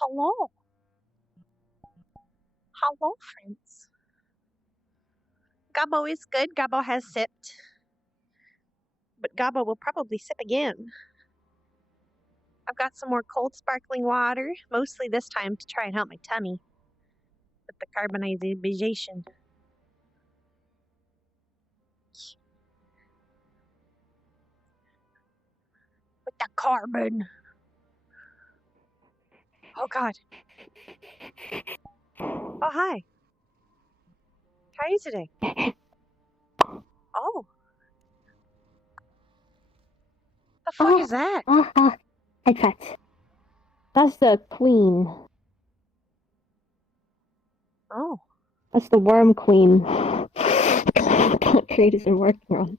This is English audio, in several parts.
Hello. Hello, friends. Gobbo is good. Gobbo has sipped. But Gobbo will probably sip again. I've got some more cold sparkling water, mostly this time to try and help my tummy with the carbonization. With the carbon. Oh, God. Oh, hi. How are you today? Oh. The fuck is that? Headset. That's the queen. Oh. That's the worm queen. Creators are working on.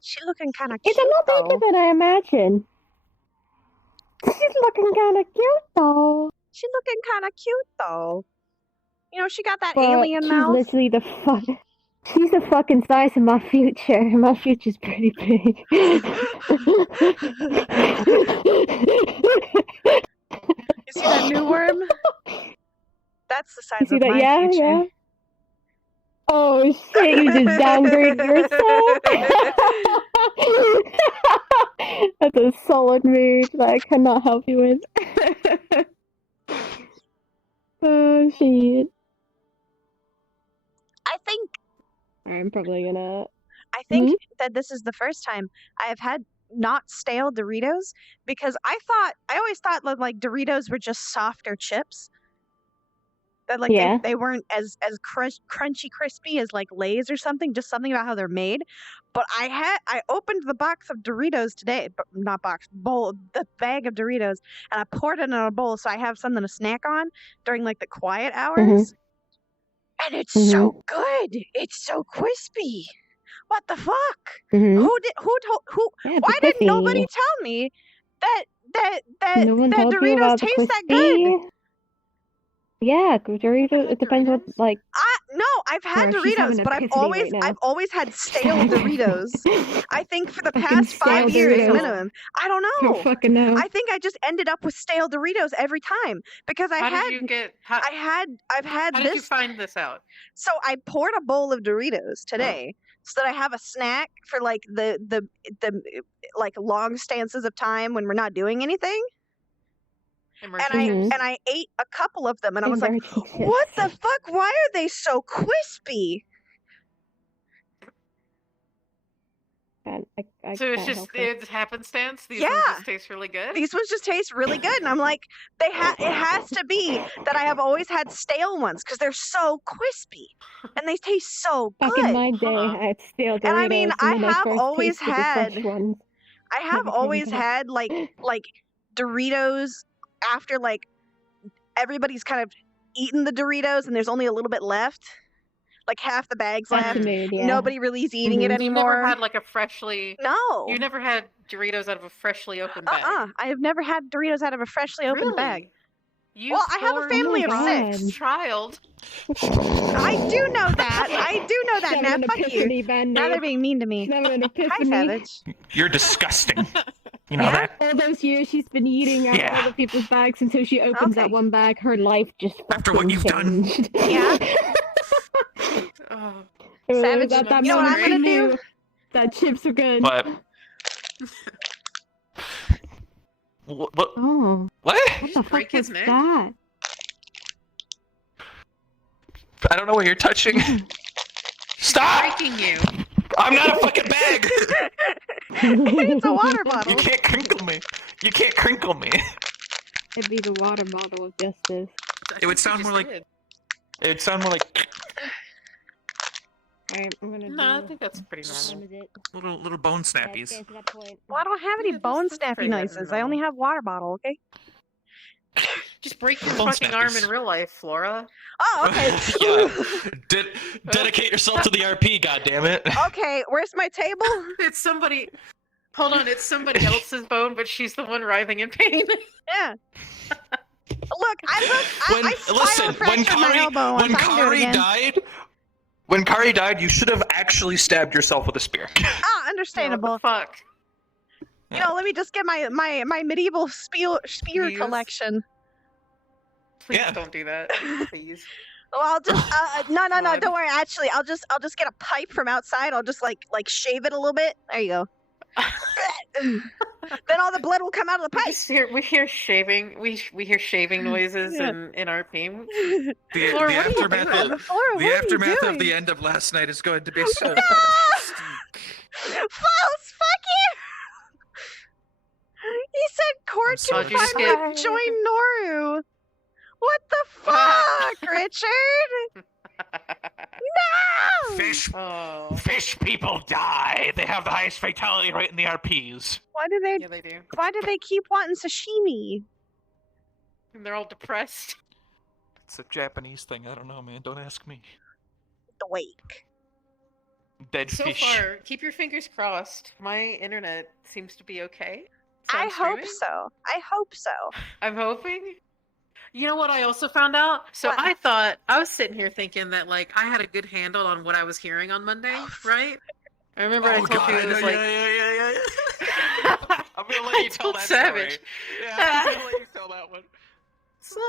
She's looking kind of cute, It's a lot bigger than I imagined. She's looking kind of cute, though. She's looking kind of cute, though. You know, she got that But alien she's mouth. literally the fuck. She's the fucking size of my future. My future's pretty big. You see that new worm? That's the size of my future. Yeah. Oh shit, you just downgraded yourself? That's a solid move that I cannot help you with. Oh shit. I'm probably gonna... I think that this is the first time I have had not stale Doritos, because I always thought that, like, Doritos were just softer chips. That, like, they weren't as crunchy crispy as, like, Lay's or something, just something about how they're made. But I opened the box of Doritos today, but not box, bowl, the bag of Doritos, and I poured it in a bowl so I have something to snack on during, like, the quiet hours. And it's so good. It's so crispy. What the fuck? Why didn't nobody tell me that Doritos taste that good? Yeah, Doritos, it depends what, like... No, I've had Doritos, but I've always had stale Doritos. I think for the past 5 years minimum. I don't know. I don't fucking know. I think I just ended up with stale Doritos every time because I've had did you find this out? So I poured a bowl of Doritos today so that I have a snack for, like, the like, long stances of time when we're not doing anything. And I ate a couple of them, and I was like, what the fuck? Why are they so crispy? So it's just it's happenstance? These ones just taste really good? These ones just taste really good. And I'm like, it has to be that I have always had stale ones because they're so crispy. And they taste so good. Back in my day, I had stale Doritos. And I mean, I have always had like Doritos after, like, everybody's kind of eaten the Doritos and there's only a little bit left. Like, half the bag's left. Nobody really is eating it anymore. You never had, like, a freshly... No. You never had Doritos out of a freshly opened bag? I have never had Doritos out of a freshly opened bag. Well, I have a family of 6. Child. I do know that. Now, fuck you. Now they're being mean to me. Hi, Savage. You're disgusting. You know that? All those years she's been eating out of other people's bags until she opens that one bag, her life just after what you've changed. done. Yeah. Savage, you know what I'm gonna do? That chips are good. What? What? Oh. What? What the fuck is that? I don't know what you're touching. Stop! Breaking you. I'm not a fucking bag! It's a water bottle. You can't crinkle me. You can't crinkle me. It'd be the water bottle of justice. It would sound more like... It would sound more like... Alright, I'm gonna No, I think that's pretty normal. Little bone snappies. Well, I don't have any bone snappy noises. I only have water bottle, okay? Just break your fucking arm in real life, Flora. Oh, okay. Yeah. Dedicate yourself to the RP, goddammit. Okay, where's my table? It's somebody... Hold on, it's somebody else's bone, but she's the one writhing in pain. Yeah. Look, when Kari died, you should have actually stabbed yourself with a spear. Ah, understandable. What the fuck? You know, let me just get my medieval spear collection. Please don't do that. Please. Well, I'll just no, don't worry. Actually, I'll just get a pipe from outside. I'll just like shave it a little bit. There you go. Then all the blood will come out of the pipe. We hear shaving. We hear shaving noises in our team. The aftermath of the end of last night is going to be so fantastic. False, fuck you! He said Cord can finally join Noru. What the fuck, Richard? No! Fish people die. They have the highest fatality rate in the RPs. Why do they? Yeah, they do. Why do they keep wanting sashimi? And they're all depressed. It's a Japanese thing. I don't know, man. Don't ask me. The wake. Dead So fish. far, keep your fingers crossed. My internet seems to be okay. I hope so. I'm hoping. You know what I also found out? So What? I thought, I was sitting here thinking that, like, I had a good handle on what I was hearing on Monday, right? I remember I told you it was like... Yeah. I'm gonna let you tell that Savage. story. Yeah, I'm gonna let you tell that one. So,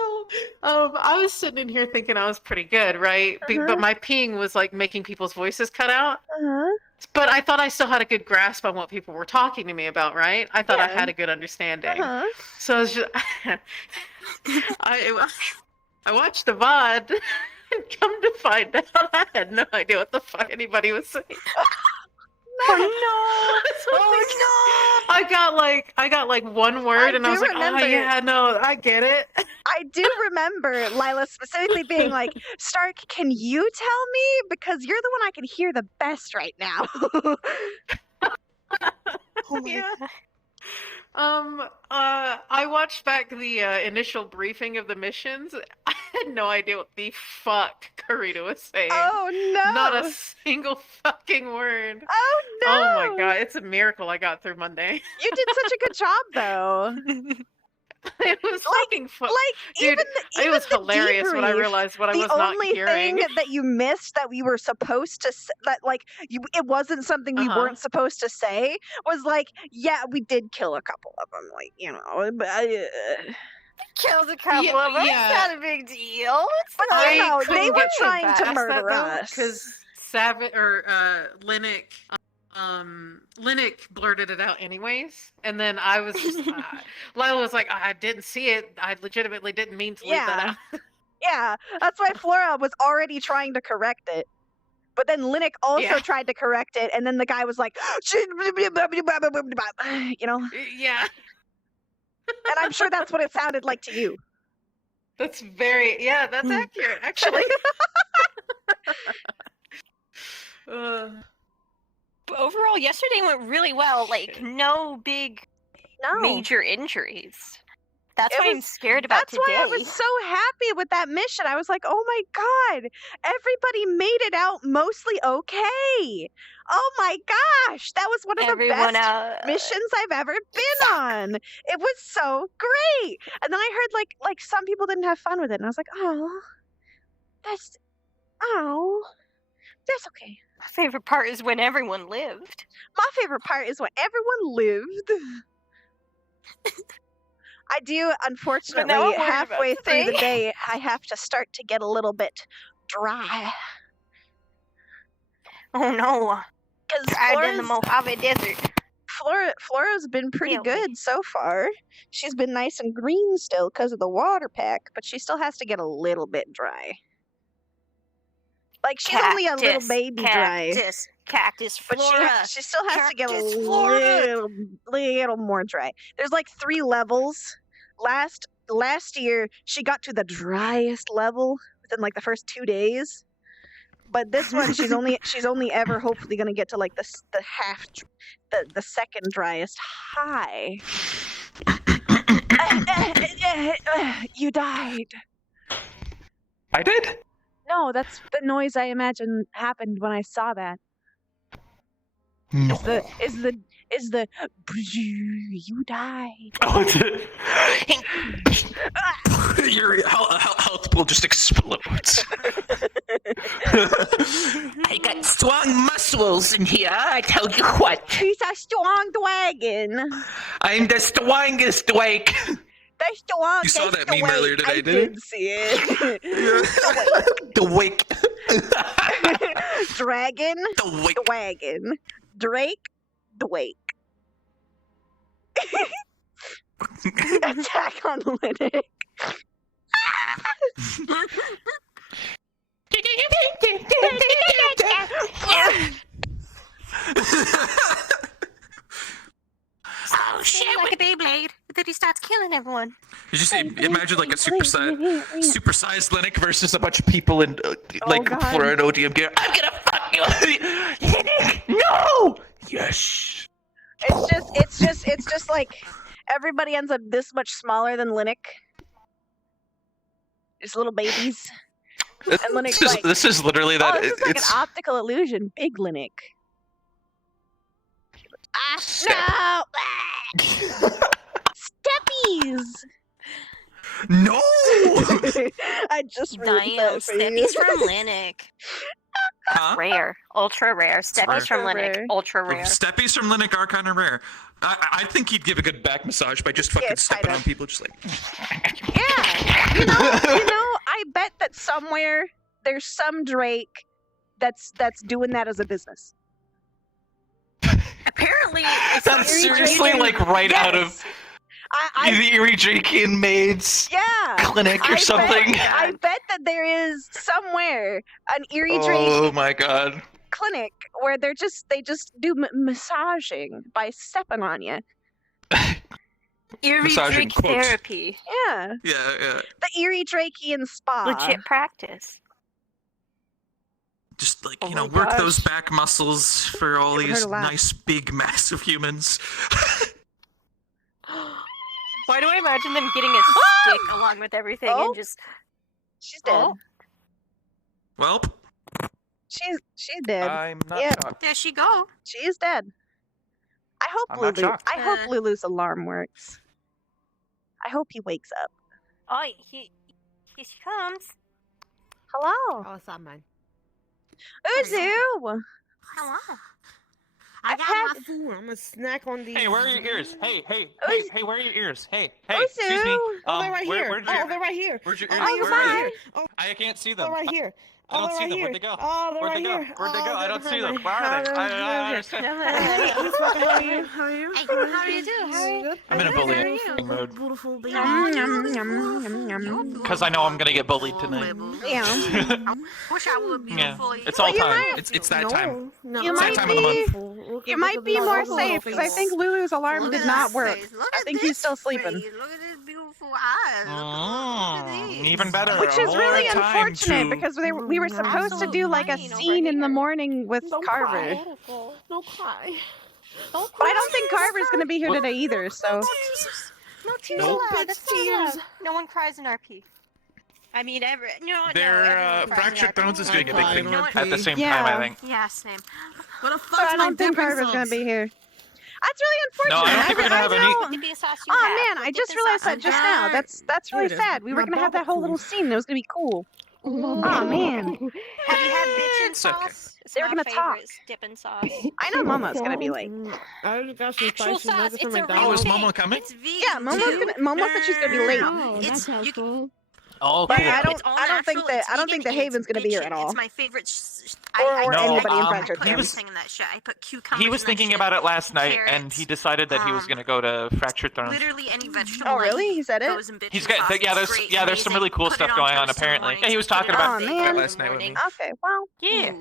I was sitting in here thinking I was pretty good, right? But my ping was, like, making people's voices cut out. But I thought I still had a good grasp on what people were talking to me about, right? I thought I had a good understanding. So I was just... I watched the VOD and come to find out I had no idea what the fuck anybody was saying. Oh no! I got like one word and I was like, oh yeah, no, I get it. I do remember Lila specifically being like, Stark, can you tell me? Because you're the one I can hear the best right now. Yeah. I watched back the initial briefing of the missions. I had no idea what the fuck Karita was saying. Oh no! Not a single fucking word. Oh no! Oh my god, it's a miracle I got through Monday. You did such a good job, though. It was fucking fun. Like, dude, even it was the hilarious when I debrief, realized what I was not the only hearing. thing that you missed that we were supposed to it wasn't something we weren't supposed to say was like, yeah, we did kill a couple of them, like, you know, but killed a couple of them. Yeah. It's not a big deal. but you know, they were trying to murder us because Linux blurted it out anyways, and then I was just Lila was like, I didn't see it. I legitimately didn't mean to leave that out. Yeah, that's why Flora was already trying to correct it. But then Linux also tried to correct it, and then the guy was like, you know? Yeah. And I'm sure that's what it sounded like to you. That's accurate, actually. Overall, yesterday went really well. Like, no big major injuries. That's why I'm scared about today. That's why I was so happy with that mission. I was like, oh my god, everybody made it out mostly okay. Oh my gosh, that was one of the best missions I've ever been on. It was so great. And then I heard like some people didn't have fun with it, and I was like, that's okay. My favorite part is when everyone lived. My favorite part is when everyone lived. I do, unfortunately, halfway through the day, I have to start to get a little bit dry. Oh no. Because dried in the Mojave Desert. Flora's been pretty good so far. She's been nice and green still because of the water pack, but she still has to get a little bit dry. Like, she's only a little baby dry. Cactus Flora. But she still has to get a little more dry. There's like 3 levels. Last year, she got to the driest level within like the first 2 days. But this one, she's only ever hopefully gonna get to like the second driest high. You died. I did? No, that's the noise I imagine happened when I saw that. No. Is the you died. Oh, your health pool just explodes. I got strong muscles in here, I tell you what. He's a strong dragon. I'm the strongest, Wake. That's the one. You saw that's that the meme way. earlier today, I didn't did see it. The wake. Dragon, The wake. the wagon. Drake, the wake. Attack on Linux. Oh shit! Like a Beyblade, and then he starts killing everyone. Did you see? Imagine like a supersized Linux versus a bunch of people in like God. for an ODM gear. I'm gonna fuck you, Linux. No. Yes. It's just like everybody ends up this much smaller than Linux. Just little babies. And Linux This is literally that. Oh, this is like it's an optical illusion. Big Linux. Step. No! Steppies! No. I just ruined Damn, that for you. Steppies from Linux. Huh? Rare, ultra rare. Steppies from Ultra Linux, rare. ultra rare. Steppies from Linux are kind of rare. I think he'd give a good back massage by just fucking Yeah, stepping kind on of. people, just like. Yeah, you know, I bet that somewhere there's some Drake that's doing that as a business. Apparently, it's That's Eerie seriously Drake. like right out of I the Erie Drakean Maids yeah. clinic or something. I bet that there is somewhere an Erie Drake Oh my god. clinic where they just do massaging by stepping on you. Eerie Massaging Drake quotes. therapy. Yeah, Yeah. the Erie Drakean spa. Legit practice. Just like, Oh you know, my work gosh. those back muscles for all Never heard these of that. nice, big, massive humans. Why do I imagine them getting a stick along with everything Oh. and just? She's dead. Oh, Well, She's dead. I'm not Yeah. shocked. there she go. She is dead. I hope I'm not Lulu. shocked. I hope Lulu's alarm works. I hope he wakes up. Oh, here she comes. Hello, Oh, it's not mine. Uzu. Hello. I I've got had- my food. I'm gonna snack on these. Hey, where are your ears? Hey, where are your ears? Hey, Uzu. excuse me. Oh, they're right here. Where'd your, They're right here. where'd your Oh, ears? you're where are fine. they? Oh, I can't see they're them. right here. I don't they're see right them. here. Where'd they go? Oh, they're Where'd right they go? here. Where'd they go? Oh, I they're don't see behind them. me. Where are they? I don't understand. Hey, Miss Walker, how are you? How are you? Hey, how do you do? How are you? Good. I'm in a How are bullying you? mood. Beautiful baby. Yum, yum, yum, yum, yum. Because I know I'm gonna get bullied tonight. Yeah. Wish I would be Yeah, before you. it's all you time. might- It's that time. No, You It's that might time of the month. month. You might be more safe because I think Lulu's alarm did not work. I think he's still sleeping. Look at this beautiful eyes. Look at these. Even better. Which is more really time unfortunate to- because we were supposed to do like a Absolute scene in the brainer. morning with Don't Carver. cry. Don't cry. Don't But I don't think Carver's gonna be here What? today either, so No tears Nope. allowed. That's not Tears. allowed. No one cries in RP. I mean, no, Their everyone cries in Fractured RP. Thrones is doing a big I'm thing crying, at the same Yeah. time, I think. Yeah, same. What the so fuck's I my don't think dipping Carver's gonna sauce? be here. That's really No, unfortunate. I don't think we're gonna have any. know- What dipping sauce you Oh have? man, What I just dipping realized sauce that you just have? now. That's really Here it is. sad. We were My gonna have that whole little barbecue. scene. It was gonna be cool. Oh man, Have you had bitchin' It's okay. sauce? It's They were my gonna talk. favorite dipping sauce. I know Mama's gonna be late. I just got some Actual spicy sauce. nuggets It's from a real Oh, is McDonald's. Momo coming? It's vegan. Yeah, Momo said she's gonna be late. Oh, It's that's you helpful. Oh, But cool. I don't- It's all I don't think natural, that- it's I don't think vegan, the and Haven's it's gonna be here at bitchin'. all. It's my favorite. Or No, anybody in um, Fractured I put he Thrones. was- everything in that shit. I put cucumbers. He was in that thinking shit, about it last night, and carrots, he decided that he was going to go to Fractured Thrones. Literally any vegetable. Oh really? He said it? Goes in bitchin' He's got, sauce. yeah, It's there's, great, yeah, there's some really amazing. cool Put stuff it going on. toast in the Apparently, morning. yeah, he was Put talking it about on Oh, bacon man. in the last night with me. morning. Okay, well, Yeah.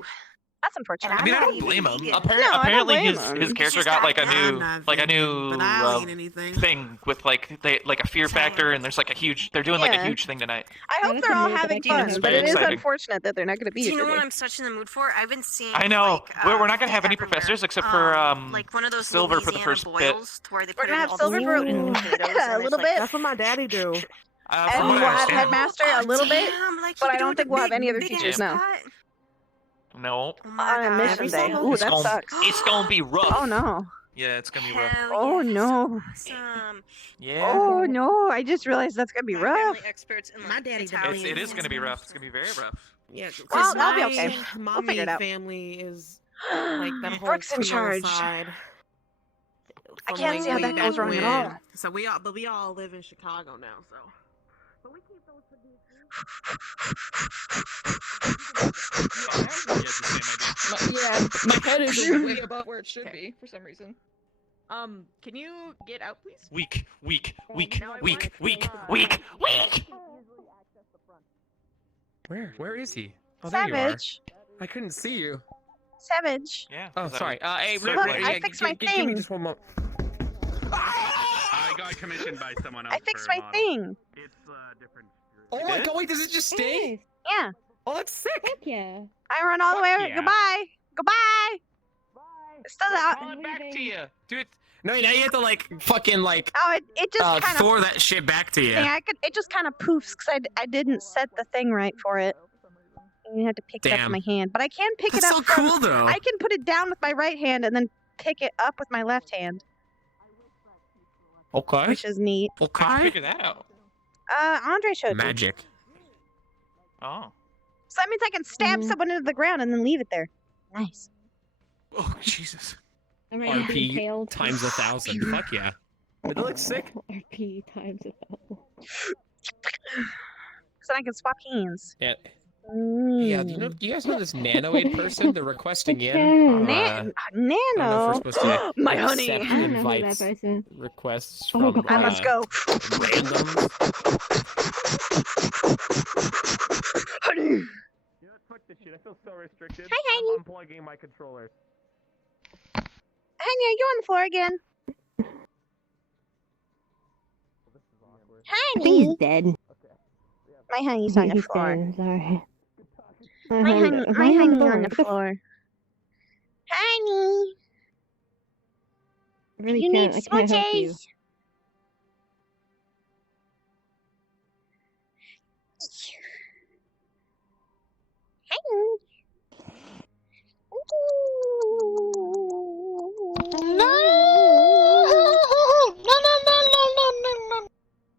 that's unfortunate. I mean, I I'm don't not blame even him. vegan. No, I don't Apparently, blame his him. his He's character just got like a got- new I'm not like a vegan, new but I'll eat anything. thing with like a fear factor, and there's like a huge. They're doing like a Yeah. huge thing tonight. I hope they're all having fun, It's but very it is exciting. unfortunate that they're not gonna be Do you here know what today. I'm such in the mood for? I've been seeing. I know. Like, We're not gonna have any everywhere. professors except for like one of those Silver for the Louisiana first bit. boils to where they We're put gonna in have all Silver the for seafood and potatoes, a and little it's like, bit. That's what my daddy do. And From what we'll I have understand, Headmaster a little bit, damn, like, but you I could do don't it think we'll have big- any other big teachers ass now. pot. no, Oh my On a God. mission Every day. summer. Ooh, It's that gonna- sucks. it's gonna be rough. Oh no. Yeah, it's gonna be rough. Hell Oh, yeah, no. that's awesome. Yeah, Oh no, I just realized that's gonna be My rough. family experts in, My like, daddy Italian it is and gonna be rough. stuff. It's gonna be very rough. Yeah, Well, because I'll be okay. my We'll figure it mommy out. family is like that whole Brooke's in Creole charge. side. I can't see how that goes wrong at all. So we all live in Chicago now, so. But we keep those my head is way above where it should be for some reason. Can you get out, please? Weak. Where is he? Oh, there you are. Savage. I couldn't see you. Savage. Yeah. Oh, sorry. Hey, Look, I fixed my Give me thing. just one moment. I got commissioned by someone else. I fixed my thing. It's different. Oh my god, wait, does it just stay? Yeah. Oh, that's sick. Heck yeah. I run all the way. yeah. Goodbye. Goodbye. It's still out. Call it back to you. Dude, no, now you have to like fucking like Oh, it just kind of. throw that shit back to you. It just kind of poofs because I didn't set the thing right for it. And you have to pick it up Damn. with my hand, but I can pick That's it so up. From, cool though. I can put it down with my right hand and then pick it up with my left hand, Okay. which is neat. How'd you Okay. figure that out? Andre showed me. Magic. Oh. So that means I can stab someone into the ground and then leave it there. Nice. Oh Jesus. I'm ready to be RP impaled. times 1,000. Fuck yeah. It looks sick. RP times 1,000. So then I can swap hands. Yeah. Yeah. Do you guys know this nanoid person? They're requesting in. I don't know if Nano. we're supposed to My honey. accept I don't know who that invites, person. requests Oh, from God. I must go. random. Honey. Fuck this shit. I feel so restricted. Hi, honey. I'm unplugging my controller. Honey, are you on the floor again? I think Honey. he's dead. My honey's on the He's floor. dead, sorry. My honey on the floor. Honey. I really You need can't, I can't help you. smooches. Honey.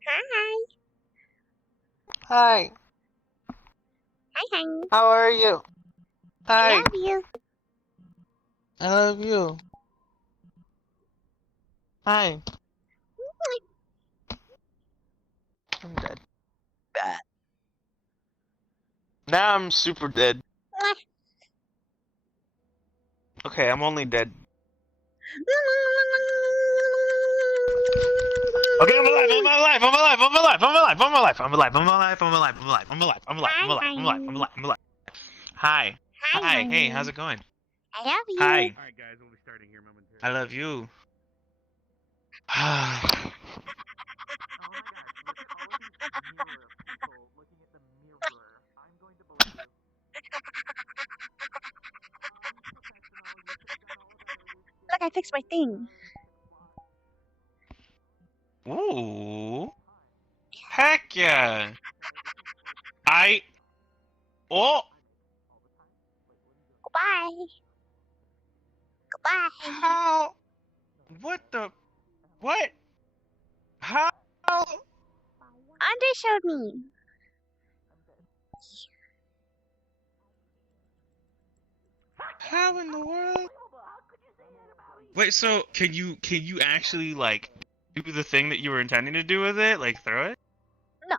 Hi. Hi. Hi, honey. How are you? I Hi. love you. I love you. Hi. I'm dead. Now I'm super dead. Okay, I'm only dead. Okay, I'm alive, I'm alive, I'm alive, I'm alive, I'm alive, I'm alive, I'm alive, I'm alive, I'm alive, I'm alive, I'm alive, I'm alive, I'm alive, I'm alive, I'm alive, I'm alive. Hi. Hi, hey, how's it going? I love you. Hi. Alright guys, we'll be starting here momentarily. I love you. Look, I fixed my thing. Ooh. Heck yeah. Oh. Goodbye. Goodbye. How? What the? What? How? Andre showed me. How in the world? Wait, so can you actually like do the thing that you were intending to do with it? Like throw it? No.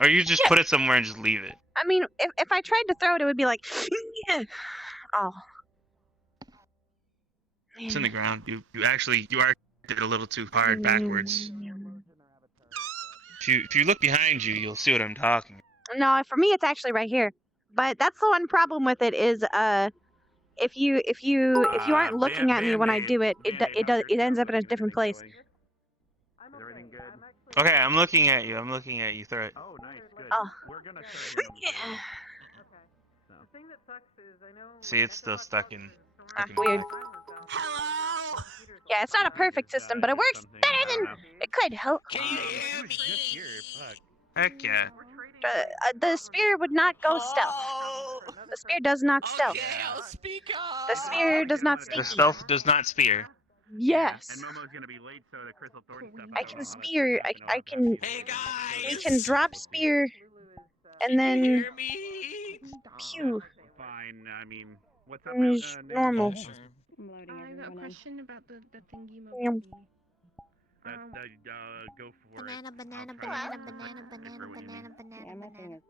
Or you just put it somewhere and just leave it? I mean, if I tried to throw it, it would be like, oh. It's in the ground. You are did it a little too hard backwards. If you look behind you, you'll see what I'm talking about. No, for me, it's actually right here. But that's the one problem with it is, if you aren't looking at me when I do it, it ends up in a different place. Is everything good? Okay, I'm looking at you. Throw it. Oh, nice, good. Oh. We're gonna start here momentarily. The thing that sucks is I know. See, it's still stuck in. Weird. Yeah, it's not a perfect system, but it works better than it could. Can you hear me? Heck yeah. The spear would not go stealth. The spear does not stealth. Okay, I'll speak up. The spear does not The sneaky. stealth does not spear. Yes. And Momo's gonna be late, so the Crystal Thorn stuff. I can spear. I can. Hey guys. We can drop spear, and Can you then hear me? pew. Fine. I mean, what's up? Normal. I got a question about the thingy Yum. movie. Go for Banana, it. banana, I'll try banana, to banana, remember banana, what you mean. banana, banana, Yeah, my thing banana. is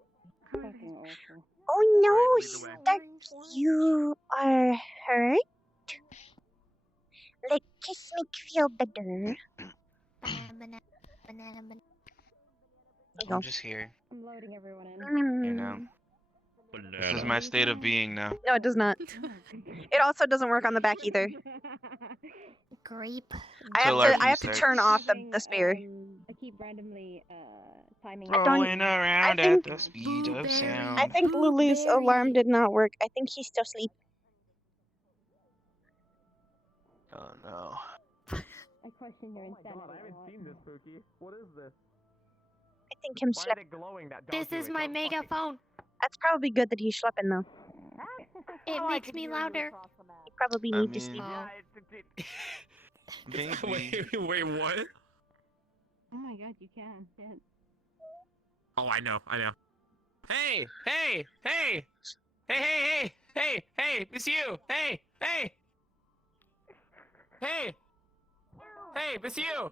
fucking awful. Oh no, Alright, lead the way. Stark, you are hurt. Let kiss me feel better. Banana, banana, banana, banana. Go. I'm just here. I'm loading everyone in. Here now. This is my state of being now. No, it does not. It also doesn't work on the back either. Grape. I have to turn off the spear. I keep randomly timing. Rolling around at the speed of Blueberry. sound. I think Lulu's alarm did not work. I think he's still asleep. Oh no. I question your insanity. this, Pookie. What is this? I think him Why slept. is it glowing? That This is my megaphone. That's probably good that he's schlepping though. It makes me louder. You probably I need to mean- sleep. Maybe. wait, what? Oh my god, you can. Yeah. Oh, I know. Hey! It's you! Hey! It's you!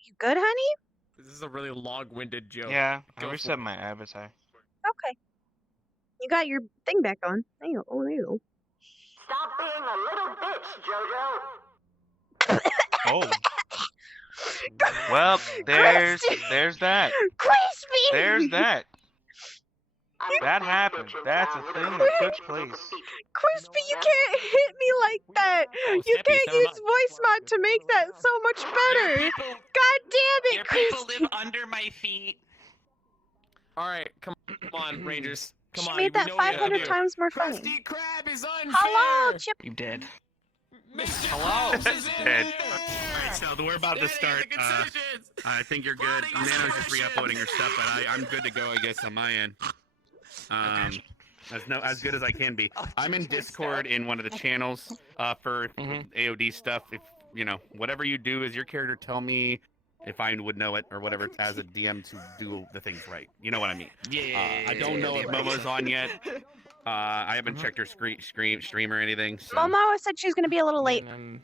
You good, honey? This is a really long-winded joke. Yeah, I Go reset for my avatar. Okay. You got your thing back on. There you go. Oh, there you go. Stop being a little bitch, Jojo. Oh. Well, there's that. Crispy! There's that. That happened. That's a thing that took place. Crispy, you can't hit me like that. Oh, You Steppy, can't use voice mod to make that so much better. God damn it, Crispy. under my feet. Alright, come on, Rangers. Come She on, made we that know what you gotta 500 do. times more funny. Krusty Krab is unfair! Hello, Chip. You dead. Mr. Hello. Krabs is in Dead. there! Alright, so we're about to Standing start. at the concessions. I think you're good. Body Nano's just expression. re-uploading her stuff, but I'm good to go, I guess, on my end. As good as I can be. I'm in Discord in one of the channels for AOD stuff. If you know, whatever you do as your character, tell me if I would know it or whatever as a DM to do the things right. You know what I mean? Yeah. I don't know if Momo's on yet. I haven't checked her stream or anything. So. Momo said she's going to be a little late. And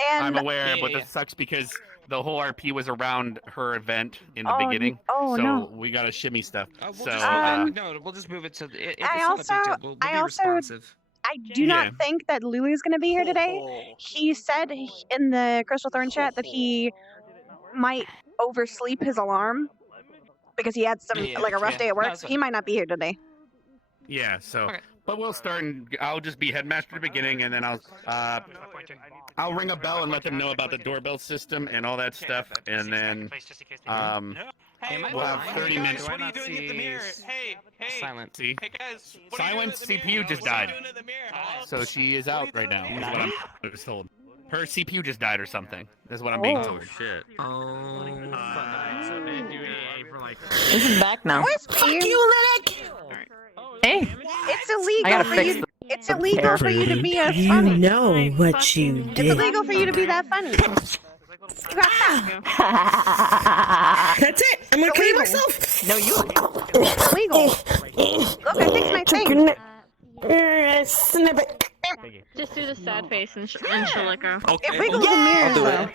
I'm aware, but Yeah. that sucks because the whole RP was around her event in the Oh, beginning. oh, so no. we gotta shimmy stuff. We'll So no, we'll just move it to. I also I do not think that Lulu's going to be here today. He said in the Crystal Thorn chat that he might oversleep his alarm because he had some like a rough day at work, so he might not be here today. yeah, so Okay. but we'll start and I'll just be headmaster at the beginning, and then I'll ring a bell and let them know about the doorbell system and all that stuff, and then we'll have 30 minutes. What are you doing at the mirror? Hey. silent. See, Hey guys. Silent CPU just died, so she is out right now. Is what I was told. Her CPU just died or something. Is what I'm being told. Shit. Oh. This is back now. Fuck you, Lilic! Hey. It's illegal for you. It's illegal for you to be a You funny. know what you It's did. illegal for you to be that funny. That's it. I'm gonna kill myself. No, you. It's illegal. Look, I fixed my thing. Snip it. Just do the sad face and she'll let go. It wiggles in mirrors, though.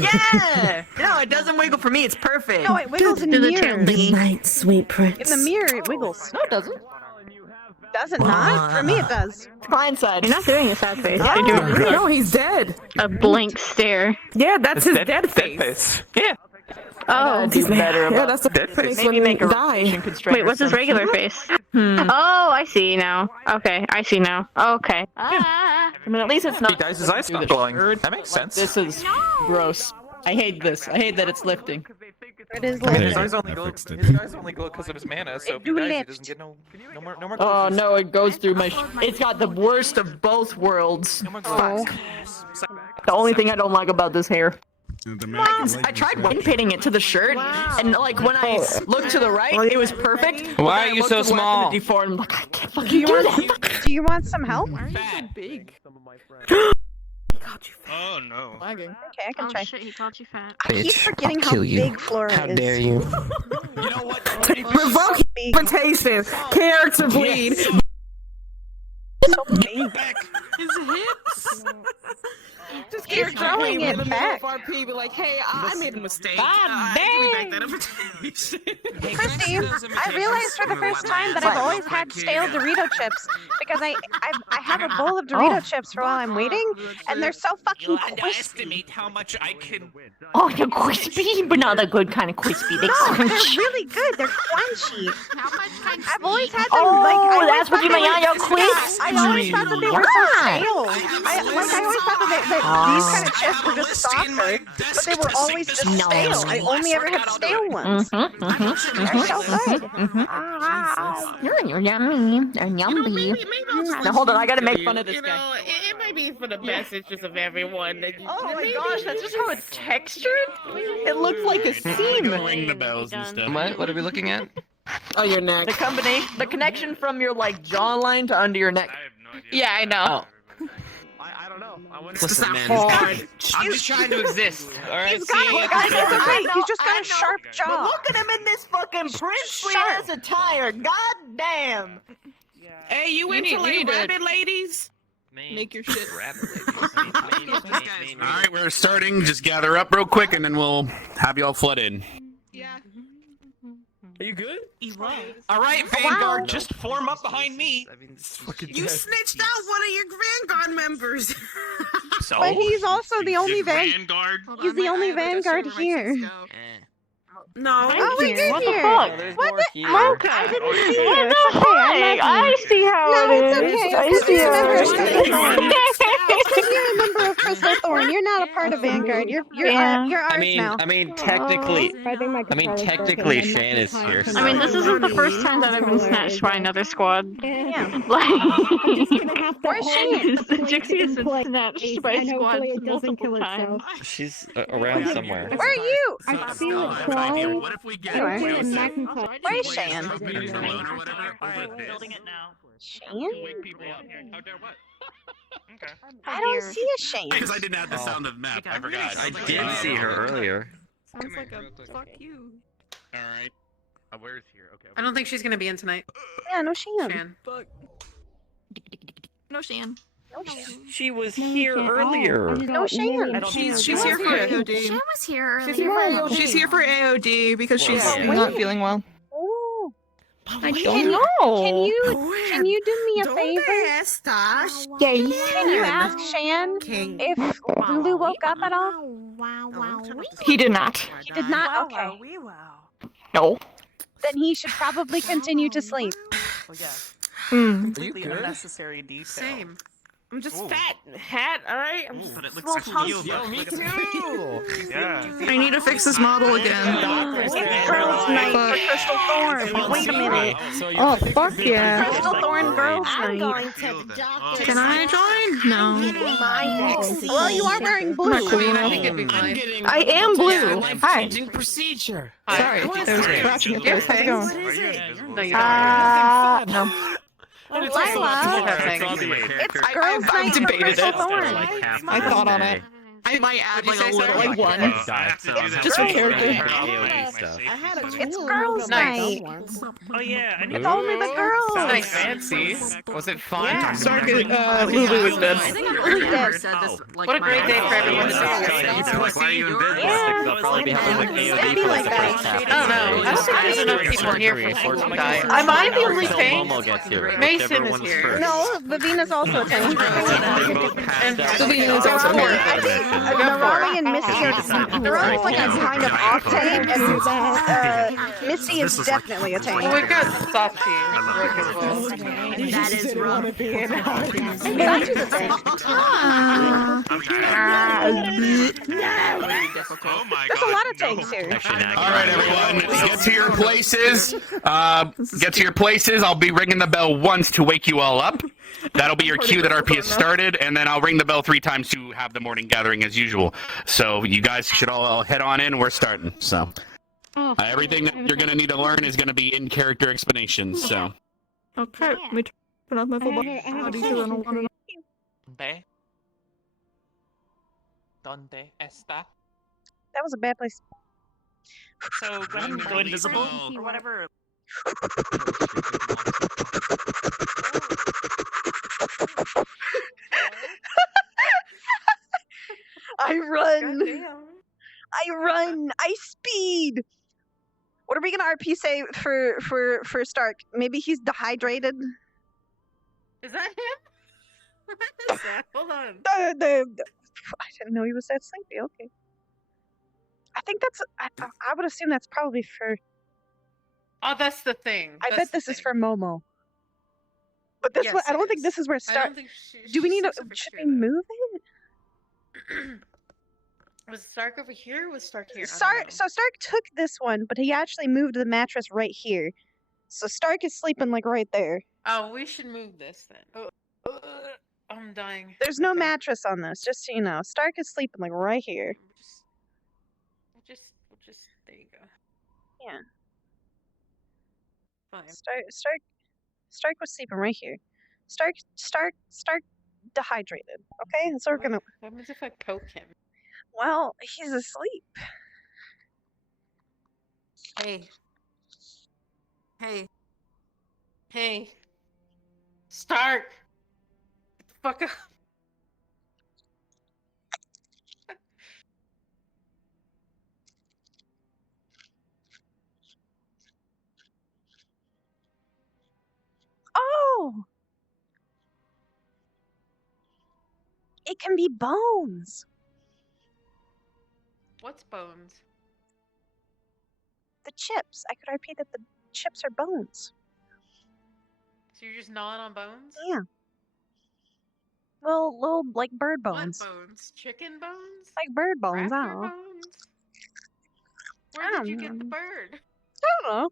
Yeah. No, it doesn't wiggle for me. It's perfect. No, it wiggles in mirrors. Good night, sweet prince. In the mirror, it wiggles. No, it doesn't. Does it not? For me, it does. Blindside. You're not doing a sad face. Oh. You're doing No, he's dead. a blank stare. Yeah, that's his dead face. Yeah. Oh. Do better about that's the dead face. Maybe make a die. Wait, what's his regular face? Oh, I see now. Okay, I see now. Okay. I mean, at least it's not. He dies, his eyes stop glowing. That makes sense. This is gross. I hate this. I hate that it's lifting. It is I mean, like his eyes only glow. His eyes only glow because of his mana. So if he do dies, he lift. doesn't get no more. Oh no, it goes through my. It's got the worst of both worlds. Oh. The only thing I don't like about this hair. I tried wind painting it to the shirt, and like when I looked to the right, it was perfect. Why But are then I you looked so to the left and small? it deformed. I'm like, I can't Do fucking you do want? that. Do you want some help? Thank Oh no. Lagging. Okay, I can try. Shit, he called you fat. I keep forgetting how big Flora How is. dare you? You know what? Revoke invitation. Character bleed. So big. His hips. Just He's throwing it back. VRCRP, be like, hey, I made a mistake. God Give me back dang. that invitation. Christy, I realized for the first time that I've always had stale Dorito chips because I have a bowl of Dorito chips for while I'm waiting, and they're so fucking crispy. Underestimate how much I can. Oh, they're crispy, but not the good kind of crispy. They No, crunch. they're really good. They're crunchy. I've always had them Oh, like. I always that's what thought you they mean, were- you're crispy. I always thought that they were so Yeah. stale. I always thought that these kind of chips were just softer, but they were always just No. stale. I only ever had stale ones. They're so good. You're yummy. They're yummy. Now hold on, I gotta make fun of this You guy. know, it might be for the best interest of everyone. That you, Oh my gosh, that's just how it's textured? It looks like a seam. Ring the bells and stuff. What are we looking at? Oh, your neck. The combination, the connection from your like jawline to under your neck. I have no idea. Yeah, I know. I don't know. I wonder. Listen, man. hard. I'm just trying to exist. All right. He's got it, guys. It's okay. He's just got a sharp But jaw. look at him in this fucking princely ass attire. God damn. Hey, you into like rabbit ladies? Make your shit. All right, we're starting. Just gather up real quick, and then we'll have y'all flood in. Yeah. Are you good? All right, Vanguard, just form up behind me. You snitched out one of your Vanguard members. So. But he's also the only Vanguard. He's the only Vanguard here. No. Oh, we did What the here. fuck? What the? here. I didn't see it. What It's the okay. fuck? I'm lucky. I see how No, it it's is. okay. I It's see just a how member it of Crystal Thorn. is. Because you're a member of Crystal Thorn. You're not a part of Vanguard. You're Yeah. you're ours now. Technically, Shan is here. I mean, this isn't the first time that I've been snatched by another squad. Yeah. Like, Where's Shane? Jixie has been snatched by squads multiple times. She's around somewhere. Where are you? I've seen Oh, it I have an try. idea. What if we get Anyway. Where's Wilson Macintosh? Where's Shan? or whatever over this? Building it now. Shane? Wake people up. How dare what? Okay. I don't see a Shane. Because I didn't have the sound of the map. I forgot. I did see her earlier. Sounds like a fuck you. All right. Where's here? Okay. I don't think she's gonna be in tonight. Yeah, no Shane. Shan. No, Shan. She was here earlier. No Shane. She's here for AOD. Shan was here earlier. She's here for AOD because she's Yeah. not feeling well. Oh. I don't know. Can you do me a favor? Stash. Can you ask Shan if Lulu woke up at all? He did not. He did not? Okay. No. Then he should probably continue to sleep. Hmm. Are you good? Unnecessary detail. Same. I'm just fat. Hat, alright? But it looks so cute. Yo, me too. Yeah. I need to fix this model again. Girls' night for Crystal Thorn. Wait a minute. Oh, fuck yeah. Crystal Thorn Girls' Night. Can I join? No. Well, you are wearing blue. I think it'd be fine. I am blue. Hi. Procedure. Sorry, there was a scratch in your face. How's it going? No, you don't. No. Lila, it's Girls' Night for Crystal Thorn. I thought on it. I might add like a little like one. Just for character. It's Girls' Night. Oh yeah. I It's only the girls. Nice. Fancy. Was it fun? Yeah. Sorry, Lulu was dead. Lulu's dead. What a great day for everyone to Why are you invisible? They'll probably be having like It'd be like that. I don't know. I don't think there's enough people here for school to die. Am I the only thing? Mason is here. No, Vivina's also attending. Vivina is also here. I think Nirali and Missy are Nirali's like a kind of off tank, and Missy is definitely a tank. Well, we've got Sachi. That is wrong. Sachi's a tank. Oh my There's a lot of tanks here. All right, everyone, get to your places. Get to your places. I'll be ringing the bell once to wake you all up. That'll be your cue that RP has started, and then I'll ring the bell 3 times to have the morning gathering as usual. So you guys should all head on in. We're starting. So everything that you're gonna need to learn is gonna be in character explanations. So Okay, let me turn off my full body. Okay. Donde está? That was a bad place. So go ahead and go invisible or whatever. I run. I run. I speed. What are we gonna RP say for Stark? Maybe he's dehydrated. Is that him? What is that? Hold on. I didn't know he was that sleepy. Okay. I think that's. I would assume that's probably for. Oh, that's the thing. I bet this is for Momo. But this one, I don't think this is where Stark. Do we need to? Should we move it? Was Stark over here? Or was Stark here? So Stark took this one, but he actually moved the mattress right here. So Stark is sleeping like right there. Oh, we should move this then. I'm dying. There's no mattress on this, just so you know. Stark is sleeping like right here. We'll just there you go. Yeah. Fine. Stark was sleeping right here. Stark dehydrated. Okay, so we're gonna. What happens if I poke him? Well, he's asleep. Hey. Hey. Hey. Stark! Get the fuck up. Oh! It can be bones. What's bones? The chips. I could repeat that the chips are bones. So you're just gnawing on bones? Yeah. Little like bird bones. What bones? Chicken bones? Like bird bones, I Raptor don't know. bones? Where did you get the bird? I don't know.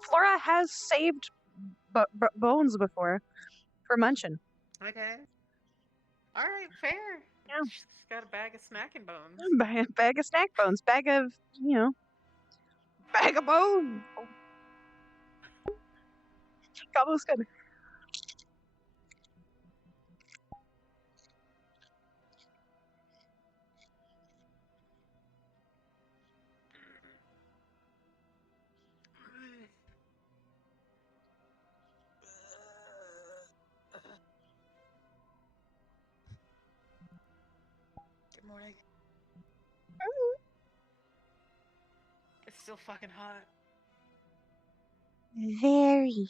Flora has saved bones before for munching. Okay. Alright, fair. Yeah. She's got a bag of snacking bones. Bag of snack bones. Bag of, bag of bones. Oh. Almost good. Good morning. It's still fucking hot. Very.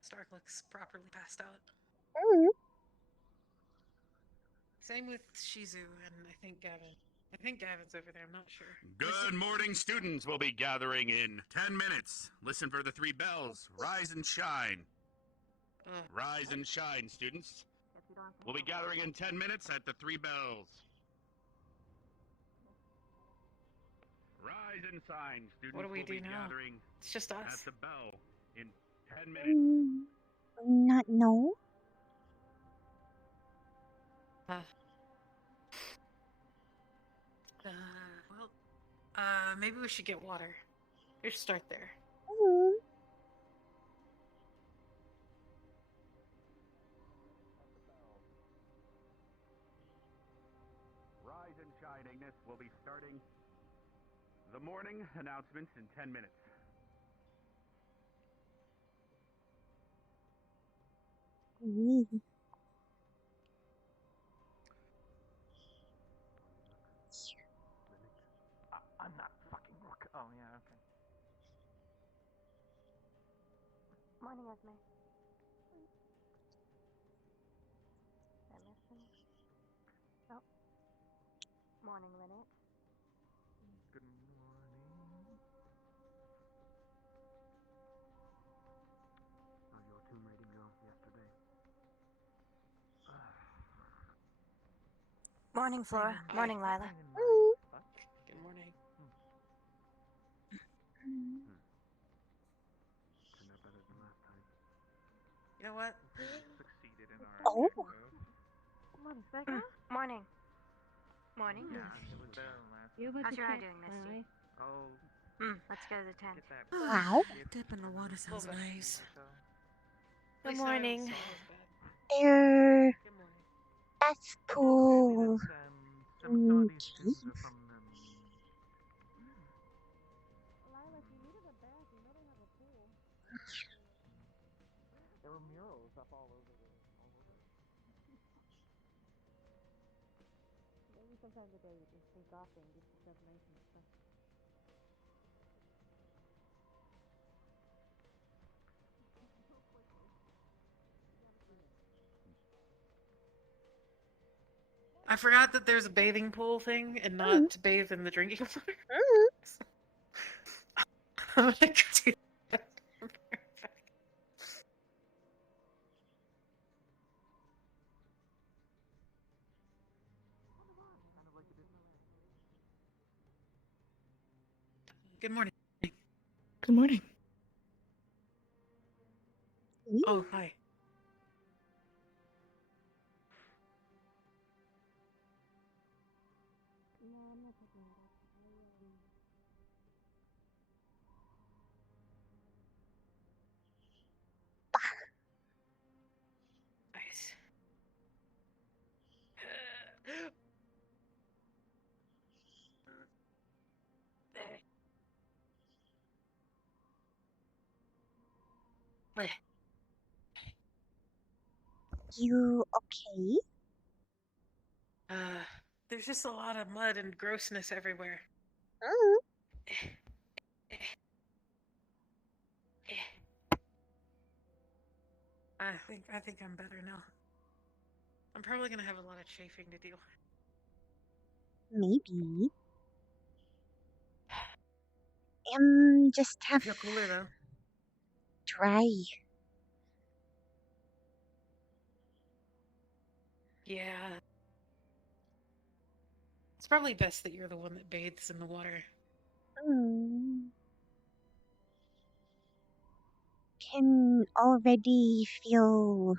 Stark looks properly passed out. Same with Shizu and I think Gavin. I think Gavin's over there, I'm not sure. Good morning, students. We'll be gathering in 10 minutes. Listen for the 3 bells. Rise and shine. Rise and shine, students. We'll be gathering in 10 minutes at the 3 bells. Rise and shine, students. What do we will do be now? gathering It's just us. at the bell in 10 minutes. Not no. Maybe we should get water. We should start there. Rise and shine, Ignis. We'll be starting the morning announcements in 10 minutes. I'm not fucking rook. Oh, yeah, okay. Morning, Esme. Emerson. Oh. Morning, Lynette. Good morning. How's your tomb raiding go yesterday? Morning, Flora. Morning, Lila. Good morning. Turned out better than last time. You know what? Succeeded in our Oh. Morning, Becca. Morning. Morning. Yeah, it was better than last. You How's your eye doing, Misty? Oh, Let's go to the tent. Wow. Dip in the water sounds nice. Good morning. That's cool. Okay. There were murals up all over the. Maybe sometime today we can sneak off and get some stuff nice and stuff. I forgot that there's a bathing pool thing and not to bathe in the drinking water. I'm gonna go do that. Good morning. Good morning. Oh, hi. No, I'm not taking it off. Nice. You okay? There's just a lot of mud and grossness everywhere. I think I'm better now. I'm probably gonna have a lot of chafing to deal with. Maybe. Just have Feel cooler though. dry. Yeah. It's probably best that you're the one that bathes in the water. Can already feel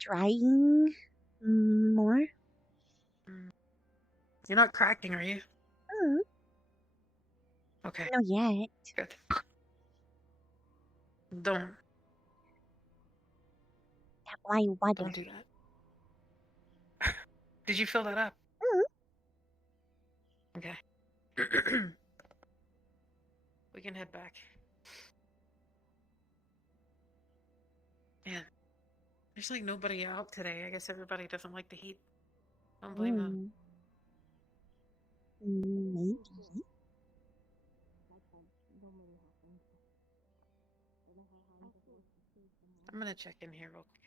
drying more. You're not cracking, are you? Okay. Not yet. Good. Don't. Why water? Don't do that. Did you fill that up? Okay. We can head back. Man, there's like nobody out today. I guess everybody doesn't like the heat. Don't blame them. Maybe. I'm gonna check in here real quick.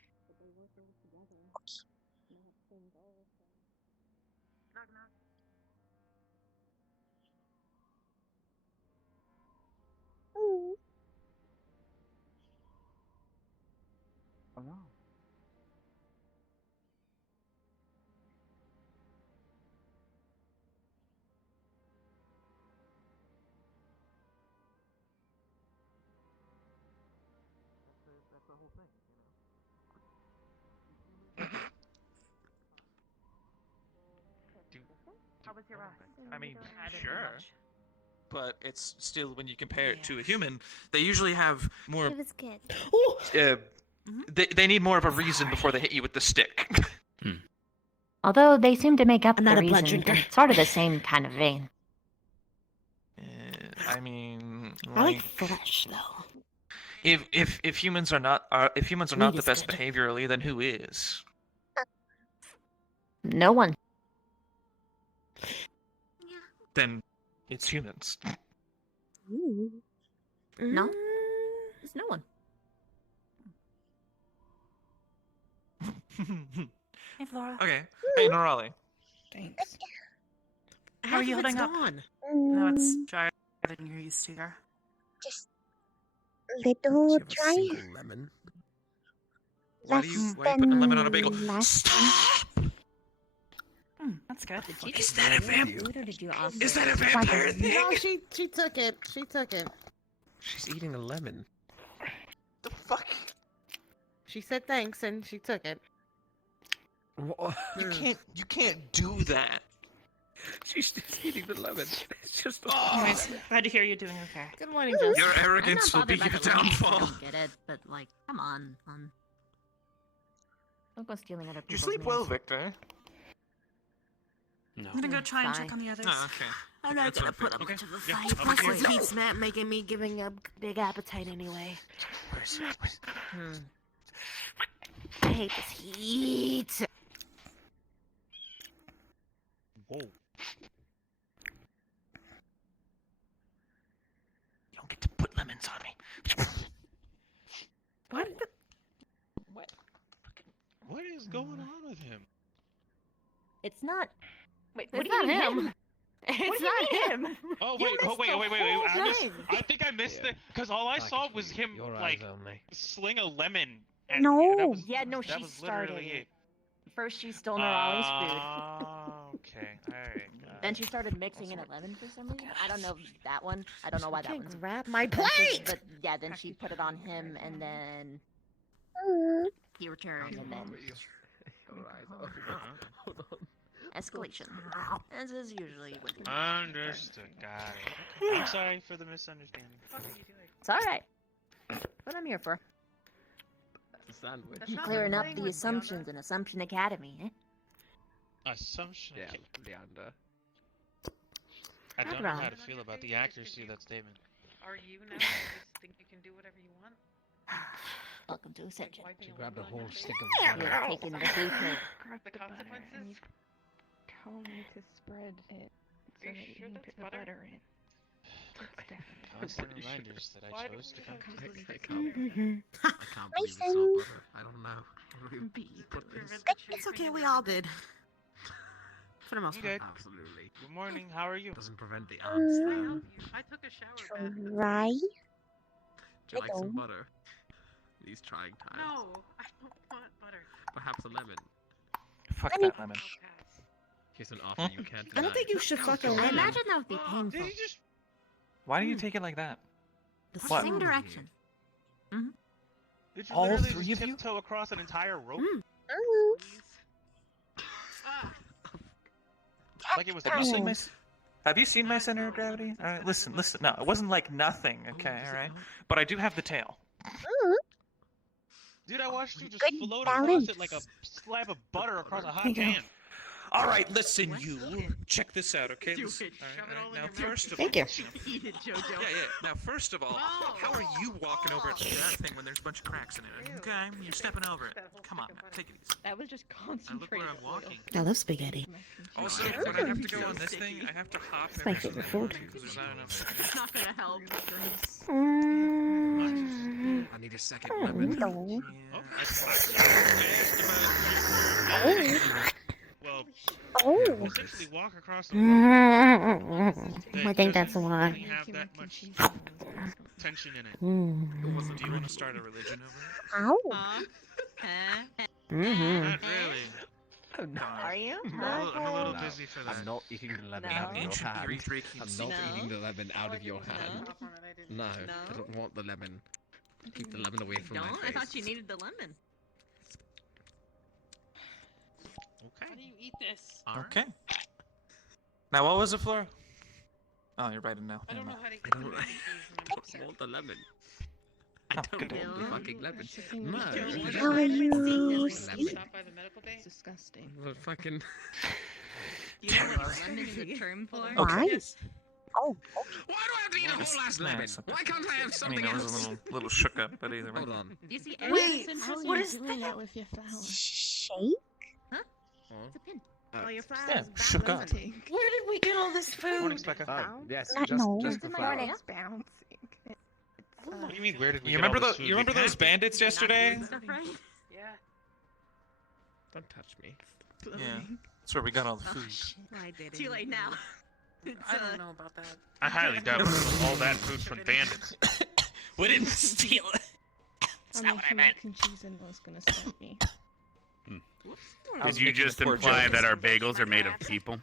Oh no. That's the whole thing, How was your I mean, sure. but it's still, when you compare it to a human, they usually have more. It was good. They need more of a reason before they hit you with the stick. Although they seem to make up I'm the not a blood reason, drinker. sort of the same kind of vein. I mean, I like flesh though. if humans are not Meat the is best good. behaviorally, then who is? No one. Then it's humans. No, it's no one. Hey, Flora. Okay. Hey, Norali. Thanks. How are you Half of it's holding up? gone. No, it's drier than you're used to here. Just little dry. Lemon. Why are you putting a lemon on a bagel? Stop! That's good. Is that a vampire? Is that a vampire thing? No, she took it. She took it. She's eating a lemon. The fuck? She said thanks and she took it. You can't do that. She's just eating the lemon. It's just. Anyways, glad to hear you're doing okay. Good morning, Jess. Your arrogance will be your downfall. I get it, but like, come on, hon. Don't go stealing other Did you people's sleep well, meals. Victor? I'm gonna go try and check on the others. Oh, okay. I'm not That's gonna perfect. put up Okay. much of a Yeah, fight. I'll Plus, be his here. heat's not making me giving a big appetite anyway. I hate this heat. Whoa. You don't get to put lemons on me. What? What is going on with him? It's not. Wait, It's what do you not mean him. It's not him. Oh You wait, missed wait. the whole I think I missed it because all I saw was him Your eyes like only. sling a lemon. At No. me. That was, Yeah, no, that she was started literally it. First, she stole Nerali's food. Okay, alright. Then she started mixing in a lemon for some reason. I don't know that one. I don't know why that one's. Grab my offensive, plate. But yeah, then she put it on him, and then he returned, and then Your eyes. Hold on. escalation, as is usually with me. Understood. Got it. Okay. I'm sorry for the misunderstanding. It's all right. What I'm here for. It's a sandwich. Clearing up the assumptions in Assumption Academy, eh? Assumption. Yeah, Leander. I don't I'd know how rather. to feel about the accuracy of that statement. Are you now? You just think you can do whatever you want? Welcome to Ascension. She grabbed a whole stick You're of butter. taking the blueprint. The consequences? Told me to spread it so Are you that you sure can that's put the butter? butter in. It's definitely Constant reminders that I chose to come to. I can't believe it's not butter. I don't know. Where do we put this? It's okay. We all did. For the most I'm part. good. Absolutely. Good morning. How are you? Doesn't prevent the ants though. I took a shower bath. Right? Do you like some butter? These trying times. No, I don't want butter. Perhaps a lemon. Fuck that lemon. Here's an offer you can't I deny. don't think you should fuck a lemon. I imagine that would be painful. Why do you take it like that? The What? same direction. Did you All literally three just of you? tiptoe across an entire rope? Like it was Have you seen nothing? my? Have you seen my center of gravity? All right, listen. No, it wasn't like nothing. Okay, all right. But I do have the tail. Dude, I watched you just Good float balance. across it like a slab of butter across a hot Thank you. pan. All right, listen, you. Check this out, okay? Listen. All right. Now, first of all, Thank you. Yeah, yeah. Now, first of all, how are you walking over at that thing when there's a bunch of cracks in it? Okay, you're stepping over it. Come on, now, take it easy. That was just Now look concentrated. where I'm walking. I love spaghetti. Also, when I have to go on this thing, I have to hop It's my every favorite single food. morning because there's not enough. It's not gonna help. I need a second lemon. No. Well, Oh. essentially walk across the I think that's a lot. Didn't have that much tension in it. Do you want to start a religion over Ow. Not really. Are you? I'm a little No. busy for that. I'm not eating the lemon No. out of your Ancient hand. Near East I'm Reiki. not No. eating the lemon out of your hand. No, I No. don't want the lemon. Keep the lemon away from my face. I thought you needed the lemon. Okay. How do you eat this? Okay. Now, what was it, Flora? Oh, you're writing now. I don't know Never how to I eat don't, lemon I don't want the lemon. I Oh, don't good. want the fucking lemon. No. How are you? Lemon. Stop by the medical bay? It's disgusting. The fucking. You know what lemon is a term for? Okay. Right? Oh. Why do I have to eat a whole ass No, lemon? it's okay. Why can't I have I mean, something I was else? a little shook up, but either way. Hold on. You see, Wait, How are what you is doing that? that with your flower? Shake? it's a pin. Oh, your flowers. Yeah, shook up. Where did we get all this Morning, food? Becca. Yes, Not no. just the It's in my flower. morning. It's bouncing. What do you mean, where did we You get all remember this food? you remember We those packed it. bandits yesterday? Stuff right? Yeah. Don't touch me. Yeah. That's where we got all the food. I did it. Too late now. I don't know about that. I highly doubt we took all that food from bandits. We didn't steal it. I'm making mac and cheese and was gonna stop me. Did you just imply that our bagels are made of people?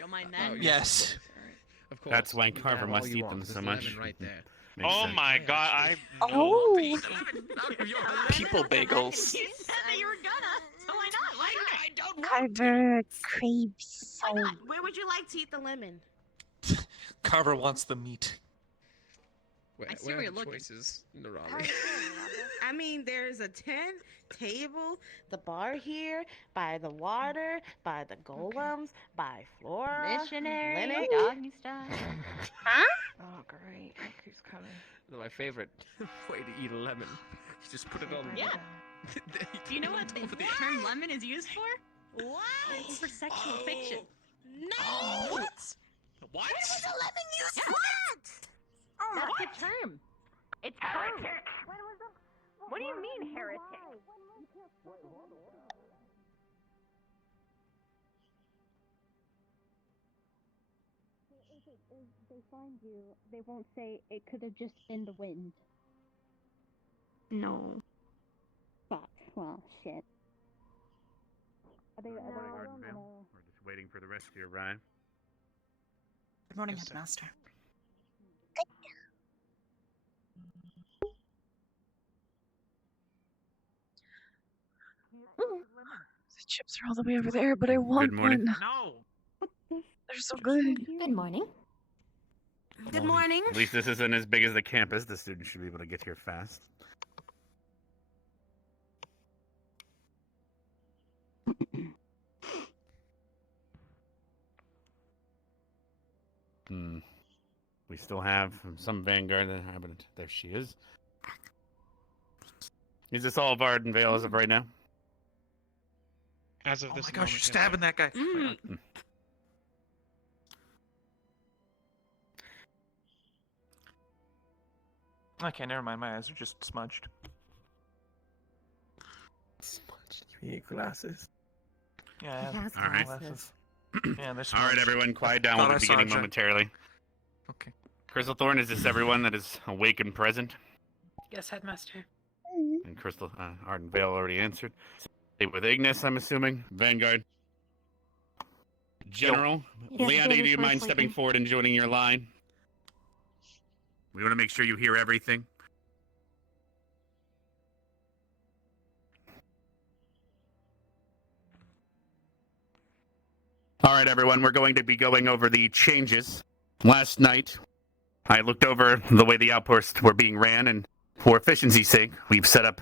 Don't mind Oh, that. Yes. Of course. That's why You can Carver have must all you eat want. them There's so lemon much. right there. Makes Oh sense. my god, I Oh. Eat the lemon out of your hand. People bagels. You said that you were gonna, so why not? Why not? I don't Carver craves so. Where would you like to eat the lemon? Carver wants the meat. Where, I see where where are you're the looking. choices in the Raleigh? I mean, there's a tent, table, the bar here, by the water, by the golems, by Flora, Missionary, Linux. doggy style. Huh? Oh, great. It keeps coming. My favorite way to eat a lemon. You just put it on. Yeah. Do you know what the term lemon is used for? What? It's for sexual fiction. No! What? What? Where was the lemon used Yeah. for? Oh, That's a term. It's true. What do you mean, heretic? If they find you, they won't say it could have just been the wind. No. Fuck. Well, shit. We're just waiting for the rest to arrive. Good morning, Headmaster. The chips are all the way over there, but I want morning. one. No. They're so good. Good morning. Good morning. At least this isn't as big as the campus. The students should be able to get here fast. We still have some Vanguard that happened. There she is. Is this all of Ardenvale as of right now? As of Oh this my gosh, you're moment, yes, stabbing that guy. Okay, never mind. My eyes are just smudged. Smudged. You need glasses. Yeah, He has All right. glasses. Yeah, they're All right, smudged. everyone, quiet down. Thought We'll I be saw beginning Jack. momentarily. Okay. Crystal Thorn, is this everyone that is awake and present? Yes, Headmaster. And Crystal Ardenvale already answered. Stay with Ignis, I'm assuming. Vanguard. General, Yes, Leon, do you David, mind first stepping waiting. forward and joining your line? We want to make sure you hear everything. All right, everyone, we're going to be going over the changes. Last night, I looked over the way the outposts were being ran, and for efficiency's sake, we've set up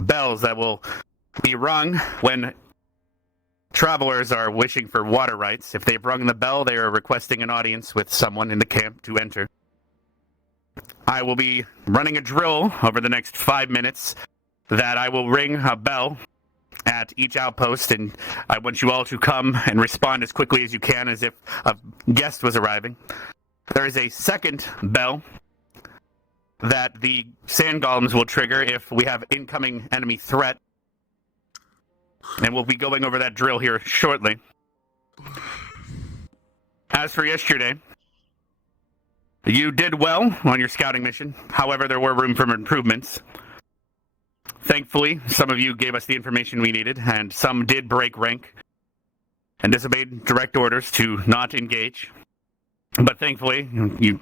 bells that will be rung when travelers are wishing for water rights. If they've rung the bell, they are requesting an audience with someone in the camp to enter. I will be running a drill over the next 5 minutes that I will ring a bell at each outpost, and I want you all to come and respond as quickly as you can as if a guest was arriving. There is a second bell that the sand golems will trigger if we have incoming enemy threat. And we'll be going over that drill here shortly. As for yesterday, you did well on your scouting mission. However, there were room for improvements. Thankfully, some of you gave us the information we needed, and some did break rank and disobeyed direct orders to not engage. But thankfully, you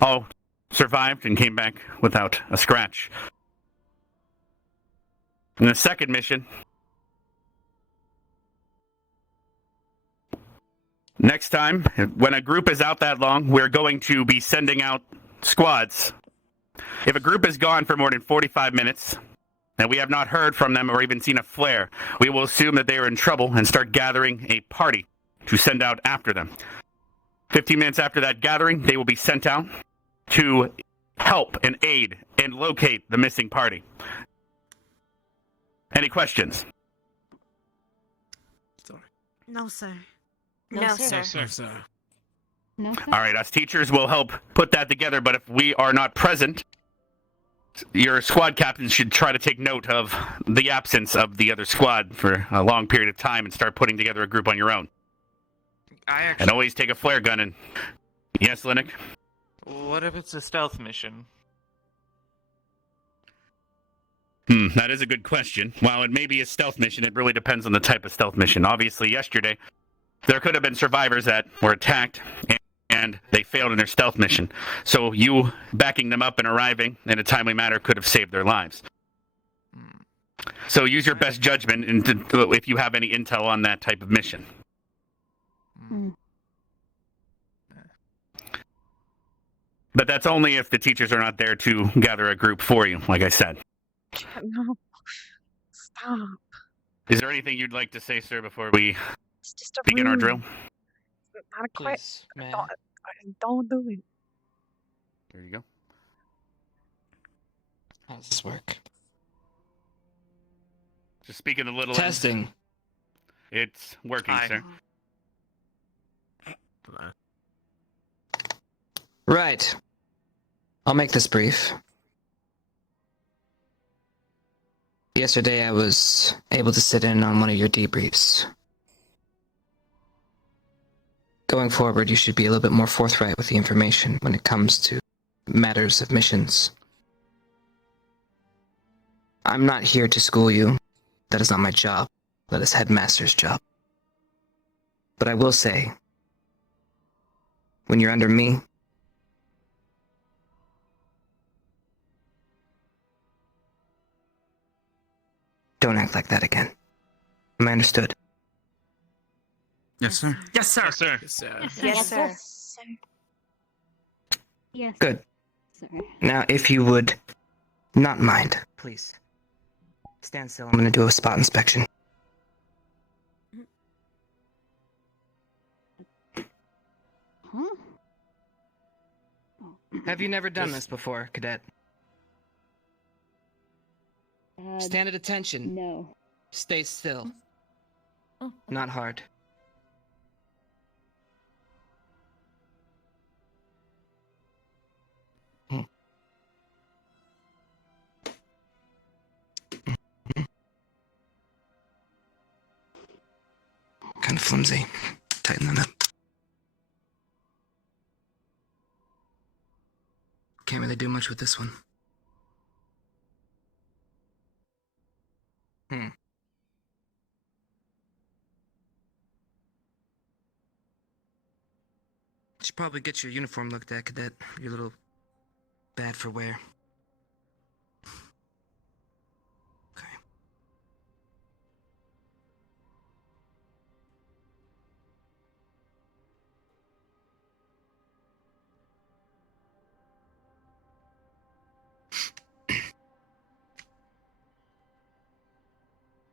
all survived and came back without a scratch. In the second mission, next time, when a group is out that long, we're going to be sending out squads. If a group is gone for more than 45 minutes, and we have not heard from them or even seen a flare, we will assume that they are in trouble and start gathering a party to send out after them. 15 minutes after that gathering, they will be sent out to help and aid and locate the missing party. Any questions? No, sir. No, sir. No, sir. No, sir. All right, us teachers will help put that together, but if we are not present, your squad captains should try to take note of the absence of the other squad for a long period of time and start putting together a group on your own. I actually. And always take a flare gun and... Yes, Linux? What if it's a stealth mission? That is a good question. While it may be a stealth mission, it really depends on the type of stealth mission. Obviously, yesterday, there could have been survivors that were attacked, and they failed in their stealth mission. So you backing them up and arriving in a timely manner could have saved their lives. So use your best judgment if you have any intel on that type of mission. But that's only if the teachers are not there to gather a group for you, like I said. No. Stop. Is there anything you'd like to say, sir, before we It's just a begin our drill? Not a quick. Please, man. Don't do it. There you go. How does this work? Just speaking a little. Testing. It's working, sir. Right. I'll make this brief. Yesterday I was able to sit in on one of your debriefs. Going forward, you should be a little bit more forthright with the information when it comes to matters of missions. I'm not here to school you. That is not my job. That is headmaster's job. But I will say, when you're under me, don't act like that again. Am I understood? Yes, sir. Yes, sir. Yes, sir. Yes, sir. Yes, sir. Yes. Good. Sir. Now, if you would not mind, please stand still. I'm going to do a spot inspection. Huh? Have you never done this before, Cadet? Stand at attention. No. Stay still. Not hard. Kind of flimsy. Tighten that up. Can't really do much with this one. Should probably get your uniform looked at, Cadet. You're a little bad for wear. Okay.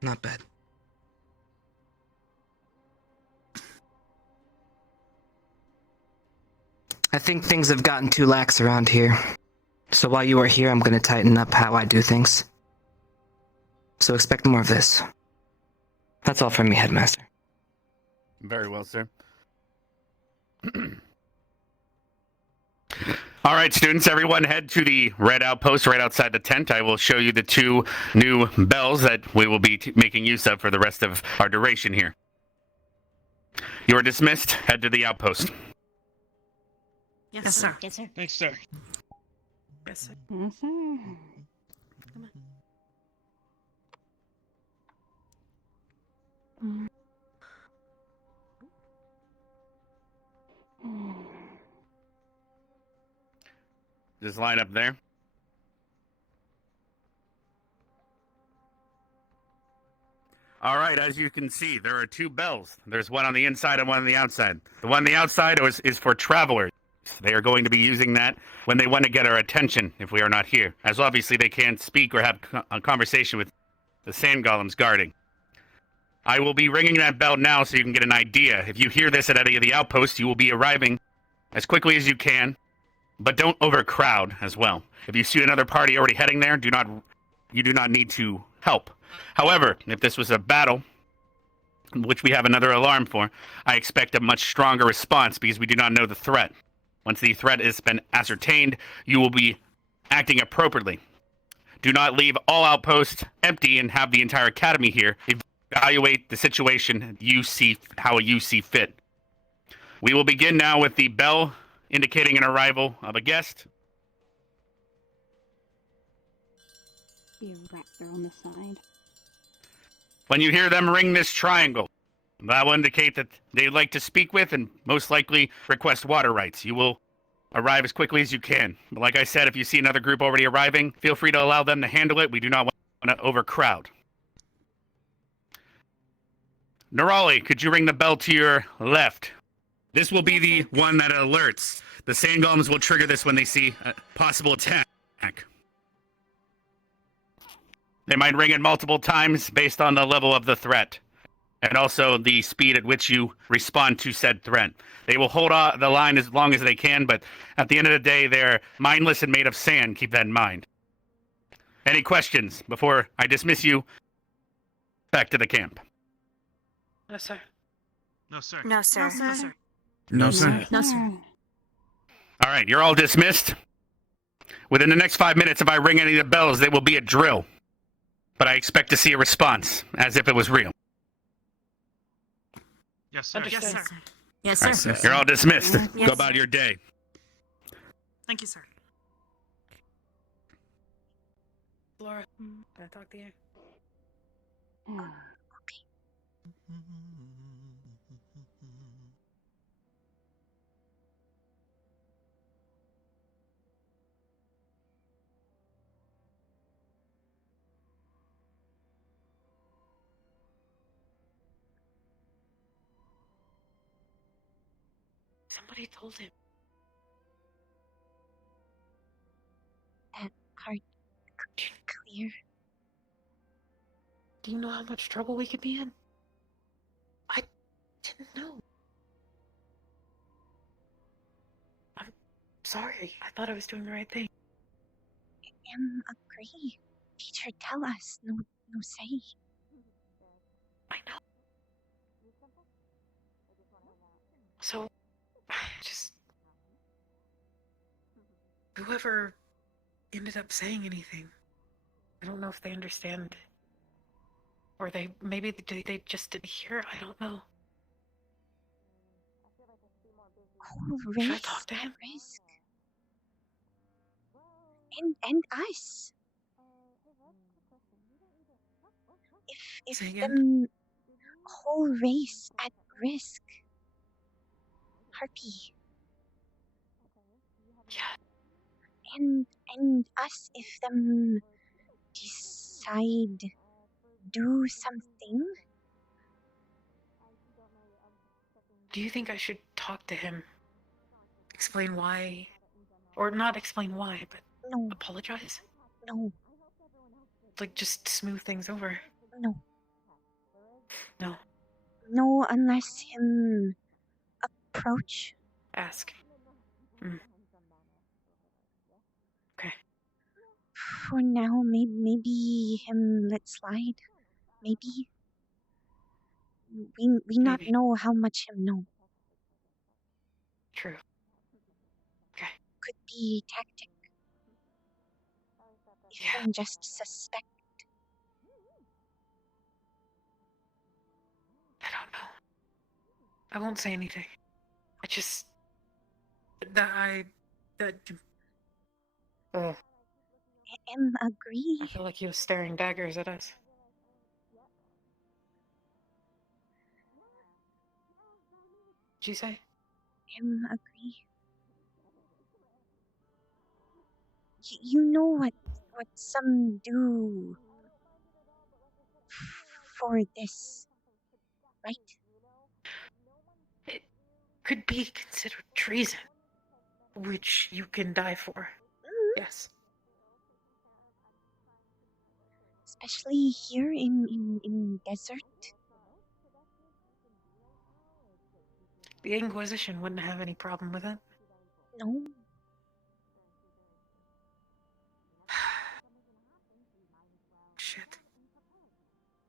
Not bad. I think things have gotten too lax around here. So while you are here, I'm gonna tighten up how I do things. So expect more of this. That's all from me, Headmaster. Very well, sir. All right, students, everyone head to the red outpost right outside the tent. I will show you the 2 new bells that we will be making use of for the rest of our duration here. You are dismissed. Head to the outpost. Yes, sir. Yes, sir. Thanks, sir. Yes, sir. Yes, sir. Just line up there. All right, as you can see, there are 2 bells. There's one on the inside and one on the outside. The one on the outside is for travelers. They are going to be using that when they want to get our attention if we are not here, as obviously they can't speak or have a conversation with the sand golems guarding. I will be ringing that bell now so you can get an idea. If you hear this at any of the outposts, you will be arriving as quickly as you can, but don't overcrowd as well. If you see another party already heading there, you do not need to help. However, if this was a battle, which we have another alarm for, I expect a much stronger response because we do not know the threat. Once the threat has been ascertained, you will be acting appropriately. Do not leave all outposts empty and have the entire academy here. Evaluate the situation how you see fit. We will begin now with the bell indicating an arrival of a guest. The raptor on the side. When you hear them ring this triangle, that will indicate that they'd like to speak with and most likely request water rights. You will arrive as quickly as you can. But like I said, if you see another group already arriving, feel free to allow them to handle it. We do not want to overcrowd. Nerali, could you ring the bell to your left? This will be the one that alerts. The sand golems will trigger this when they see a possible attack. They might ring it multiple times based on the level of the threat, and also the speed at which you respond to said threat. They will hold the line as long as they can, but at the end of the day, they're mindless and made of sand. Keep that in mind. Any questions before I dismiss you back to the camp? No, sir. No, sir. No, sir. No, sir. No, sir. No, sir. All right, you're all dismissed. Within the next 5 minutes, if I ring any of the bells, they will be a drill. But I expect to see a response, as if it was real. Yes, sir. Understood. Yes, sir. Yes, All sir. right, you're all dismissed. Yes, Go about sir. your day. Thank you, sir. Laura, can I talk to you? Somebody told him. That part clear. Do you know how much trouble we could be in? I didn't know. I'm sorry. I thought I was doing the right thing. Agree. Teacher, tell us. No say. I know. So, just whoever ended up saying anything, I don't know if they understand, or maybe they just didn't hear. I don't know. Whole Should I race talk to at him? risk. And us. Say If again? whole race at risk. Harpy. Yeah. And us if them decide do something. Do you think I should talk to him? Explain why, or not explain why, but No. apologize? No. Like, just smooth things over? No. No. No, unless him approach. Ask. Okay. For now, maybe him let slide. Maybe. We not know how much him know. True. Okay. Could be tactic. If him just suspect. I don't know. I won't say anything. I just... Oh. Agree. I feel like he was staring daggers at us. What'd you say? Agree. You know what some do for this, right? It could be considered treason, which you can die for. Yes. Especially here in desert. The Inquisition wouldn't have any problem with it. No. Shit.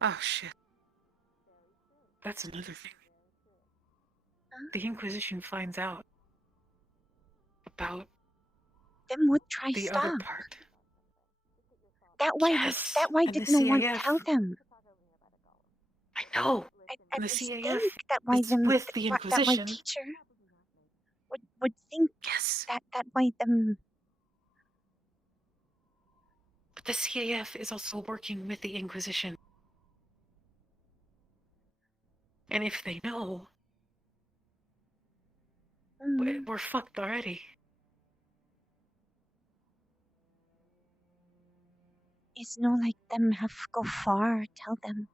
Oh, shit. That's another thing. The Inquisition finds out about Them would try the stop. other part. That why and did the no one CAF. tell them? I know. I And the think CAF that why is them with the that why Inquisition. teacher would think Yes. that why them. But the CAF is also working with the Inquisition. And if they know, we're fucked already. is no like them have go far. Tell them.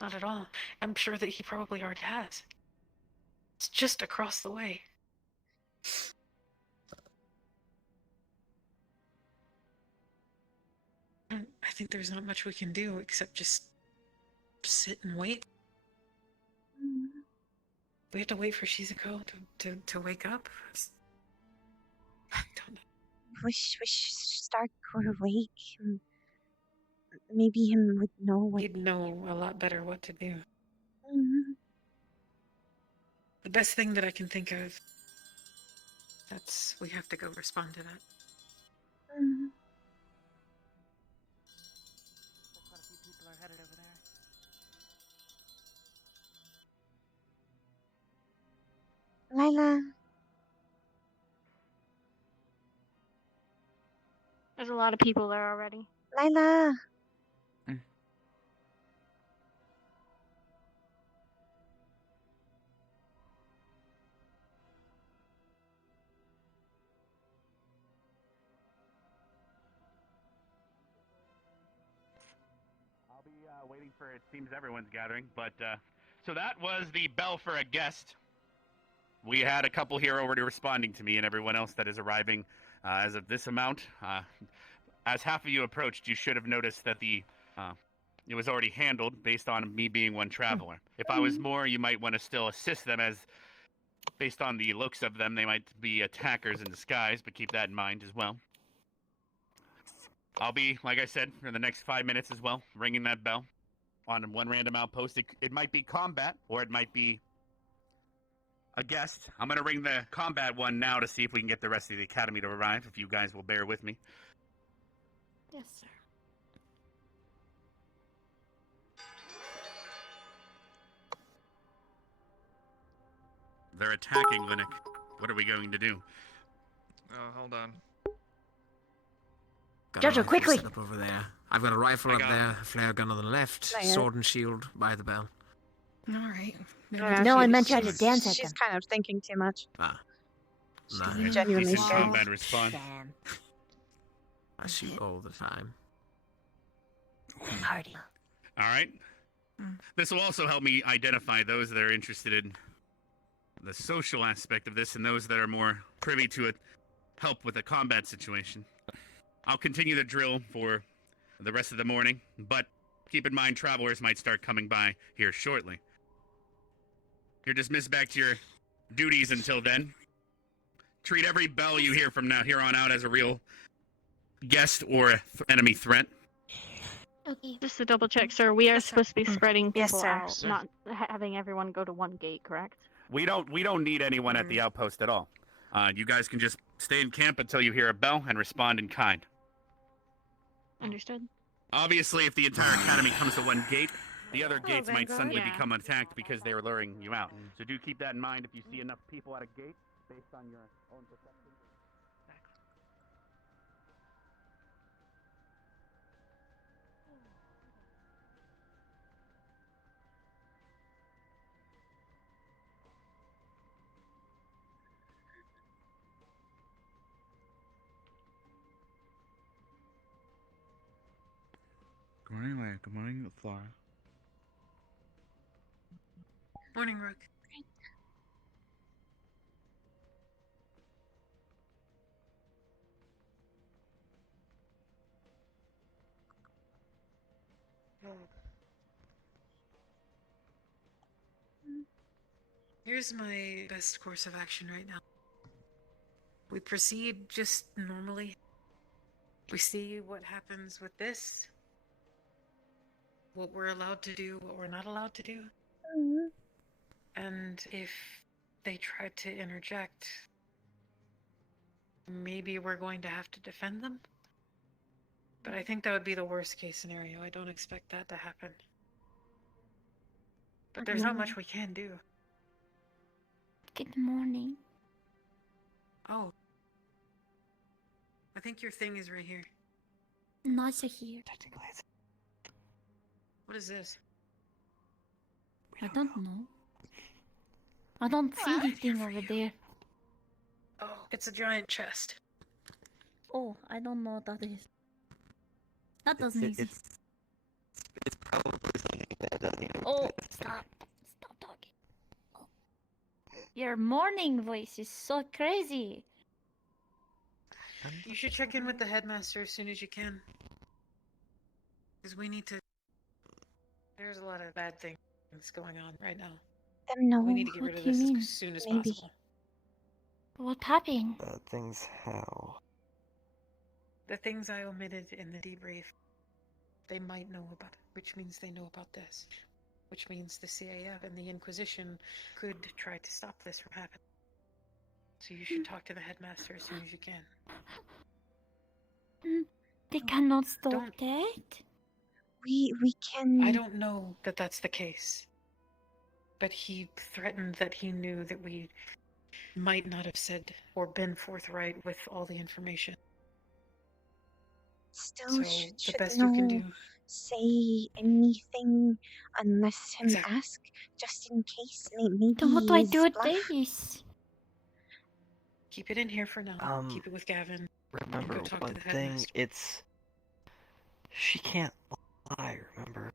Not at all. I'm sure that he probably already has. It's just across the way. I think there's not much we can do except just sit and wait. We have to wait for Shizuko to wake up. I don't know. Wish Stark were awake. Maybe him would know what. He'd know a lot better what to do. The best thing that I can think of. We have to go respond to that. Quite a few people are headed over there. Lila. There's a lot of people there already. Lila. I'll be waiting for, it seems everyone's gathering, but so that was the bell for a guest. We had a couple here already responding to me, and everyone else that is arriving as of this amount. As half of you approached, you should have noticed that it was already handled based on me being one traveler. If I was more, you might want to still assist them, as based on the looks of them, they might be attackers in disguise, but keep that in mind as well. I'll be, like I said, for the next 5 minutes as well, ringing that bell on one random outpost. It might be combat, or it might be a guest. I'm going to ring the combat one now to see if we can get the rest of the academy to arrive, if you guys will bear with me. Yes, sir. They're attacking, Linux. What are we going to do? Oh, hold on. Got a Jojo, rifle quickly! set up over there. I've got a rifle up there, a flare gun on the left, sword and shield by the bell. All right. No, I meant you had to dance at She's them. kind of thinking too much. Nice. Genuinely Decent scared. combat response. I shoot all the time. Party. All right. This will also help me identify those that are interested in the social aspect of this and those that are more privy to it, help with the combat situation. I'll continue the drill for the rest of the morning, but keep in mind travelers might start coming by here shortly. You're dismissed back to your duties until then. Treat every bell you hear from here on out as a real guest or enemy threat. Okay. Just to double check, sir, we are supposed to be spreading people Yes, sir. out, not having everyone go to one gate, correct? We don't need anyone at the outpost at all. You guys can just stay in camp until you hear a bell and respond in kind. Understood. Obviously, if the entire academy comes to one gate, the other gates might suddenly become attacked because they were luring you out. So do keep that in mind if you see enough people at a gate, based on your own perception. Good morning, Leia. Good morning, Flora. Morning, Rook. Here's my best course of action right now. We proceed just normally. We see what happens with this. What we're allowed to do, what we're not allowed to do. And if they try to interject, maybe we're going to have to defend them. But I think that would be the worst case scenario. I don't expect that to happen. But there's not much we can do. Good morning. Oh. I think your thing is right here. Nice to hear. What is this? I don't know. I don't see anything over there. Oh, it's a giant chest. Oh, I don't know what that is. That doesn't exist. It's probably something that doesn't even Oh, stop. Stop talking. Oh. Your morning voice is so crazy. You should check in with the headmaster as soon as you can. Because we need to... There's a lot of bad things going on right now. No. We need to get What rid of do you this mean? as soon as Maybe. possible. What happened? things how? The things I omitted in the debrief, they might know about it, which means they know about this. Which means the CAF and the Inquisition could try to stop this from happening. So you should talk to the headmaster as soon as you can. They cannot stop that. We can. I don't know that that's the case. But he threatened that he knew that we might not have said or been forthright with all the information. Still, So should the best you can do. say anything unless him Exactly. ask, just in case. Maybe. Then what do I he's do with bluff. this? Keep it in here for now. Keep it with Gavin. Remember and go talk one to the thing, headmaster. it's... She can't lie, remember?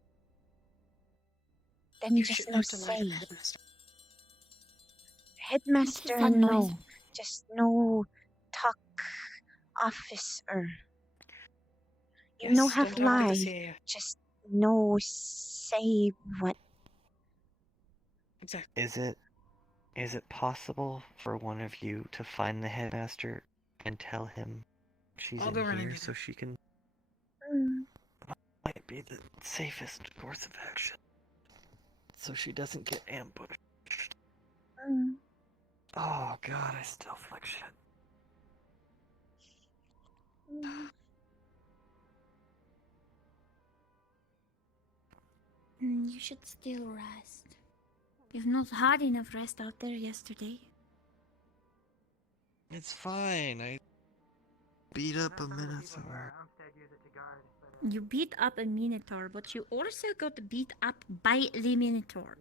Then You just shouldn't no have to lie to say. the headmaster. Headmaster, that no. noise? Just no talk officer. You Yes, know don't have talk to the lie. CAF. Just no say what. Exactly. Is it possible for one of you to find the headmaster and tell him she's I'll go run in and here do so that. she can... Might be the safest course of action. So she doesn't get ambushed. Oh god, I still feel like shit. You should still rest. You've not had enough rest out there yesterday. It's fine, I beat up a Minotaur. You beat up a Minotaur, but you also got beat up by the Minotaur.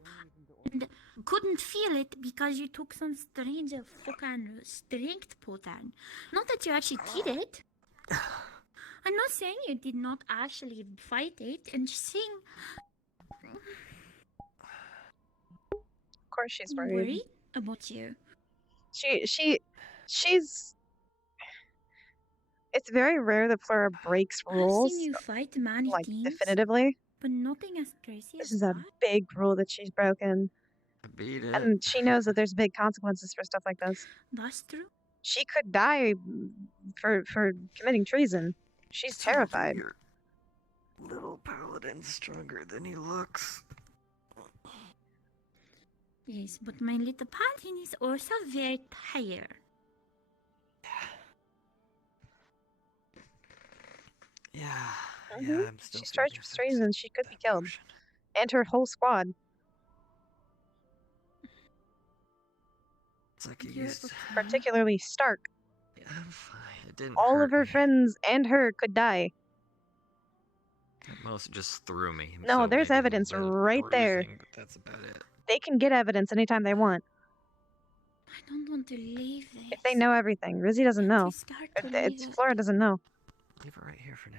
And couldn't feel it because you took some strange fucking strength potion. Not that you actually did it. I'm not saying you did not actually fight it, and just saying... Of course she's I'm worried. worried about you. She's... It's very rare that Flora breaks rules, I've seen you fight many like, things, definitively. but nothing as crazy This as is a that. big rule that she's broken. I beat it. And she knows that there's big consequences for stuff like this. That's true. She could die for committing treason. She's terrified. Your little paladin's stronger than he looks. Yes, but my little paladin is also very tired. Yeah, Mhm. yeah, I'm still She's charged with treason. She could be killed. And her whole squad. It's like you You're used... Particularly Stark. Yeah, I'm fine. It didn't All hurt of her me. friends and her could die. At most, it just threw me. No, so there's maybe a little evidence bit of right there. bruising, but that's about it. They can get evidence anytime they want. I don't want to leave this. If they know everything. Rizzy doesn't know. Flora doesn't know. Leave it right here for now.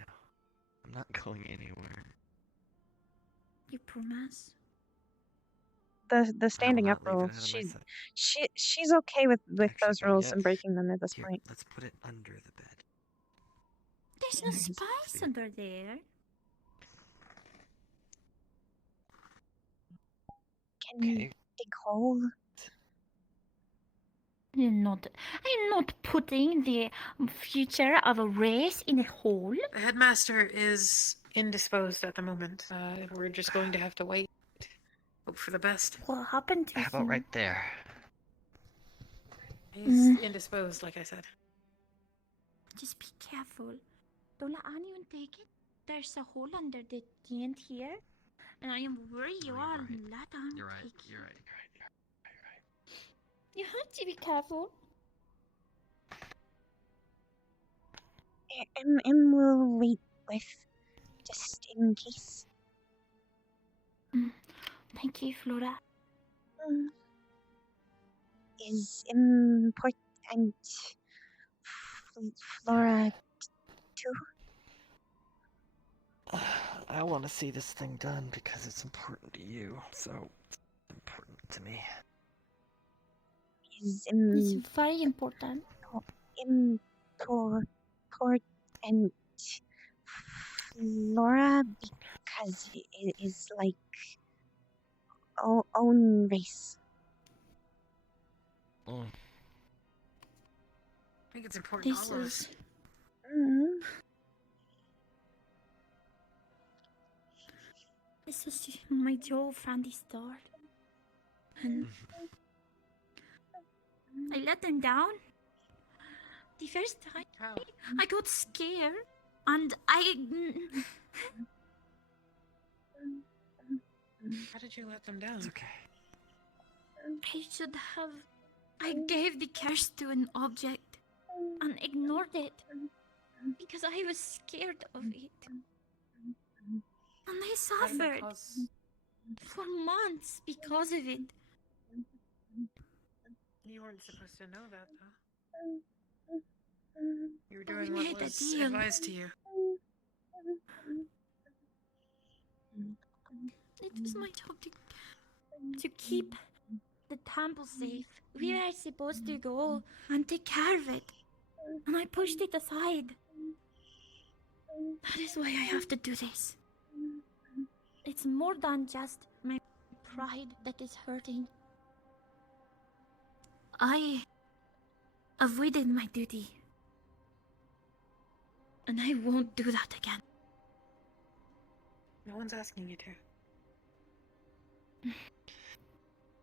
I'm not going anywhere. You promise? The standing up leaving rule. it out of my She's okay with those rules yet. and breaking them at this Here, point. let's put it under the bed. There's no spice under there. Can we dig hole? I'm not putting the future of a race in a hole. The headmaster is indisposed at the moment. We're just going to have to wait. Hope for the best. What happened to How about right there? He's indisposed, like I said. Just be careful. Don't let anyone take it. There's a hole under the tent here. And I am where you are. Right. Let them You're right. take You're it. right. You have to be careful. Will wait with, just in case. Thank you, Flora. Is important Flora too? I want to see this thing done because it's important to you, so it's important to me. Is It's very important. Important Flora because it is like own race. I think it's important to all of us. This was my job from the start. And I let them down. The first time, I got scared. And How did you let them down? It's okay. I should have. I gave the curse to an object and ignored it because I was scared of it. And I suffered for months because of it. You weren't supposed to know that, though. You were doing We what made a was deal. advised to you. It was my job to keep the temple safe. We were supposed to go and take care of it. And I pushed it aside. That is why I have to do this. It's more than just my pride that is hurting. I avoided my duty. And I won't do that again. No one's asking you to.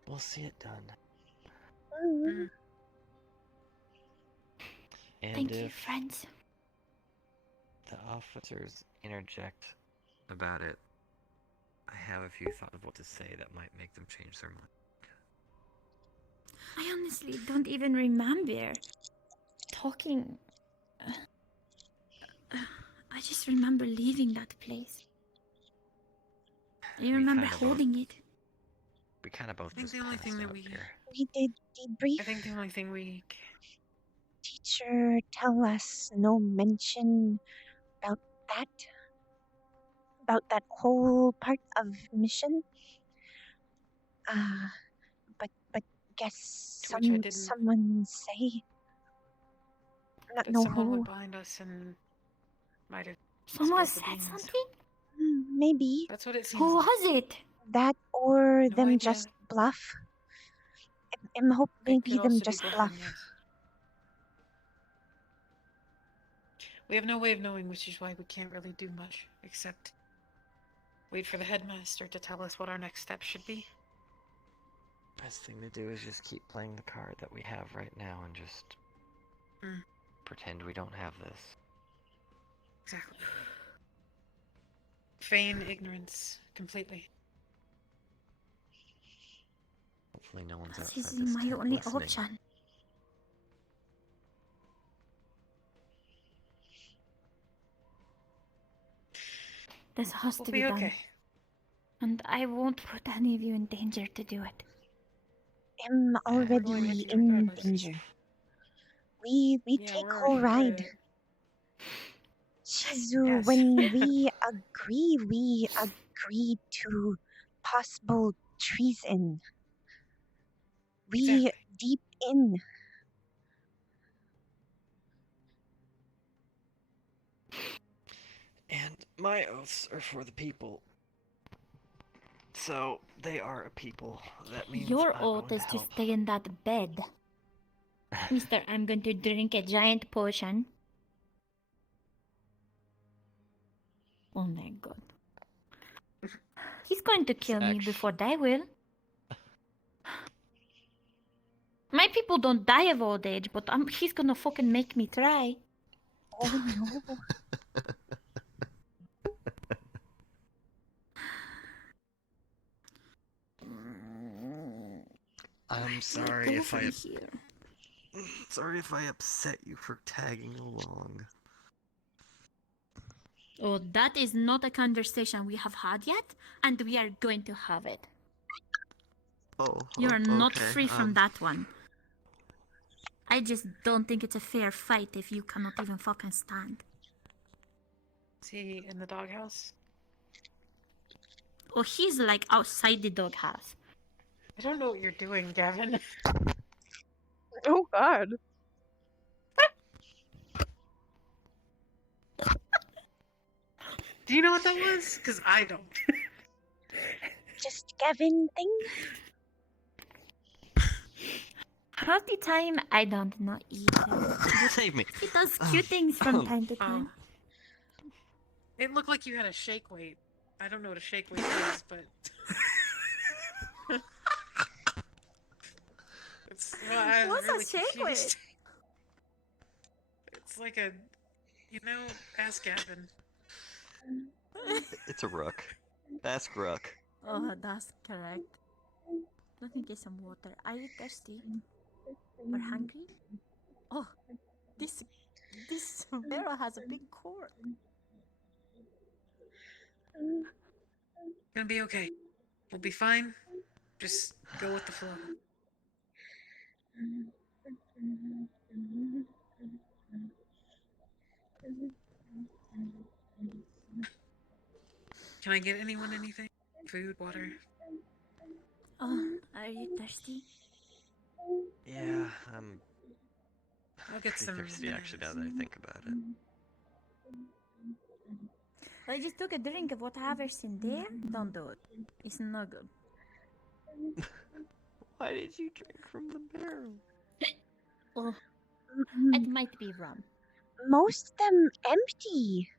We'll see it done. And Thank you, if friends. the officers interject about it, I have a few thoughts of what to say that might make them change their mind. I honestly don't even remember talking. I just remember leaving that place. I remember holding it. We kind of both I think just the only thing passed that out we here. We did debrief. I think the only thing we Teacher tell us no mention about that whole part of mission. But guess To which I didn't. someone say. Not that know someone who. went behind us and might have. Someone spilled the said beans. something? Maybe. That's what it seems. Who like. was it? That or No them idea. just bluff. I'm hope It maybe could them also be just bluffing, bluff. yes. We have no way of knowing, which is why we can't really do much, except wait for the headmaster to tell us what our next step should be. Best thing to do is just keep playing the card that we have right now and just pretend we don't have this. Exactly. Feign ignorance completely. Hopefully no one's This outside is this my tent only listening. option. This has We'll to be be done. okay. And I won't put any of you in danger to do it. I'm already in danger. We take whole ride. Shizu, Yes. when we agree to possible treason. We deep in. And my oaths are for the people. So, they are a people. That means Your I'm oath going is to to help. stay in that bed. Mister, I'm going to drink a giant potion. Oh my god. He's going to kill me before they will. My people don't die of old age, but he's gonna fucking make me try. Oh no. I'm sorry if I upset you for tagging along. Oh, that is not a conversation we have had yet, and we are going to have it. Oh, You are not okay. free from that one. I just don't think it's a fair fight if you cannot even fucking stand. Is he in the doghouse? Oh, he's like outside the doghouse. I don't know what you're doing, Gavin. Oh God. Do you know what that was? Because I don't. Just Gavin thing. Half the time, I don't know either. Save me. He does cute things from time to time. It looked like you had a shake weight. I don't know what a shake weight is, but it's I'm What's really a shake confused. weight? It's like a, ask Gavin. It's a rook. Ask Rook. Oh, that's correct. Let me get some water. Are you thirsty? Or hungry? Oh, this barrel has a big cork. Gonna be okay. We'll be fine. Just go with the flow. Can I get anyone anything? Food, water? Oh, are you thirsty? Yeah, I'm I'll get pretty some thirsty actually now that I think about it. I just took a drink of whatever's in there. Don't do it. It's no good. Why did you drink from the barrel? Oh, it might be rum. Most of them empty.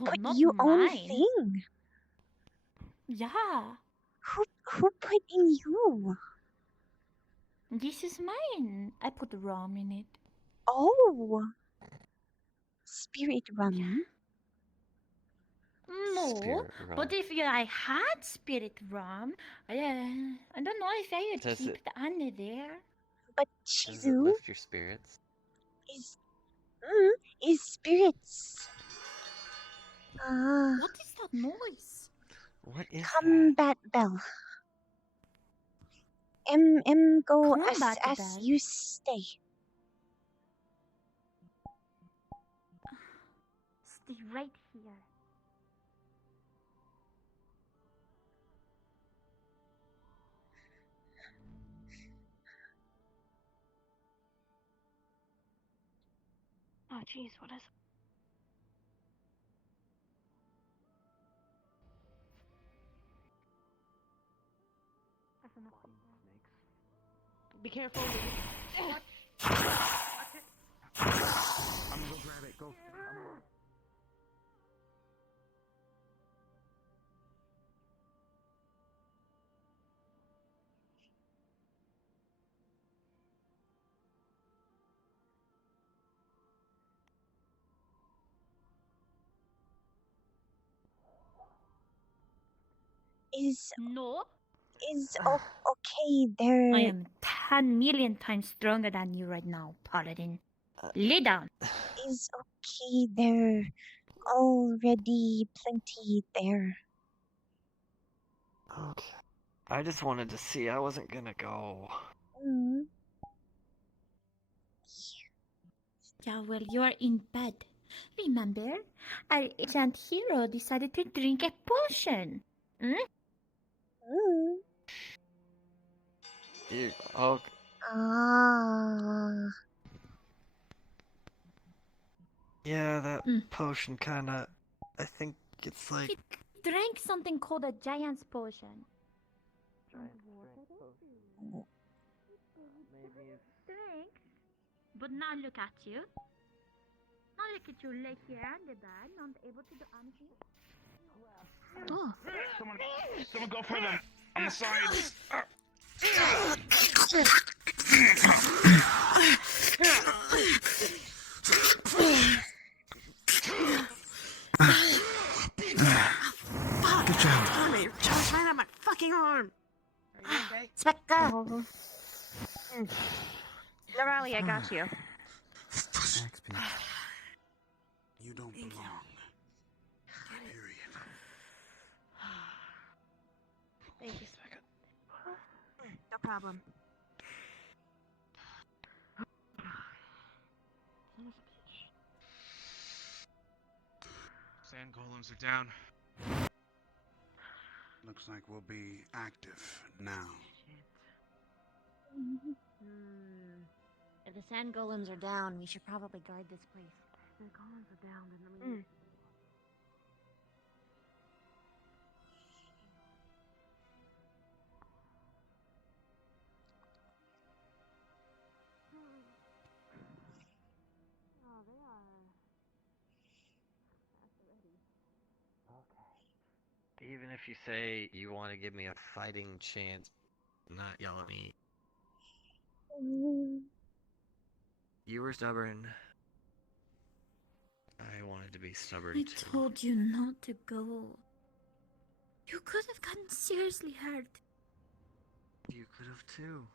But not you own mine. thing. Yeah. Who put in you? This is mine. I put rum in it. Oh. Spirit rum. No, Spirit rum. but if I had spirit rum, I don't know if I would Does keep it- it under there. But Does it Shizu lift your spirits? is spirits. What is that noise? What is Combat bell. Go Combat as bell? you stay. Stay right here. Oh, jeez, what is? Be careful. I'm gonna go grab it. Go. No. Is okay there. I am 10 million times stronger than you right now, Paladin. Lay down. Is okay there. Already plenty there. Okay. I just wanted to see. I wasn't gonna go. Yeah, well, you're in bed. Remember, our agent hero decided to drink a potion. Oh. Yeah, that potion kinda. I think it's like. He drank something called a giant's potion. Thanks. But now look at you. Now look at you lay here on the bed, not able to do anything. Oh. Someone go for them on the sides. Good job. Damn it, Josh, right on my fucking arm. Are you okay? Spectre. Lorali, I got you. You don't belong. Period. Thank you. No problem. Sand golems are down. Looks like we'll be active now. If the sand golems are down, we should probably guard this place. The golems are down, then let me. Oh, they are. That's ready. Even if you say you want to give me a fighting chance, not yell at me. You were stubborn. I wanted to be stubborn I too. told you not to go. You could have gotten seriously hurt. You could have too.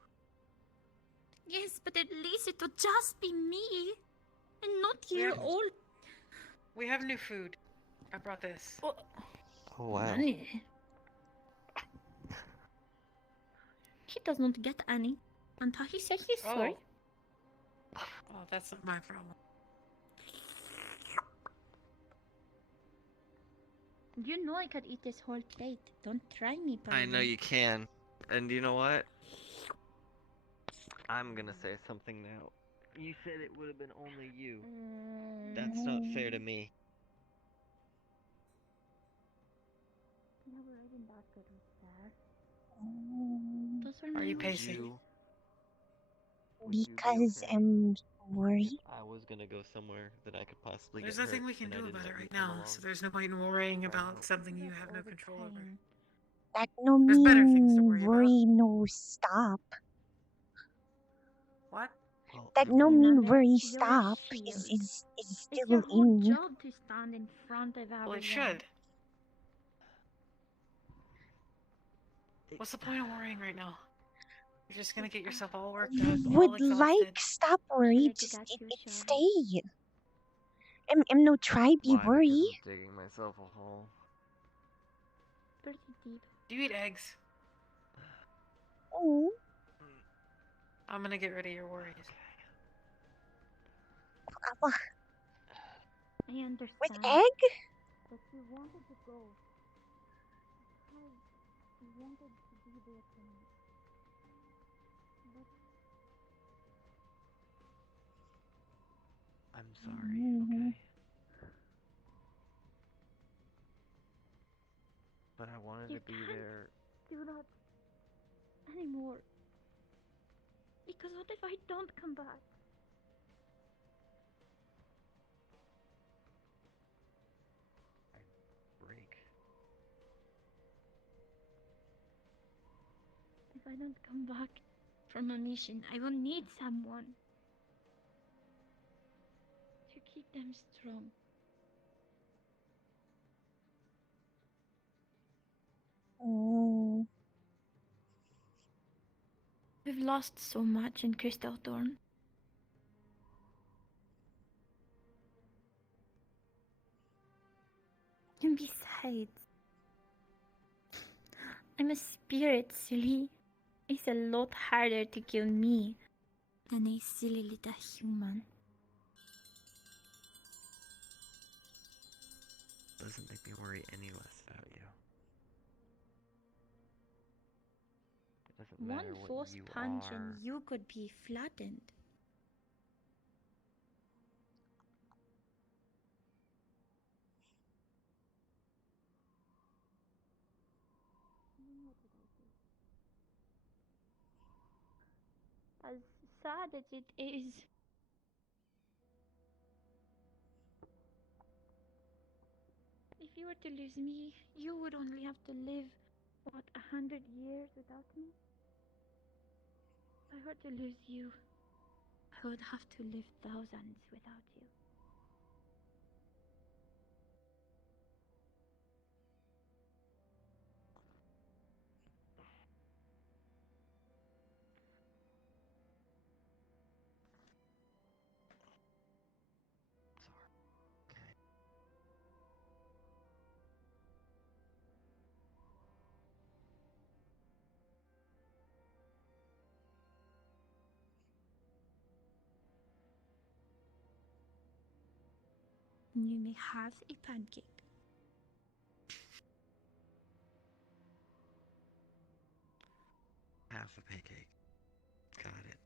Yes, but at least it would just be me. And not you all. We have new food. I brought this. Oh wow. Money. He does not get any until he says he's sorry. Oh, that's not my problem. You know I could eat this whole plate. Don't try me, buddy. I know you can. And you know what? I'm gonna say something now. You said it would have been only you. That's not fair to me. Never even that good with that. Those were Are you my pacing? Because I'm worried. I was gonna go somewhere that I could possibly There's get nothing hurt, we can and I do didn't about it want you right to come now, along. so there's no point in worrying about something you have no control over. That no There's better things to mean worry about. worry no stop. What? That no mean worry Your stop shield. is It's still your whole in. job to stand in front of everyone. Well, it should. What's the point of worrying right now? You're just gonna get yourself all worked up, all Would exhausted. like stop worry, just it stay. I'm no try be Why? worry. Because I'm digging myself a hole. Pretty deep. Do you eat eggs? Oh. I'm gonna get rid of your worries. I understand. With egg? But you wanted to go. Because you wanted to be there for me. But I'm sorry, okay? But I wanted You to be can't there. do that anymore. Because what if I don't come back? Break. If I don't come back from a mission, I will need someone to keep them strong. Oh. We've lost so much in Crystal Thorn. And besides, I'm a spirit, silly. It's a lot harder to kill me than a silly little human. Doesn't make me worry any less about you. It doesn't One matter what false you punch are. and you could be flattened. As sad as it is, if you were to lose me, you would only have to live, what, 100 years without me? If I were to lose you, I would have to live thousands without you. You may have a pancake. half a pancake. Got it.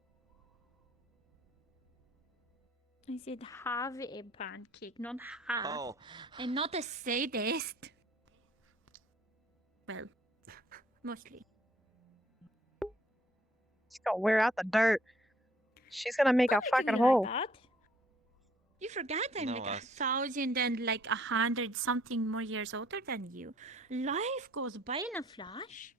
I said have a pancake, not half. Oh. I'm not a sadist. Well, mostly. She's gonna wear out the dirt. She's gonna make a fucking Like hole. that. You forget I'm No, like us. 1,000 and like 100 something more years older than you. Life goes by in a flash.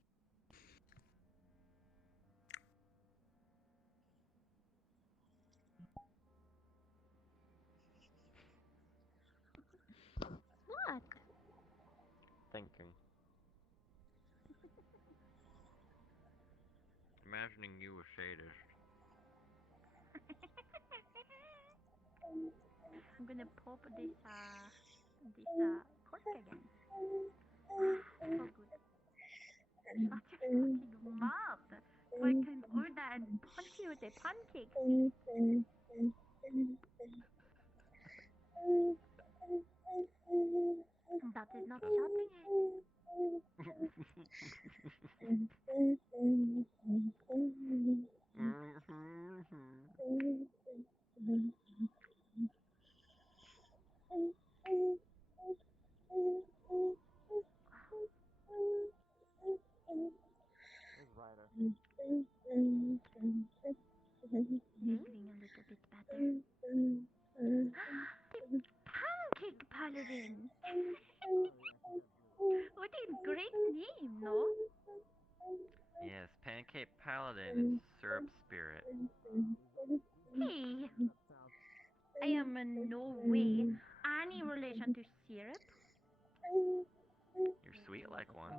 What? Thinking. Imagining you a sadist. I'm gonna pop this cork again. So good. Such a fucking mouth. So I can order and punch you with a pancake. That is not shouting Giggling a little bit better. The Pancake Paladin! What a great name, no? Yes, Pancake Paladin is Syrup Spirit. Hey! I am in no way any relation to syrup. You're sweet like one.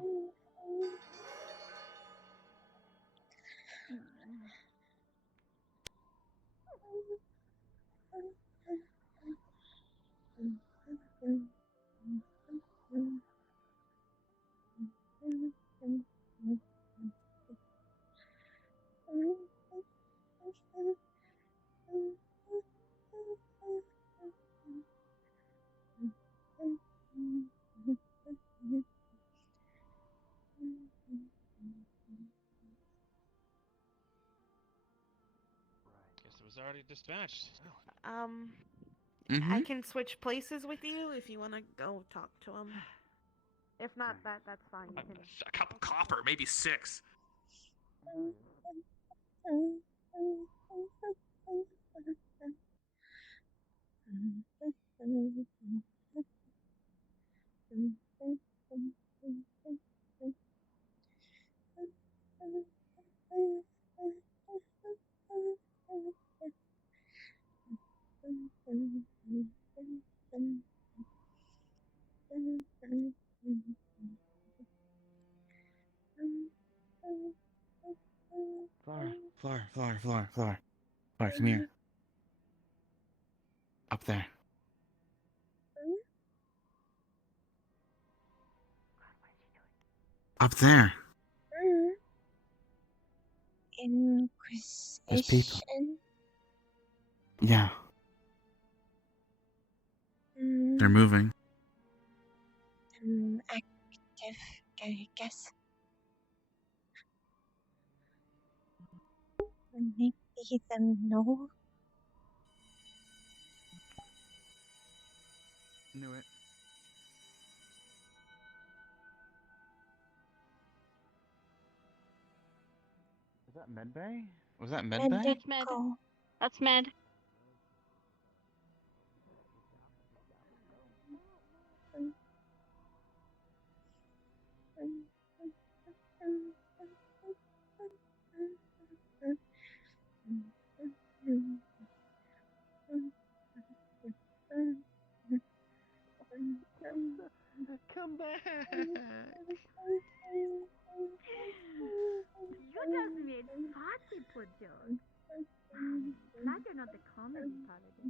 Guess it was already dispatched. I can switch places with you if you want to go talk to him. If not, that's fine. You can. A cup of copper, maybe 6. Floor, come here. Up there. Up there. Inquisition. There's people. Yeah. They're moving. Active, I guess. Maybe them know. Knew it. Is that medbay? Was that medbay? That's med. That's med. Come back! You just made fatty put jokes. Glad you're not the comedy paladin.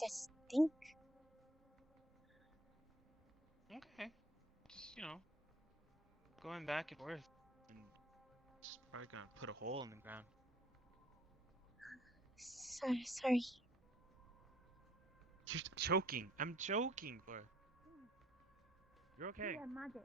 Just think. Okay. Just, going back and forth. And it's probably gonna put a hole in the ground. Sorry. You're joking. I'm joking, Flora. You're okay. Yeah, magic.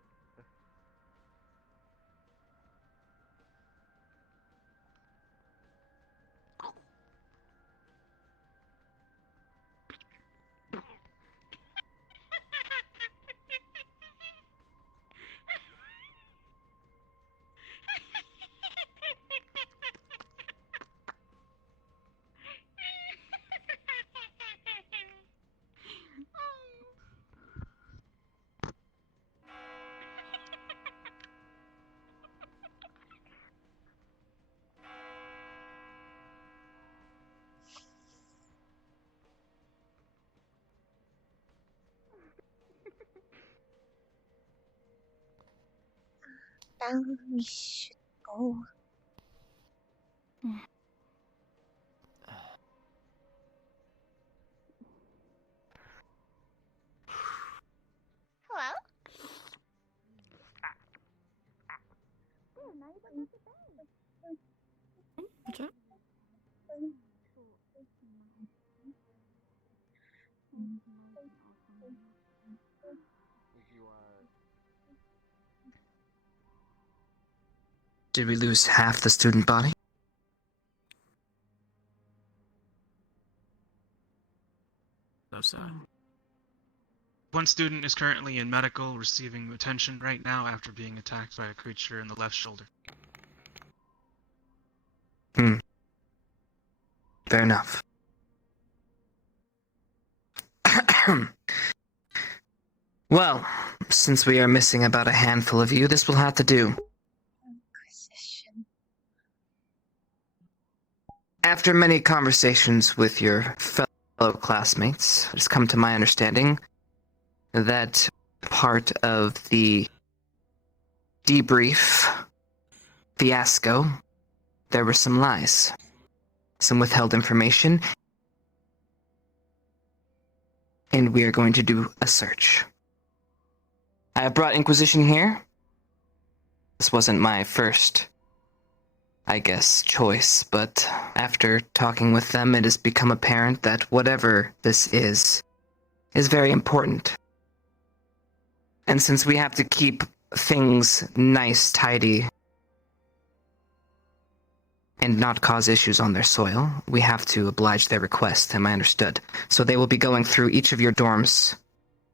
Now we should go. Hello? Did we lose half the student body? So sad. One student is currently in medical, receiving attention right now after being attacked by a creature in the left shoulder. Fair enough. Well, since we are missing about a handful of you, this will have to do. After many conversations with your fellow classmates, it has come to my understanding that part of the debrief fiasco, there were some lies, some withheld information, and we are going to do a search. I have brought Inquisition here. This wasn't my first, I guess, choice, but after talking with them, it has become apparent that whatever this is very important. And since we have to keep things nice, tidy, and not cause issues on their soil, we have to oblige their request, am I understood? So they will be going through each of your dorms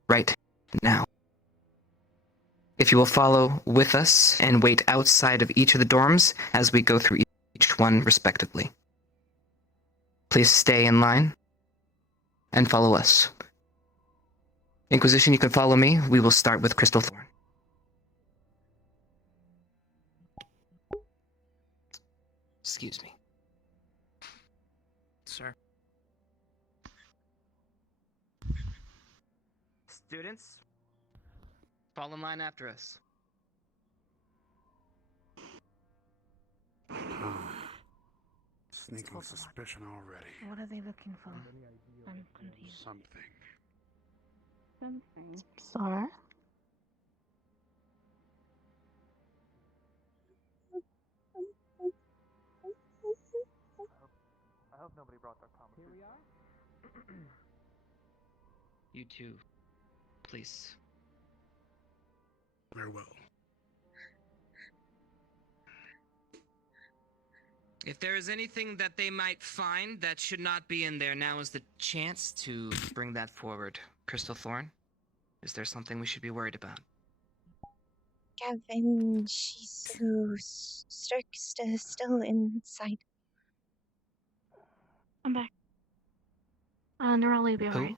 right now. If you will follow with us and wait outside of each of the dorms as we go through each one respectively. Please stay in line and follow us. Inquisition, you can follow me. We will start with Crystal Thorn. Excuse me. Sir. Students, fall in line after us. Sneaking suspicion already. What are they looking for? I'm confused. Something. Something. Sir? I hope nobody brought their comic. Here we are. You too, please. Very well. If there is anything that they might find that should not be in there, now is the chance to bring that forward. Crystal Thorn, is there something we should be worried about? Gavin, Stark still inside. I'm back. Nerali will be alright.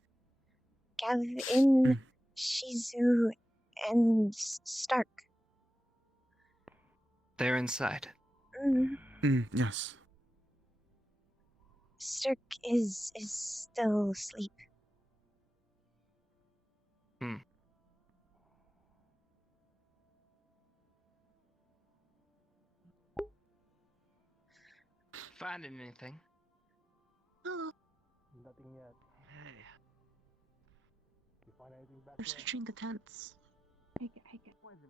Gavin, Shizu, and Stark. They're inside. Yes. Stark is still asleep. Finding anything? We're searching the tents. If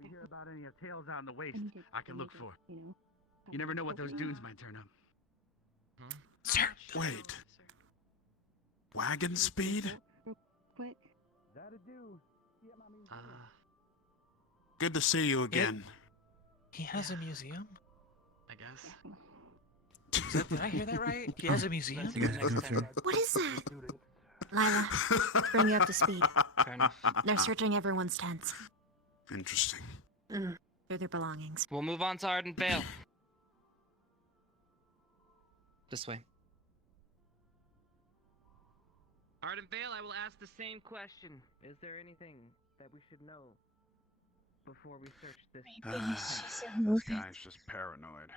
you hear about any tails out in the waste, I can look for. You never know what those dunes might turn up. Sir, wait. Wagon speed? Quick. Good to see you again. He has a museum? I guess. Did I hear that right? He has a museum? What is that? Lila, let's bring you up to speed. Fair enough. They're searching everyone's tents. Interesting. They're their belongings. We'll move on to Ardent Vale. This way. Ardent Vale, I will ask the same question. Is there anything that we should know before we search this? This guy's just paranoid.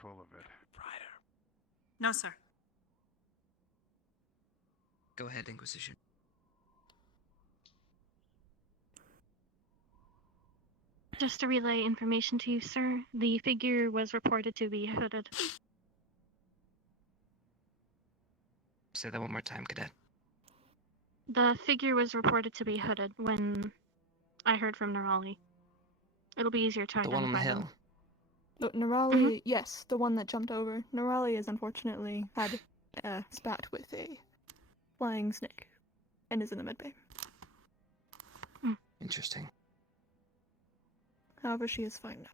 Full of it. No, sir. Go ahead, Inquisition. Just to relay information to you, sir, the figure was reported to be hooded. Say that one more time, Cadet. The figure was reported to be hooded when I heard from Nerali. It'll be easier to The one on the identify hill. them. Look, Nerali, yes, the one that jumped over. Nerali has unfortunately had a spat with a flying snake and is in the medbay. Interesting. However, she is fine now.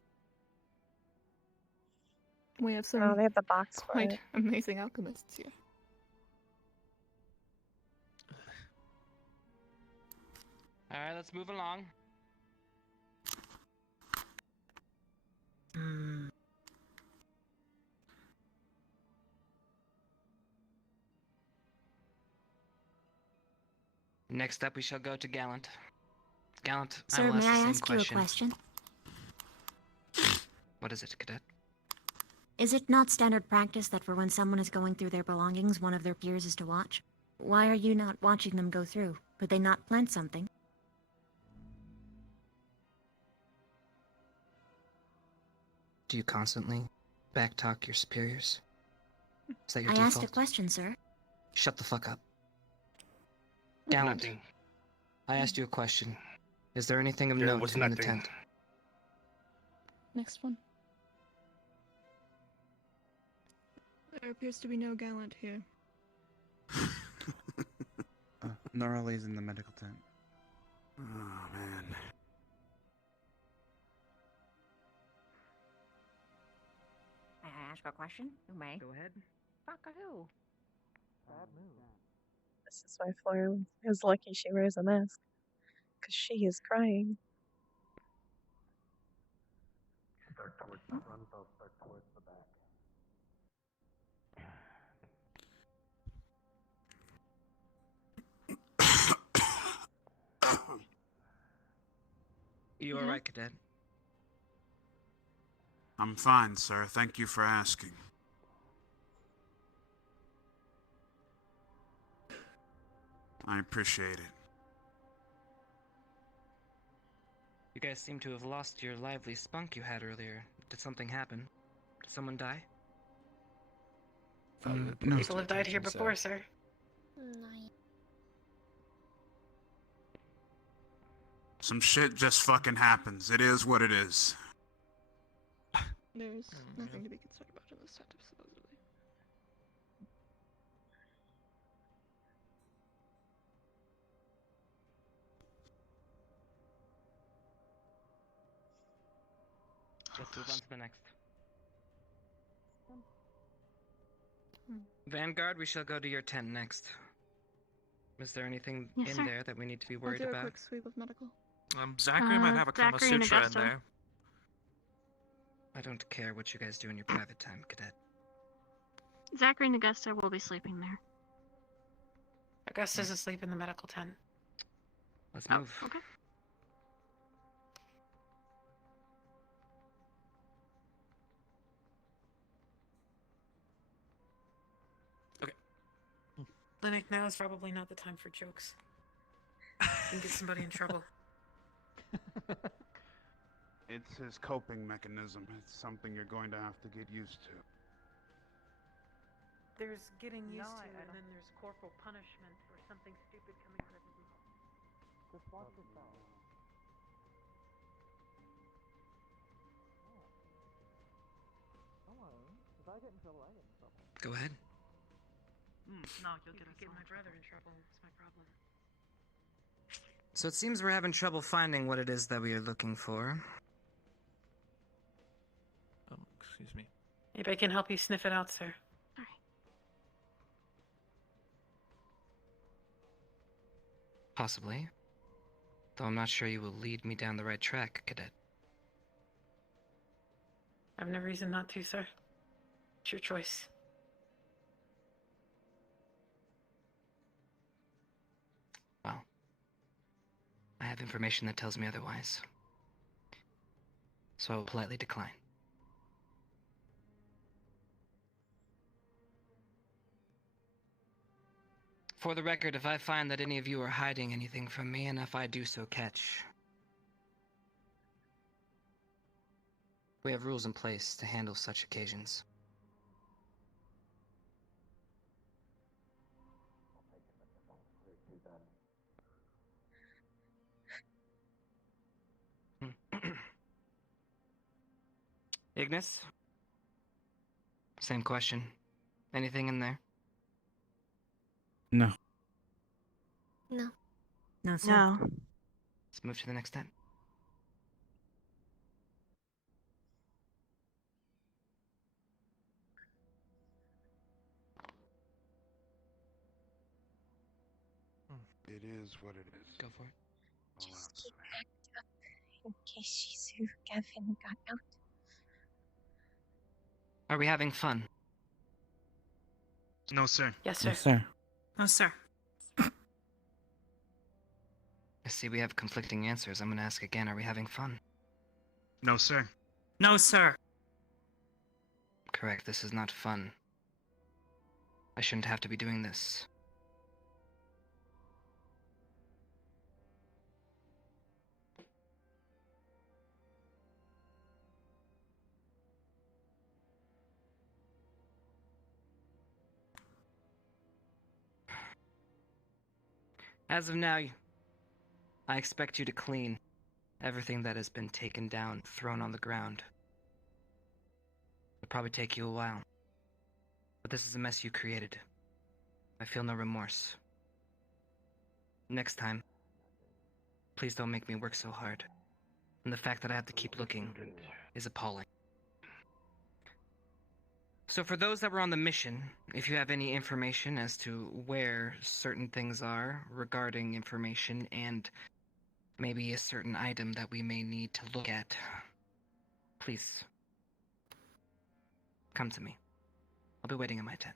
We have some they have the box for quite it. amazing alchemists here. Alright, let's move along. Next up, we shall go to Gallant. Gallant, I Sir, will ask may the I same ask you a question? What is it, Cadet? Is it not standard practice that for when someone is going through their belongings, one of their peers is to watch? Why are you not watching them go through? Could they not plant something? Do you constantly backtalk your superiors? Is that your I default? asked a question, sir. Shut the fuck up. Gallant, I asked you a question. Is there anything of note in the tent? Next one. There appears to be no gallant here. Norley's in the medical tent. Oh, man. May I ask a question? You may. Go ahead. Fuck who? This is why Flora is lucky she wears a mask. Because she is crying. Start towards the front, I'll start towards the back. You alright, Cadet? I'm fine, sir. Thank you for asking. I appreciate it. You guys seem to have lost your lively spunk you had earlier. Did something happen? Did someone die? No. People have died here before, sir. Some shit just fucking happens. It is what it is. There's nothing to be concerned about in this setup, supposedly. Let's move on to the next. Vanguard, we shall go to your tent next. Is there anything Yes, in sir. there that we need to be I'll worried do a about? quick sweep of medical. Zachary might have a Kama Zachary and Sutra in Augusta. there. I don't care what you guys do in your private time, Cadet. Zachary and Augusta will be sleeping there. Augusta's asleep in the medical tent. Let's move. Okay. Clinic, now is probably not the time for jokes. Can get somebody in trouble. It's his coping mechanism. It's something you're going to have to get used to. There's getting used to, and then there's corporal punishment for something stupid coming out of his mouth. Just watch yourself. Come on. If I get in trouble, I get in trouble. Go ahead. No, you'll get my brother in trouble. It's my problem. So it seems we're having trouble finding what it is that we are looking for. Excuse me. Maybe I can help you sniff it out, sir. Possibly. Though I'm not sure you will lead me down the right track, Cadet. I have no reason not to, sir. It's your choice. Well, I have information that tells me otherwise. So I will politely decline. For the record, if I find that any of you are hiding anything from me, and if I do so catch, we have rules in place to handle such occasions. Ignis? Same question. Anything in there? No. No. No, sir. No. Let's move to the next step. It is what it is. Go for it. Just keep backed up in case Shizu Gavin got out. Are we having fun? No, sir. Yes, sir. Yes, sir. No, sir. I see we have conflicting answers. I'm gonna ask again, are we having fun? No, sir. No, sir. Correct, this is not fun. I shouldn't have to be doing this. As of now, I expect you to clean everything that has been taken down, thrown on the ground. It'll probably take you a while. But this is a mess you created. I feel no remorse. Next time, please don't make me work so hard. And the fact that I have to keep looking is appalling. So for those that were on the mission, if you have any information as to where certain things are regarding information and maybe a certain item that we may need to look at, please come to me. I'll be waiting in my tent.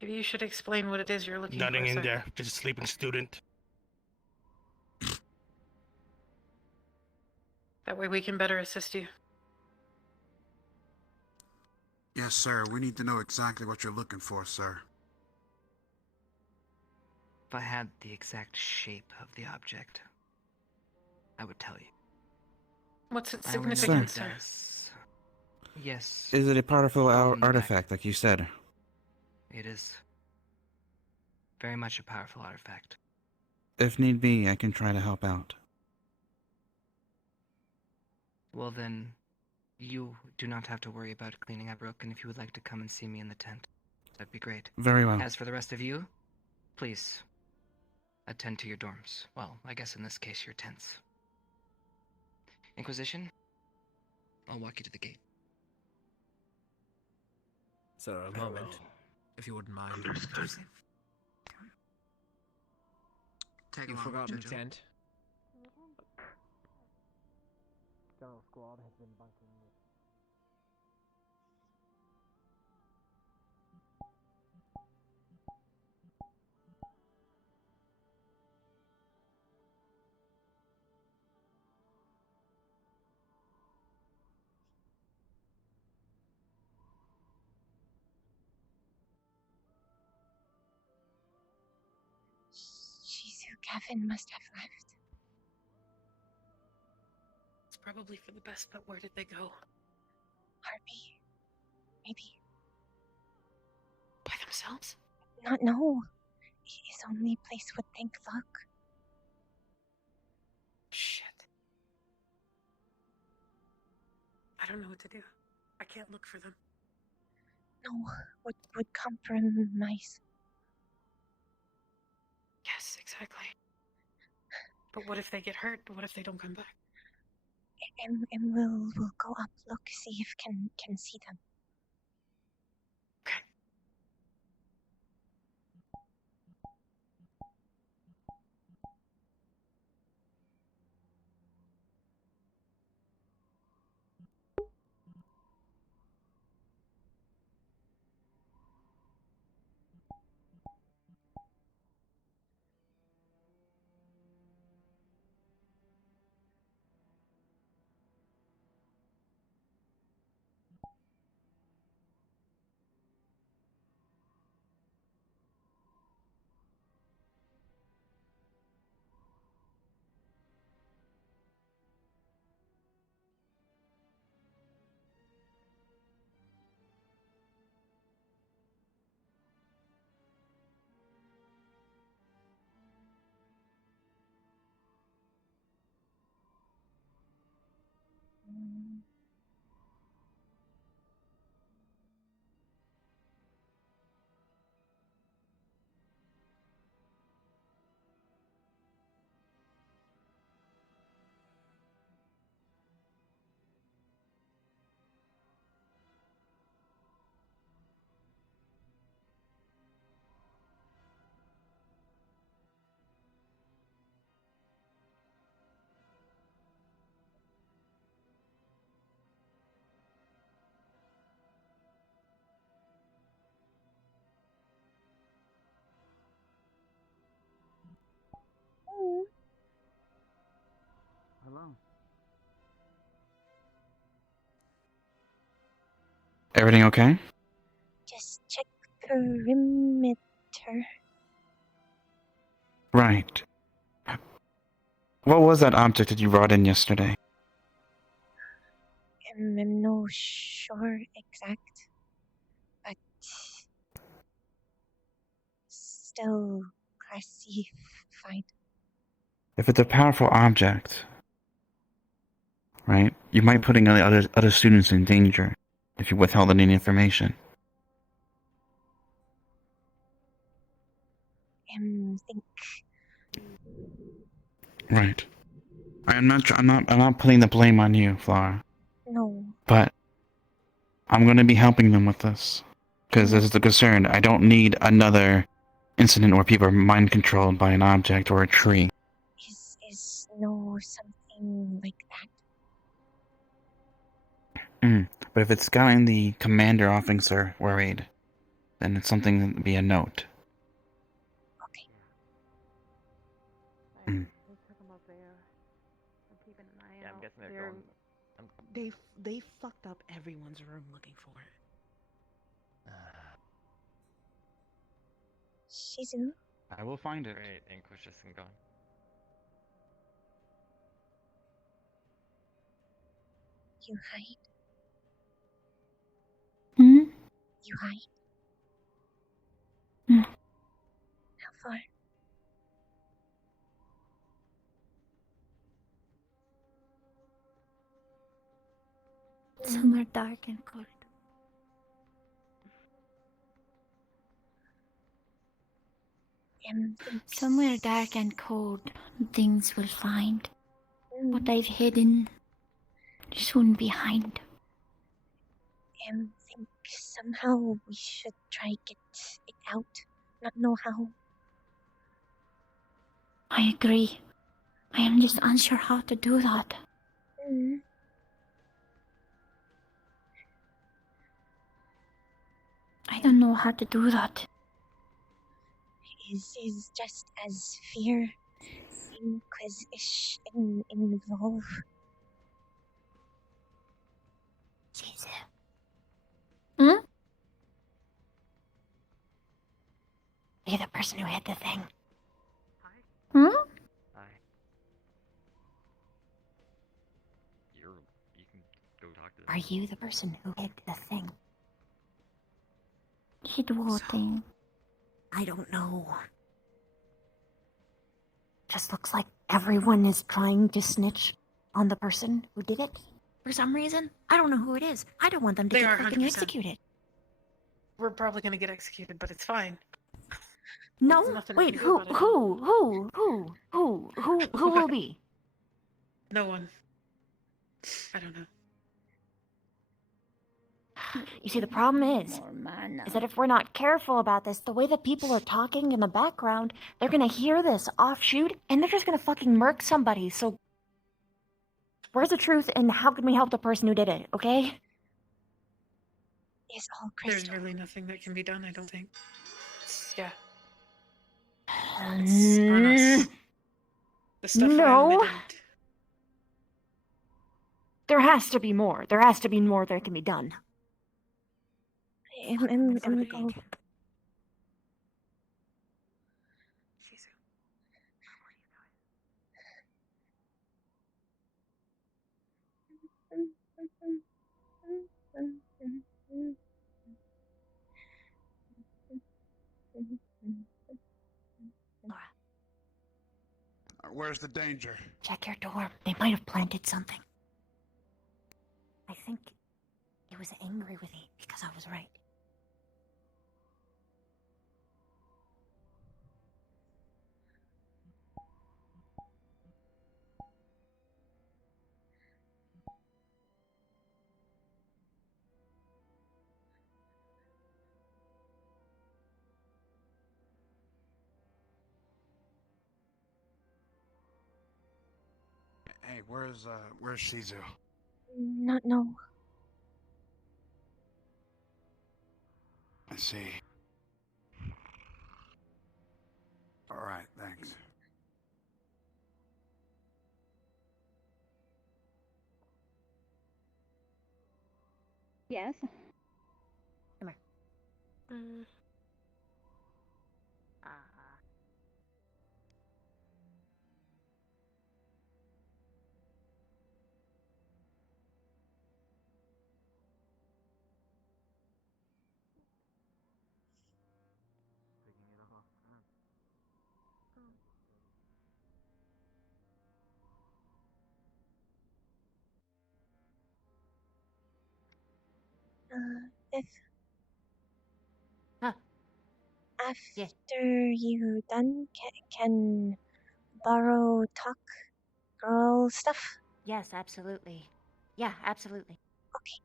Maybe you should explain what it is you're looking Nothing for, in sir. there. Just a sleeping student. That way we can better assist you. Yes, sir. We need to know exactly what you're looking for, sir. If I had the exact shape of the object, I would tell you. What's its I only know significance, what sir? it does. Yes. Is it a powerful All in the back. artifact, like you said? It is very much a powerful artifact. If need be, I can try to help out. Well then, you do not have to worry about cleaning up Rook, and if you would like to come and see me in the tent, that'd be great. Very well. As for the rest of you, please attend to your dorms. Well, I guess in this case, your tents. Inquisition, I'll walk you to the gate. Sir, a moment, if you wouldn't mind. Tag You've along, forgotten the Jojo. tent. General Squad has been bunking this. Shizu Gavin must have left. It's probably for the best, but where did they go? Harvey. Maybe. ourselves? Not know. It's only place would think look. Shit. I don't know what to do. I can't look for them. No, would compromise. Yes, exactly. But what if they get hurt? What if they don't come back? And we'll go up, look, see if can see them. Okay. Hello. Everything okay? Just check perimeter. Right. What was that object that you brought in yesterday? I'm no sure exact, but still classified. If it's a powerful object, right, you might putting other students in danger if you withheld any information. Think. Right. I'm not putting the blame on you, Flora. No. But I'm going to be helping them with this because this is the concern. I don't need another incident where people are mind controlled by an object or a tree. Is no something like that. But if it's gotten the commander officer worried, then it's something that would be a note. They took them up there. I'm keeping an eye out. I'm guessing they're going. They fucked up everyone's room looking for it. Shizu? I will find it. Great, Inquisition gone. You hide. Hmm? You hide. How far? Somewhere dark and cold. Somewhere dark and cold, things will find. What I've hidden, soon behind. Think somehow we should try get it out. Not know how. I agree. I am just unsure how to do that. I don't know how to do that. Is just as fear Inquisition involve. Jesus. Hmm? Are you the person who hit the thing? Hmm? Hi. You can go talk to them. Are you the person who hit the thing? Kid voting. I don't know. Just looks like everyone is trying to snitch on the person who did it. For some reason, I don't know who it is. I don't want them to They get are fucking 100%. executed. We're probably gonna get executed, but it's fine. No, There's nothing we wait, can do who about it. will be? No one. I don't know. You see, the problem is that if we're not careful about this, the way that people are talking in the background, they're gonna hear this offshoot, and they're just gonna fucking murk somebody, so... Where's the truth, and how can we help the person who did it, okay? It's all There's crystal. really nothing that can be done, I don't think. Yeah. It's on us. The stuff I omitted. There has to be more. There has to be more that can be done. I'm gonna go. Where's the danger? Check your door. They might have planted something. I think it was angry with me because I was right. Hey, where's Shizu? Not no. I see. All right, thanks. Yes. Come here. If Huh. after you done, can borrow talk girl stuff? Yes, absolutely. Yeah, absolutely. Okay.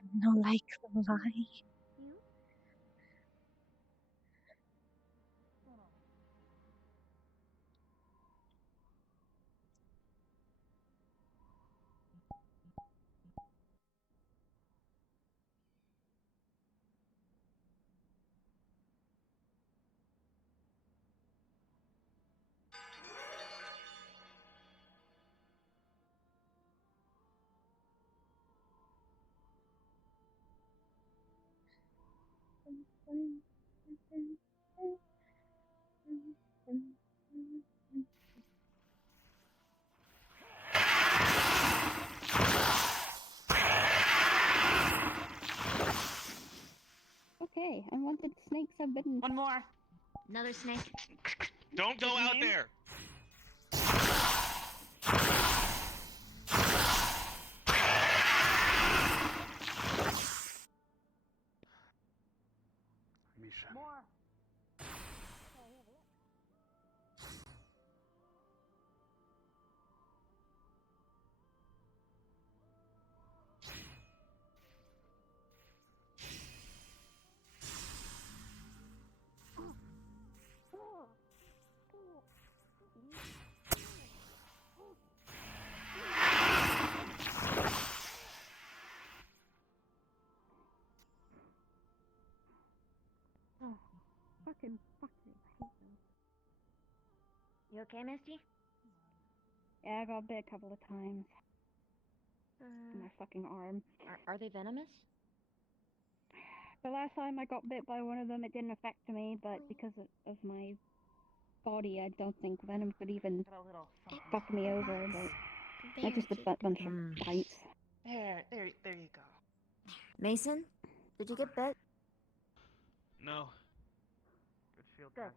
I'm no like lie. Okay, unwanted snakes have been... One more. Another snake. Don't go out there. Misha. More. Oh, fucking fuck you. I hate them. You okay, Misty? Yeah, I got bit a couple of times. In my fucking arm. Are they venomous? The last time I got bit by one of them, it didn't affect me, but because of my body, I don't think venom could even fuck me over, but that's just a bunch of bites. There you go. Mason, did you get bit? No. Good shield Good.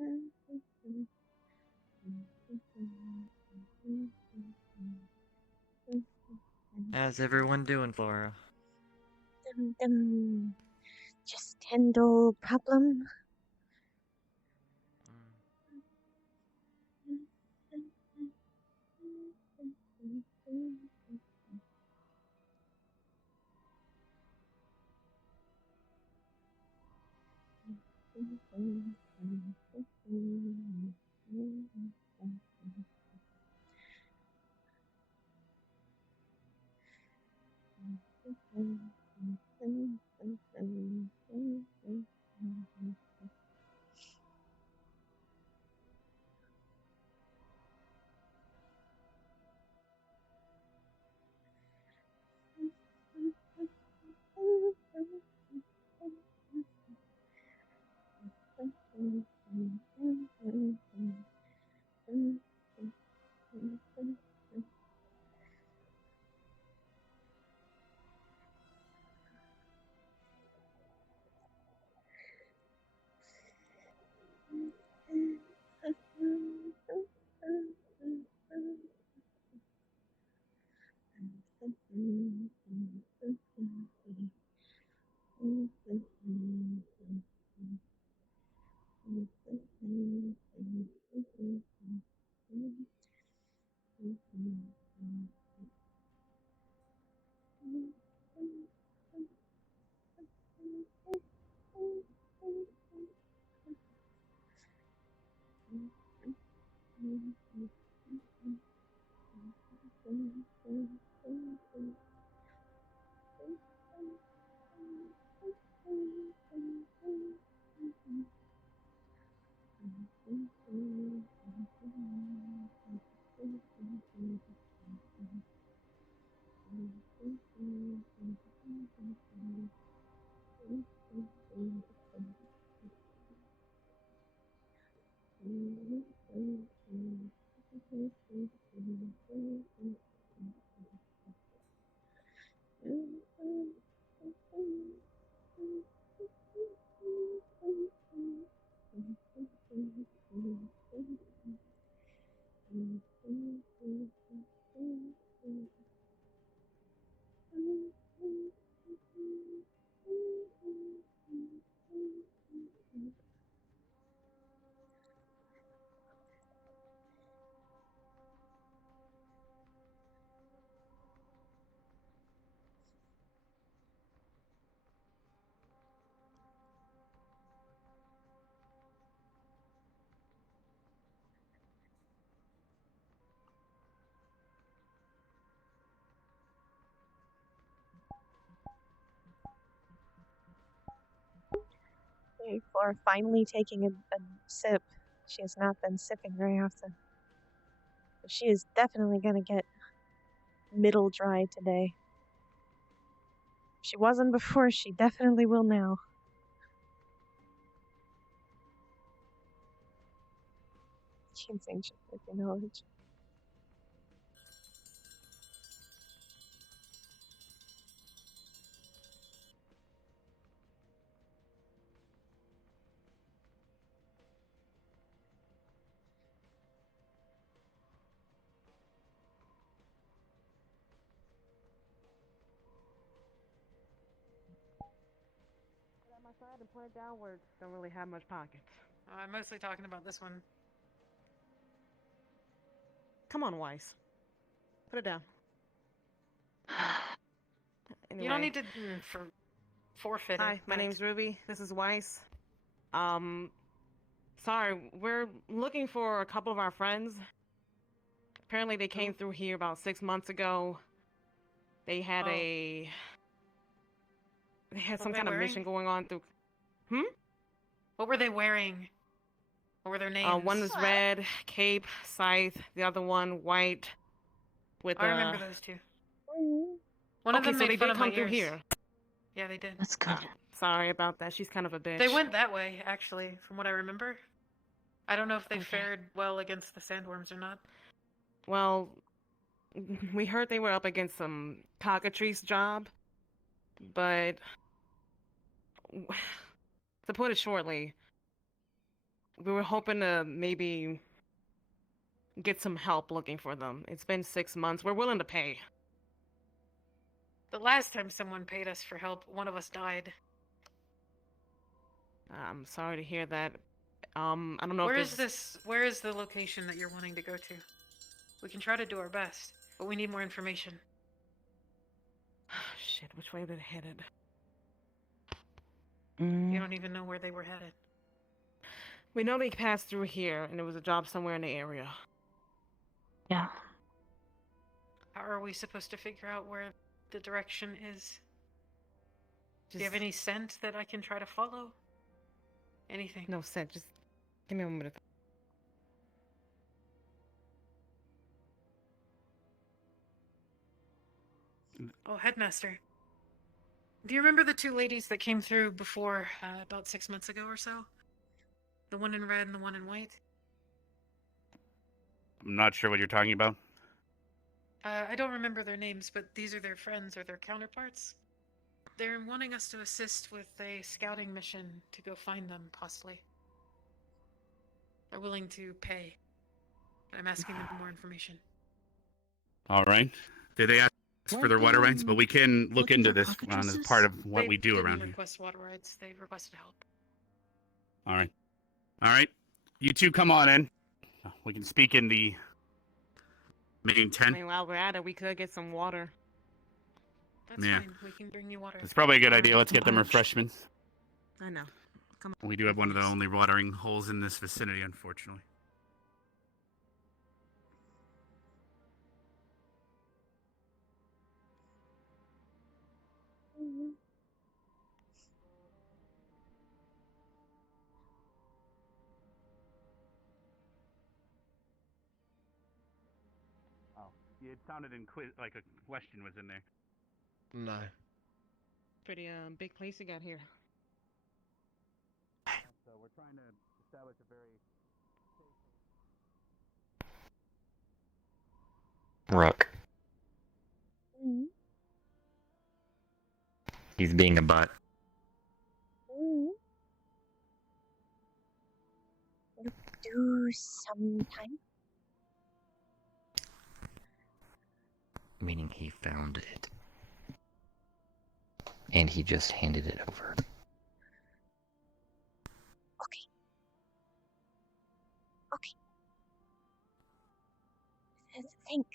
tactics this time. How's everyone doing, Flora? Just handle problem. For finally taking a sip. She has not been sipping very often. But she is definitely going to get middle dry today. If she wasn't before, she definitely will now. Gains ancient working knowledge. Put it on my side and point it downwards. Don't really have much pockets. I'm mostly talking about this one. Come on, Weiss. Put it down. Anyway. You don't need to forfeit it. Hi, my name's Ruby. This is Weiss. Sorry, we're looking for a couple of our friends. Apparently they came through here about 6 months ago. They had Oh. They had What some were they kind of wearing? mission going on through. What were they wearing? What were their names? One was red, cape, scythe. The other one white, with I remember those two. Mm-hmm. One of Okay, them so made they fun did of my come through ears. here. Yeah, they did. That's good. Sorry about that. She's kind of a bitch. They went that way, actually, from what I remember. I don't know if they fared well against the sandworms or not. Well, we heard they were up against some cockatrice job, but to put it shortly, we were hoping to maybe get some help looking for them. It's been 6 months. We're willing to pay. The last time someone paid us for help, one of us died. I'm sorry to hear that. I don't know Where if is this? Where is the location that you're wanting to go to? We can try to do our best, but we need more information. Shit, which way are they headed? You don't even know where they were headed. We know they passed through here, and it was a job somewhere in the area. Yeah. How are we supposed to figure out where the direction is? Do you have any scent that I can try to follow? Anything? No scent. Just give me a minute. Oh, Headmaster. Do you remember the two ladies that came through before, about 6 months ago or so? The one in red and the one in white? I'm not sure what you're talking about. I don't remember their names, but these are their friends or their counterparts. They're wanting us to assist with a scouting mission to go find them, possibly. They're willing to pay. I'm asking them for more information. All right. Did they ask for their water rights? But we can look into this as part of what we do around here. They didn't request water rights. They requested help. All right. All right. You two come on in. We can speak in the main I tent. mean, while we're at it, we could get some water. That's fine. We can bring you water. It's probably a good idea. Let's get them refreshments. I know. Come on. We do have one of the only watering holes in this vicinity, unfortunately. Oh, it sounded like a question was in there. No. Pretty big place you got here. So we're trying to establish a very Rook. He's being a butt. Do sometime. Meaning he found it. And he just handed it over. Okay. Think.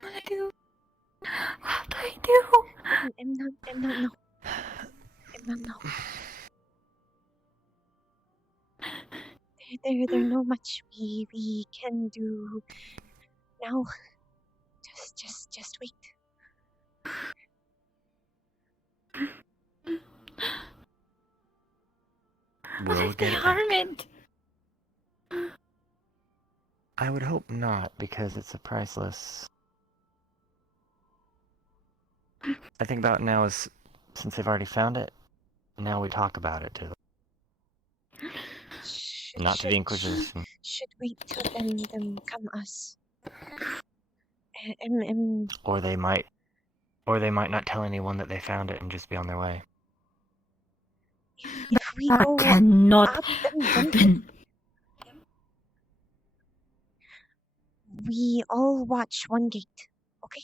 What do I do? What do I do? I'm not know. There no much we can do now. Just wait. What We'll if they get it harm back. it? I would hope not, because it's a priceless. I think about now is, since they've already found it, now we talk about it to them. Not to the Inquisition. Should wait till them come us. Or they might not tell anyone that they found it and just be on their way. If we That go cannot up, happen. We all watch one gate, okay?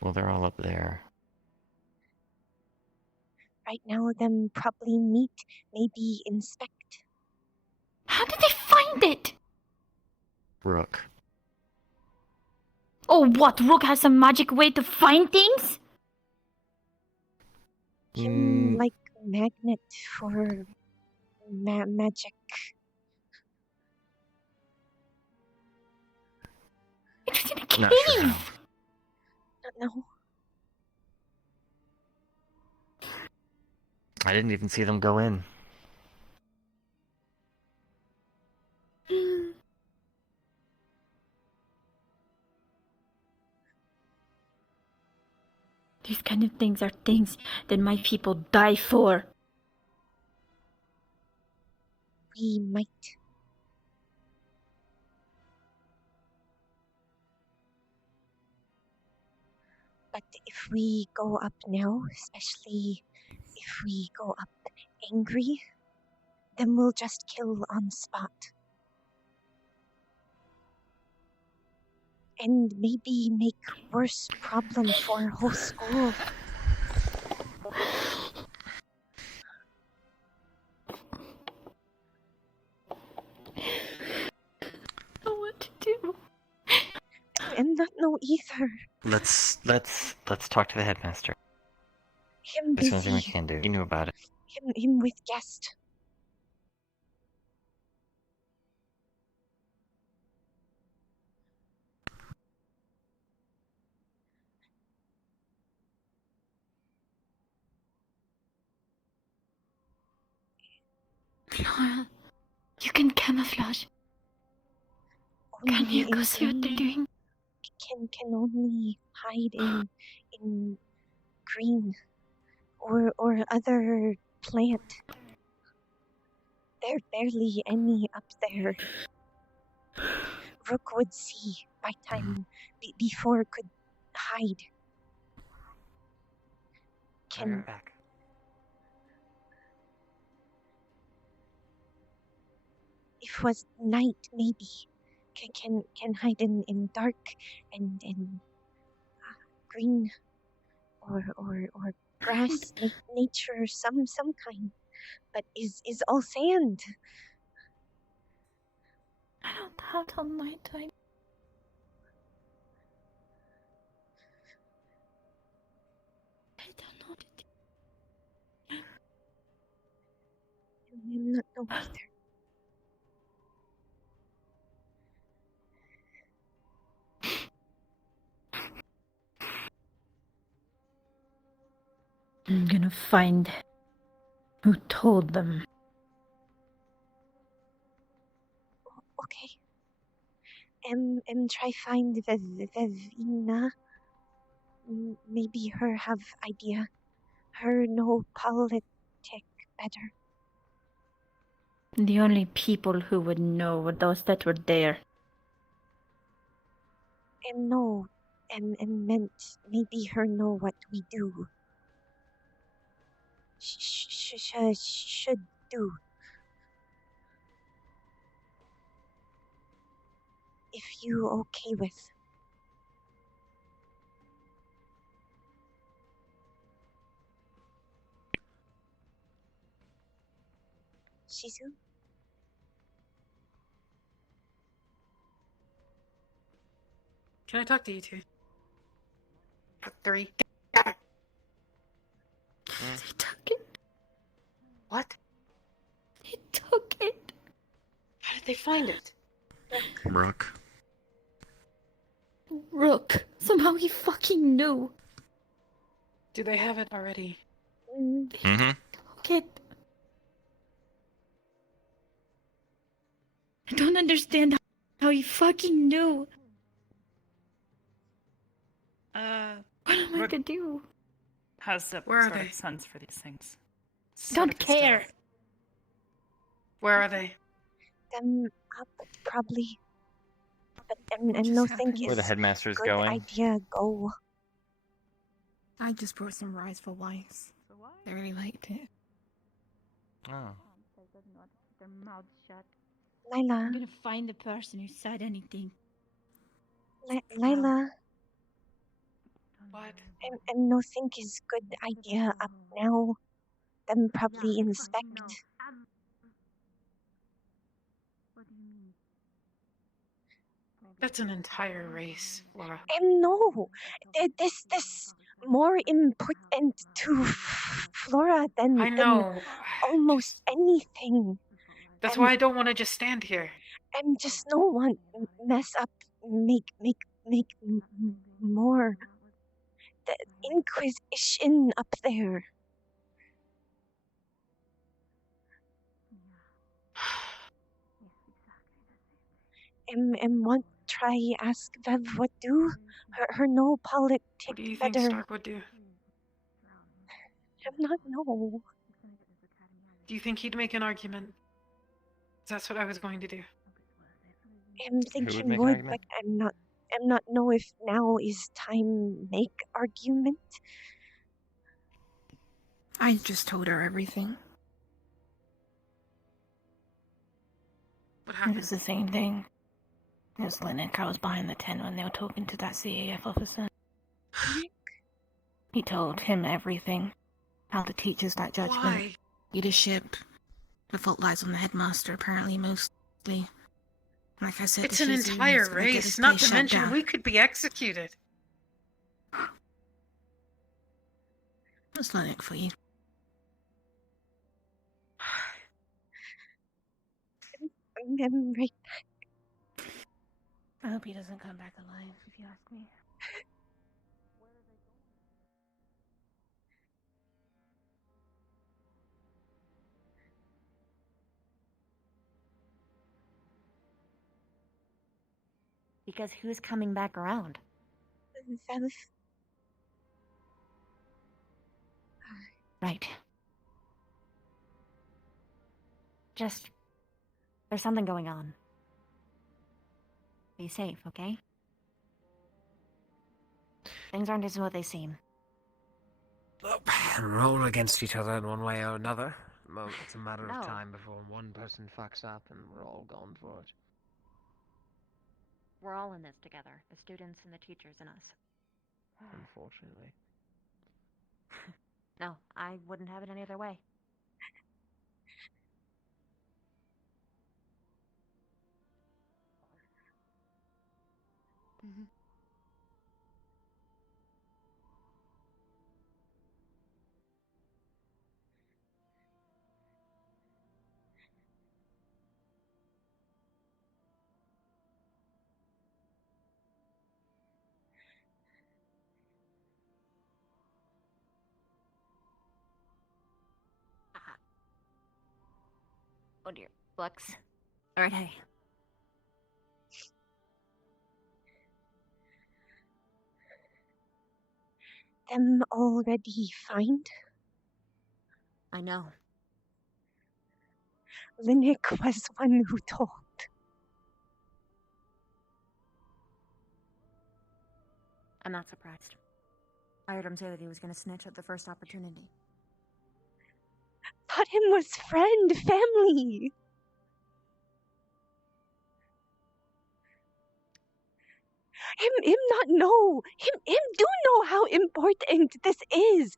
Well, they're all up there. Right now, them probably meet, maybe inspect. How did they find it? Rook. Oh, what? Rook has some magic way to find things? Like magnet for magic. It's in a Not sure cave! how. Don't know. I didn't even see them go in. These kind of things are things that my people die for. We might. But if we go up now, especially if we go up angry, then we'll just kill on spot. And maybe make worse problem for whole school. I don't know what to do. And not know either. Let's talk to the headmaster. Him That's the only thing we busy. can do. He knew about it. Him with guest. Laura, you can camouflage. Can you go see what they're doing? Can only hide in green or other plant. There barely any up there. Rook would see by time before could hide. Can back. if was night maybe can hide in dark and green or grass nature some kind, but is all sand. I don't have till nighttime. I don't know what to do. I'm not know either. I'm gonna find who told them. Okay. Try find Vevina. Maybe her have idea. Her know politic better. The only people who would know were those that were there. No, meant maybe her know what we do. Should do. If you okay with. Shizu? Can I talk to you two? For 3. They took it. What? They took it. How did they find it? Rook. Rook. Somehow he fucking knew. Do they have it already? Mm-hmm. Took it. I don't understand how he fucking knew. What am I to do? How's the Where are sort they? of sense for these things? Don't care. Where are they? Them up probably. But and just no happened? think Where the is headmaster's good going? idea go. I just brought some rice for Weiss. They really liked it. Oh. Their mouths shut. Lila. I'm gonna find the person who said anything. Lila. What? And no think is good idea up now. Them probably inspect. What do you mean? That's an entire race, Laura. No, this more important to Flora I than know. almost anything. That's why I don't want to just stand here. And just no one mess up, make more. The Inquisition up there. Want try ask Vev what do? Her no politic What do you think better. Stark would do? I'm not know. Do you think he'd make an argument? That's what I was going to do. I'm thinking would, but I'm not know if now is time make argument. I just told her everything. What It happened? was the same thing. It was Linux. I was behind the tent when they were talking to that CAF officer. He told him everything. How the teachers that judgment. Why? Leadership. The fault lies on the headmaster, apparently, mostly. Like I said, It's an entire race, not to mention we could be executed. That's Linux for you. I'm right back. I hope he doesn't come back alive, if you ask me. Because who's coming back around? Vev. Right. Just... there's something going on. Be safe, okay? Things aren't as what they seem. We're all against each other in one way or another. Well, it's a matter No. of time before one person fucks up and we're all going for it. We're all in this together. The students and the teachers and us. Unfortunately. No, I wouldn't have it any other way. Oh dear. Flux. Alright, hey. Them already find? I know. Linux was one who told. I'm not surprised. I heard him say that he was gonna snitch at the first opportunity. Thought him was friend, family. Him not know. Him do know how important this is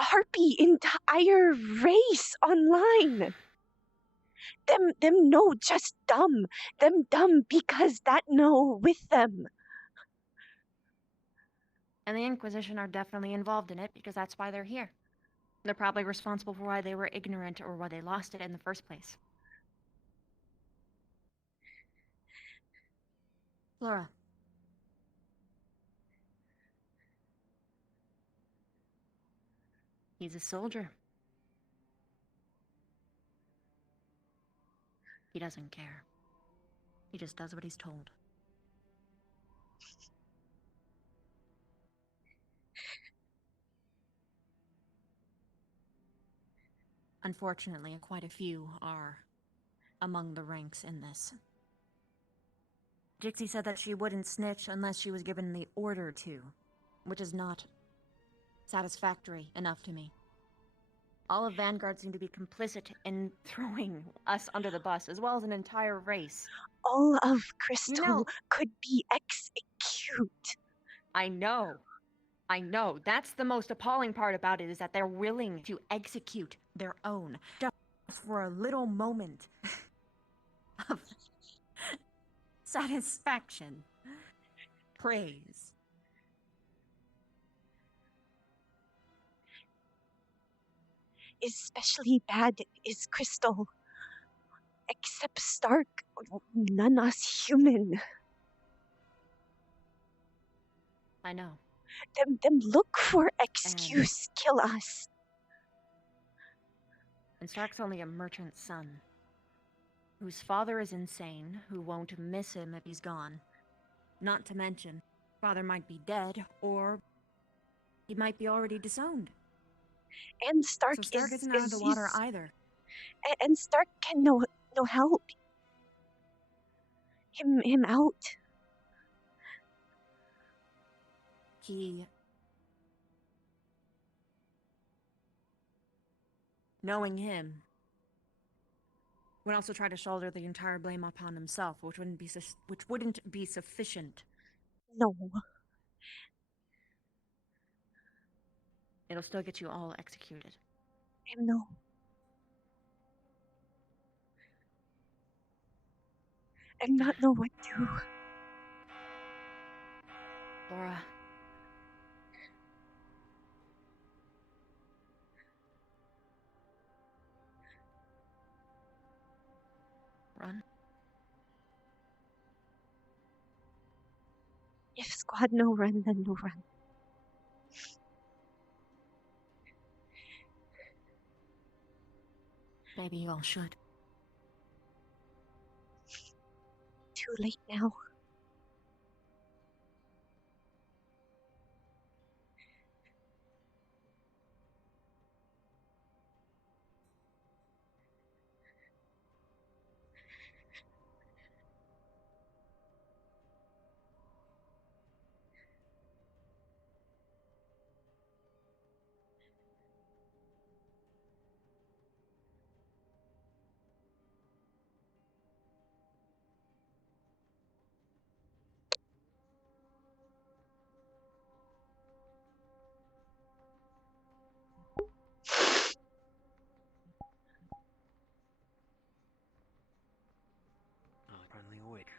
Harpy entire race online. Them know just dumb. Them dumb because that know with them. And the Inquisition are definitely involved in it because that's why they're here. They're probably responsible for why they were ignorant or why they lost it in the first place. Laura. He's a soldier. He doesn't care. He just does what he's told. Unfortunately, quite a few are among the ranks in this. Jixie said that she wouldn't snitch unless she was given the order to, which is not satisfactory enough to me. All of Vanguard seem to be complicit in throwing us under the bus, as well as an entire race. All of Crystal could be execute. I know. I know. That's the most appalling part about it, is that they're willing to execute their own. Just for a little moment of satisfaction, praise. Especially bad is Crystal. Except Stark, none us human. I know. Them look for excuse, kill us. And Stark's only a merchant's son, whose father is insane, who won't miss him if he's gone. Not to mention, father might be dead, or he might be already disowned. And Stark, so Stark isn't out of the water either. And Stark can no help. Him out. Knowing him, would also try to shoulder the entire blame upon himself, which wouldn't be sufficient. No. It'll still get you all executed. No. I'm not know what to. Laura. Run. If squad no run, then no run. Maybe you all should. Too late now. Finally awake.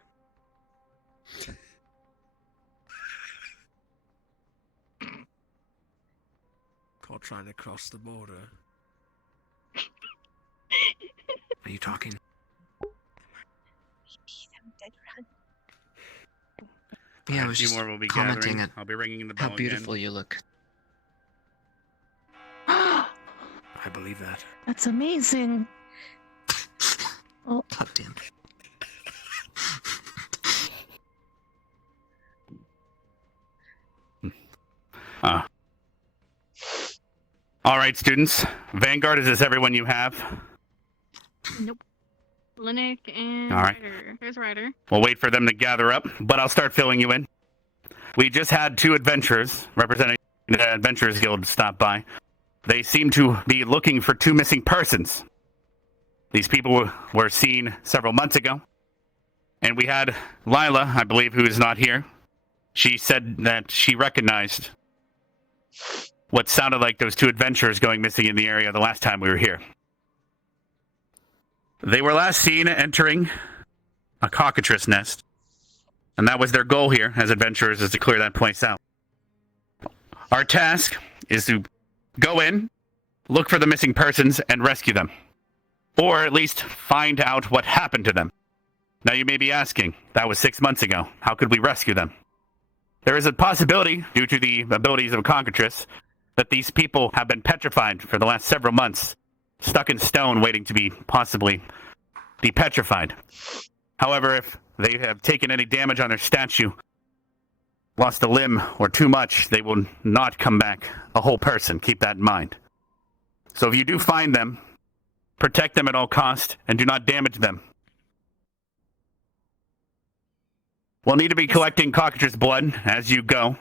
Caught trying to cross the border. Are you talking? Them dead run. Yeah, I A was few just more will be commenting gathering. at I'll be ringing the bell how beautiful again. you look. I believe that. That's amazing. Oh. God damn. All right, students. Vanguard, is this everyone you have? Nope. Linnick and All right. Ryder. There's Ryder. We'll wait for them to gather up, but I'll start filling you in. We just had 2 adventurers representing the Adventurers Guild stop by. They seem to be looking for 2 missing persons. These people were seen several months ago. And we had Lila, I believe, who is not here. She said that she recognized what sounded like those 2 adventurers going missing in the area the last time we were here. They were last seen entering a cockatrice nest, and that was their goal here as adventurers, is to clear that place out. Our task is to go in, look for the missing persons, and rescue them. Or at least find out what happened to them. Now you may be asking, that was 6 months ago. How could we rescue them? There is a possibility, due to the abilities of a cockatrice, that these people have been petrified for the last several months, stuck in stone waiting to be possibly depetrified. However, if they have taken any damage on their statue, lost a limb or too much, they will not come back a whole person. Keep that in mind. So if you do find them, protect them at all cost and do not damage them. We'll need to be collecting cockatrice blood as you go,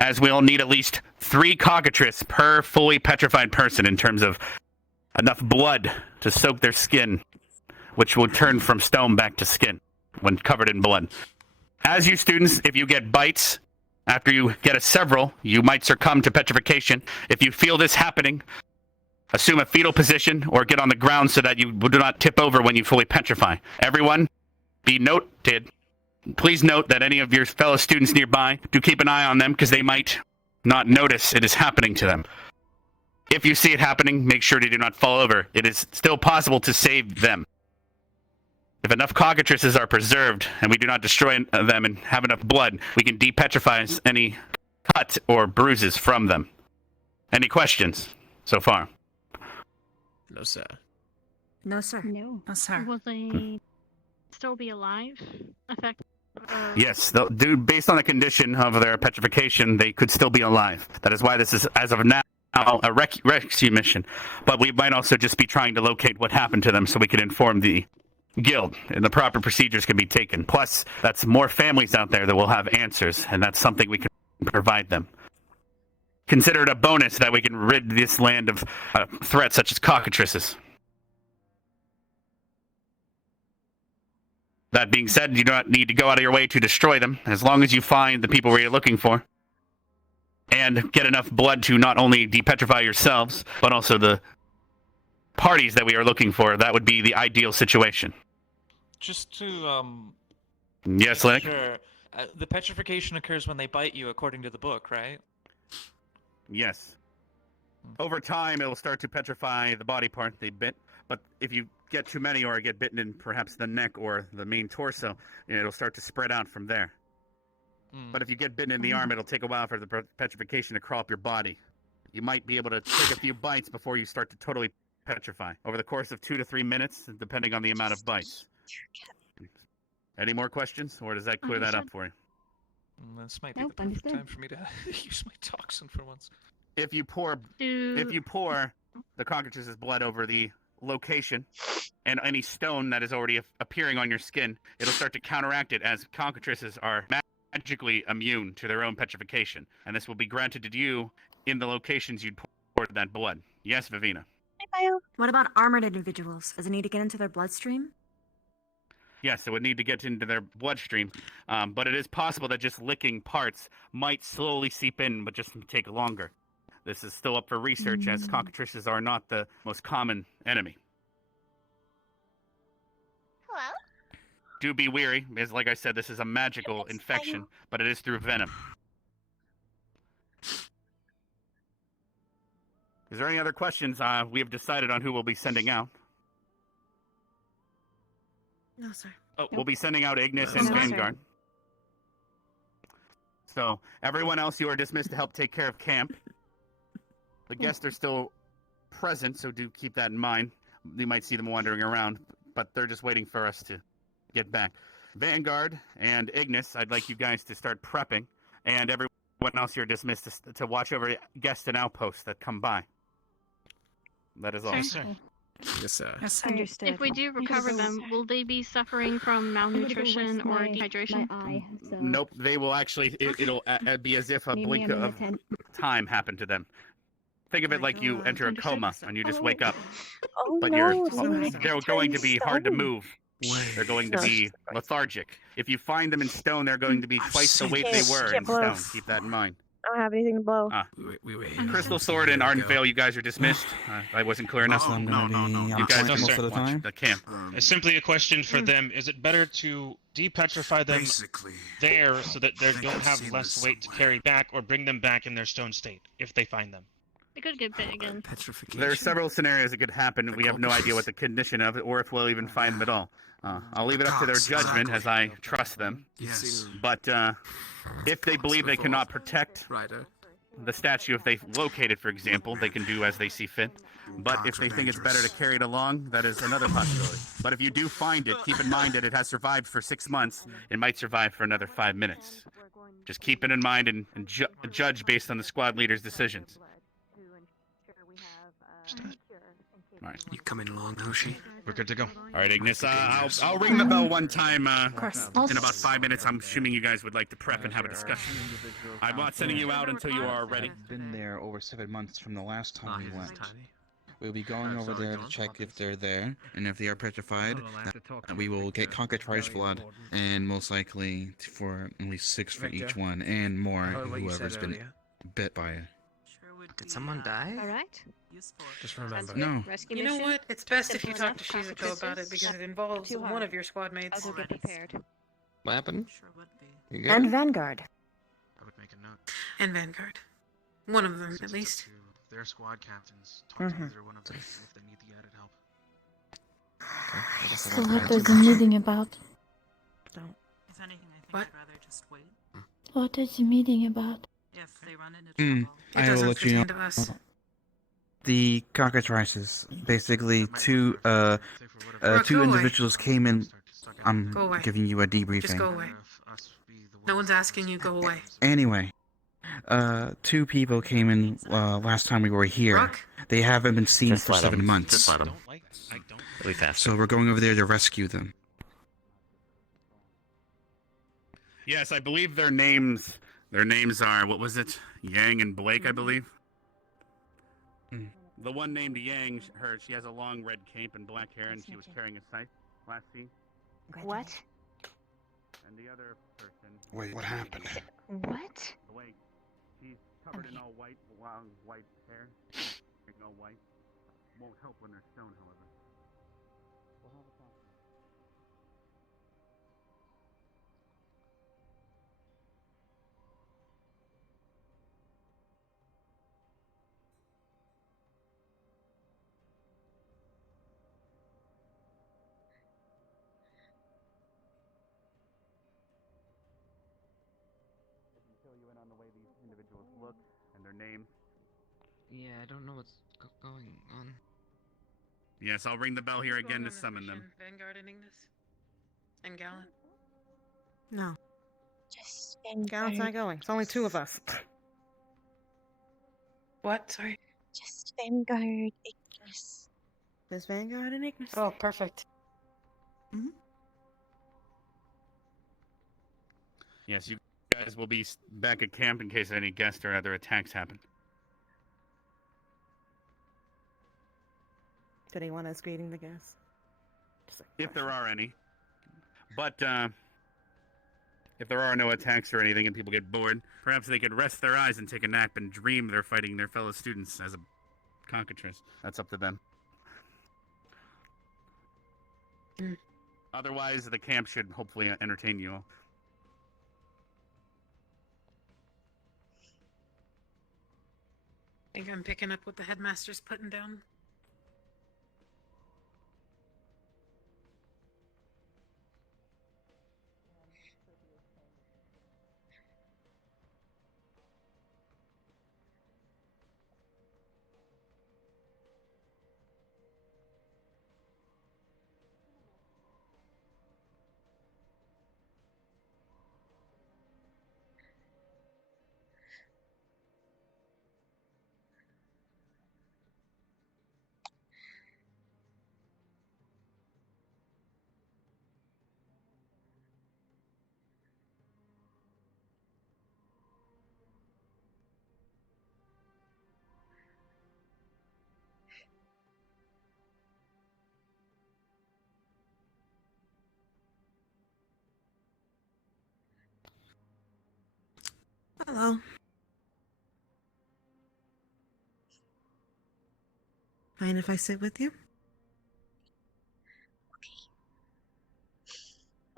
as we'll need at least 3 cockatrice per fully petrified person in terms of enough blood to soak their skin, which will turn from stone back to skin when covered in blood. As you students, if you get bites, after you get several, you might succumb to petrification. If you feel this happening, assume a fetal position or get on the ground so that you do not tip over when you fully petrify. Everyone, be noted please note that any of your fellow students nearby, do keep an eye on them because they might not notice it is happening to them. If you see it happening, make sure to do not fall over. It is still possible to save them. If enough cockatrices are preserved and we do not destroy them and have enough blood, we can depetrify any cut or bruises from them. Any questions so far? No, sir. No, sir. No. No, sir. Will they still be alive? Yes, based on the condition of their petrification, they could still be alive. That is why this is, as of now, a rescue mission. But we might also just be trying to locate what happened to them so we can inform the guild and the proper procedures can be taken. Plus, that's more families out there that will have answers, and that's something we can provide them. Consider it a bonus that we can rid this land of threats such as cockatrices. That being said, you do not need to go out of your way to destroy them, as long as you find the people you're looking for, and get enough blood to not only depetrify yourselves, but also the parties that we are looking for. That would be the ideal situation. Just to, Yes, Link? sure, the petrification occurs when they bite you, according to the book, right? Yes. Over time, it will start to petrify the body part they bit, but if you get too many or get bitten in perhaps the neck or the main torso, it'll start to spread out from there. But if you get bitten in the arm, it'll take a while for the petrification to crawl up your body. You might be able to take a few bites before you start to totally petrify over the course of 2 to 3 minutes, depending on the amount of bites. Any more questions, or does that clear that up for you? This might be the perfect time for me to use my toxin for once. If you pour the cockatrice's blood over the location and any stone that is already appearing on your skin, it'll start to counteract it, as cockatrices are magically immune to their own petrification, and this will be granted to you in the locations you'd poured that blood. Yes, Vivina? What about armored individuals? Does it need to get into their bloodstream? Yes, it would need to get into their bloodstream, but it is possible that just licking parts might slowly seep in, but just take longer. This is still up for research, as cockatrices are not the most common enemy. Hello? Do be wary, as like I said, this is a magical infection, but it is through venom. Is there any other questions? We have decided on who we'll be sending out. No, sir. We'll be sending out Ignis and Vanguard. So, everyone else, you are dismissed to help take care of camp. The guests are still present, so do keep that in mind. You might see them wandering around, but they're just waiting for us to get back. Vanguard and Ignis, I'd like you guys to start prepping, and everyone else, you're dismissed to watch over guests and outposts that come by. That is all. Yes, sir. Yes, sir. Yes, sir. Understood. If we do recover them, will they be suffering from malnutrition or dehydration? Nope, they will actually, it'll be as if a blink of time happened to them. Think of it like you enter a coma and you just wake up. But they're going to be hard to move. They're going to be lethargic. If you find them in stone, they're going to be twice the weight they were in stone. Keep that in mind. I don't have anything to blow. Crystal Sword and Ardent Veil, you guys are dismissed. I wasn't clear enough. I'm going to be on You guys point most can of the watch time. the camp. It's simply a question for them. Is it better to depetrify them there so that they don't have less weight to carry back, or bring them back in their stone state if they find them? They could get bit again. There are several scenarios that could happen. We have no idea what the condition of it, or if we'll even find them at all. I'll leave it up to their judgment, as I trust them. But if they believe they cannot protect the statue, if they locate it, for example, they can do as they see fit. But if they think it's better to carry it along, that is another possibility. But if you do find it, keep in mind that it has survived for 6 months. It might survive for another 5 minutes. Just keep it in mind and judge based on the squad leader's decisions. All right. You coming along, Hoshi? We're good to go. All right, Ignis. I'll ring the bell one time in about 5 minutes. I'm assuming you guys would like to prep and have a discussion. I'm not sending you out until you are ready. I've been there over 7 months from the last time we went. We'll be going over there to check if they're there, and if they are petrified, we will get cockatrice blood, and most likely for at least 6 for each one, and more whoever's been bit by it. Did someone die? All right. Just remember. No. Rescue You know mission. what? It's best if you Simple talk to enough. Shizuko about it, because it involves Too one hard. of your squad mates. I will get prepared. What happened? Sure would be. You good? And Vanguard. I would make a note. And Vanguard. One of them, at least. Their squad captains. Talk to either one of them if they need the added help. So what is the meeting about? Don't. If anything, I think What? I'd rather just wait. What is the meeting about? If they run into trouble. It I will doesn't let you know. pertain to us. The cockatrices, basically two Rook, two go away. individuals came in. I'm Go away. giving you a debriefing. Just go away. No one's asking you, go away. Anyway, two people came in last time we were here. Rook? They haven't been seen Just for let 7 'em. months. Just let 'em. It'll be faster. So we're going over there to rescue them. Yes, I believe their names. Their names are, what was it? Yang and Blake, I believe. The one named Yang, she has a long red cape and black hair, and she was carrying a scythe last scene. What? And the other person. Wait, what happened? What? Blake, she's covered in all white, long white hair. All white. Won't help when they're stoned, however. Fill you in on the way these individuals look and their names. Yeah, I don't know what's going on. Yes, I'll ring the bell here Who's going again to on this summon them. mission? Vanguard and Ignis? And Gallon? No. Just Gallant's not going. It's only two of us. What? Sorry. Just Vanguard, Ignis. There's Vanguard and Ignis. Oh, perfect. Yes, you guys will be back at camp in case any guests or other attacks happen. Do they want us greeting the guests? If there are any. But, if there are no attacks or anything and people get bored, perhaps they could rest their eyes and take a nap and dream they're fighting their fellow students as a cockatrice. That's up to them. Otherwise, the camp should hopefully entertain you all. Think I'm picking up what the headmaster's putting down? Hello. Mind if I sit with you?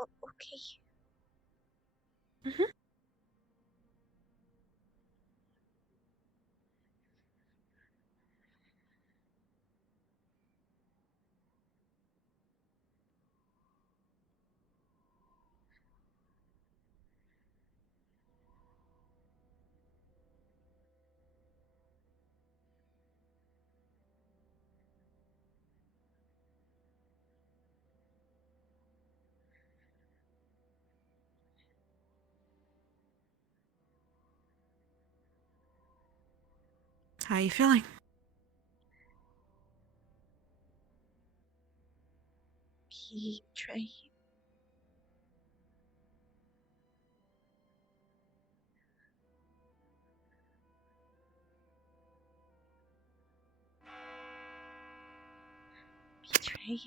Okay. How you feeling? Betray. Betray.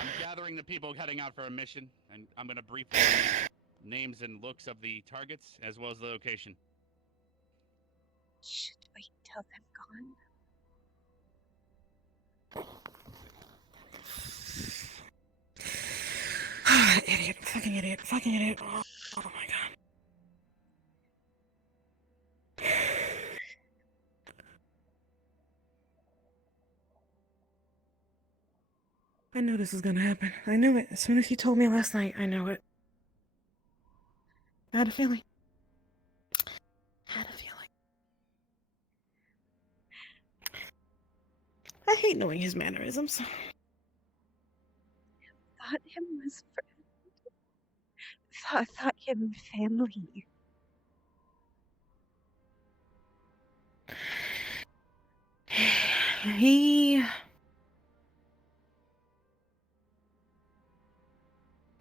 I'm gathering the people heading out for a mission, and I'm going to brief them on names and looks of the targets, as well as the location. Shit, wait. kill them gone. Idiot. Fucking idiot. Fucking idiot. Oh my god. I knew this was gonna happen. I knew it. As soon as he told me last night, I knew it. I had a feeling. I hate knowing his mannerisms. Thought him was friend. Thought him family.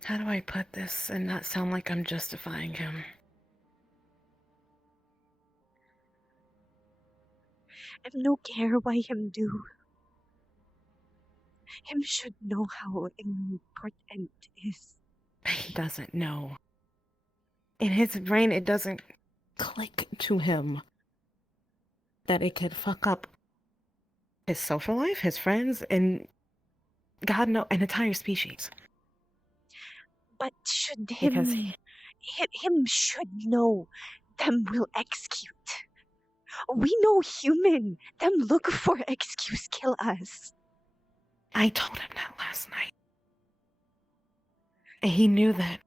How do I put this and not sound like I'm justifying him? I've no care why him do. Him should know how important is. He doesn't know. In his brain, it doesn't click to him that it could fuck up his social life, his friends, and God knows, an entire species. But should Because him should know them will execute. We know human. Them look for excuse kill us. I told him that last night. And he knew that.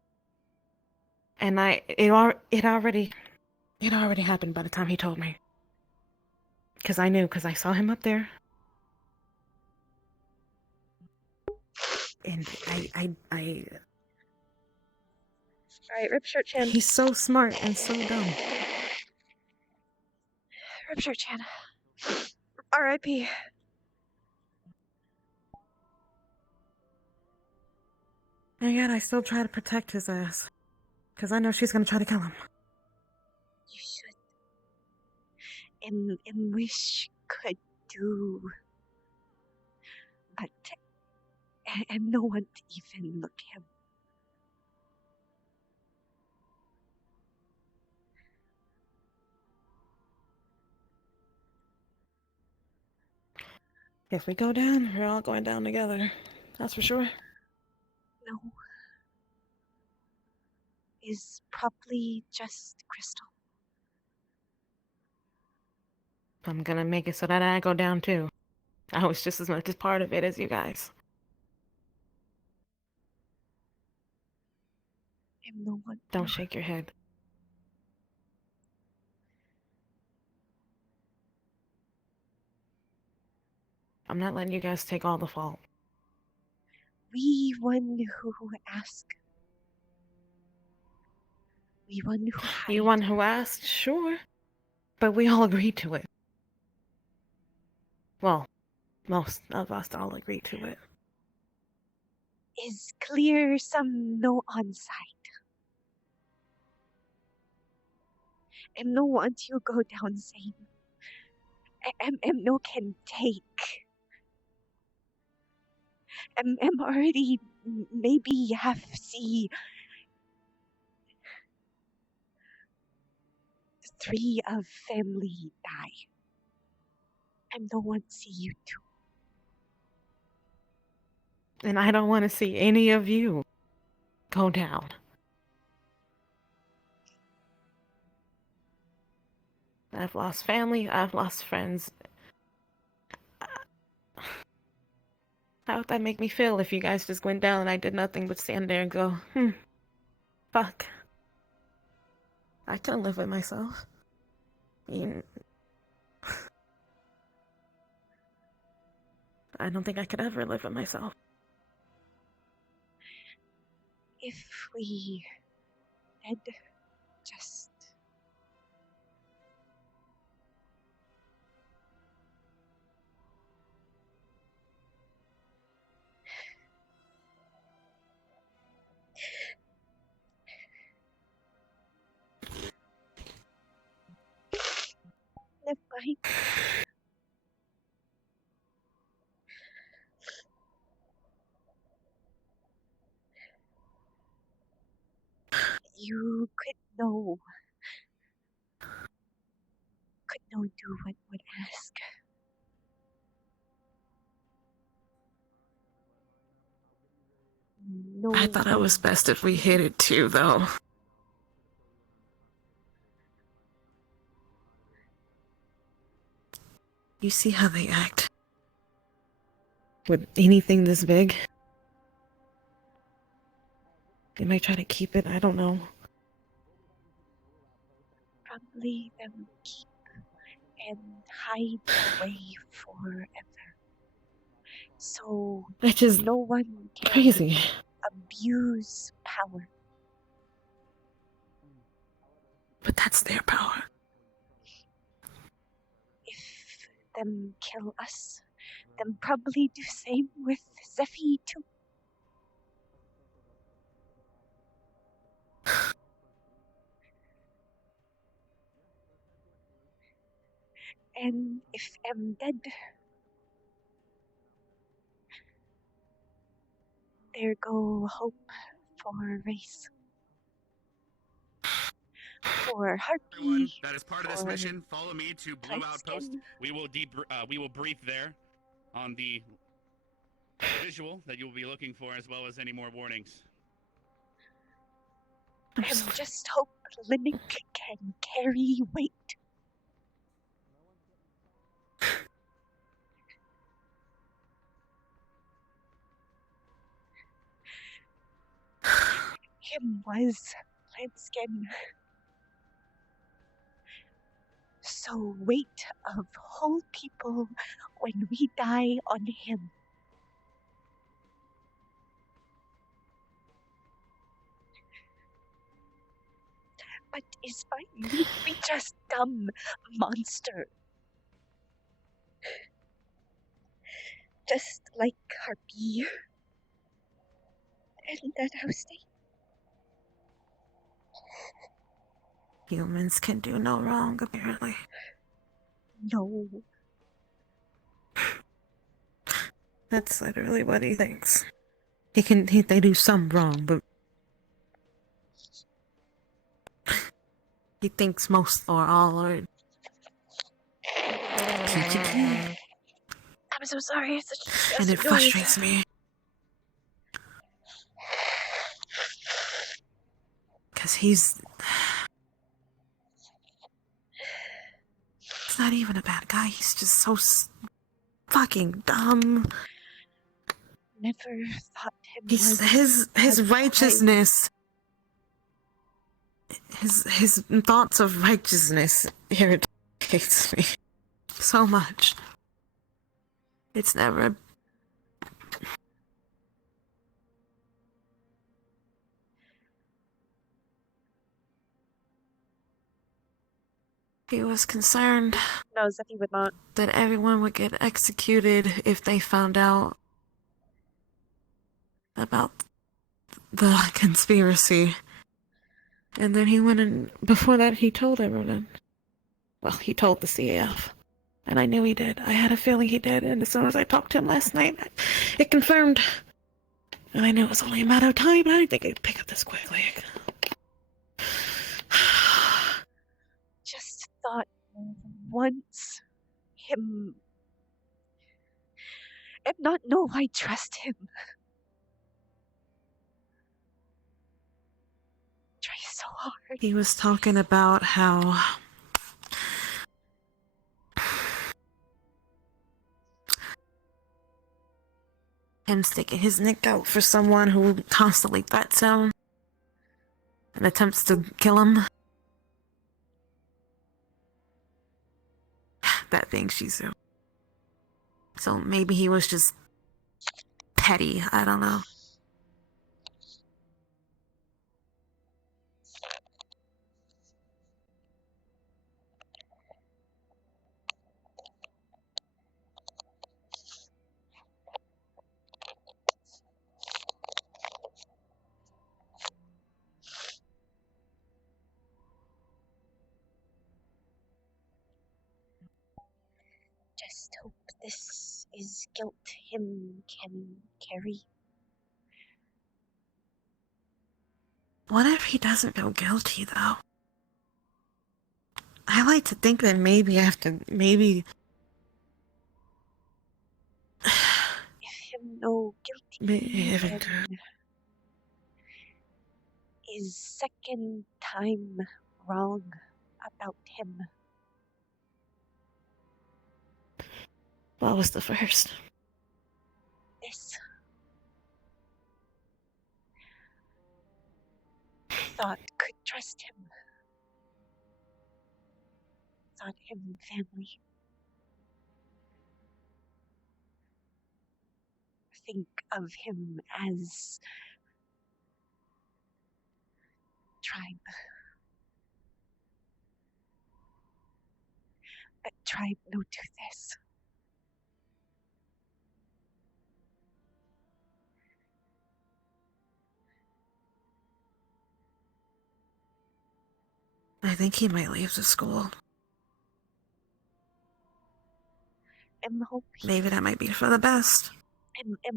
And it already happened by the time he told me. Because I knew, because I saw him up there. And Alright, Rip Shirt Chan. He's so smart and so dumb. Rip Shirt Chan. R.I.P. And yet I still try to protect his ass. Because I know she's gonna try to kill him. You should. And wish could do. But and no one to even look him. If we go down, we're all going down together. That's for sure. No. Is probably just Crystal. I'm gonna make it so that I go down too. I was just as much as part of it as you guys. And no one. Don't shake your head. I'm not letting you guys take all the fault. We one who ask. We one who hide. You one who asked, sure. But we all agreed to it. Well, most of us all agreed to it. Is clear some no on site. Am no want you go down same. Am no can take. Am already maybe have see 3 of family die. Am no want see you too. And I don't want to see any of you go down. I've lost family, I've lost friends. How would that make me feel if you guys just went down and I did nothing but stand there and go, fuck. I couldn't live with myself. I don't think I could ever live with myself. If we had just never mind. You could know no do what would ask. No. I thought it was best if we hid it too, though. You see how they act. With anything this big, they might try to keep it. I don't know. Probably them keep and hide away forever. So Which is no one can crazy. abuse power. But that's their power. If them kill us, them probably do same with Zephy too. And if I'm dead, there go hope for race. For Harpy. Everyone, that is part of this mission. Follow me to Blue Outpost. We will brief there on the visual that you will be looking for, as well as any more warnings. And just hope Linnick can carry weight. Him was Lanskin. So weight of whole people when we die on him. But is fine. We just dumb monster. Just like Harpy. And that house day. Humans can do no wrong, apparently. No. That's literally what he thinks. They do some wrong, but he thinks most or all are. I'm so sorry. It's such And it noise. frustrates me. Because he's not even a bad guy. He's just so fucking dumb. Never thought him He's was his a righteousness. His thoughts of righteousness irritates me so much. It's never. He was concerned. No, Zephy would not. That everyone would get executed if they found out about the conspiracy. And then he went and before that he told everyone. Well, he told the CAF. And I knew he did. I had a feeling he did. And as soon as I talked to him last night, it confirmed. And I knew it was only a matter of time, but I didn't think it'd pick up this quickly. Just thought once him. And not know I trust him. Try so hard. He was talking about how him sticking his neck out for someone who constantly threats him and attempts to kill him. That being Shizu. So maybe he was just petty. I don't know. Just hope this is guilt him can carry. What if he doesn't feel guilty, though? I like to think that maybe maybe If him no guilty, then is second time wrong about him. What was the first? This. Thought could trust him. Thought him family. Think of him as tribe. But tribe no do this. I think he might leave the school. Hope maybe that might be for the best.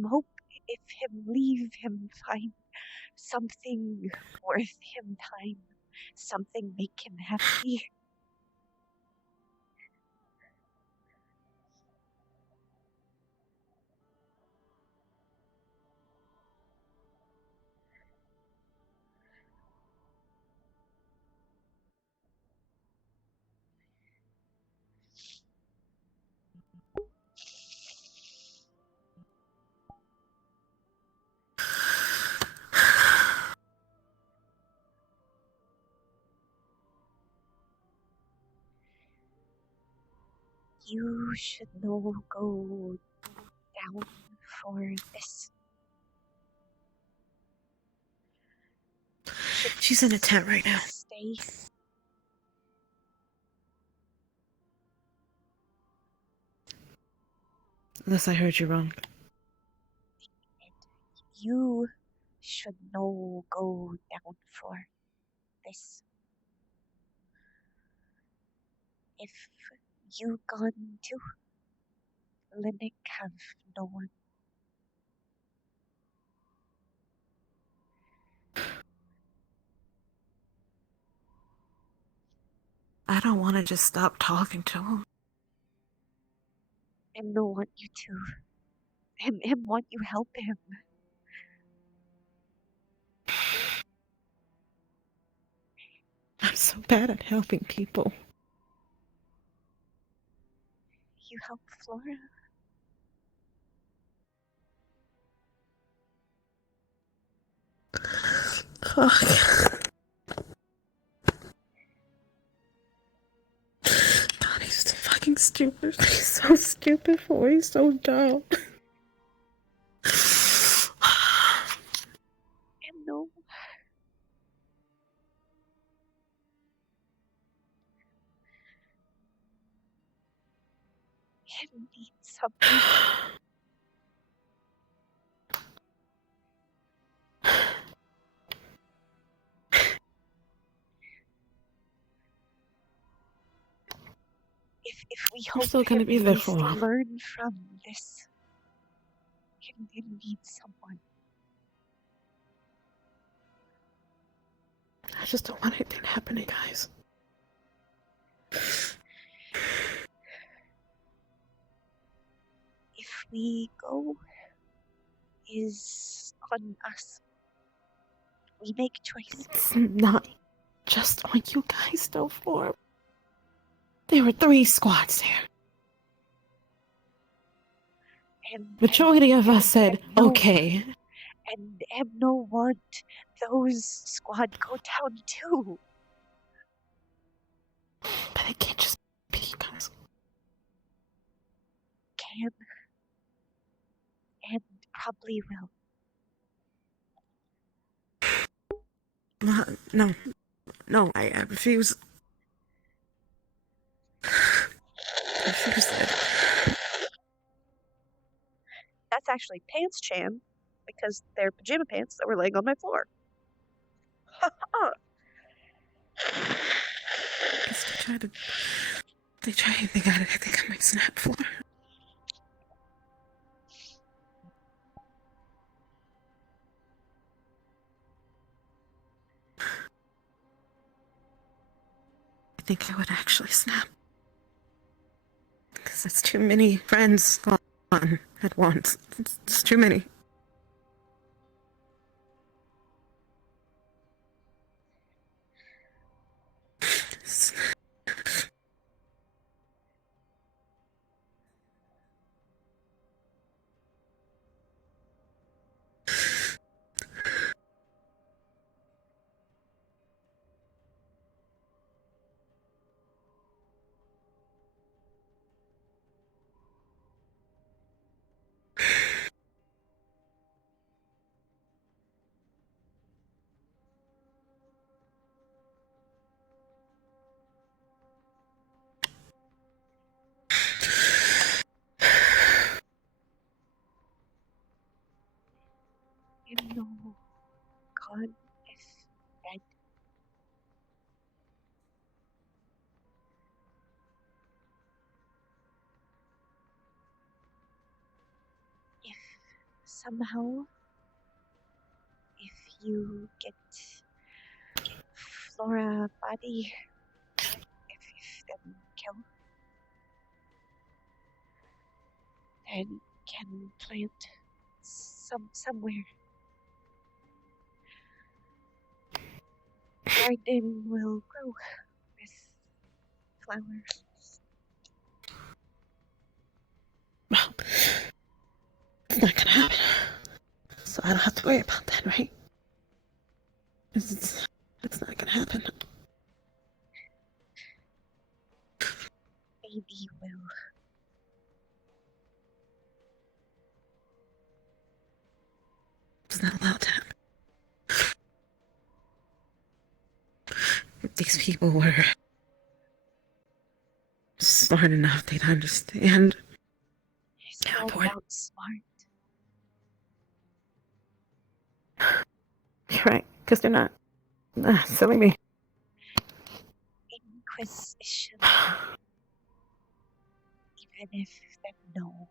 Hope if him leave him find something worth him time, something make him happy. You should no go down for this. She's in a tent right now. Stay. Unless I heard you wrong. You should no go down for this. If you gone to Linux have no one. I don't want to just stop talking to him. Him no want you to. Him want you help him. I'm so bad at helping people. You help Flora. God, he's so fucking stupid. He's so stupid for he's so dumb. Him no. Him need something. If we I'm hope still gonna him be there least for him. learn from this, him needs someone. I just don't want anything happening, guys. If we go, is on us. We make choice. It's not just on you guys, though, for there were 3 squads there. Majority of us said, okay. And no want those squad go down too. But it can't just be you guys. Can. And probably will. No, I refuse. I refuse it. That's actually Pants Chan, because they're pajama pants that were laying on my floor. They try anything at it, I think I might snap for her. think I would actually snap. Because it's too many friends on at once. It's too many. You know, God is dead. If somehow, if you get Flora body, if them kill, then can plant somewhere. Garden will grow with flowers. Well, it's not gonna happen. So I don't have to worry about that, right? It's not gonna happen. Baby will. It's not allowed to happen. If these people were smart enough, they'd understand. It's not about smart. You're right, because they're not. Silly me. Inquisition. Even if they know,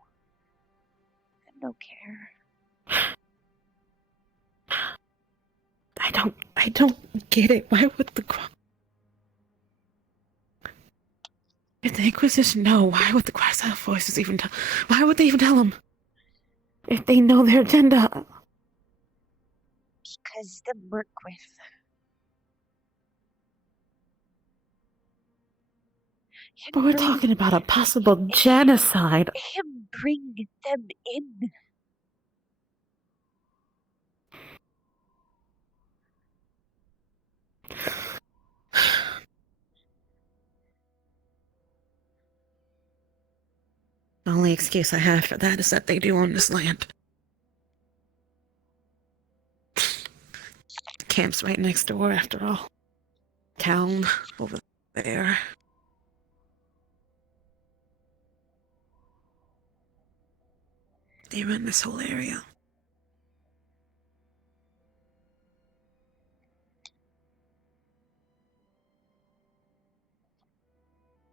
they don't care. I don't get it. Why would if the Inquisition know, why would the Grass Elf voices even tell? Why would they even tell them? If they know their agenda. Because they work with. But we're talking about a possible genocide. Him bring them in. The only excuse I have for that is that they do own this land. The camp's right next door, after all. Town over there. They run this whole area.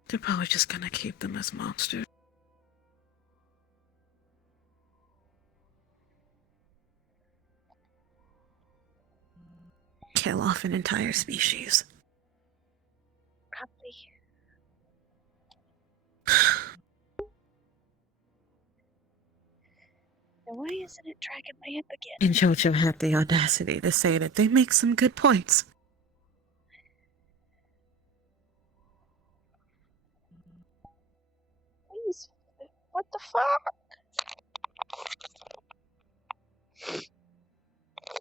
They're probably just gonna keep them as monsters. Kill off an entire species. Probably. Now why isn't it Dragonland again? And Jojo had the audacity to say that they make some good points. Please, what the fuck?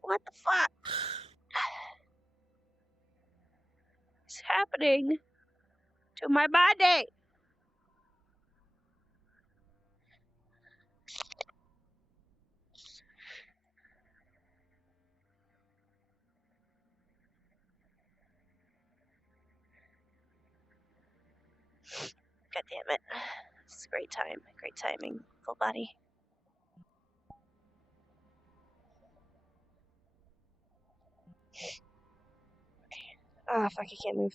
What the fuck is happening to my body? God damn it. It's a great time. Great timing. Full body. Ah, fuck, I can't move.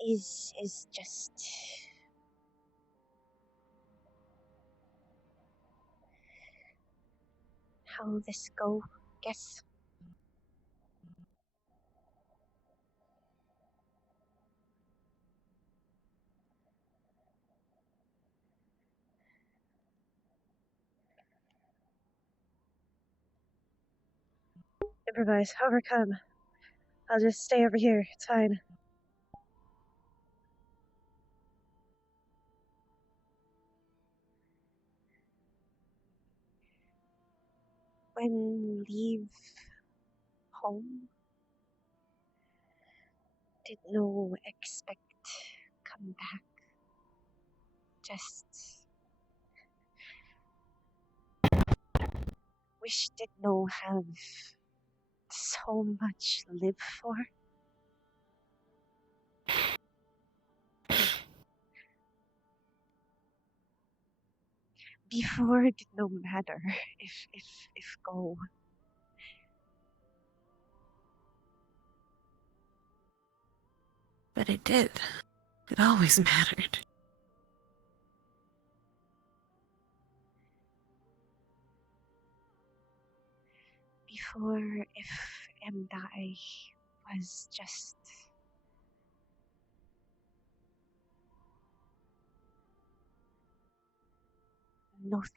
Is just how this go, guess. Improvise, overcome. I'll just stay over here, it's fine. When leave home, did no expect come back. Just wish did no have so much live for. Before it did no matter if go. But it did. It always mattered. Before if and I was just nothing.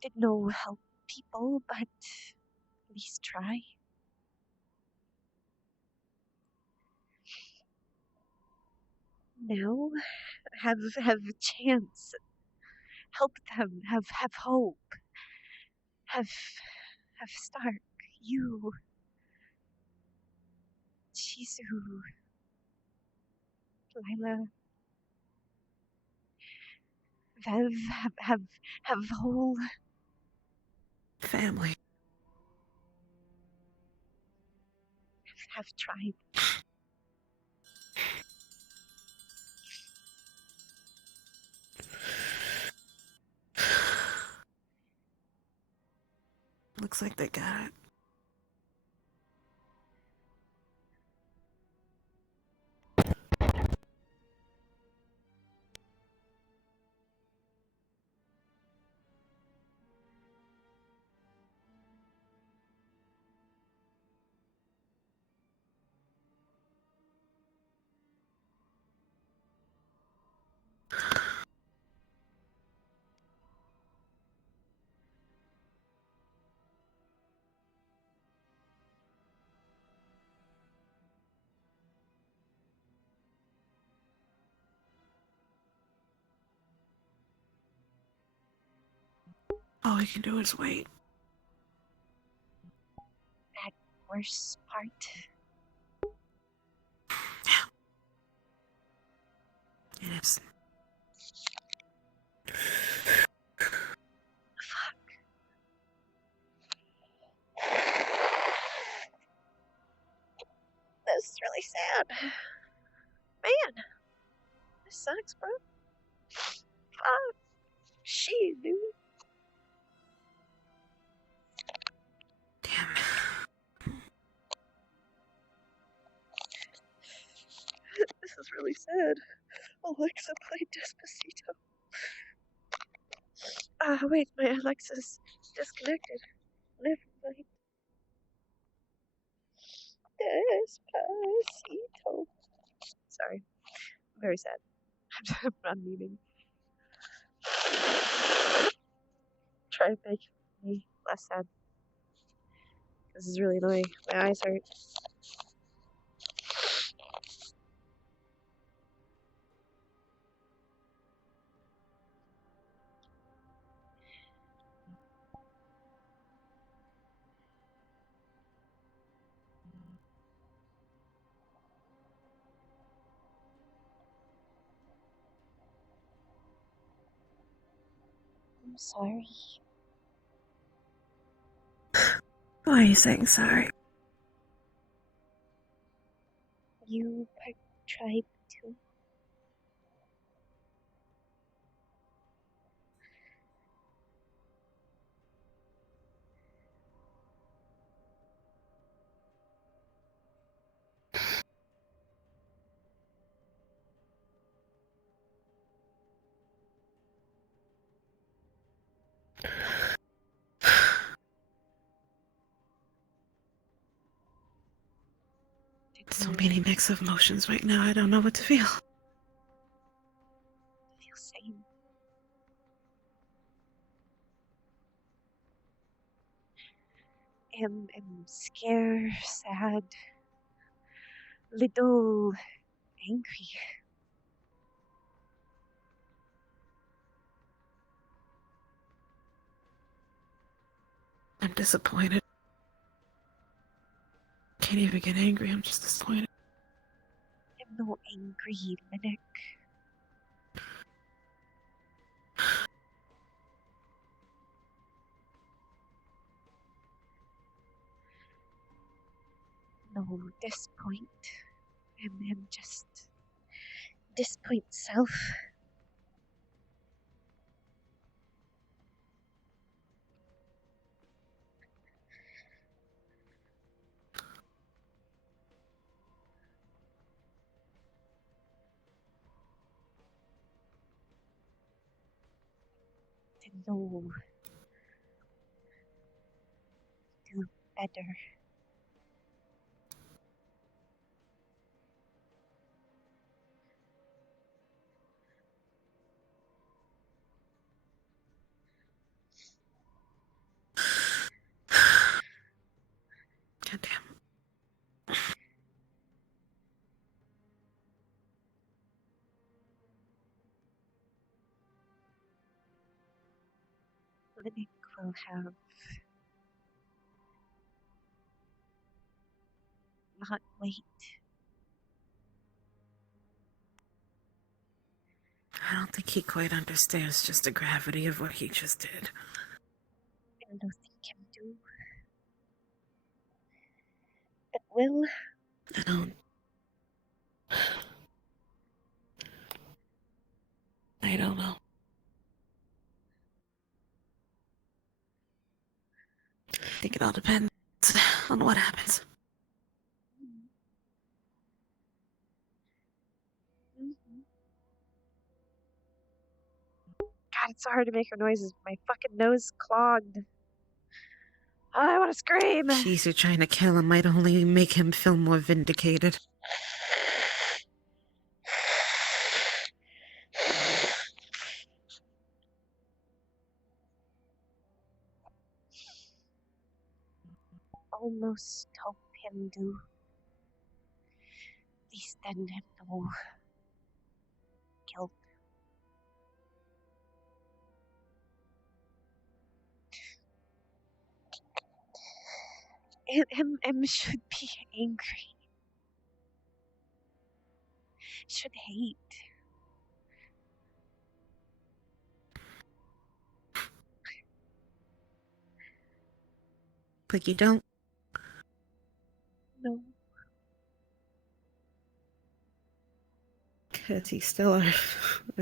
Did no help people, but at least try. Now have a chance. Help them, have hope. Have Stark, you, Chizu, Lila, Vev, have whole family. Have tried. Looks like they got it. All we can do is wait. That worst part. It is. This is really sad. Man, this sucks, bro. Fuck. Shit, dude. This is really sad. Alexa played Despacito. Wait, my Alexa's disconnected. Never mind. Despacito. Sorry. I'm very sad. I'm meaning. Try to make me less sad. This is really annoying. My eyes hurt. I'm sorry. Why are you saying sorry? You tried to. So many mix of emotions right now. I don't know what to feel. I feel same. I'm scared, sad, little angry. I'm disappointed. Can't even get angry. I'm just disappointed. I'm no angry, Linux. No, this point, I'm just this point self. To know, do better. Goddamn. Linux will have not wait. I don't think he quite understands just the gravity of what he just did. I don't think him do. But will. I don't. I don't know. I think it all depends on what happens. God, it's so hard to make her noises. My fucking nose clogged. I want to scream. She's trying to kill him might only make him feel more vindicated. Almost hope him do. At least then him no guilt. Him should be angry. Should hate. But you don't. No. Because he's still a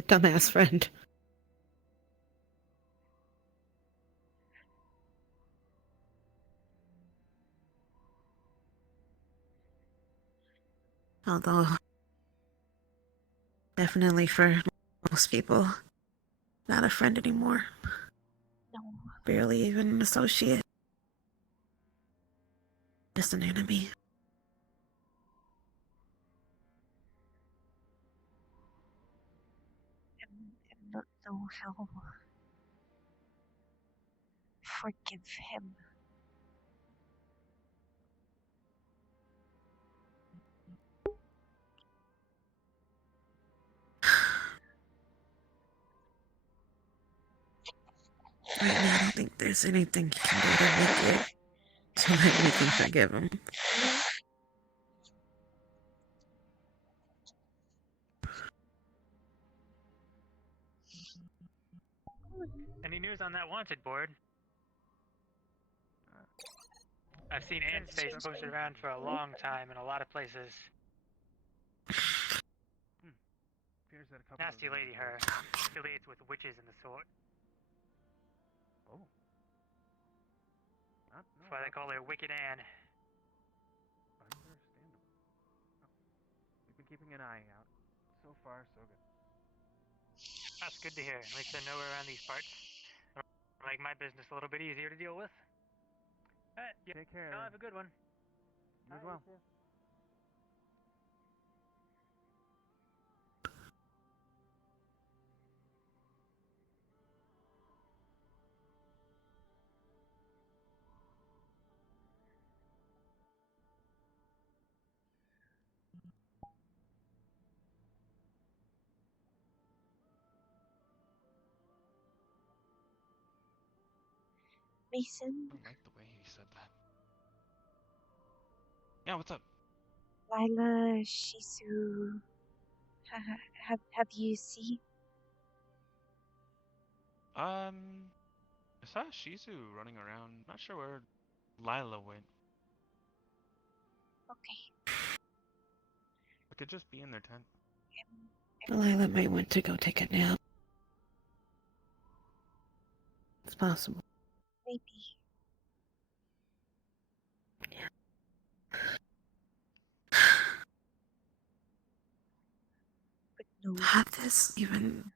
dumbass friend. Although, definitely for most people, not a friend anymore. No. Barely even an associate. Just an enemy. I'm not know how forgive him. Right now, I don't think there's anything he can do to make it so that we can forgive him. Any news on that wanted board? I've seen Anne's face posted around for a long time in a lot of places. Nasty lady, her. Affiliates with witches and the sort. Oh. That's why they call her Wicked Anne. Understandable. Oh. We've been keeping an eye out. So far, so good. That's good to hear. At least I know her around these parts. It'll make my business a little bit easier to deal with. Alright, Take care. Have a good one. You as well. Mason? I like the way he said that. Yeah, what's up? Lila, Shizu, have you seen? I saw Shizu running around. Not sure where Lila went. Okay. I could just be in their tent. Lila might want to go take a nap. It's possible. Maybe. But no. Had this even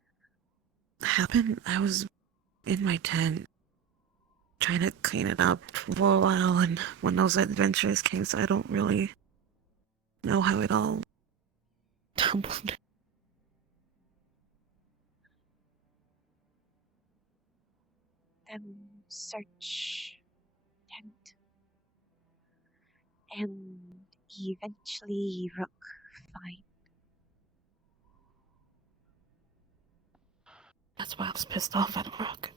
happened? I was in my tent trying to clean it up for a while, and when those adventures came, so I don't really know how it all tumbled. Them search tent. And eventually Rook find. That's why I was pissed off at Rook.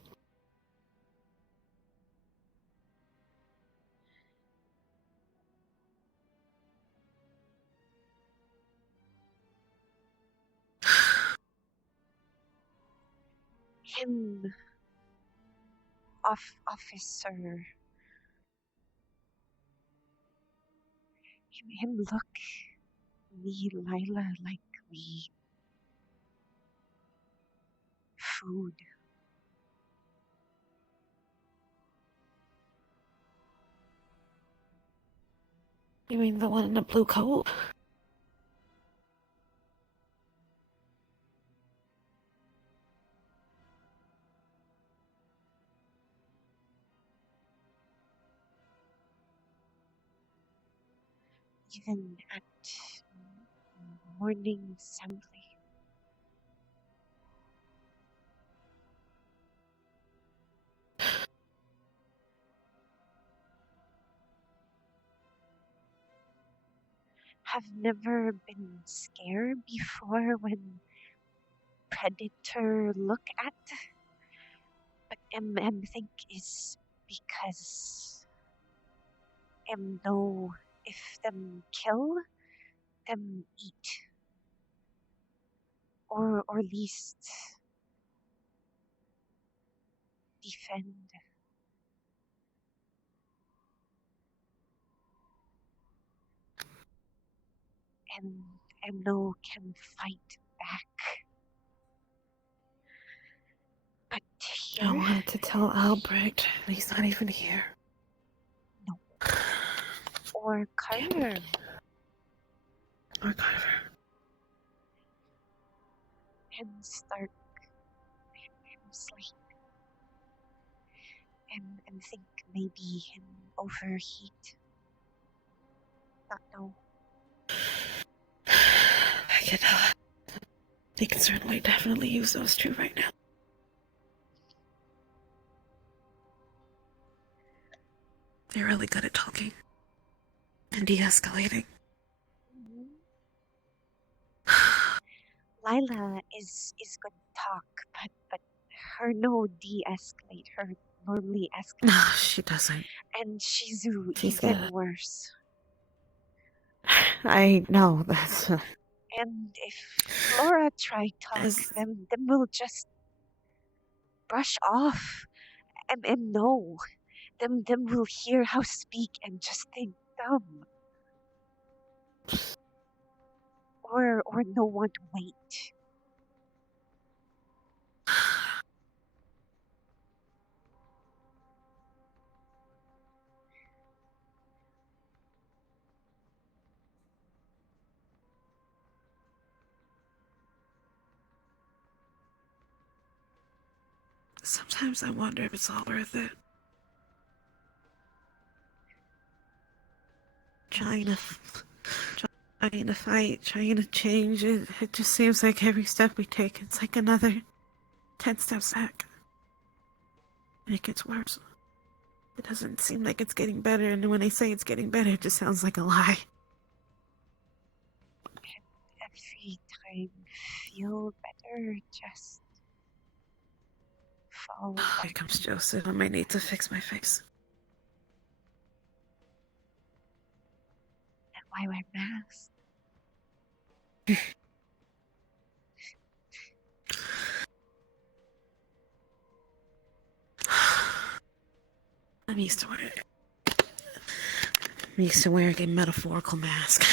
Him, officer. Him look me, Lila, like we food. You mean the one in the blue coat? Even at morning assembly. Have never been scared before when predator look at, but think is because know if them kill, them eat, or least defend. And know can fight back. But here, I wanted to tell Albrecht, but he's not even here. No. Or Carter. Or Carter. And Stark. Him sleep. And think maybe him overheat. Not know. I could, they can certainly definitely use those two right now. They're really good at talking and de-escalating. Lila is good talk, but her no de-escalate. Her normally escalate. No, she doesn't. And Shizu She's even good. worse. I know, that's... And if Flora try talk, them will just brush off. And no. Them will hear how speak and just think dumb. Or no one wait. Sometimes I wonder if it's all worth it. Trying to fight, trying to change it. It just seems like every step we take, it's like another 10 steps back. And it gets worse. It doesn't seem like it's getting better, and when they say it's getting better, it just sounds like a lie. Every time feel better, just Oh. Here comes Joseph. I might need to fix my face. And why wear masks? I'm used to wearing a metaphorical mask.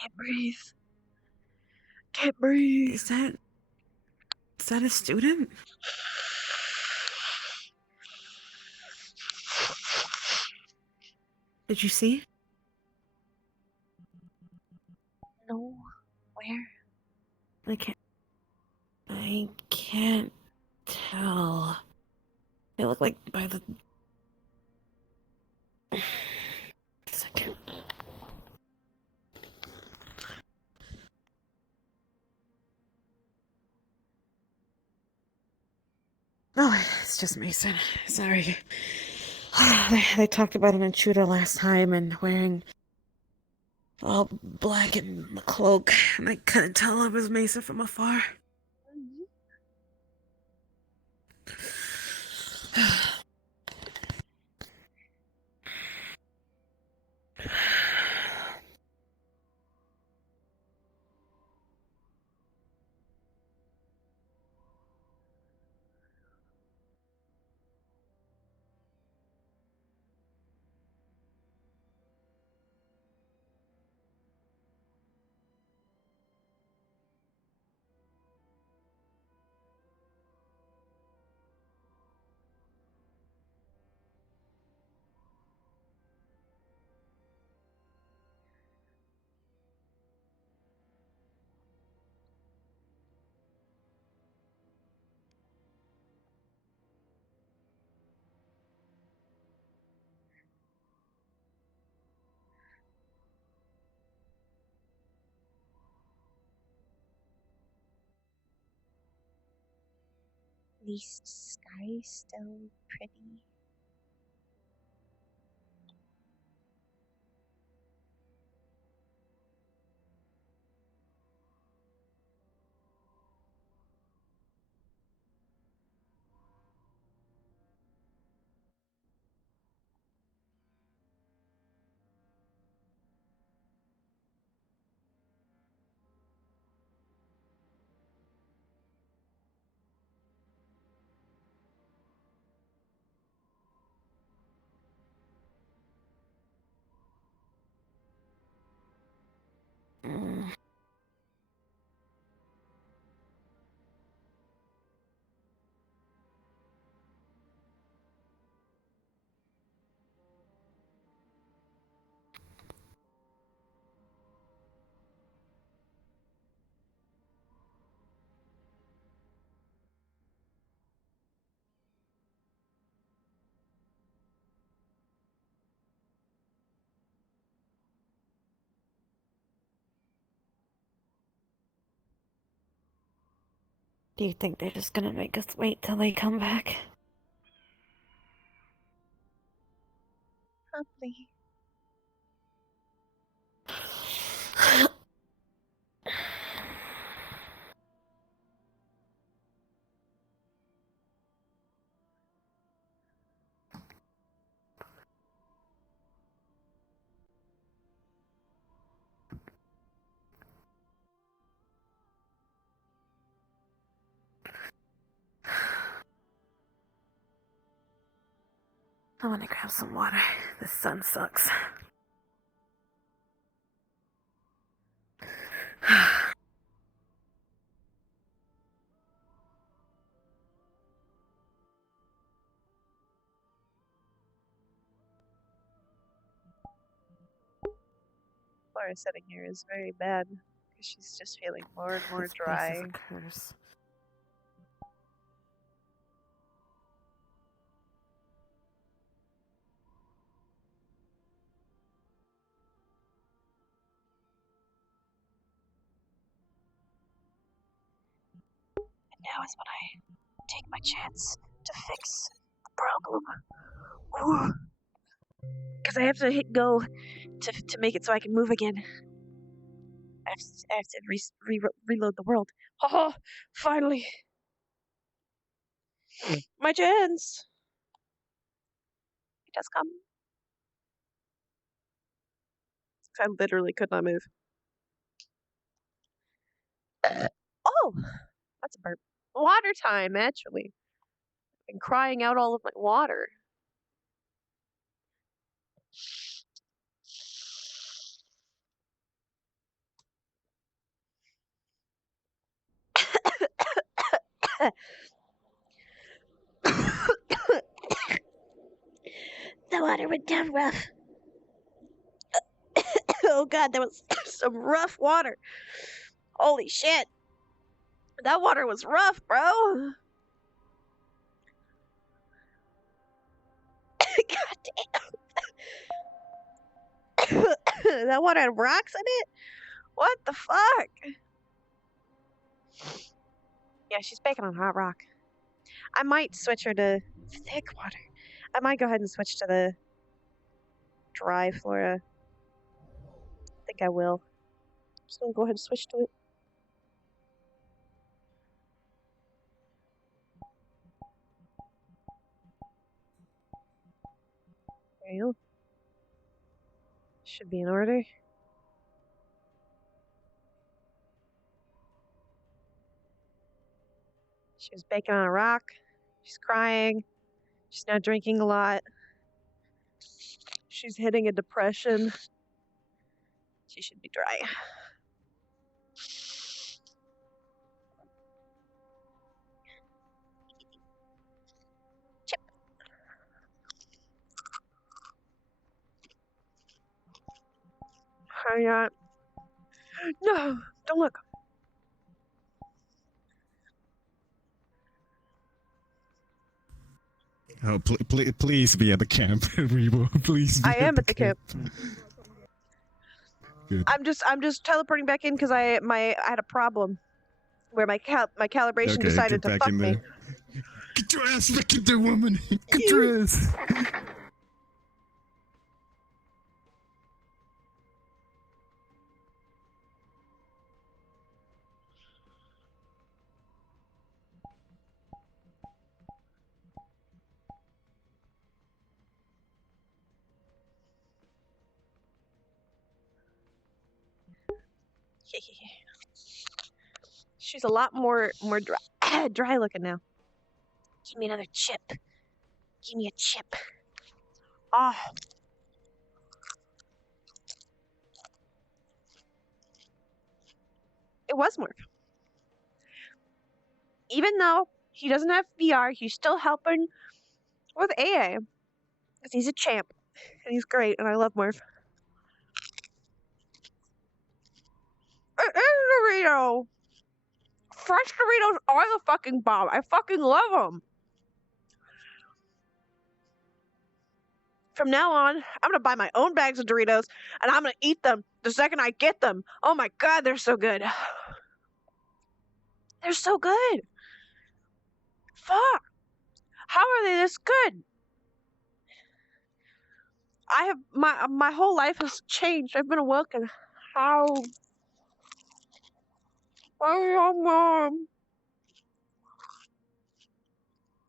Can't breathe. Can't breathe. Is that a student? Did you see? No. Where? I can't tell. They look like by the... Second. Oh, it's just Mason. Sorry. They talked about an intruder last time and wearing all black and the cloak, and I couldn't tell it was Mason from afar. Least sky still pretty. Do you think they're just gonna make us wait till they come back? Probably. I wanna grab some water. The sun sucks. Laura sitting here is very bad because she's just feeling more and more dry. This is a curse. And now is when I take my chance to fix the problem. Because I have to hit go to make it so I can move again. I have to reload the world. Oh, finally. My chance. It does come. I literally could not move. Oh, that's a burp. Water time, actually. I've been crying out all of my water. The water went down rough. Oh god, that was some rough water. Holy shit. That water was rough, bro. God damn. That water had rocks in it? What the fuck? Yeah, she's baking on hot rock. I might switch her to thick water. I might go ahead and switch to the dry flora. I think I will. Just gonna go ahead and switch to it. There you go. Should be in order. She was baking on a rock. She's crying. She's now drinking a lot. She's hitting a depression. She should be dry. Chip. Hurry up. No, don't look. Oh, please be at the camp, Rebo. Please be I am at the camp. Good. I'm just teleporting back in because I had a problem where my calibration decided to fuck me. Get your ass back in there, woman. Get your ass. She's a lot more dry, dry looking now. Give me another chip. Give me a chip. Oh. It was Morph. Even though he doesn't have VR, he's still helping with AA. Because he's a champ. And he's great, and I love Morph. It is a Dorito! Fresh Doritos are the fucking bomb. I fucking love them. From now on, I'm gonna buy my own bags of Doritos, and I'm gonna eat them the second I get them. Oh my god, they're so good. They're so good. Fuck. How are they this good? I have my whole life has changed. I've been awoken. How? Oh, mom.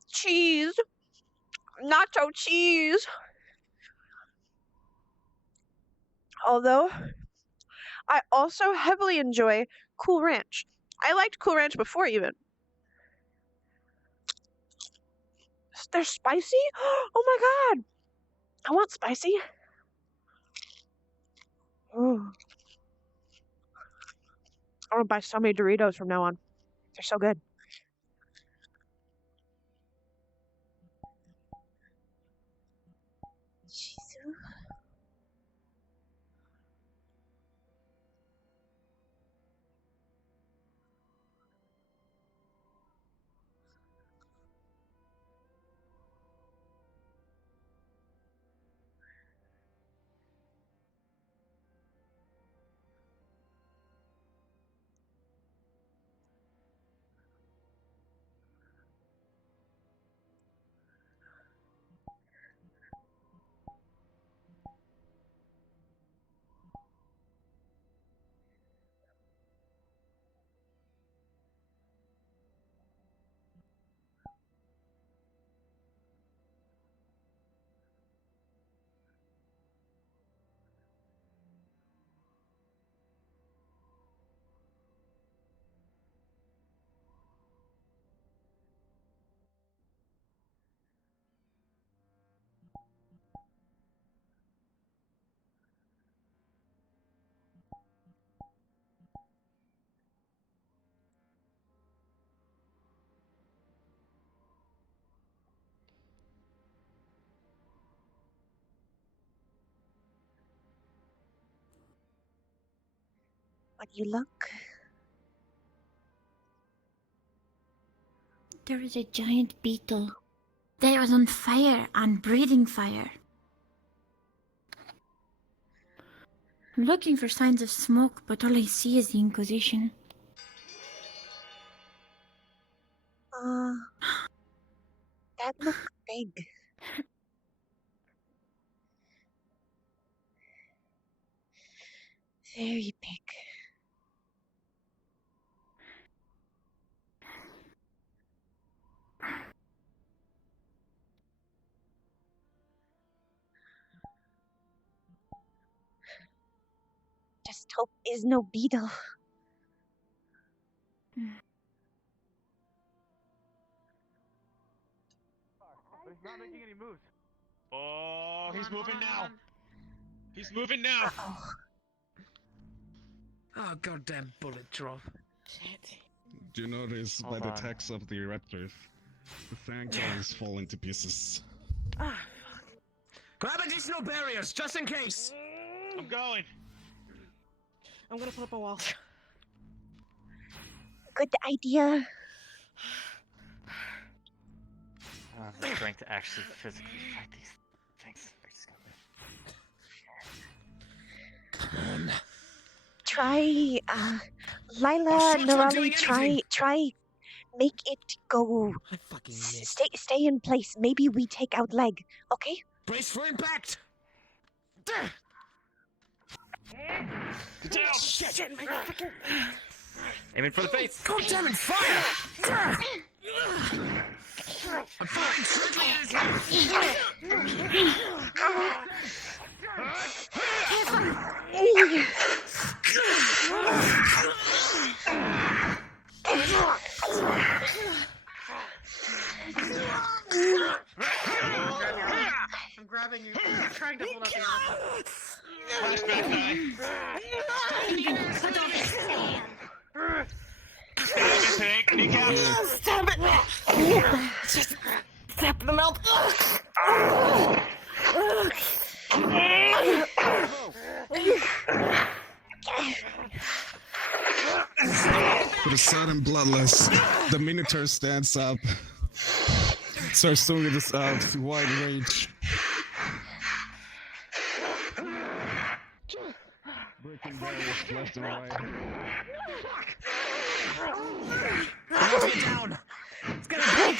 Cheese. Nacho cheese. Although, I also heavily enjoy Cool Ranch. I liked Cool Ranch before even. They're spicy? Oh my god. I want spicy. Oh. I'm gonna buy so many Doritos from now on. They're so good. What do you look? There was a giant beetle that was on fire and breathing fire. I'm looking for signs of smoke, but all I see is the Inquisition. That looks big. Very big. Just hope is no beetle. But he's not making any moves. Oh, he's moving now. He's moving now. Oh, goddamn bullet drop. Shit. Do you notice by the text of the erectors, the sand is falling to pieces? Ah, Grab additional barriers, just in case. I'm going. I'm gonna put up a wall. Good idea. The strength to actually physically fight these things. Try, Lila, Nerali, try, make it go. Stay in place. Maybe we take out leg, okay? Brace for impact. Shit, my fucking... Aiming for the face. God damn it, fire! I'm firing straight I'm grabbing you. I'm trying to hold up your Flashback guy. Stop it! Just step in the mouth. With a sudden bloodless, the Minotaur stands up, starts doing this wide rage. Breaking barriers left and right. Get down! It's gonna break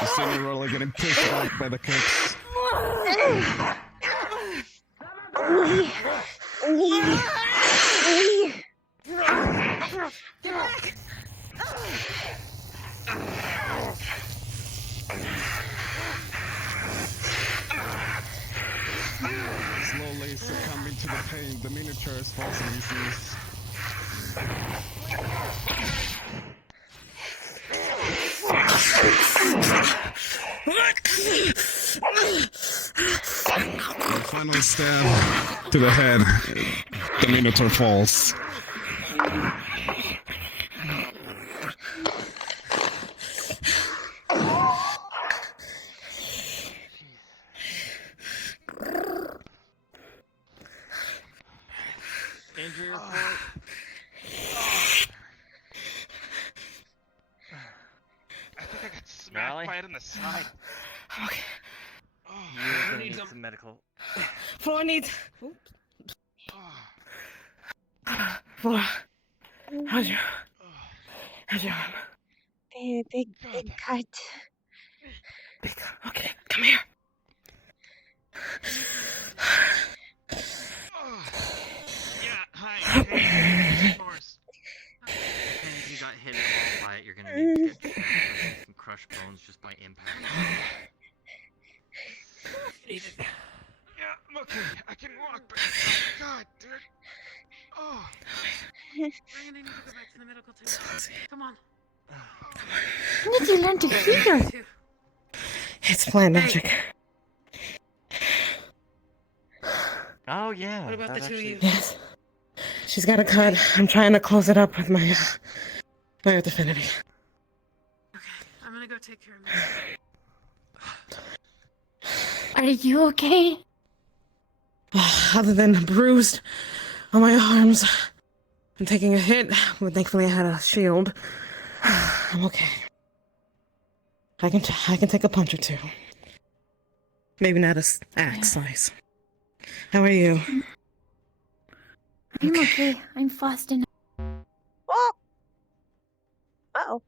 The Cinderella getting pushed back by the kicks. Get back! Slowly succumbing to the pain, the Minotaur falls on his knees. The final stab to the head, the Minotaur falls. Injury report. I think I got smacked by it in the side. Okay. You're gonna need some medical. Floor needs. Floor. How's your arm? Big cut. Okay, come here. Yeah, hi. Hey, of course. And if you got hit at all by it, you're gonna need to get some crushed bones just by impact. Yeah, I'm okay. I can walk, but God, dude. Oh. We're gonna need to go back to the medical team. Come on. When did you learn to heal? It's plant magic. Oh yeah. What about the two of you? Yes. She's got a cut. I'm trying to close it up with my Earth Affinity. Okay, I'm gonna go take care of me. Are you okay? Other than bruised on my arms and taking a hit, but thankfully I had a shield. I'm okay. I can take a punch or two. Maybe not a axe slice. How are you? I'm okay. I'm fast enough. Oh! Uh-oh.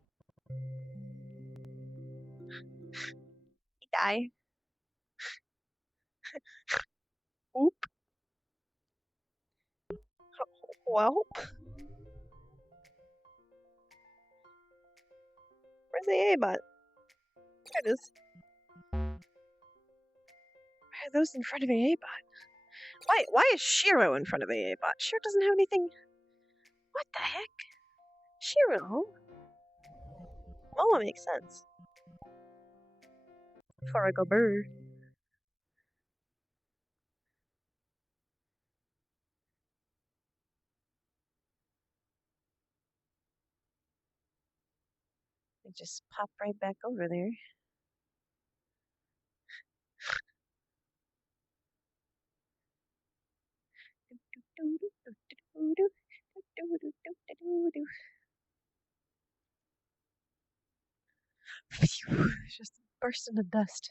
He died. Oop. Well. Where's the A-bot? There it is. Why are those in front of a A-bot? Why is Shiro in front of a A-bot? Shiro doesn't have anything. What the heck? Shiro? Oh, it makes sense. Before I go burr. I just pop right back over there. Just burst into dust.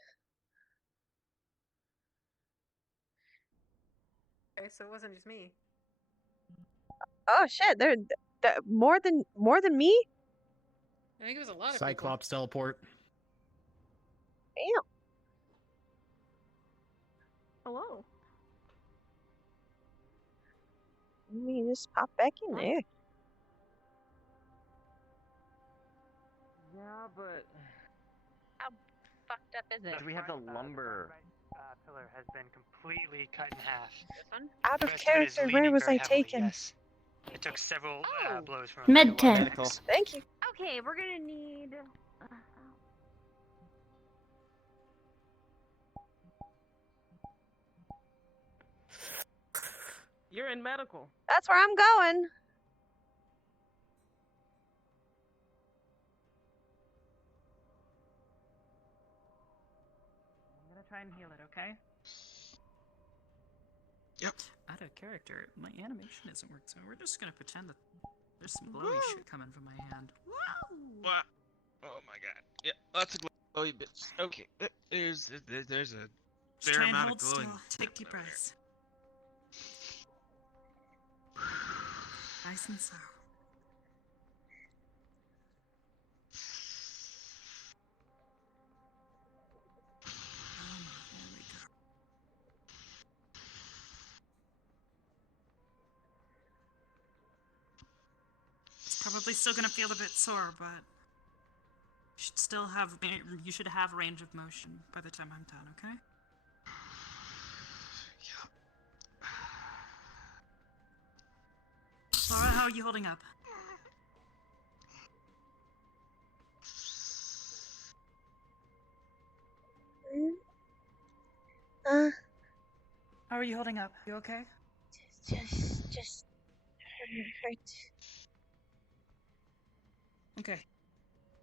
Okay, so it wasn't just me. Oh shit! They're more than me. I think it was a lot of Cyclops teleport. Damn. Hello. Let me just pop back in there. Yeah, but How fucked up is it? we have the lumber. Pillar has been completely cut in half. This one? Out of The rest of it is character, where leaning was very I heavily, taken? Yes. It took several blows from Med the 10. axe. Thank you. Okay, we're gonna need. You're in medical. That's where I'm going. I'm gonna try and heal it, okay? Yep. Out of character, my animation isn't working, so we're just gonna pretend that there's some glowy shit coming from my hand. What? Oh my god. Yeah, lots of glowy bits. Okay, there's a Just fair try and amount hold of glowing. still. Take deep breaths. Nice and slow. There we go. It's probably still gonna feel a bit sore, but you should have range of motion by the time I'm done, okay? Laura, how are you holding up? How are you holding up? You okay? Just hurt. Okay.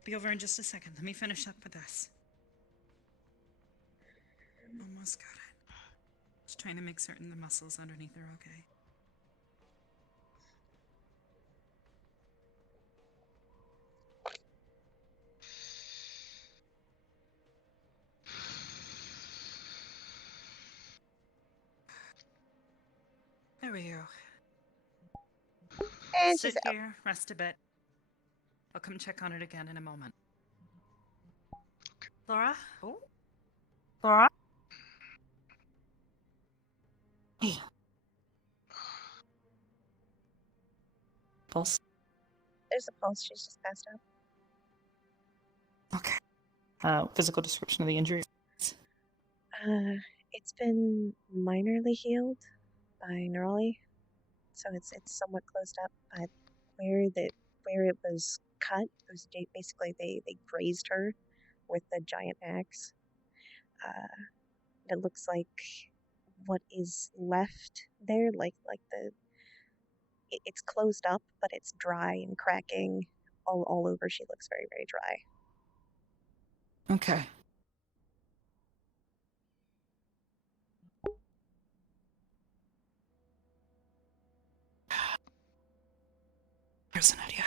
Be over in just a second. Let me finish up with this. Almost got it. Just trying to make certain the muscles underneath are okay. There we go. And Sit she's out. here, rest a bit. I'll come check on it again in a moment. Laura? Oh? Laura? Hey. Pulse? There's a pulse. She's just passed out. Physical description of the injury? It's been minorly healed by neurally, so it's somewhat closed up. But where it was cut, it was basically they grazed her with a giant axe. It looks like what is left there, it's closed up, but it's dry and cracking all over. She looks very, very dry. Okay. There's an idea.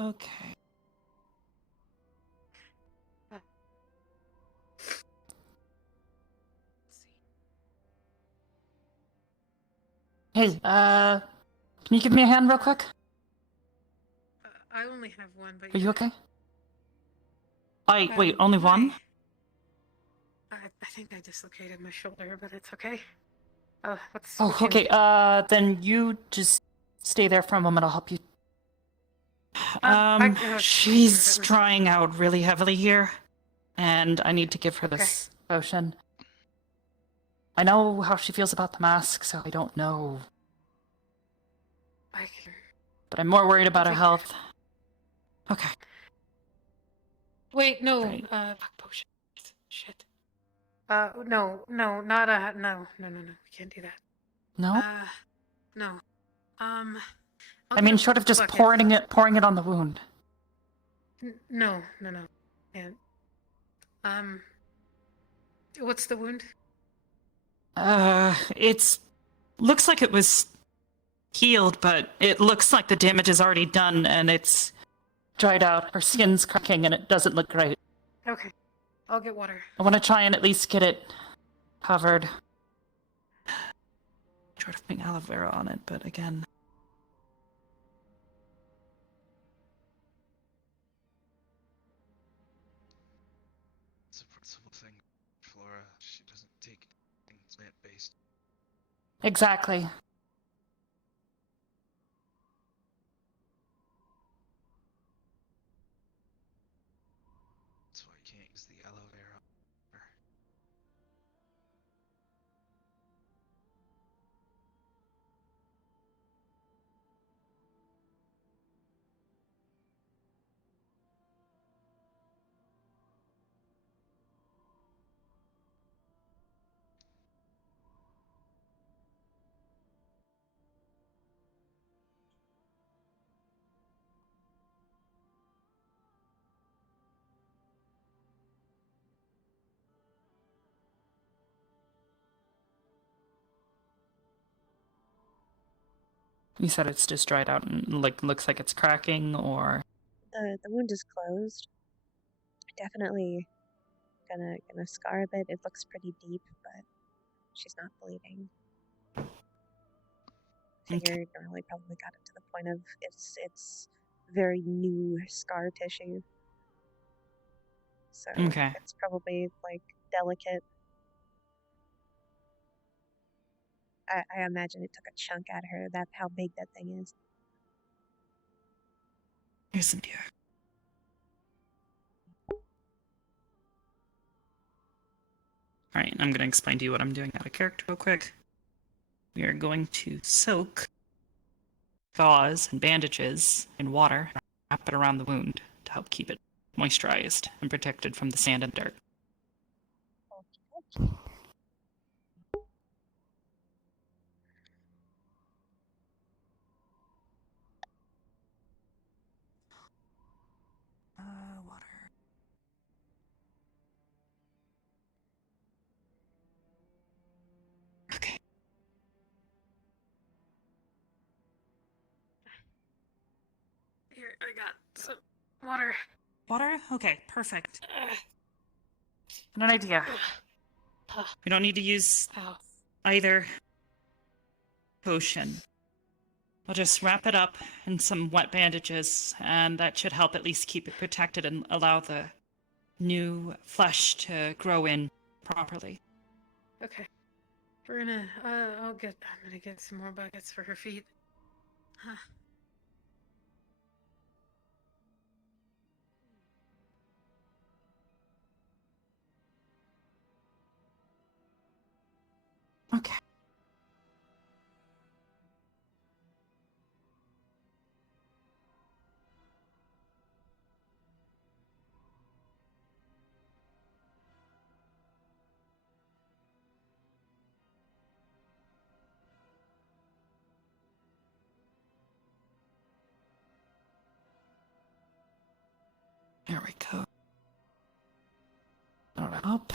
Okay. Hey, can you give me a hand real quick? I only have one, but Are you okay? Wait, Um, only why? one? I think I dislocated my shoulder, but it's okay. What's Oh, what you okay, need? then you just stay there for a moment, I'll help you. I can take care of She's it. drying out really heavily here, and I need to give her Okay. this potion. I know how she feels about the mask, so I don't know. I can. But I'm more worried about her take health. Okay. Wait, no. Right. Fuck potion. Shit. No, not no. We can't do that. No? No. I'll I get mean, a short of just bucket. pouring it on the wound. No. And, what's the wound? Looks like it was healed, but it looks like the damage is already done and it's dried out. Her skin's cracking and it doesn't look great. Okay. I'll get water. I want to try and at least get it covered. Short of putting aloe vera on it, but again. It's a principal thing, Flora. She doesn't take things plant-based. Exactly. That's why you can't use the aloe vera. You said it's just dried out and looks like it's cracking, or The wound is closed. Definitely gonna scar a bit. It looks pretty deep, but she's not bleeding. Figured normally probably got it to the point of it's very new scar tissue. So Okay. it's probably like delicate. I imagine it took a chunk out of her. That's how big that thing is. Here's some beer. Alright, I'm going to explain to you what I'm doing out of character real quick. We are going to soak gauze and bandages in water, wrap it around the wound to help keep it moisturized and protected from the sand and dirt. Water. Okay. Here, I got some water. Water? Okay, perfect. And an idea. We don't need to use either potion. We'll just wrap it up in some wet bandages, and that should help at least keep it protected and allow the new flesh to grow in properly. Okay. I'm gonna get some more buckets for her feet. Huh. Okay. There we go. All right, up.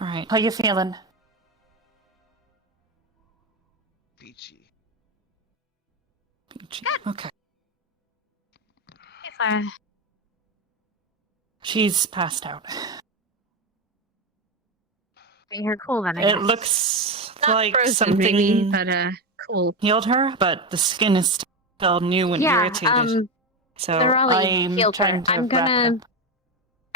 All right, how you feeling? Peachy. Peachy. Okay. Hey, Clara. She's passed out. Being her cool then, I It guess. looks Not like frozen, something maybe, but cool. healed her, but the skin is still new and Yeah, irritated. So Nerali I'm healed her. trying to I'm wrap it gonna. up.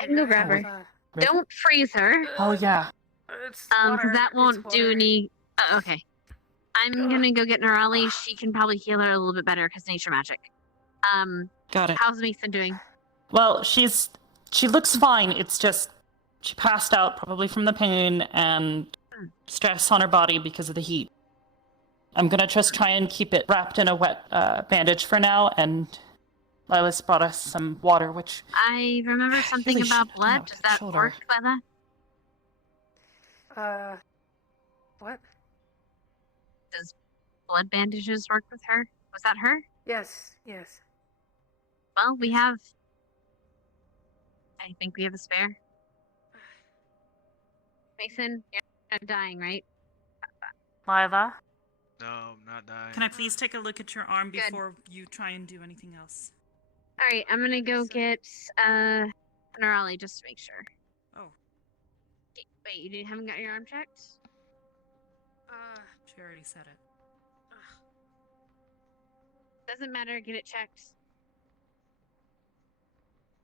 I can go grab her. River? Don't freeze her. Oh yeah. Because that won't do any. Okay. I'm gonna go get Nerali. She can probably heal her a little bit better because nature magic. Got it. How's Mason doing? Well, she looks fine. It's just she passed out probably from the pain and stress on her body because of the heat. I'm gonna just try and keep it wrapped in a wet bandage for now, and Lila's brought us some water, which I remember something really about shouldn't blood. have Does that shoulder. work, Lila? What? Does blood bandages work with her? Was that her? Yes, yes. Well, we have. I think we have a spare. Mason, you're not dying, right? Lila? No, I'm not dying. Can I please take a look at your arm Good. before you try and do anything else? All right, I'm gonna go get Nerali just to make sure. Oh. Wait, you haven't got your arm checked? She already said it. Doesn't matter. Get it checked.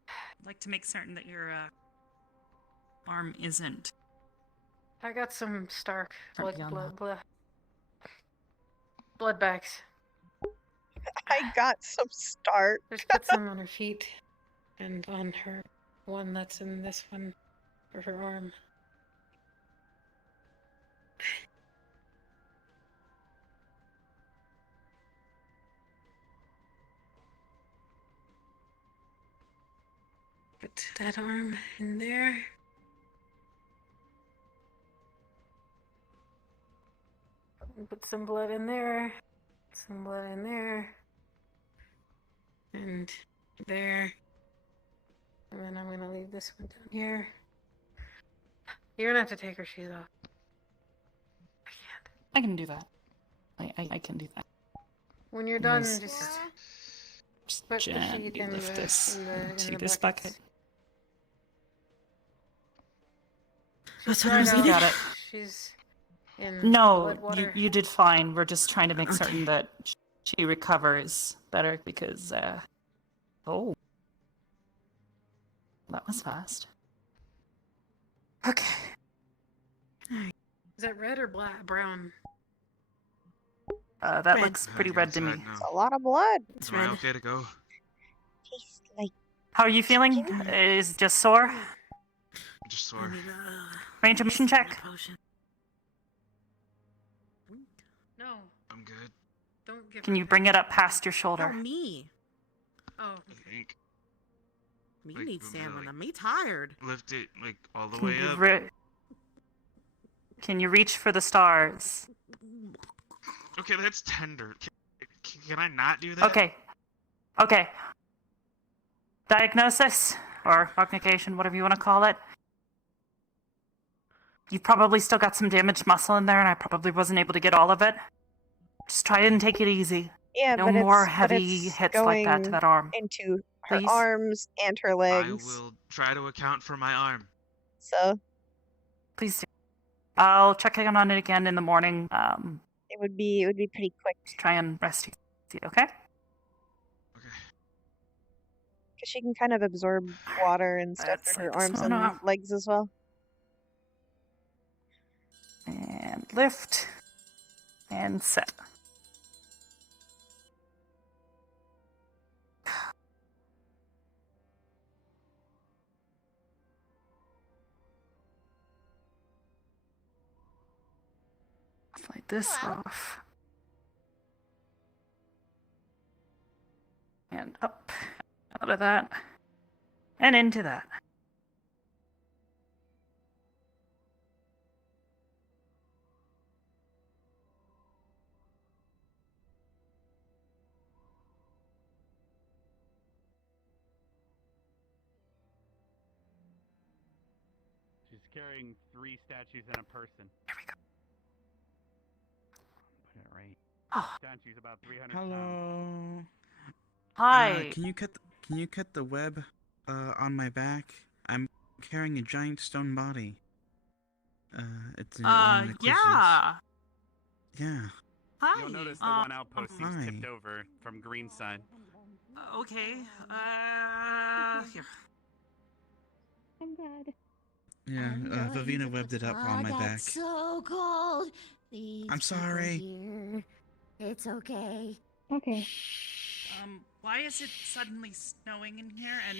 I'd like to make certain that your arm isn't. I got some Stark Aren't beyond blood bags. I got some start. Just put some on her feet and on her one that's in this one for her arm. Put that arm in there. Put some blood in there. Some blood in there. And there. And then I'm gonna leave this one down here. You're gonna have to take her shoes off. I can do that. I can do that. When you're done, Nice. just Just put the gently sheet in lift the, this in the, into in the this buckets. bucket. She's That's what I was dried eating. out. Got it. She's in No, blood water. you did fine. We're just trying to make certain that she recovers better because, oh. That was fast. Okay. Is that red or black? Brown? That Red. looks pretty red to me. It's a lot of blood. It's Am I red. okay to go? Tastes like How are you feeling? Is it just sore? I'm just sore. Range of motion check? No, I'm good. don't give Can her you that. bring it up past your Oh, shoulder? me. Oh, I think. Me Like, need want me to, stamina. like, Me tired. Lift it like all the Can way you, up. can you reach for the stars? Okay, that's tender. Can I not do that? Okay. Okay. Diagnosis, or cognition, whatever you want to call it. You've probably still got some damaged muscle in there, and I probably wasn't able to get all of it. Just try and take it easy. yeah, No but more it's, heavy hits like that to that arm. into her Please? arms and her legs. I will try to account for my arm. So Please do. I'll check in on it again in the morning. it would be pretty quick Try and rest you, okay? because she can kind of absorb water and stuff That's through her like arms slow and now. legs as well. And lift. And set. Slide this off. And up, out of that, and into that. She's carrying 3 statues and a person. Here we go. Put it right. Oh. Statue's about 300 Hello. pounds. Hi. Can you cut the web on my back? I'm carrying a giant stone body. It's in one of my quizzes. Yeah. Yeah. Hi. You'll notice the one outpost seems Hi. tipped over from green side. Okay. Here. I'm glad. Yeah, Vivina webbed it up on my back. So cold. These I'm sorry. people here. It's okay. Okay. Why is it suddenly snowing in here? And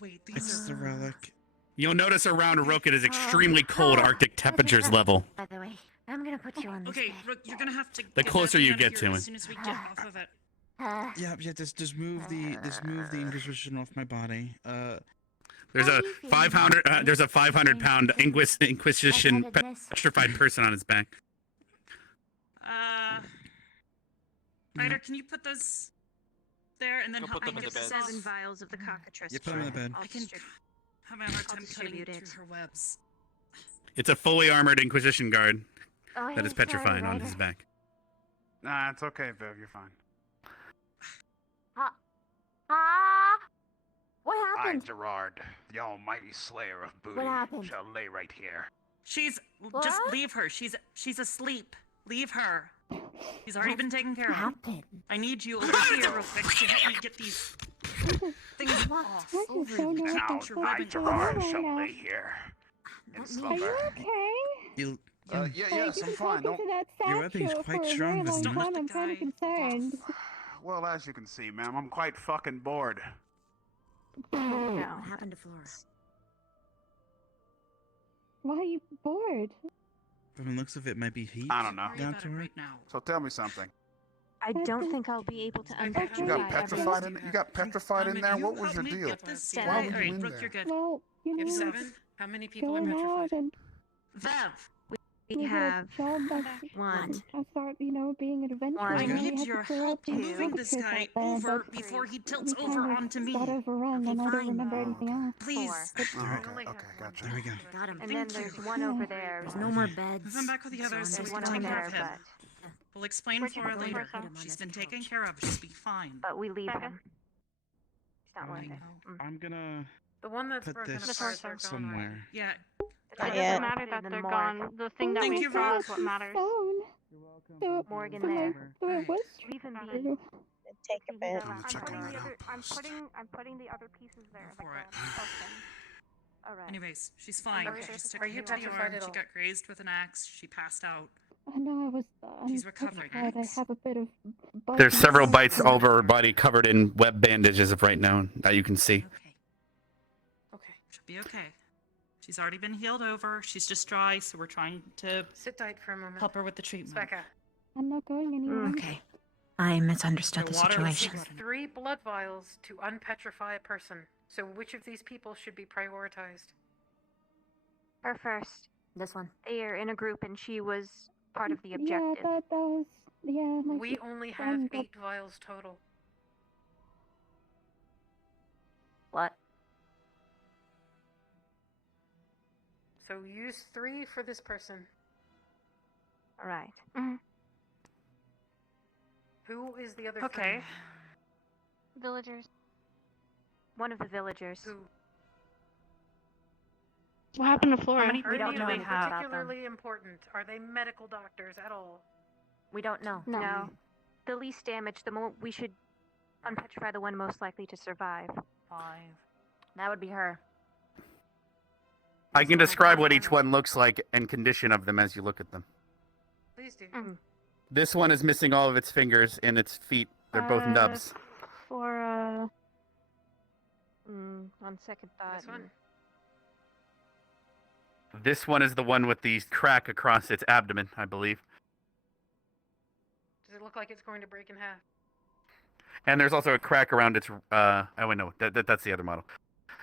wait, these It's the are. relic. You'll notice around Rook it is extremely cold Arctic temperatures level. By the way, I'm gonna put you on this Okay, bed. Rook, you're gonna have to. The get closer that you out of get here to as it. soon as we get off of it. Yeah, just move the Inquisition off my body. There's a 500-pound Inquisition petrified person on his back. Ryder, can you put those there and then Go help put me them in get the this beds. off? 7 vials of the cockatrice. You put them in the bed. I can have a hard time cutting it distribute through her webs. It's a fully armored Inquisition guard Oh, that is hey, sorry, petrified on Ryder. his back. Nah, it's okay, Viv. You're fine. What I, happened? Gerard, the almighty slayer of booty, What happened? shall lay right here. She's What? just leave her. She's asleep. Leave her. She's already been taken care of. happened? I need you over here real quick to help me get these things off. This is Over so you. not Now, Don't you I, rub it Gerard, right shall now. lay here in Are slumber. you okay? You, Yes, I'm fine. Don't. To that Your webbing's statue quite for a strong, very long Vivina. time. I'm kind of concerned. Well, as you can see, ma'am, I'm quite fucking bored. What happened to Flora? Why are you bored? From the looks of it, might be heat. I don't know. Down to her. So tell me something. I don't think I'll be able to unpetrify You got petrified in. You got petrified in there. What was your deal? Why were you Alright, in Brooke, there? you're good. Well, you You have know, 7? How many people are going petrified? out and Vev! We have job that's one. I start, being an adventurer. I and we need had your to clear help out these moving this creatures guy out there, over but before he tilts we over kind of onto me. got overrun, and I don't remember anything else. Please. Okay, gotcha. There we go. Got him. Thank And then you. there's one over there. There's no more beds. Move him back with the others so There's we one can over take care there, of him. but We'll explain Flora later. She's been taken care of. She'll be fine. but we leave him. He's not worth it. I'm gonna The one that's put broken this apart, they're gone, somewhere. Yeah. It doesn't matter that they're gone. The thing that Thank we you, saw Vev. is what matters. So, Morgan so there. So it was Leave him true. be. Take a bit. I'm putting the other pieces there. For it. All right. Anyways, she's fine. Okay. She just Are took a you hit to the petrified arm. at She all? got grazed with an axe. She passed out. I know I was. She's recovering. petrified. I have a bit of. bite There's in several my bites leg. all over her body covered in web bandages of right now that you can see. Okay. She'll be okay. She's already been healed over. She's just dry, so we're trying to Sit tight for a moment. help her with the treatment. Becca. I'm not going anywhere. Okay. I misunderstood the water, situation. It takes 3 blood vials to unpetrify a person. So which of these people should be prioritized? Her first. This one. They are in a group, and she was part of the Yeah, objective. that was. Yeah. my We only have friend got 8 vials total. What? So use 3 for this person. All right. Who is the other Okay. friend? Villagers. One of the villagers. Who? What happened to Flora? How many Are people any do of we them have? particularly important? Are they medical doctors at all? We don't know. No. The least damage, we should unpetrify the one most likely to survive. 5. That would be her. I can describe what each one looks like and condition of them as you look at them. Please do. This one is missing all of its fingers and its feet. They're both nubs. For on second thought. This one? This one is the one with the crack across its abdomen, I believe. Does it look like it's going to break in half? And there's also a crack around its. Oh wait, no, that's the other model.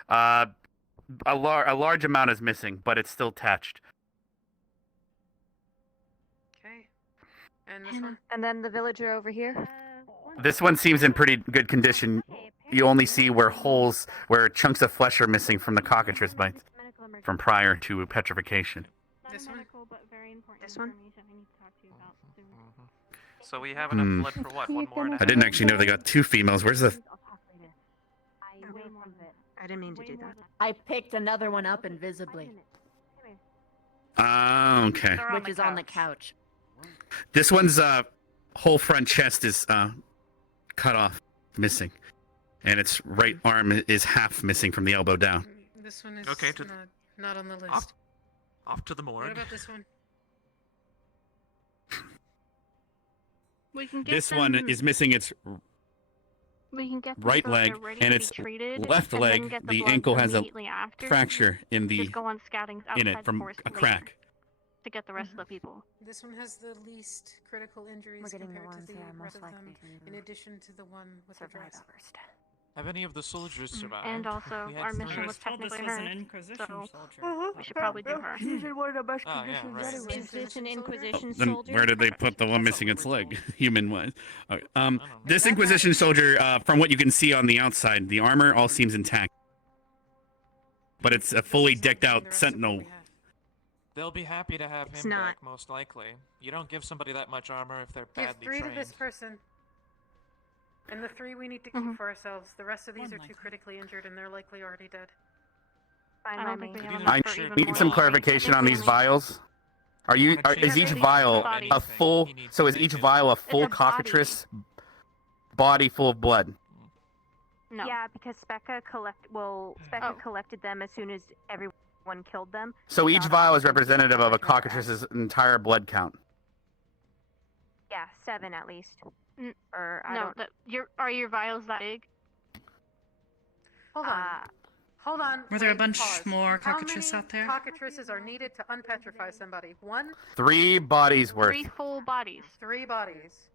A large amount is missing, but it's still attached. Okay. And this one? And then the villager over here? This one seems in pretty good condition. You only see where chunks of flesh are missing from the cockatrice bites from prior to petrification. This one? This one? So we have enough blood for what? One more and a half? I didn't actually know they got 2 females. Where's the... I didn't mean to do that. I picked another one up invisibly. Okay. Which is on the couch. This one's whole front chest is cut off, missing. And its right arm is half missing from the elbow down. This one is Okay, not on the list. Off to the morgue. What about this one? We can get This one is missing its we can get them right so leg, they're ready and to its be treated, left and then leg, get the blood ankle has a immediately after. fracture in the Just go on scouting in outside it from the forest a later crack. to get the rest of the people. This one has the least critical injuries compared to the rest of them, in addition to the one with the dress. Have any of the soldiers survived? And also, We had our three. mission was technically this was her, an Inquisition so soldier. we should probably do her. These are one of the best Oh, yeah, conditions right. anyway. Is this an Inquisition Then soldier? where did they put the one missing its leg, human-wise? Okay. This Inquisition soldier, from what you can see on the outside, the armor all seems intact, but it's a fully decked out sentinel. They'll be happy to have It's him not. back, most likely. You don't give somebody that much armor if they're Give badly 3 trained. to this person. And the 3 we need to Mm-hmm. keep for ourselves. The rest of these are too critically injured and they're likely already dead. I don't think we have I enough for even need more some than clarification on these only- vials. Is each vial a full? So is each vial a full cockatrice body full of blood? No. Yeah, because Specca collected them as soon as everyone killed them. So each vial is representative of a cockatrice's entire blood count. Yeah, 7 at least. Or I No, don't. are your vials that big? Hold on. Hold on. Were there a wait, bunch pause. more How cockatrices many out there? Cockatrices are needed to unpetrify somebody. 1? 3 bodies worth. 3 full bodies. 3 bodies.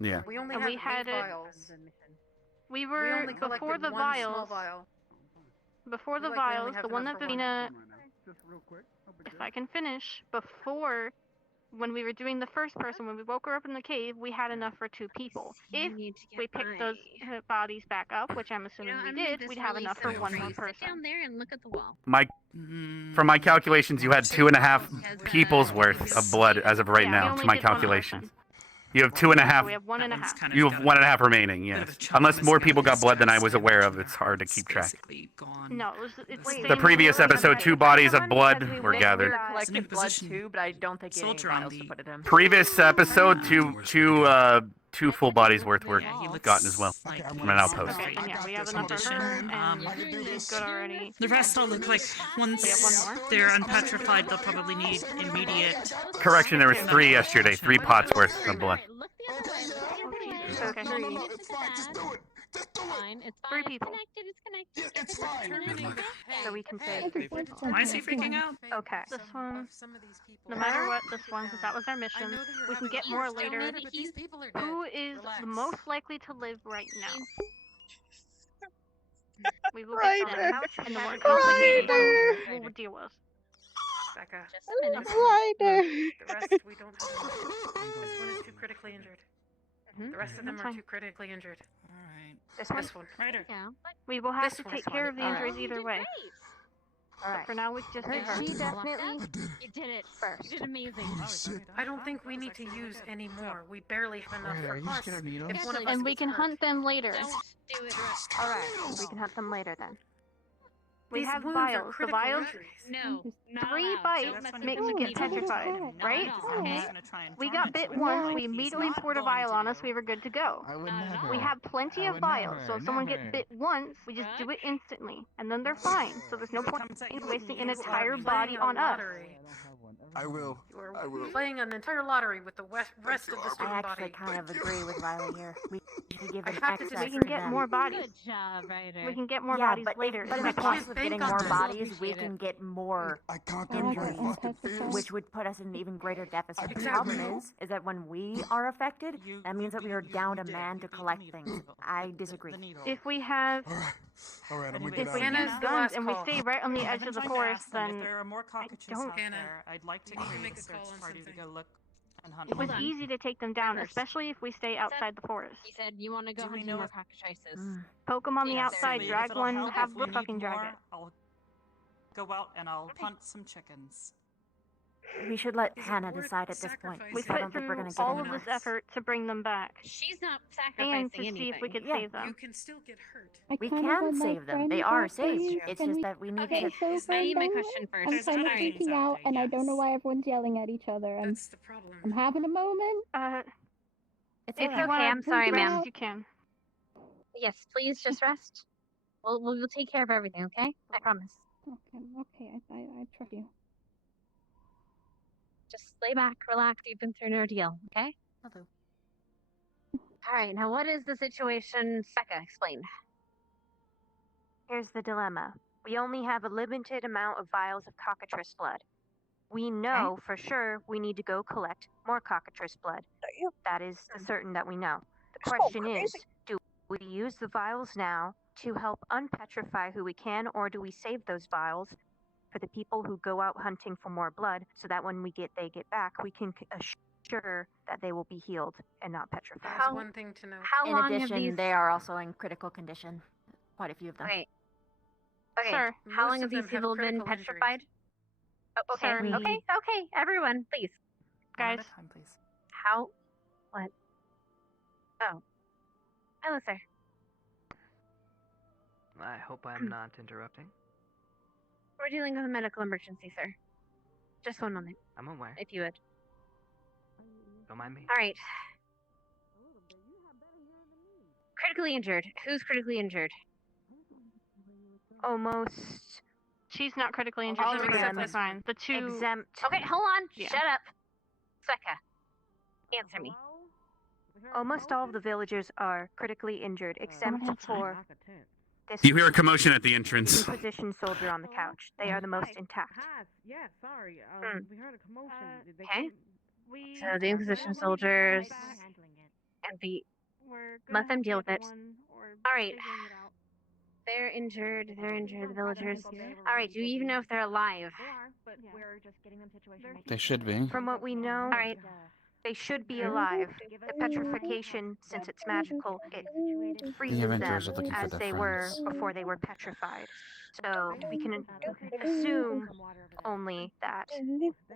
Yeah. We only And have we had 8 it- vials. We We were only before collected the 1 small vials. vial. Before the We likely only vials, have the one enough that for one. Lena, if I can finish, before when we were doing the first person, when we woke her up in the cave, we had enough for 2 people. If we picked those bodies back up, which I'm assuming we did, we'd have enough for 1 more person. Sit down there and look at the wall. From my calculations, you had 2.5 people's worth of blood as of right Yeah, we now. only To my did one calculations. You have 2.5. We have 1.5. You have 1.5 remaining. Yes. Unless more people got blood than I was aware of, it's hard to keep track. No, it's the The same previous rule as episode, 2 bodies of blood were gathered. Collected blood too, but I don't think any vials to put it in. Previous episode, two full bodies worth were gotten as well from an outpost. Okay, then yeah, we have enough for her, and she's good already. The rest all look like once they're unpetrified, they'll probably need immediate. Correction, there was 3 yesterday. 3 pots worth of blood. Okay. Fine, it's 3 fine. people. It's connected. So we can say 3 people. Why is he freaking out? Okay. This one, no matter what, this one, because that was our mission. We can get more later. Who is the most likely to live right now? We will get on the couch, and the more complicated one we'll deal with. Becca. Just a minute. The rest we don't have. This one is too critically injured. The rest of them That's are fine. too critically injured. Alright. This one. Ryder. Yeah. We will have This to one. take care of the injuries either way. Alright. For now, we just do her. She definitely You did it first. You did amazing. I don't think we need to use any more. We barely have enough Ryder, are you for us. scared of needles? If one of us And we gets can hurt. hunt them later. Don't do it. Alright, we can hunt them later then. We These have wounds are vials. The critical vials, injuries. No, not 3 allowed. bites Don't mess with makes the you get needles. petrified, Not right? at all. I'm Okay. just gonna try and We torment got bit him. once, we He's immediately not poured a going vial to on us, do. we were good to go. I would Not at never. all. We have plenty I of would vials, never, so if someone never. gets bit once, we just do it instantly, and then they're fine. So there's no point Comes at in you wasting an with entire needles. body on us. Lottery. I will. You're I will. playing an entire lottery with the rest of the I student actually body. kind of agree with Riley here. We should give I an have to excess disagree. We can get them. more bodies. Good job, Ryder. We can get more Yeah, bodies but later. But in the can't process of bank getting on more that. bodies, we Appreciate can it. get more I conquered injuries, my fucking fears. which would put us in an even greater deficit. The Exactly. problem is that when we are affected, that means that we are down a man to collect things. I disagree. If we have, All right, I'm gonna if get we out of Hannah's use here. the guns last and we call. stay right on the I've edge been of the trying to forest, ask them then if there are more cockatrices don't- out Hannah, there, I'd like to you need to create make a a search call on party to something. go look and hunt it was them. easy to take them down, First. especially if we stay outside the forest. You said you want to go Do we hunting know more if- cockatrices. Poke them on the Yes. outside, If drag it'll one, help, have if we the fucking need drag more, it. I'll go out and I'll hunt some chickens. We should let Is it Hannah worth decide at this point. sacrificing? We because I put don't think we're through gonna get all of anywhere. this effort to bring them back, She's not and sacrificing to see anything. if we could Yeah. save them. You can still get hurt. We can save them. They are saved. It's just that we need Okay, to. I need my question first. I'm kind of Alright. freaking out, and I don't know yes. why everyone's yelling at each other. That's the problem. I'm having a moment. It's If okay. you want I'm to sorry, rest, ma'am. you can. Yes, please just rest. We'll take care of everything, okay? I promise. Okay, I trust you. Just lay back, relax. You've been through an ordeal, okay? Hello. All right, now what is the situation? Becca, explain. Here's the dilemma. We only have a limited amount of vials of cockatrice blood. We know for sure we need to go collect more cockatrice blood. That is the certain that we know. The question is, do we use the vials now to help unpetrify who we can, or do we save those vials for the people who go out hunting for more blood, so that when they get back, we can assure that they will be healed and not petrified? That's one thing to know. How In long have addition, these... they are also in critical condition. Quite a few of them. Okay. Okay, Sir, how most long have of these them have people been critical injuries. petrified? Oh, okay, Sir. okay, everyone, please. Guys, One at a time, please. How? What? Oh. Hello, sir. I hope I'm not interrupting. We're dealing with a medical emergency, sir. Just one moment, I'm aware. if you would. Don't mind me. All right. Critically injured. Who's critically injured? almost. She's not critically injured. All She's of them perfectly fine. The two exempt. Okay, hold on. Yeah. Shut up. Becca, answer me. Almost all of the villagers are critically injured, except for this You hear a commotion at the entrance. Inquisition soldier on the couch. They are the most intact. Yeah, sorry. We heard a commotion. Okay. So the Inquisition soldiers and the let them deal with it. All right. They're injured. The villagers. All right. Do you even know if they're alive? They should be. From what we know, All right. they should be alive. The petrification, since it's magical, it freezes them Avengers are looking for as their they were friends. before they were petrified. So we can assume only that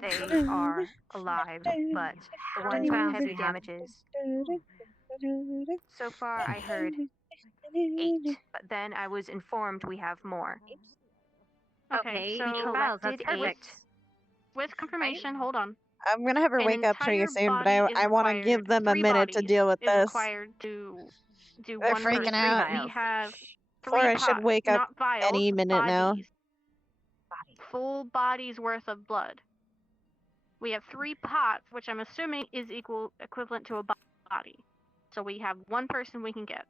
they are alive, but the ones with heavy damages. So far, I heard 8, but then I was informed we have more. Okay, we so Miles, that's collected 8 perfect. with confirmation. Hold on. I'm gonna have her An wake up pretty entire soon, but body is I want to required. give them a 3 minute to bodies deal with is this. required to do They're one freaking person. out. We have 3 Flora should pots, wake up not vials, any minute now. bodies. Full bodies worth of blood. We have 3 pots, which I'm assuming is equivalent to a body. So we have 1 person we can get.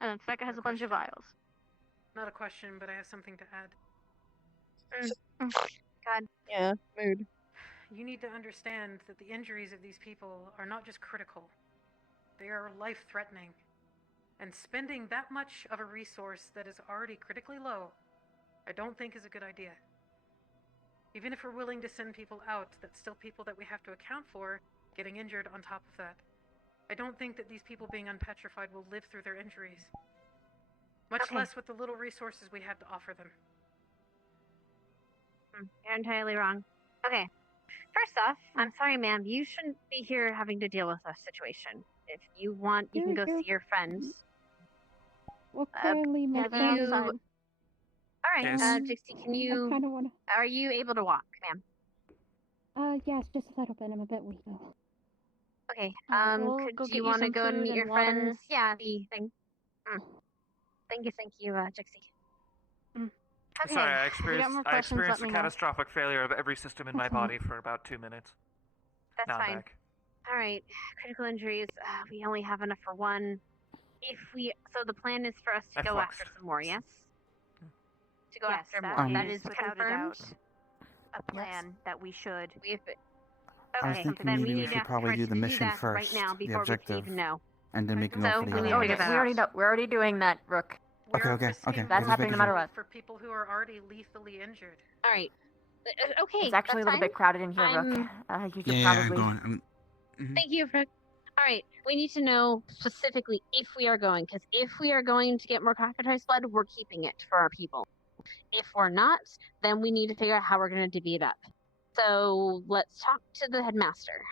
And then Becca has a bunch of vials. Not a question, but I have something to add. God. Yeah, mood. You need to understand that the injuries of these people are not just critical, they are life-threatening. And spending that much of a resource that is already critically low, I don't think is a good idea. Even if we're willing to send people out, that's still people that we have to account for getting injured on top of that. I don't think that these people being unpetrified will live through their injuries. Much less with the little resources we had to offer them. You're entirely wrong. Okay. First off, I'm sorry, ma'am. You shouldn't be here having to deal with a situation. If you want, you can go see your friends. Well, clearly, my Have you... friends. All right, Yes. Jixie, can you... I kind of want to. Are you able to walk, ma'am? Yes, just a little bit. I'm a bit weak though. Okay. We'll go Do get you you want to some go and food meet and your water. friends? Yeah, the thing. Thank you, Jixie. Sorry, I If you got more experienced questions, let a me know. catastrophic failure of every system in my Okay. body for about 2 minutes. That's Now I'm fine. back. All right, critical injuries. We only have enough for one. So the plan is for us to I go fluxed. after some more, yes? To go Yes, after that more. is That is without a confirmed. doubt a plan that we should. I was Okay, thinking then we maybe we need should to probably do the mission that right first, now the before we can objective, even know. and then we can So go for the we other need one. to figure that we already out. know, we're already doing that, Rook. Okay, We're okay, risking okay. That's just happening making no matter sure. what. for people who are already lethally injured. All right. Okay. It's actually a little bit crowded in here, Rook. You should probably. I'm going. Thank you, Rook. All right. We need to know specifically if we are going, because if we are going to get more cockatrice blood, we're keeping it for our people. If we're not, then we need to figure out how we're going to divvy it up. So let's talk to the headmaster.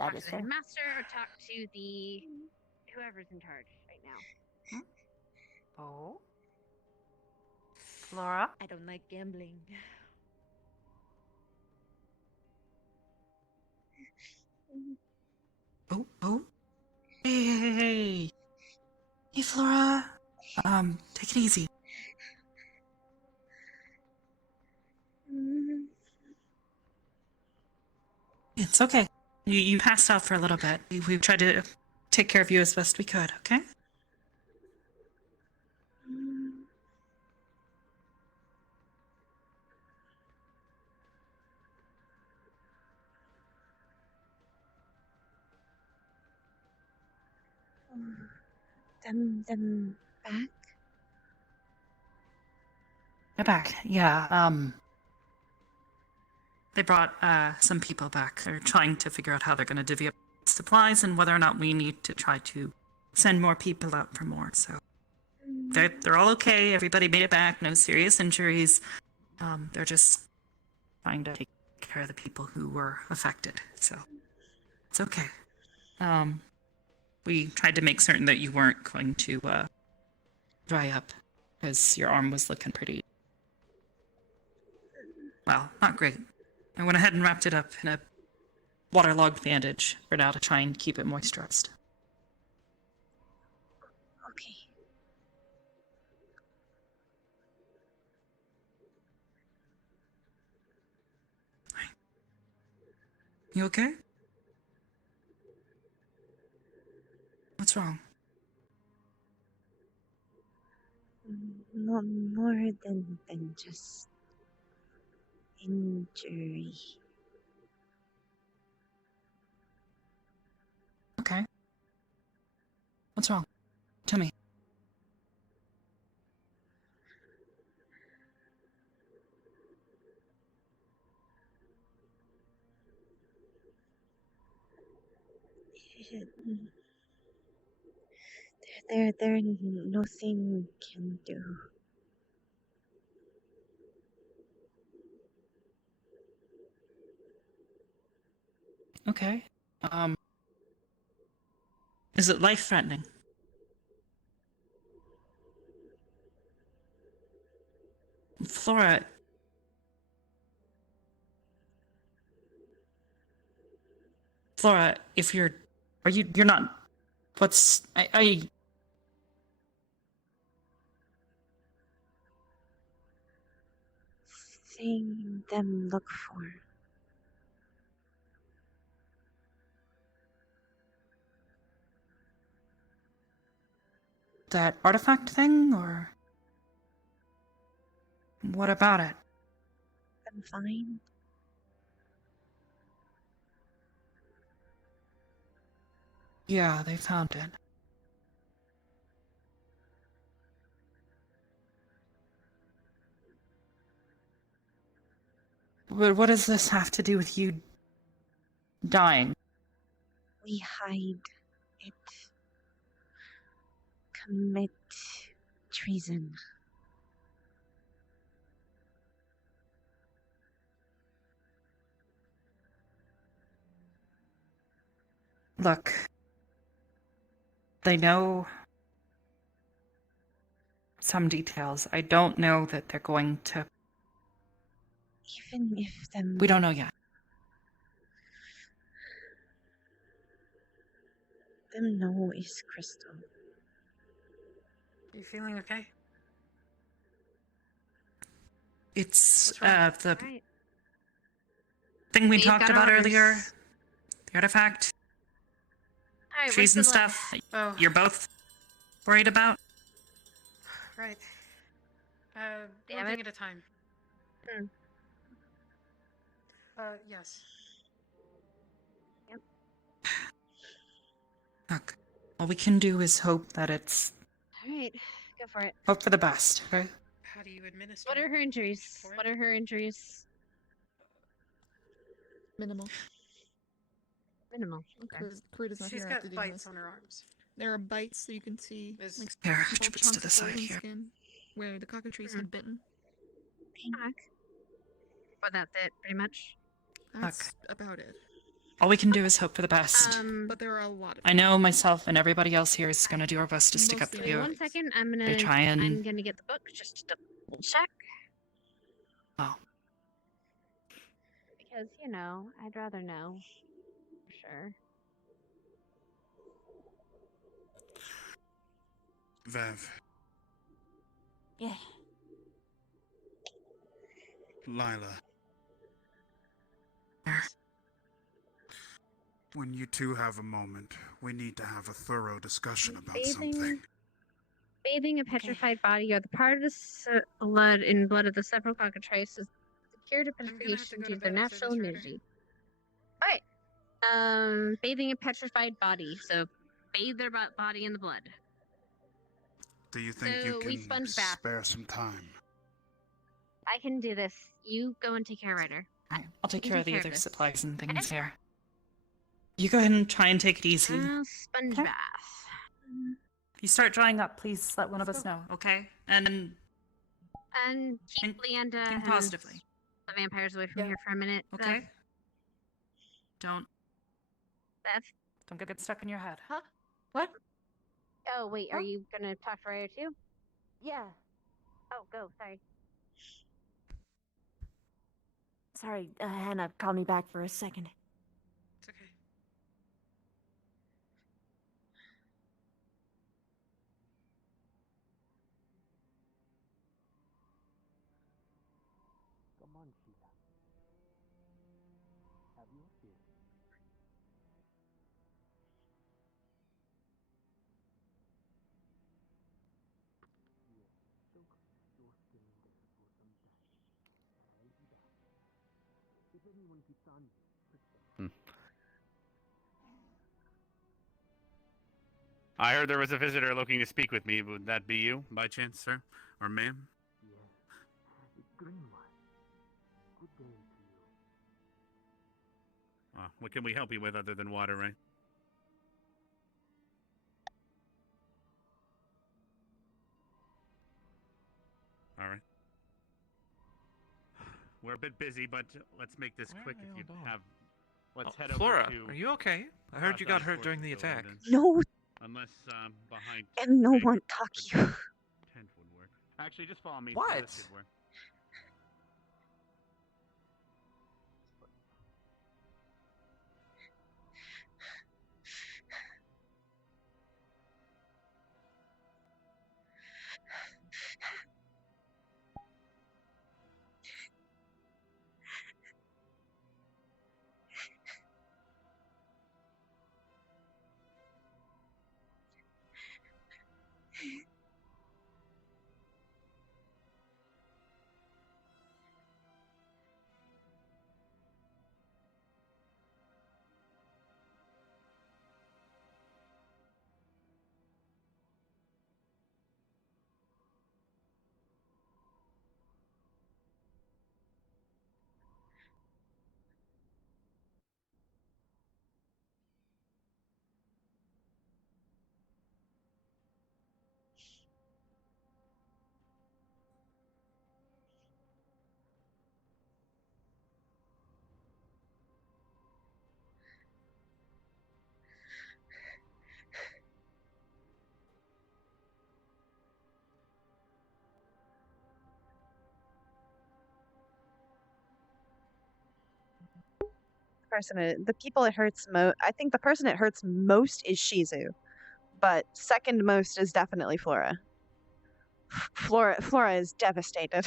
That Talk is to the fair. headmaster or talk to the whoever's in charge right now. Oh? Flora? I don't like gambling. Oh? Hey! Hey, Flora! Take it easy. It's okay. You passed out for a little bit. We've tried to take care of you as best we could, okay? Them back? They're back. Yeah, they brought some people back. They're trying to figure out how they're going to divvy up supplies and whether or not we need to try to send more people out for more. So they're all okay. Everybody made it back. No serious injuries. They're just trying to take care of the people who were affected. So it's okay. We tried to make certain that you weren't going to dry up because your arm was looking pretty, well, not great. I went ahead and wrapped it up in a waterlogged bandage for now to try and keep it moisturized. Okay. You okay? What's wrong? More than just injury. Okay. What's wrong? Tell me. There nothing can do. Okay. Is it life-threatening? Flora... Flora, if you're... You're not... What's... Thing them look for. That artifact thing, or... What about it? Them find. Yeah, they found it. But what does this have to do with you dying? We hide it. Commit treason. Look, they know some details. I don't know that they're going to... Even if them... We don't know yet. Them know is crystal. You feeling okay? It's the Right. thing we We've talked got about orders. earlier. The artifact. All right, Trees where's and the blood? stuff. Oh. You're both worried about? Right. Damn One it. thing at a time. Hmm. Yes. Yep. Look, all we can do is hope that it's... All right, go for it. Hope for the best, okay? How do you administer? What are her injuries? What are her injuries? Minimal. Minimal. Okay. Because Karita's not She's here got after doing bites this. on her arms. There are bites, so you can see like Here, small attributes chunks to the of side frozen here. skin where the cockatrice had bitten. But that's it, pretty much. That's about it. All we can do is hope for the best. But there are a lot of. I know myself and everybody else here is going to do our best to stick up for you. 1 second, I'm They gonna try and... I'm gonna get the book just to double check. Oh. Because, you know, I'd rather know. For sure. Vev. Yeah. Lila. When you two have a moment, we need to have a thorough discussion about something. Bathing a petrified body or the part of the blood of the several cockatrices is the cure to petrification due to their natural immunity. Alright. Bathing a petrified body. So, bathe their body in the blood. Do you think So, we you can sponge bath. spare some time? I can do this. You go and take care of Ryder. I'll take You care of the take other this. supplies and things here. You go ahead and try and take it easy. Sponge bath. If you start drying up, please let one of us know, okay? And keep Leanda think and positively. the vampires away from here for a minute. Okay? Don't Beth. Don't get stuck in your head. Huh? What? Oh, wait, are you gonna talk to Ryder too? Yeah. Oh, go, sorry. Sorry, Hannah called me back for a second. It's okay. Come on, Sheila. Have your fear. Soak your skin in there for some time. I'll be back. If anyone keeps on you, prick them. I heard there was a visitor looking to speak with me. Would that be you, by chance, sir? Or ma'am? Yes, it's Greenwise. Good day to you. What can we help you with other than water, right? All right. We're a bit busy, but let's make this quick if you have... Let's head Flora, over to... are you okay? I heard you got hurt during the attack. No. Unless behind... And no one talk you. Tent would work. Actually, just follow me. What? This should work. The people it hurts most. I think the person it hurts most is Shizu, but second most is definitely Flora. Flora is devastated.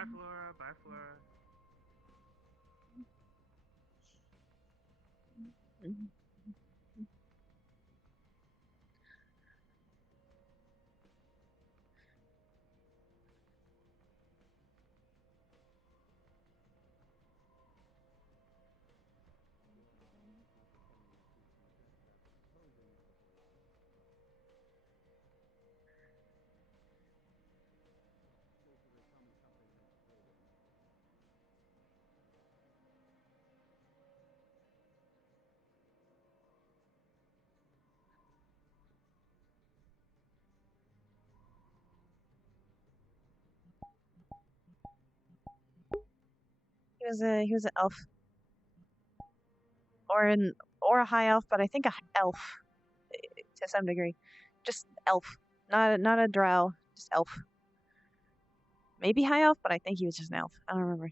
Hi, Flora. Bye, Flora. He was an elf, or a high elf, but I think a elf to some degree, just elf, not a drow, just elf. Maybe high elf, but I think he was just an elf. I don't remember.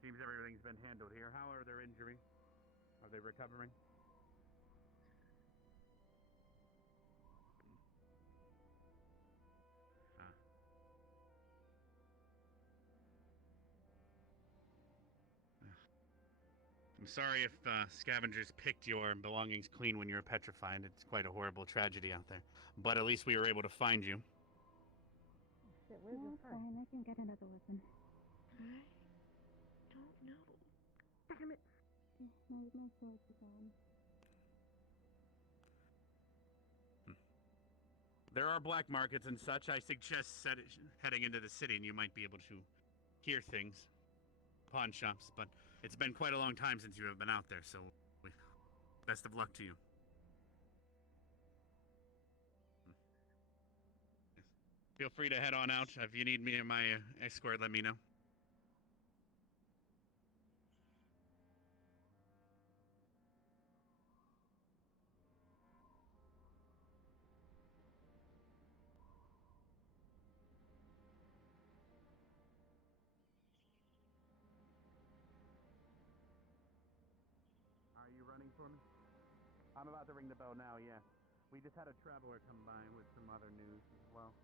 Seems everything's been handled here. How are their injuries? Are they recovering? I'm sorry if scavengers picked your belongings clean when you were petrified. It's quite a horrible tragedy out there. But at least we were able to find you. Shit, where's your friend? Fine, I can get another weapon. I don't know. Damn it. My swords are gone. There are black markets and such. I suggest heading into the city and you might be able to hear things. Pawn shops, but it's been quite a long time since you have been out there, so best of luck to you. Feel free to head on out. If you need me or my escort, let me know. Are you running for me? I'm about to ring the bell now, yeah. We just had a traveler come by with some other news as well.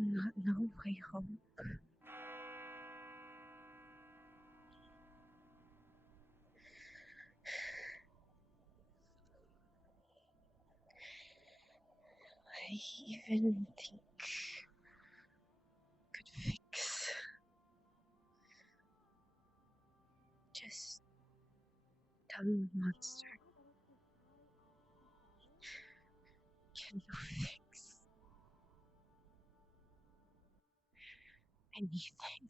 I'm not no way home. I even think could fix just dumb monster. Can you fix anything?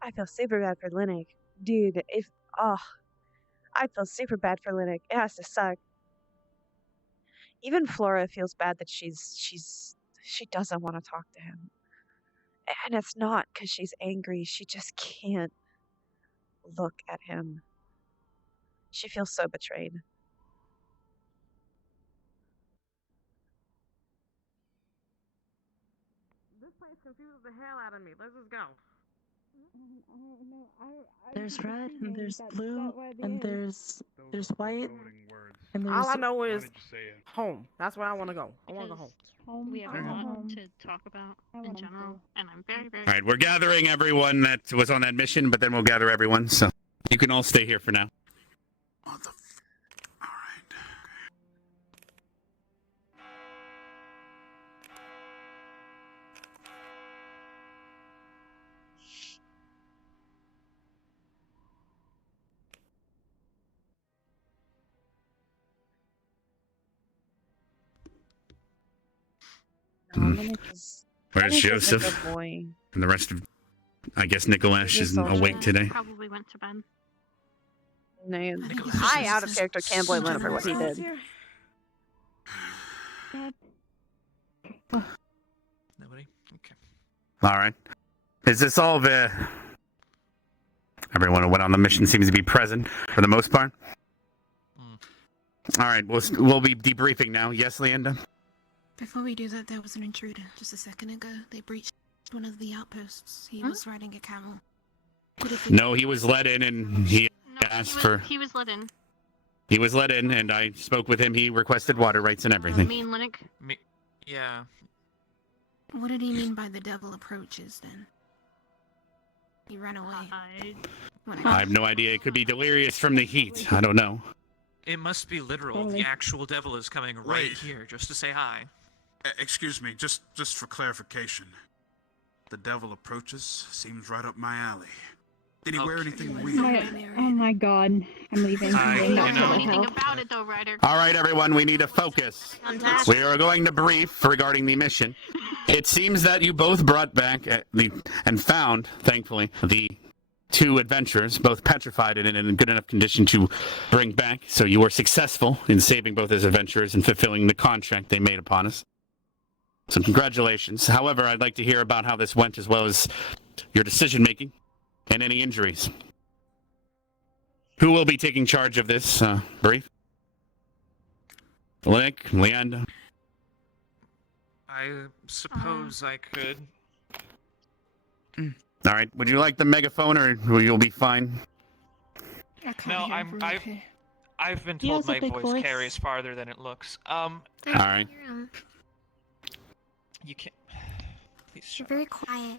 I feel super bad for Linux. Dude, I feel super bad for Linux. It has to suck. Even Flora feels bad that she's she doesn't want to talk to him. And it's not because she's angry. She just can't look at him. She feels so betrayed. This place confuses the hell out of me. Let's just go. There's red and there's blue and there's white and there's. All I know is home. That's where I want to go. I want to go home. We have a lot to talk about in general, and I'm very, very. All right, we're gathering everyone that was on that mission, but then we'll gather everyone. So you can all stay here for now. Where's Joseph? Boy. And the rest of, I guess, Nicolas is awake today. Probably went to bed. No, I out of character can't blame him for what he did. Nobody? Okay. All right. Is this all the... Everyone who went on the mission seems to be present for the most part. All right, we'll be debriefing now. Yes, Leanda? Before we do that, there was an intruder just a second ago. They breached one of the outposts. He was riding a camel. No, he was let in and he asked for... He was let in. He was let in and I spoke with him. He requested water rights and everything. Me and Linux. Yeah. What did he mean by the devil approaches, then? He ran away. I have no idea. It could be delirious from the heat. I don't know. It must be literal. The actual devil is coming right here just to say hi. Excuse me, just for clarification. The devil approaches seems right up my alley. Did he wear anything weird? Oh my god, I'm leaving. I don't know anything about it though, Ryder. All right, everyone, we need to focus. We are going to brief regarding the mission. It seems that you both brought back and found, thankfully, the two adventurers, both petrified and in good enough condition to bring back. So you were successful in saving both those adventurers and fulfilling the contract they made upon us. So congratulations. However, I'd like to hear about how this went, as well as your decision-making and any injuries. Who will be taking charge of this brief? Nick, Leanda? I suppose I could. All right. Would you like the megaphone, or will you be fine? No, I've been told my voice carries farther than it looks. All right. You can't. Please shut You're very quiet.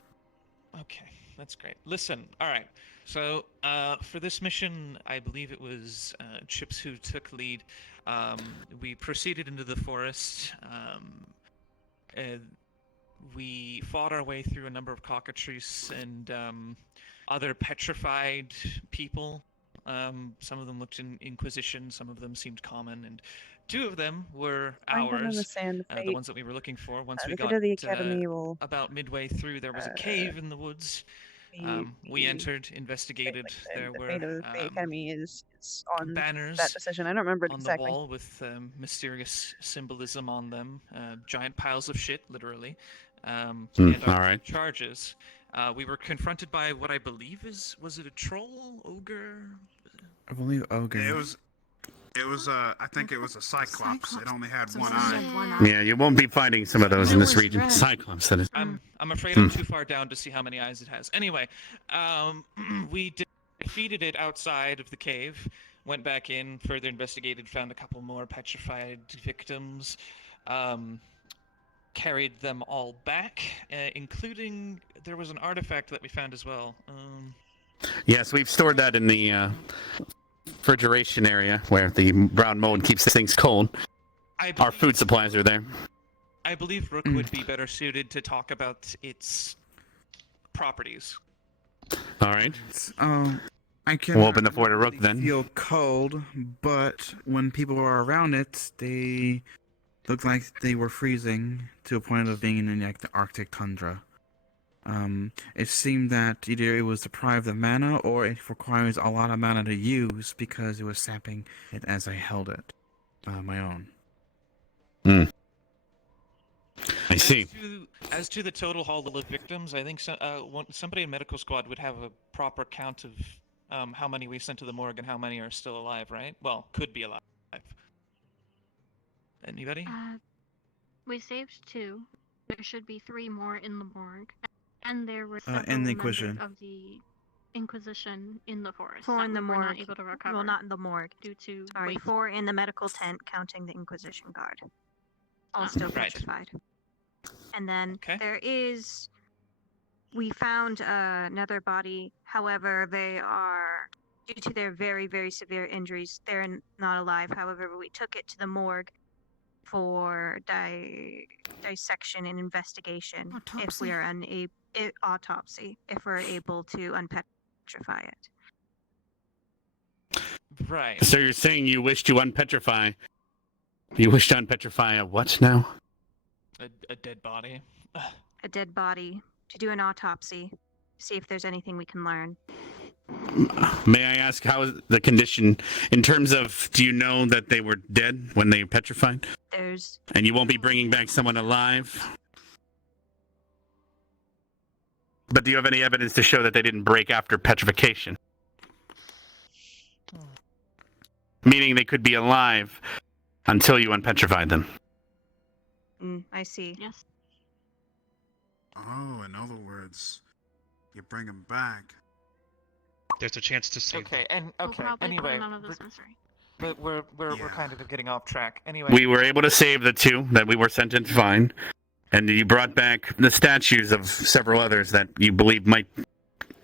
Okay, that's great. Listen, all right. So, for this mission, I believe it was Chips who took lead. We proceeded into the forest. We fought our way through a number of cockatrices and other petrified people. Some of them looked in Inquisition, some of them seemed common, and two of them were ours, the ones that we were looking for. Once we got the academy about midway through, there was a cave in the woods. We entered, investigated. There were the academy is on banners that decision. I don't remember it on exactly. the wall with mysterious symbolism on them, giant piles of shit, literally, and our charges. We were confronted by what I believe was it a troll, ogre? I believe ogre. It was I think it was a cyclops. It only had one eye. Yeah, you won't be finding some of those in this region. Cyclops, that is. I'm afraid I'm too far down to see how many eyes it has. Anyway, we defeated it outside of the cave, went back in, further investigated, found a couple more petrified victims, carried them all back, including there was an artifact that we found as well. Yes, we've stored that in the refrigeration area where the brown mold keeps things cold. Our food supplies are there. I believe Rook would be better suited to talk about its properties. All right. I can. We'll open the door to Rook then. Feel cold, but when people were around it, they looked like they were freezing to a point of being in the Arctic tundra. It seemed that either it was deprived of mana or it requires a lot of mana to use because it was sapping it as I held it. My own. I see. As to the total haul of victims, I think somebody in medical squad would have a proper count of how many we sent to the morgue and how many are still alive, right? Well, could be alive. Anybody? We saved 2. There should be 3 more in the morgue, and there were and several the members Inquisition. of the Inquisition in the forest. 4 in the that we were morgue. not able to recover. Well, not in the morgue. Due to Sorry, wait. 4 in the medical tent, counting the Inquisition guard. All still Right. petrified. And then we found another body. However, they are, due to their very, very severe injuries, they're not alive. However, we took it to the morgue for dissection and investigation. If we are autopsy, if we're able to unpetrify it. Right. So you're saying you wish to unpetrify? You wish to unpetrify a what now? A dead body. A dead body, to do an autopsy, see if there's anything we can learn. May I ask how is the condition in terms of? Do you know that they were dead when they petrified? And you won't be bringing back someone alive. But do you have any evidence to show that they didn't break after petrification? Meaning they could be alive until you unpetrified them. I see. Yes. Oh, in other words, you bring him back. There's a chance to save Okay, them. and okay. Anyway, but we're kind of getting off track. Anyway, We were able to save the 2 that we were sent in to find, and you brought back the statues of several others that you believe might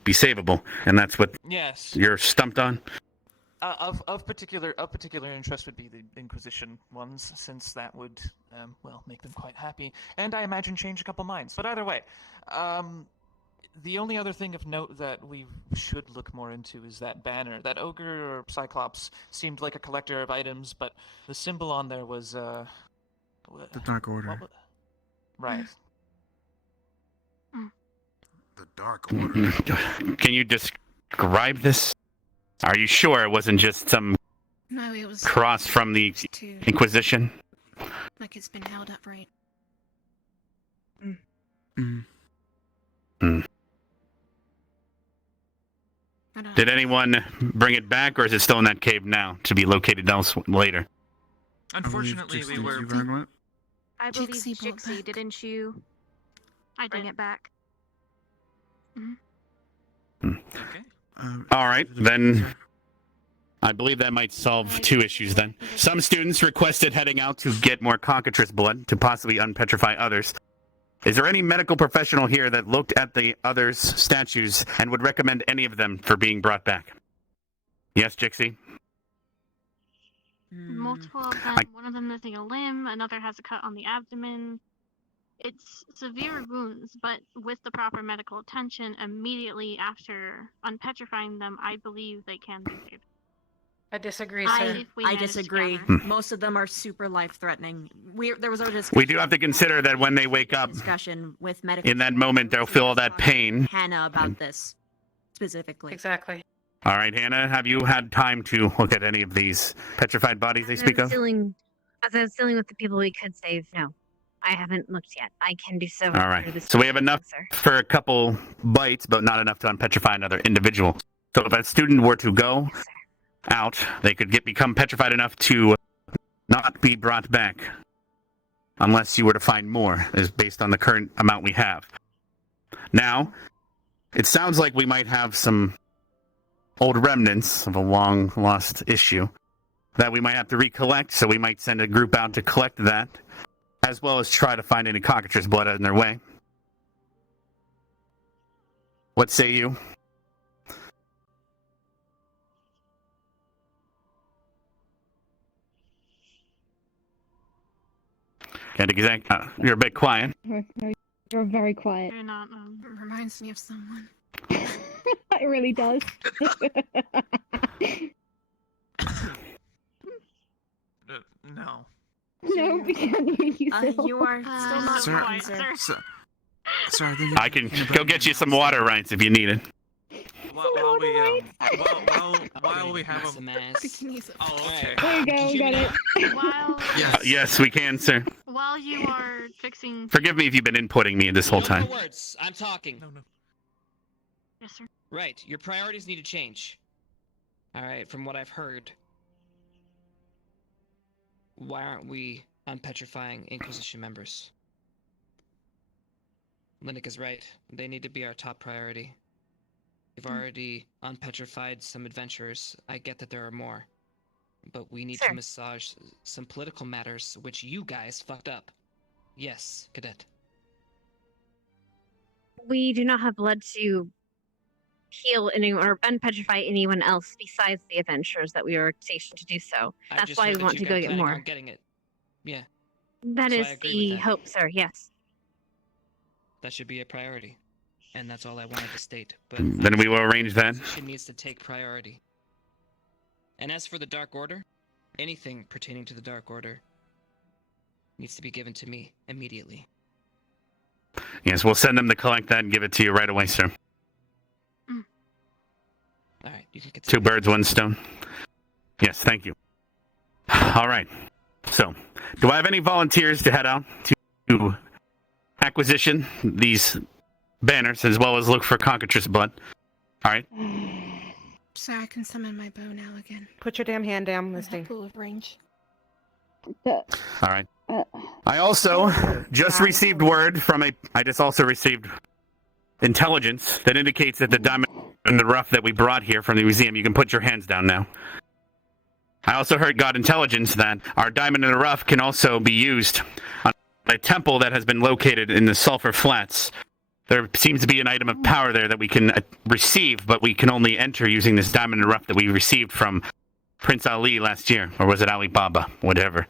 be savable, and that's what yes. you're stumped on. Of particular interest would be the Inquisition ones, since that would make them quite happy, and I imagine change a couple minds. But either way, the only other thing of note that we should look more into is that banner. That ogre or Cyclops seemed like a collector of items, but the symbol on there was The Dark Order. Right. The Dark Order. Can you describe this? Are you sure it wasn't just some No, it was cross from the too. Inquisition? Like it's been held up right. Did anyone bring it back, or is it still in that cave now to be located else later? Unfortunately, we were. I believe Jixie brought Jixie, back. didn't you bring it back? All right, then I believe that might solve 2 issues then. Some students requested heading out to get more cockatrice blood to possibly unpetrify others. Is there any medical professional here that looked at the others' statues and would recommend any of them for being brought back? Yes, Jixie? Multiple of them. One of them missing a limb. Another has a cut on the abdomen. It's severe wounds, but with the proper medical attention immediately after unpetrifying them, I believe they can be saved. I disagree, sir. I disagree. Most of them are super life-threatening. There was a discussion. We do have to consider that when they wake up, Discussion with medical. in that moment, they'll feel all that pain. Hannah about this specifically. Exactly. All right, Hannah, have you had time to look at any of these petrified bodies they speak of? As I was dealing with the people we could save, no. I haven't looked yet. I can do so. All right. So we have enough for a couple bites, but not enough to unpetrify another individual. So if a student were to go out, they could become petrified enough to not be brought back, unless you were to find more, is based on the current amount we have. Now, it sounds like we might have some old remnants of a long-lost issue that we might have to recollect, so we might send a group out to collect that, as well as try to find any cockatrice blood in their way. What say you? You're a bit quiet. You're very quiet. You're not. Reminds me of someone. It really does. No. No, we can't hear you. You are still not Sir, quiet, sir. Sir, I think I can go get you some water, Ryan, if you need it. While we have them. Oh, okay. There you go, got it. While Yes, we can, sir. while you are fixing. Forgive me if you've been inputting me this whole time. No words. I'm talking. No. Yes, sir. Right. Your priorities need to change. All right. From what I've heard, why aren't we unpetrifying Inquisition members? Linnick is right. They need to be our top priority. We've already unpetrified some adventurers. I get that there are more. But we need to massage some political matters which you guys fucked up. Yes, Cadet. We do not have blood to heal anyone or unpetrify anyone else besides the adventurers that we are stationed to do so. That's why we want to go get more. Getting it. Yeah. That is the hope, sir. Yes. That should be a priority. And that's all I wanted to state. But Then we will arrange that. It needs to take priority. And as for the Dark Order, anything pertaining to the Dark Order needs to be given to me immediately. Yes, we'll send them to collect that and give it to you right away, sir. All right, you can get 2 birds, 1 stone. Yes, thank you. All right. So, do I have any volunteers to head out to acquisition these banners as well as look for cockatrice blood? All right. So I can summon my bow now again. Put your damn hand down, Misty. Full of range. All right. I also just received word from I just also received intelligence that indicates that the diamond in the rough that we brought here from the museum, you can put your hands down now. I also got intelligence that our diamond in the rough can also be used on a temple that has been located in the Sulphur Flats. There seems to be an item of power there that we can receive, but we can only enter using this diamond in the rough that we received from Prince Ali last year. Or was it Ali Baba? Whatever.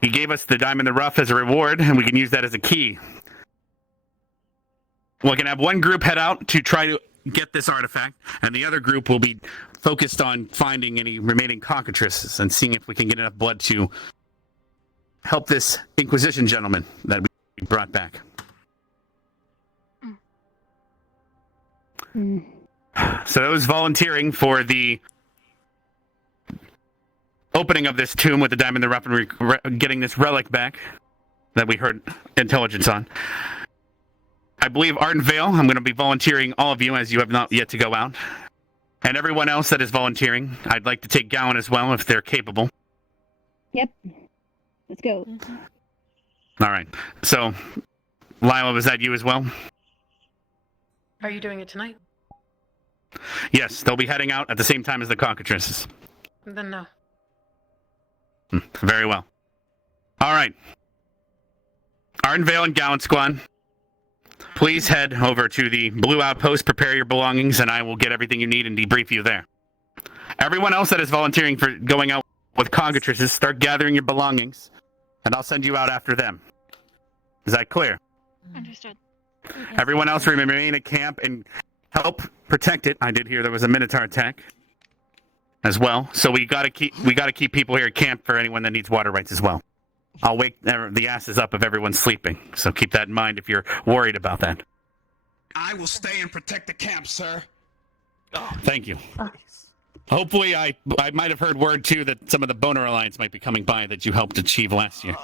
He gave us the diamond in the rough as a reward, and we can use that as a key. We can have one group head out to try to get this artifact, and the other group will be focused on finding any remaining cockatrices and seeing if we can get enough blood to help this Inquisition gentleman that we brought back. So those volunteering for the opening of this tomb with the diamond in the rough and getting this relic back that we heard intelligence on. I believe Art and Vale, I'm going to be volunteering all of you as you have not yet to go out. And everyone else that is volunteering, I'd like to take Gowan as well if they're capable. Yep. Let's go. All right. So, Lila, was that you as well? Are you doing it tonight? Yes, they'll be heading out at the same time as the cockatrices. Then no. Very well. All right. Art and Vale and Gowan Squad, please head over to the Blue Outpost, prepare your belongings, and I will get everything you need and debrief you there. Everyone else that is volunteering for going out with cockatrices, start gathering your belongings, and I'll send you out after them. Is that clear? Understood. Everyone else remain at camp and help protect it. I did hear there was a Minotaur attack as well, so we gotta keep people here at camp for anyone that needs water rights as well. I'll wake the asses up if everyone's sleeping, so keep that in mind if you're worried about that. I will stay and protect the camp, sir. Oh, thank you. Hopefully, I might have heard word too that some of the Boner Alliance might be coming by that you helped achieve last year.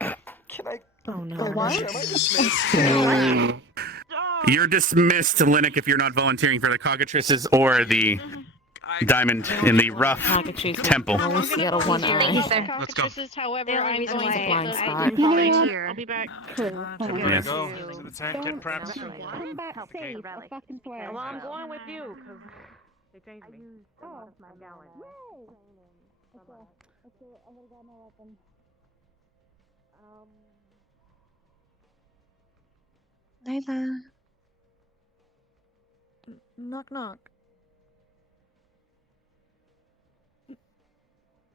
Can I? Oh no. What? You're dismissed, Linnick, if you're not volunteering for the cockatrices or the diamond in the rough temple. Let's go. However, I'm going to volunteer. I'll be back. Yes. Go to the tank, get prepped. Come back safe, I fucking swear. Well, I'm going with you, because they changed me. Oh, my God. Okay, I'm gonna grab my weapon. Layla. Knock, knock.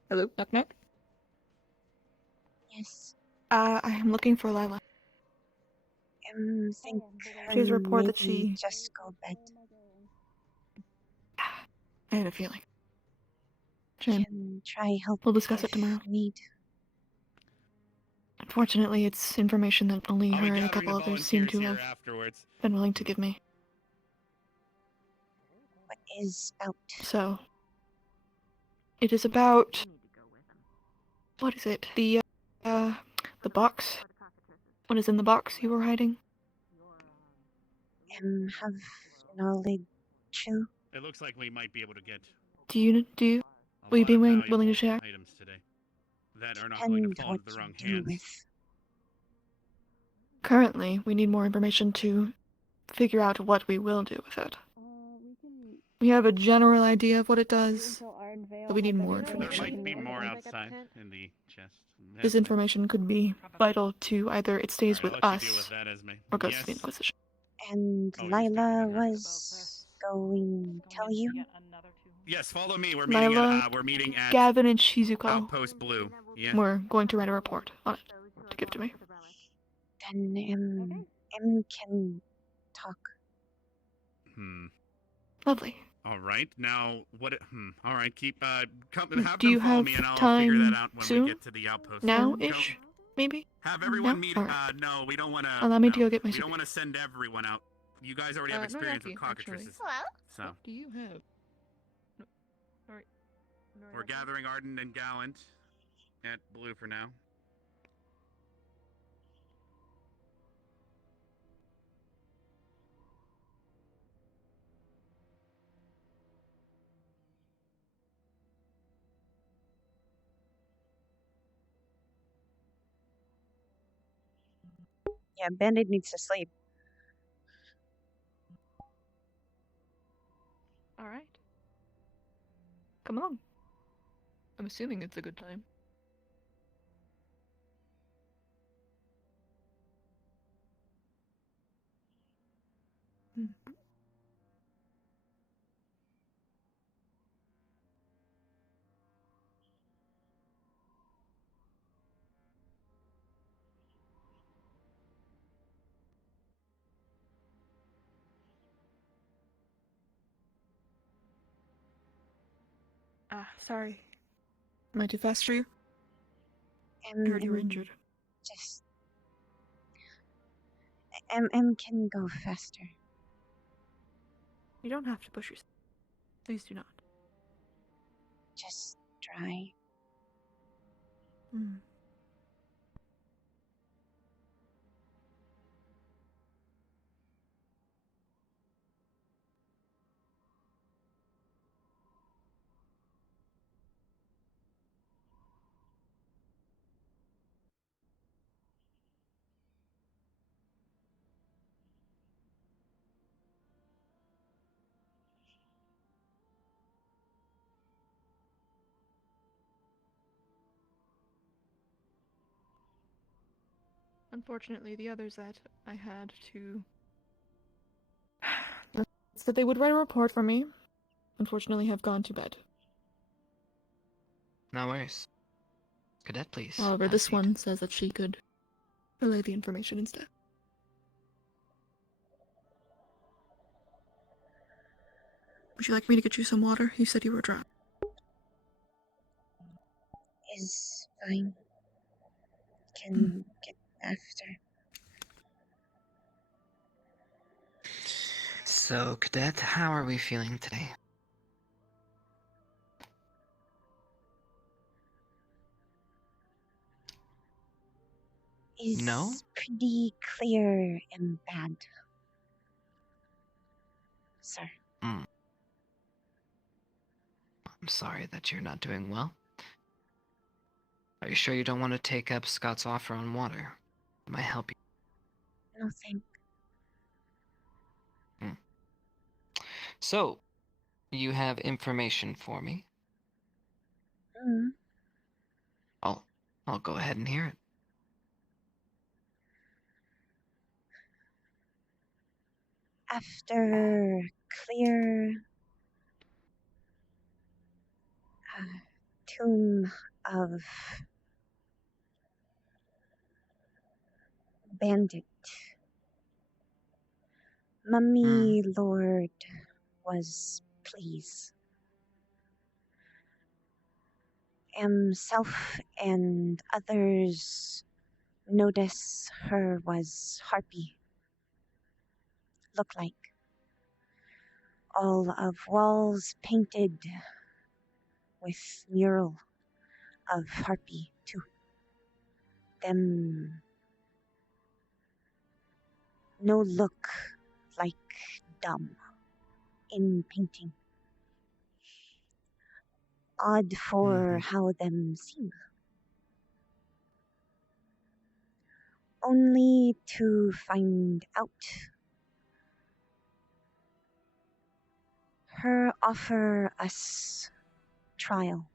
Hello? Knock, knock. Yes. I am looking for Lila. Think Please report that maybe she... just go bed. I had a feeling. Jim, Can try help. we'll discuss it tomorrow. Need. Unfortunately, it's information that only her and a couple others seem to have afterwards. been willing to give me. is about? So, it is about... What is it? The box? What is in the box you were hiding? Have knowledge too? It looks like we might be able to get Will you be willing to share? items today that are not going to fall into the wrong hands. Currently, we need more information to figure out what we will do with it. We have a general idea of what it does, but we need more There information. might be more outside in the chest. This information could be vital to either it stays with us or goes to the Inquisition. And Lila was going to tell you? Yes, follow me. We're meeting at Gavin and Shizuko. Outpost Blue. Yeah. We're going to write a report on it to give to me. Then M can talk. Lovely. All right. Now, what? All right. Keep come. Have Do you them follow have me, and I'll time figure that out when soon? we get to the outpost. Now-ish, maybe? Have everyone No? meet. All right. No, we don't want to. Allow me to go get my We don't want to send everyone out. You guys already have experience with cockatrices. So. What do you have? No, sorry. We're gathering Ardent and Gallant at Blue for now. Yeah, Bandit needs to sleep. Alright. Come along. I'm assuming it's a good time. Sorry. Am I too fast for you? I heard you were injured. Just... M can go faster. You don't have to push yourself. Please do not. Just try. Unfortunately, the others that I had to... that they would write a report for me, unfortunately have gone to bed. No worries. Cadet, please. However, this one says that she could relay the information instead. Would you like me to get you some water? You said you were dry. Is fine. Can get after. So, Cadet, how are we feeling today? Is No? pretty clear and bad, sir. I'm sorry that you're not doing well. Are you sure you don't want to take up Scott's offer on water? It might help you. No thank. So, you have information for me? I'll go ahead and hear it. After clear tomb of bandit, Mummy Lord was pleased. Himself and others notice her was harpy. Look like. all of walls painted with mural of harpy too. Them no look like dumb in painting. Odd for how them seem. Only to find out her offer us trial.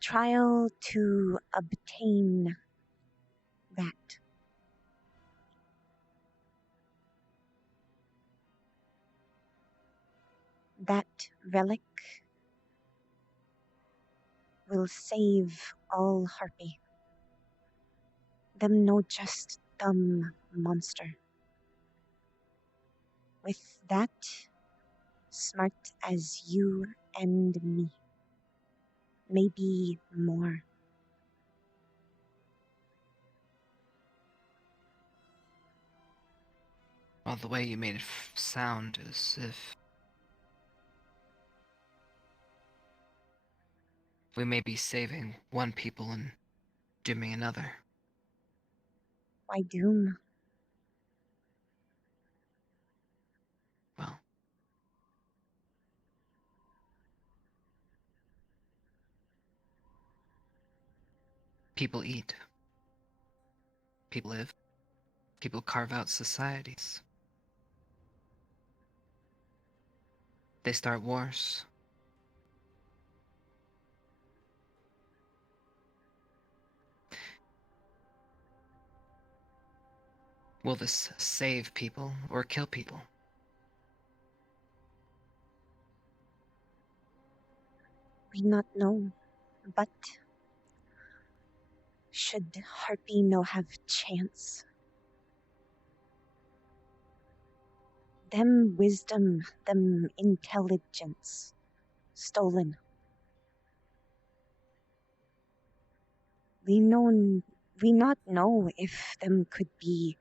Trial to obtain that. That relic will save all harpy. Them no just dumb monster. With that, smart as you and me. Maybe more. Well, the way you made it sound as if we may be saving one people and dooming another. Why doom? Well, people eat. People live. People carve out societies. They start wars. Will this save people or kill people? We not know, but should harpy no have chance? Them wisdom, them intelligence, stolen. We not know if them could be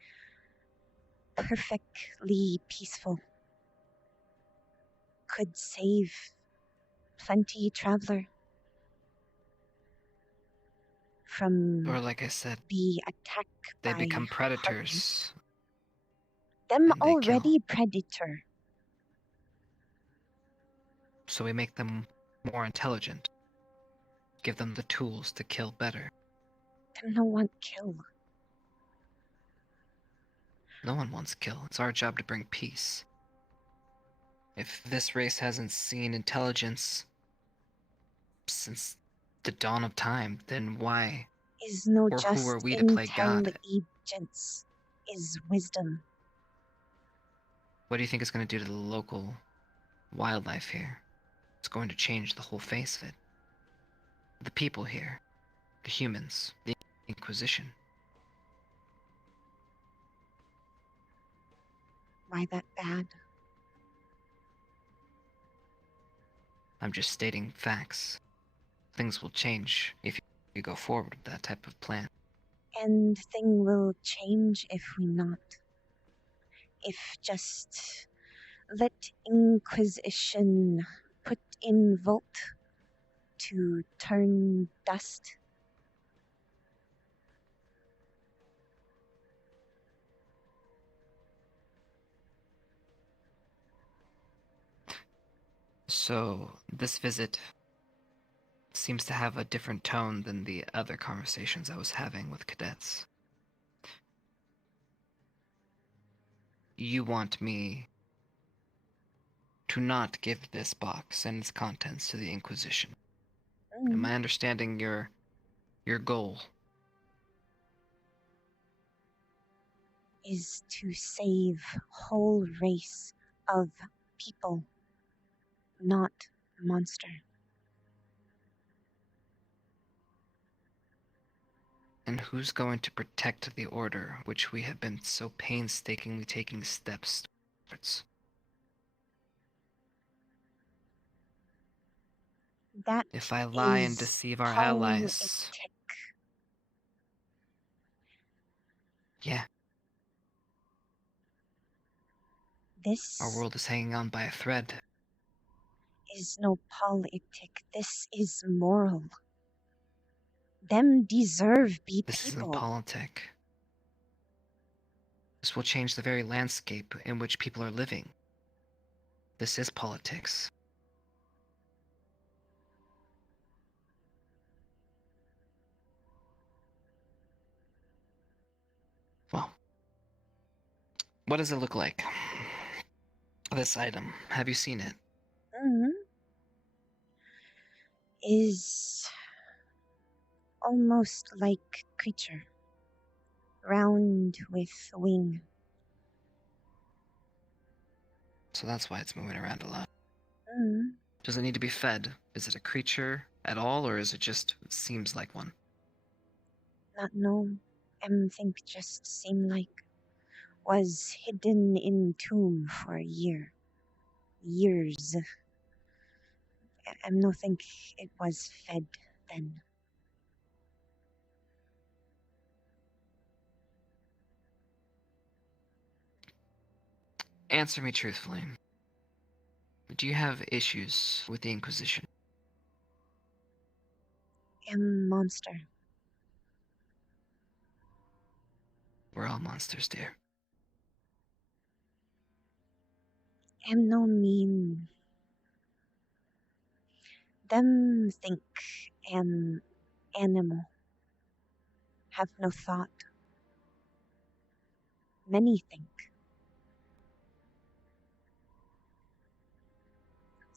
perfectly peaceful. Could save plenty traveler from Or like I said, be attacked they by become predators. harpy. Them and they already predator. So we make them more intelligent. Give them the tools to kill better. Them no want kill. No one wants kill. It's our job to bring peace. If this race hasn't seen intelligence since the dawn of time, then why? Is no or just who are we to play God? intelligence, is wisdom. What do you think it's going to do to the local wildlife here? It's going to change the whole face of it. The people here, the humans, the Inquisition. Why that bad? I'm just stating facts. Things will change if you go forward with that type of plan. And thing will change if we not. If just let Inquisition put in vault to turn dust. So, this visit seems to have a different tone than the other conversations I was having with cadets. You want me to not give this box and its contents to the Inquisition. Am I understanding your goal? Is to save whole race of people, not monster. And who's going to protect the Order, which we have been so painstakingly taking steps towards? That if I lie and is deceive our politic. allies. Yeah. This Our world is hanging on by a thread. is no politic. This is moral. Them deserve be This people. isn't politic. This will change the very landscape in which people are living. This is politics. Well, what does it look like? This item, have you seen it? Is almost like creature, round with wing. So that's why it's moving around a lot. Mm. Does it need to be fed? Is it a creature at all, or is it just seems like one? Not know. Think just seem like was hidden in tomb for a year. Years. No think it was fed then. Answer me truthfully. Do you have issues with the Inquisition? Monster. We're all monsters, dear. No mean. Them think animal. Have no thought. Many think.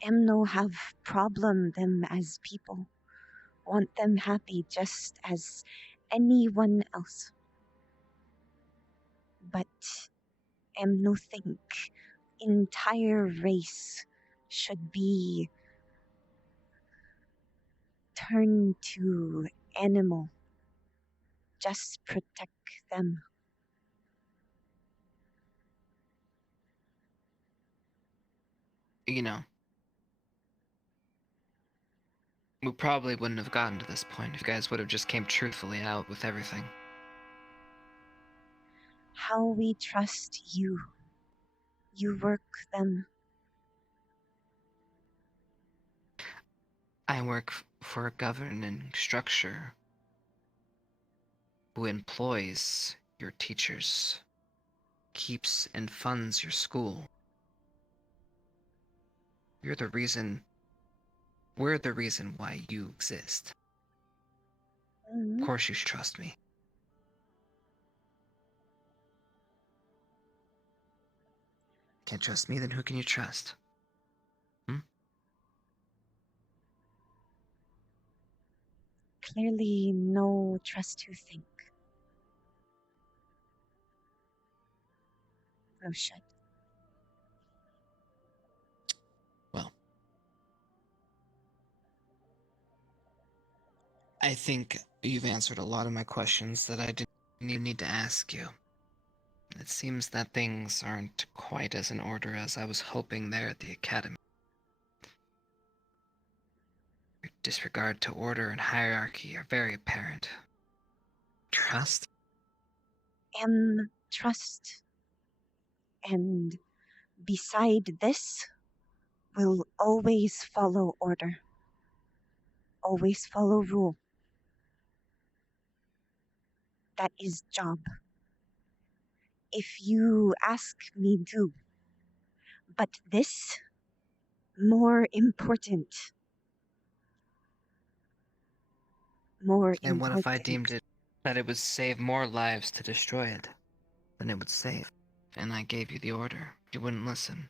No have problem them as people. Want them happy just as anyone else. But no think entire race should be turned to animal. Just protect them. You know, we probably wouldn't have gotten to this point if you guys would have just came truthfully out with everything. How we trust you. You work them. I work for a governing structure who employs your teachers, keeps and funds your school. We're the reason why you exist. Mm-hmm. Of course you should trust me. Can't trust me, then who can you trust? Clearly no trust to think. No shit. Well, I think you've answered a lot of my questions that I didn't even need to ask you. It seems that things aren't quite as in order as I was hoping there at the academy. Your disregard to order and hierarchy are very apparent. Trust? Trust. And beside this, will always follow order. Always follow rule. That is job. If you ask me to. But this, more important. And what if I deemed it that it would save more lives to destroy it than it would save? And I gave you the order. You wouldn't listen.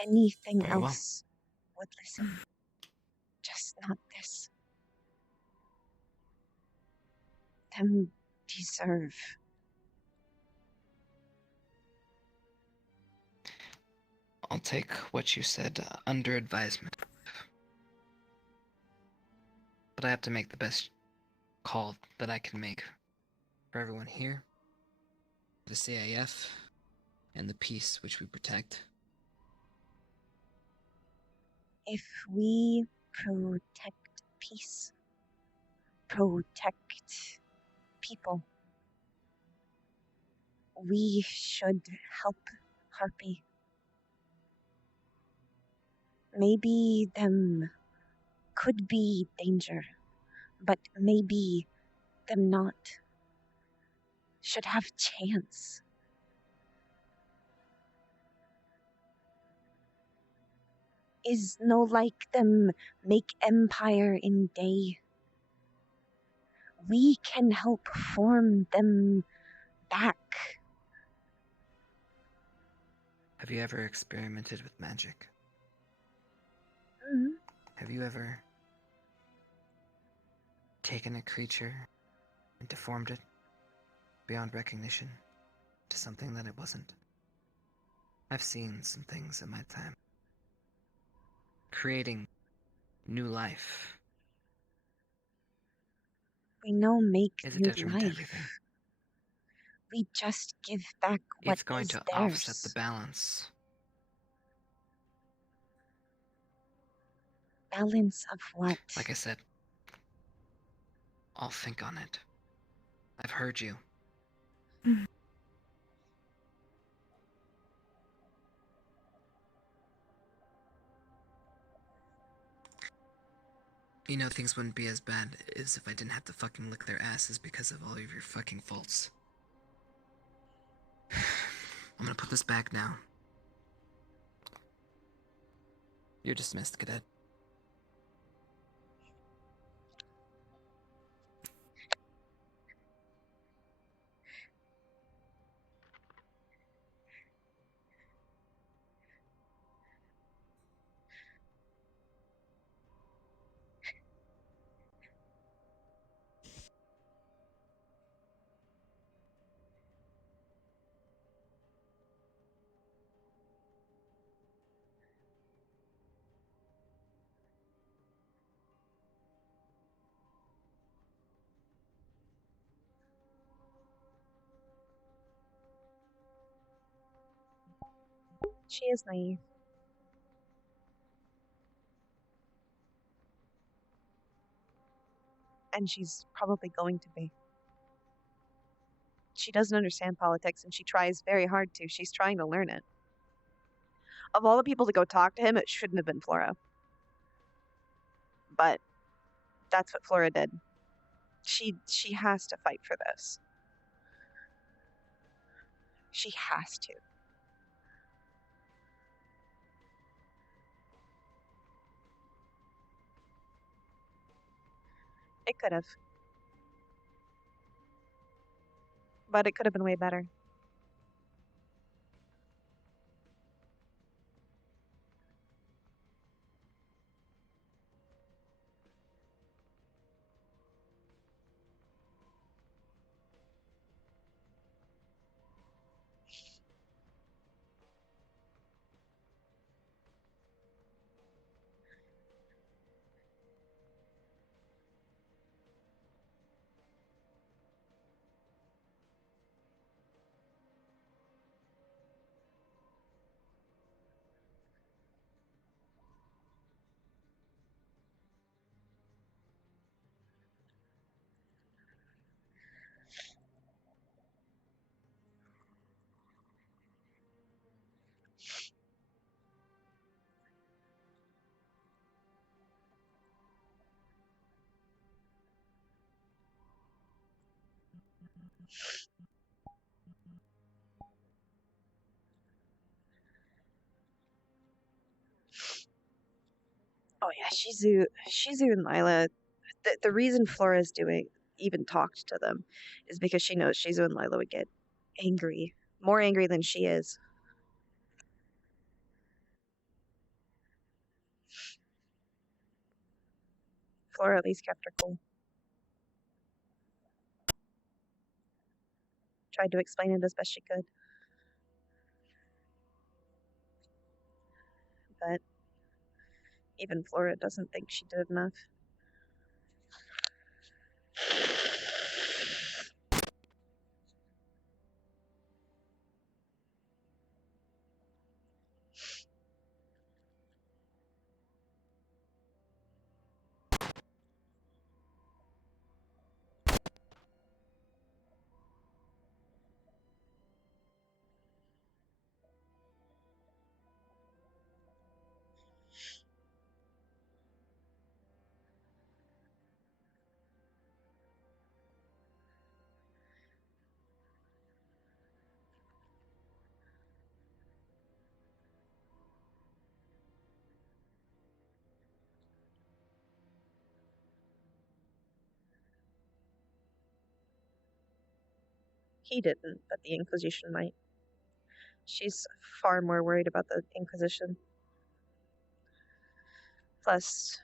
Anything Very well. else would listen. Just not this. Them deserve. I'll take what you said under advisement. But I have to make the best call that I can make for everyone here, the CIF, and the peace which we protect. If we protect peace, protect people. We should help Harpy. Maybe them could be danger, but maybe them not should have chance. Is no like them make empire in day. We can help form them back. Have you ever experimented with magic? Mm-hmm. Have you ever taken a creature and deformed it beyond recognition to something that it wasn't? I've seen some things in my time. Creating new life We know make is a new detriment to life. everything. We just give back what It's going is to theirs. offset the balance. Balance of what? Like I said, I'll think on it. I've heard you. You know, things wouldn't be as bad as if I didn't have to fucking lick their asses because of all of your fucking faults. I'm gonna put this back now. You're dismissed, cadet. She is naive. And she's probably going to be. She doesn't understand politics, and she tries very hard to. She's trying to learn it. Of all the people to go talk to him, it shouldn't have been Flora. But that's what Flora did. She has to fight for this. She has to. It could have. But it could have been way better. Oh yeah, Shizu and Lila. The reason Flora's even talked to them is because she knows Shizu and Lila would get angry, more angry than she is. Flora at least kept her cool. Tried to explain it as best she could. But even Flora doesn't think she did enough. He didn't, but the Inquisition might. She's far more worried about the Inquisition. Plus,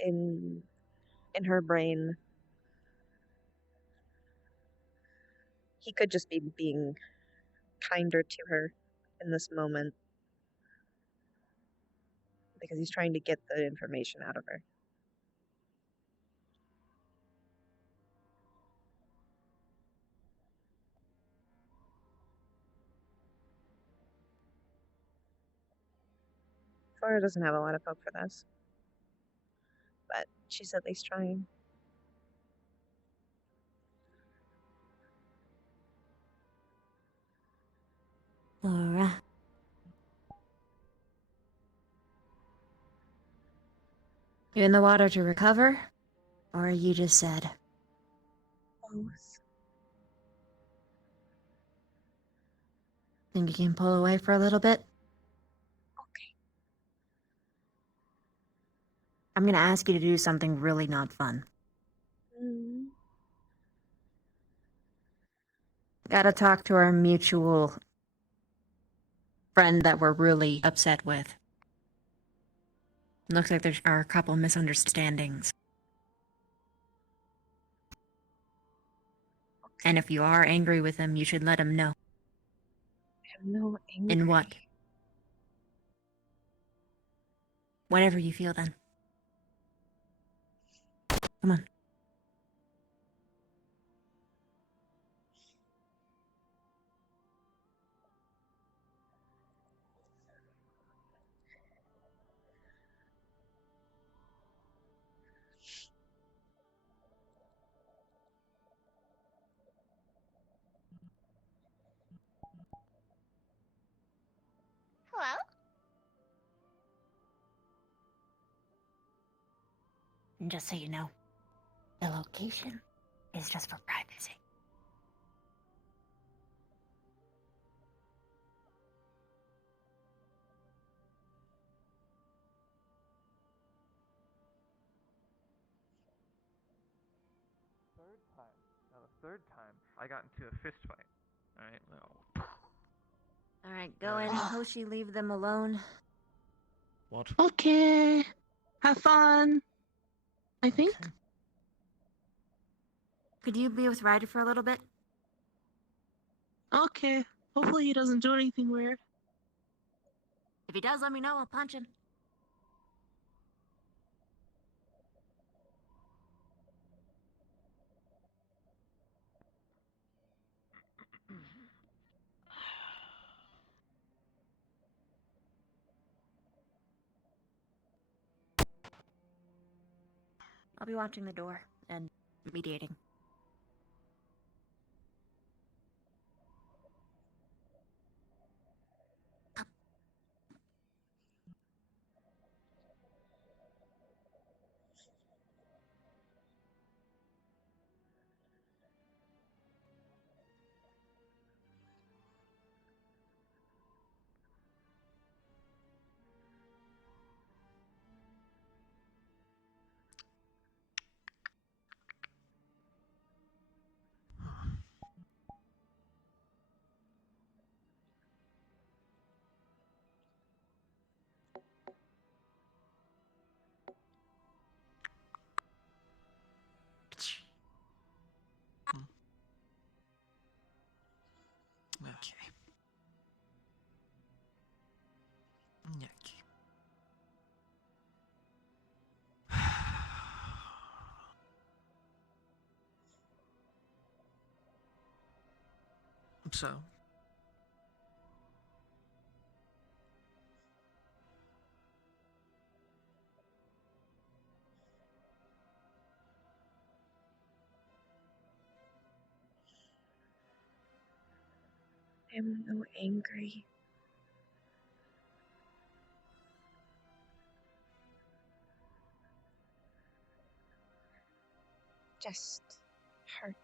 in her brain, he could just be being kinder to her in this moment because he's trying to get the information out of her. Flora doesn't have a lot of hope for this, but she's at least trying. Flora. You in the water to recover? Or are you just sad? Both. Think you can pull away for a little bit? Okay. I'm gonna ask you to do something really not fun. Gotta talk to our mutual friend that we're really upset with. Looks like there are a couple misunderstandings. And if you are angry with him, you should let him know. I'm no angry. In what? Whatever you feel then. Come on. Hello? And just so you know, the location is just for privacy. Third time, I got into a fist fight. Alright, well. Alright, go in. Hoshi, leave them alone. What? Okay. Have fun. I think. Okay. Could you be with Ryder for a little bit? Okay. Hopefully he doesn't do anything weird. If he does, let me know. I'll punch him. I'll be watching the door and mediating. Okay. Okay. So. I'm no angry. Just hurt.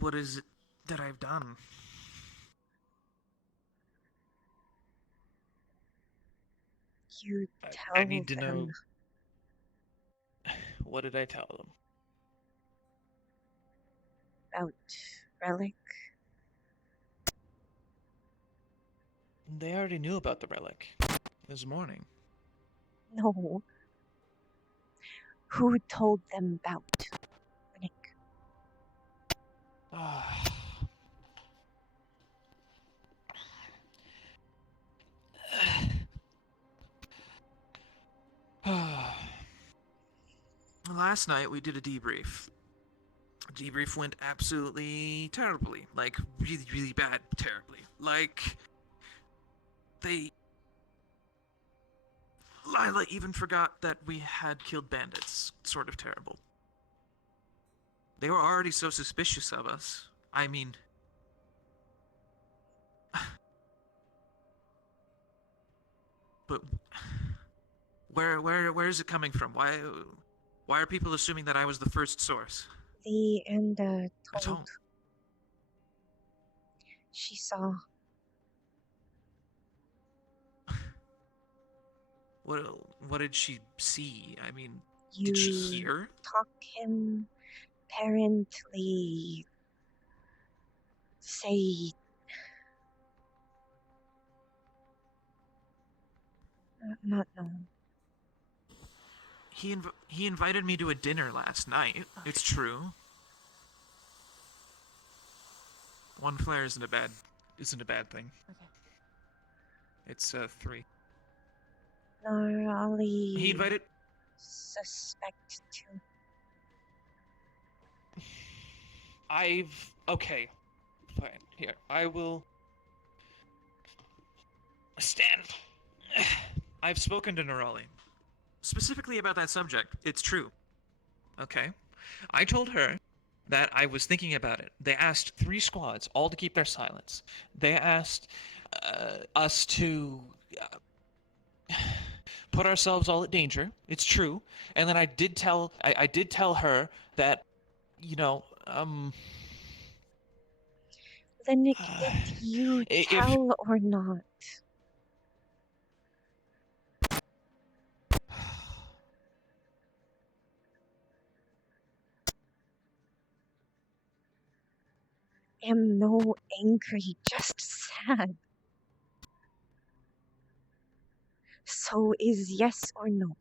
What is it that I've done? You tell I need to them. know What did I tell them? About relic. They already knew about the relic this morning. No. Who told them about relic? Last night we did a debrief. Debrief went absolutely terribly. Like, really, really bad, terribly. Like, Lila even forgot that we had killed bandits. Sort of terrible. They were already so suspicious of us. I mean... But... Where is it coming from? Why are people assuming that I was the first source? The Enda told. She saw. What did she see? I mean, You did she hear? Talk him apparently say not no. He invited me to a dinner last night. It's true. One flare isn't a bad thing. Okay. It's 3. Norali. He invited. Suspect too. Okay. Fine. Here, I will stand. I've spoken to Norali. Specifically about that subject. It's true. Okay. I told her that I was thinking about it. They asked 3 squads, all to keep their silence. They asked us to put ourselves all at danger. It's true. And then I did tell her that, Then did you tell or not? Am no angry, just sad. So is yes or no?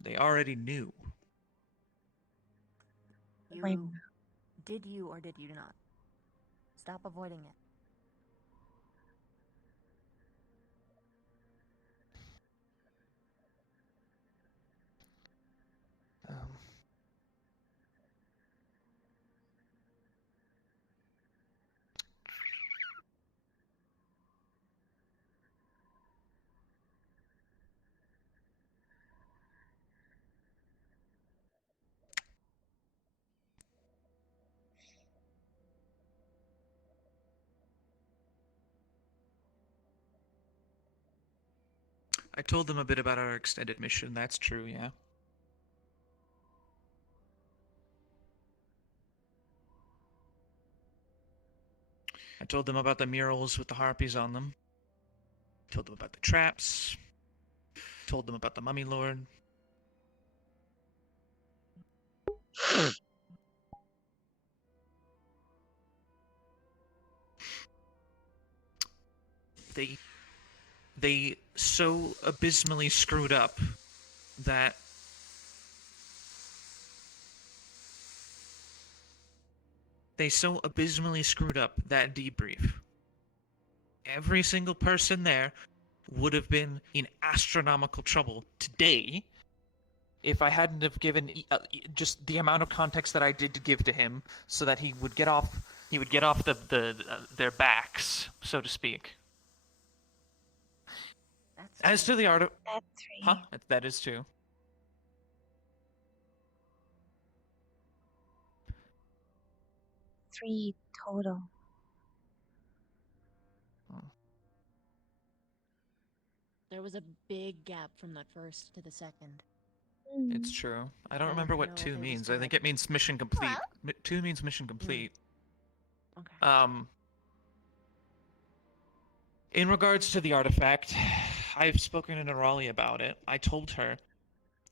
They already knew. Did you or did you not? Stop avoiding it. I told them a bit about our extended mission. That's true, yeah. I told them about the murals with the harpies on them. Told them about the traps. Told them about the Mummy Lord. They so abysmally screwed up that debrief. Every single person there would have been in astronomical trouble today if I hadn't have given just the amount of context that I did give to him, so that he would get off their backs, so to speak. As to the art of... That's 3. Huh? That is 2. Three total. There was a big gap from the first to the second. It's true. I don't remember what 2 means. I think it means mission complete. 2 means mission complete. Okay. In regards to the artifact, I've spoken to Nerali about it. I told her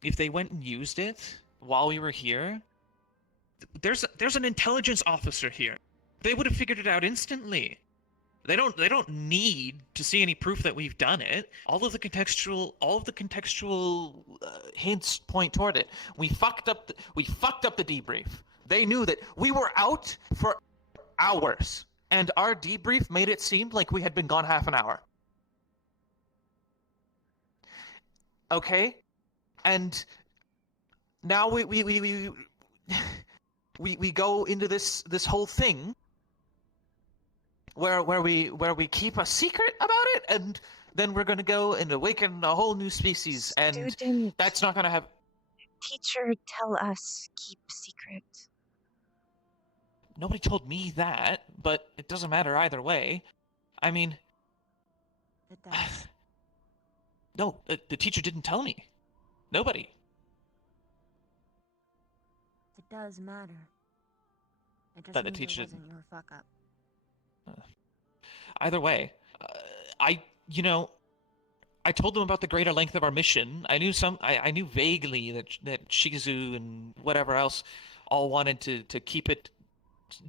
if they went and used it while we were here, there's an intelligence officer here. They would have figured it out instantly. They don't need to see any proof that we've done it. All of the contextual hints point toward it. We fucked up the debrief. They knew that we were out for hours, and our debrief made it seem like we had been gone half an hour. Okay? And now we go into this whole thing where we keep a secret about it, and then we're gonna go and awaken a whole new species, and that's not gonna have. Teacher, tell us keep secret. Nobody told me that, but it doesn't matter either way. I mean, It does. no, the teacher didn't tell me. Nobody. It does matter. It just That the means teacher it wasn't your fuck up. Either way, I told them about the greater length of our mission. I knew vaguely that Shizu and whatever else all wanted to keep it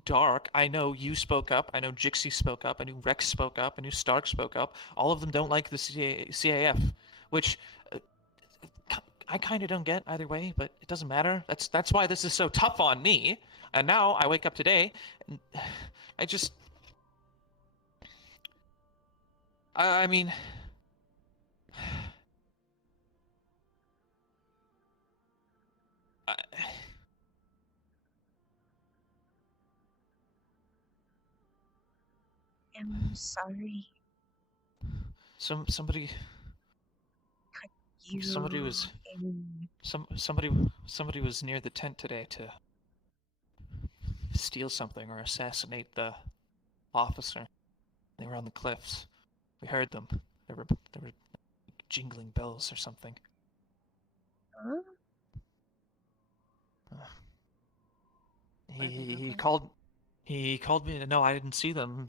dark. I know you spoke up. I know Jixie spoke up. I knew Rex spoke up. I knew Stark spoke up. All of them don't like the CAF, which I kind of don't get either way, but it doesn't matter. That's why this is so tough on me. And now I wake up today, and I mean, I'm sorry. somebody was near the tent today to steal something or assassinate the officer. They were on the cliffs. We heard them. They were jingling bells or something. Huh? He called me. No, I didn't see them.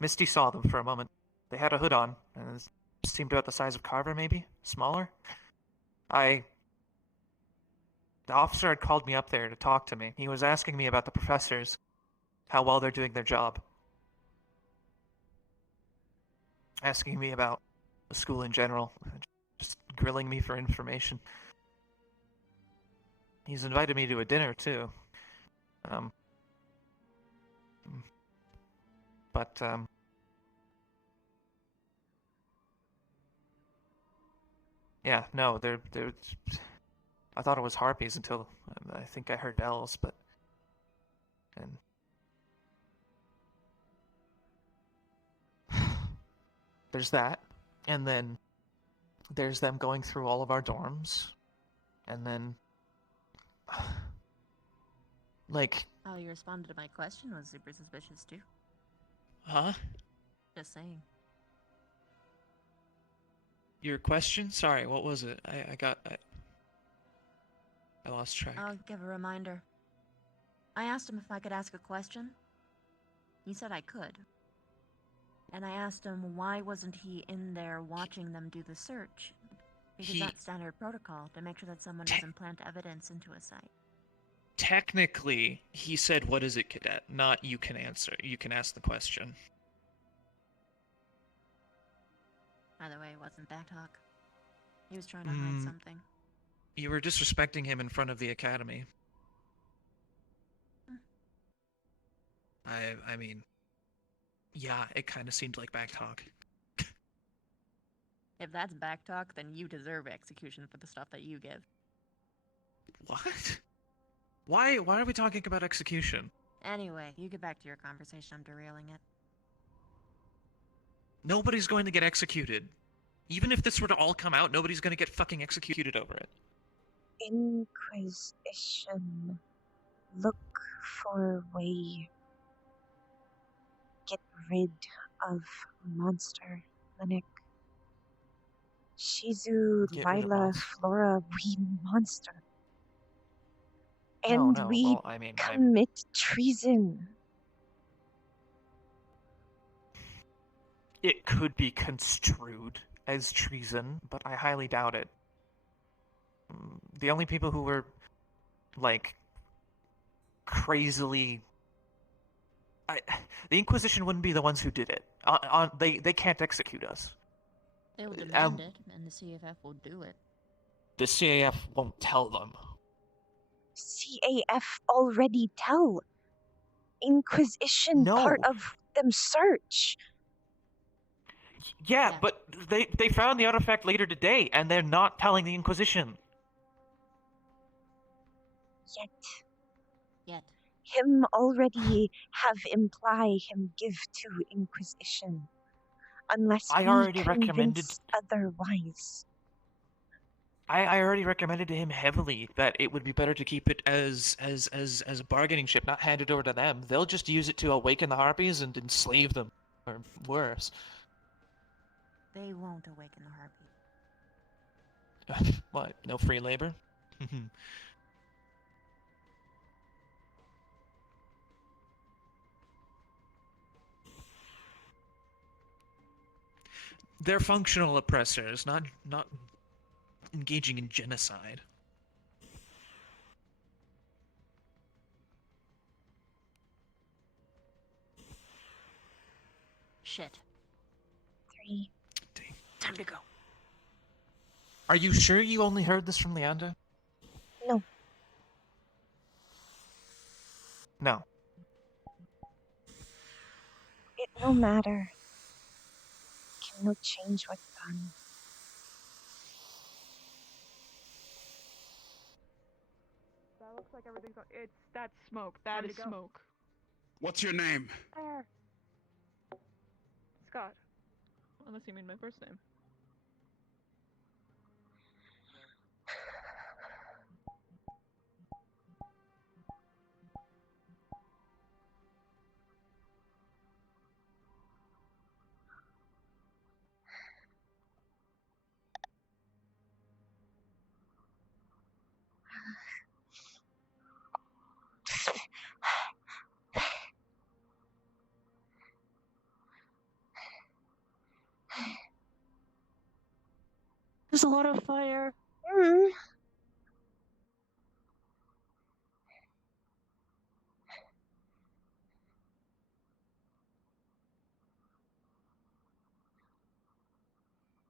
Misty saw them for a moment. They had a hood on, and it seemed about the size of Carver, maybe smaller. The officer had called me up there to talk to me. He was asking me about the professors, how well they're doing their job. Asking me about the school in general, just grilling me for information. He's invited me to a dinner, too. Yeah, no, they're I thought it was harpies until I think I heard bells, and there's that, and then there's them going through all of our dorms, and then like. How you responded to my question was super suspicious too. Huh? Just saying. Your question? Sorry, what was it? I lost track. I'll give a reminder. I asked him if I could ask a question. He said I could. And I asked him why wasn't he in there watching them do the search? Because that's standard protocol, to make sure that someone doesn't plant evidence into a site. Technically, he said, "What is it, cadet?" Not, "You can answer. You can ask the question." Either way, it wasn't backtalk. He was trying to hide something. You were disrespecting him in front of the academy. I mean, yeah, it kind of seemed like backtalk. If that's backtalk, then you deserve execution for the stuff that you give. What? Why are we talking about execution? Anyway, you get back to your conversation. I'm derailing it. Nobody's going to get executed. Even if this were to all come out, nobody's going to get fucking executed over it. Inquisition. Look for way. Get rid of monster. Clinic. Shizu, Lila, Flora, we monster. and no. we Well, I mean, commit treason. it could be construed as treason, but I highly doubt it. The only people who were, like, crazily... the Inquisition wouldn't be the ones who did it. They can't execute us. They will demand it, and the CFF will do it. The CAF won't tell them. CAF already tell. Inquisition part of them search. Yeah, but they found the artifact later today, and they're not telling the Inquisition. Yet. Him already have imply him give to Inquisition. Unless I we already convince otherwise. I already recommended to him heavily that it would be better to keep it as a bargaining chip, not hand it over to them. They'll just use it to awaken the Harpies and enslave them, or worse. They won't awaken the Harpies. What? No free labor? They're functional oppressors, not engaging in genocide. Shit. 3. Time to go. Are you sure you only heard this from Leander? No. No. It no matter. Can no change what's done. That looks like everything's. That's smoke. That is smoke. What's your name? Scott. Unless you mean my first name. There's a lot of fire.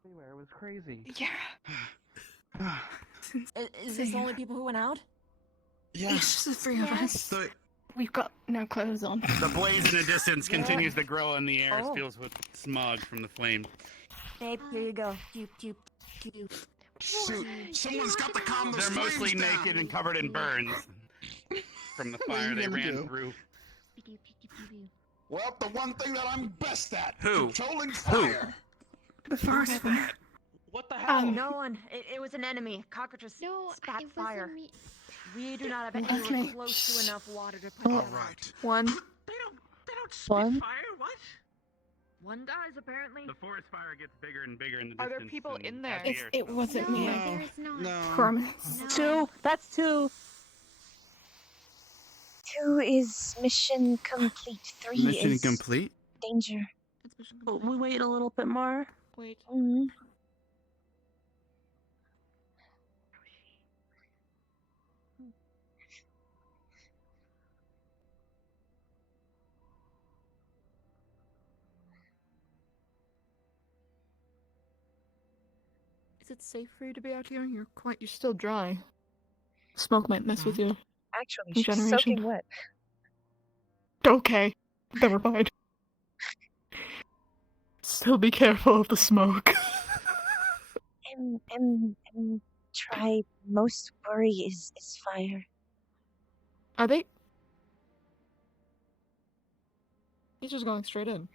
It was crazy. Yeah. Is this the only people who went out? Yes. It's just the three of us. We've got no clothes on. The blaze in the distance continues to grow in the air. Oh. It fills with smog from the flame. Babe, here you go. Doop. Someone's got to calm those They're mostly flames down. naked and covered in burns from the fire they ran through. Well, the one thing that I'm best at. Who? Controlling fire. The forest fire. What the hell? No one. It was an enemy. Cockroaches spat fire. We do not have That's anywhere me. close to enough water to put All them out. right. One. They don't spit One. fire. What? One dies apparently. The forest fire gets bigger and bigger in the Are distance. there people and in there? as the air It wasn't me. No. Promise. 2. That's 2. 2 is mission complete. 3 Mission is complete? danger. But we wait a little bit more. Wait. Is it safe for you to be out here? You're still dry. Smoke might mess with you. Actually, she's Regeneration. soaking wet. Okay. Never mind. Still be careful of the smoke. And try most worry is fire. Are they? He's just going straight in.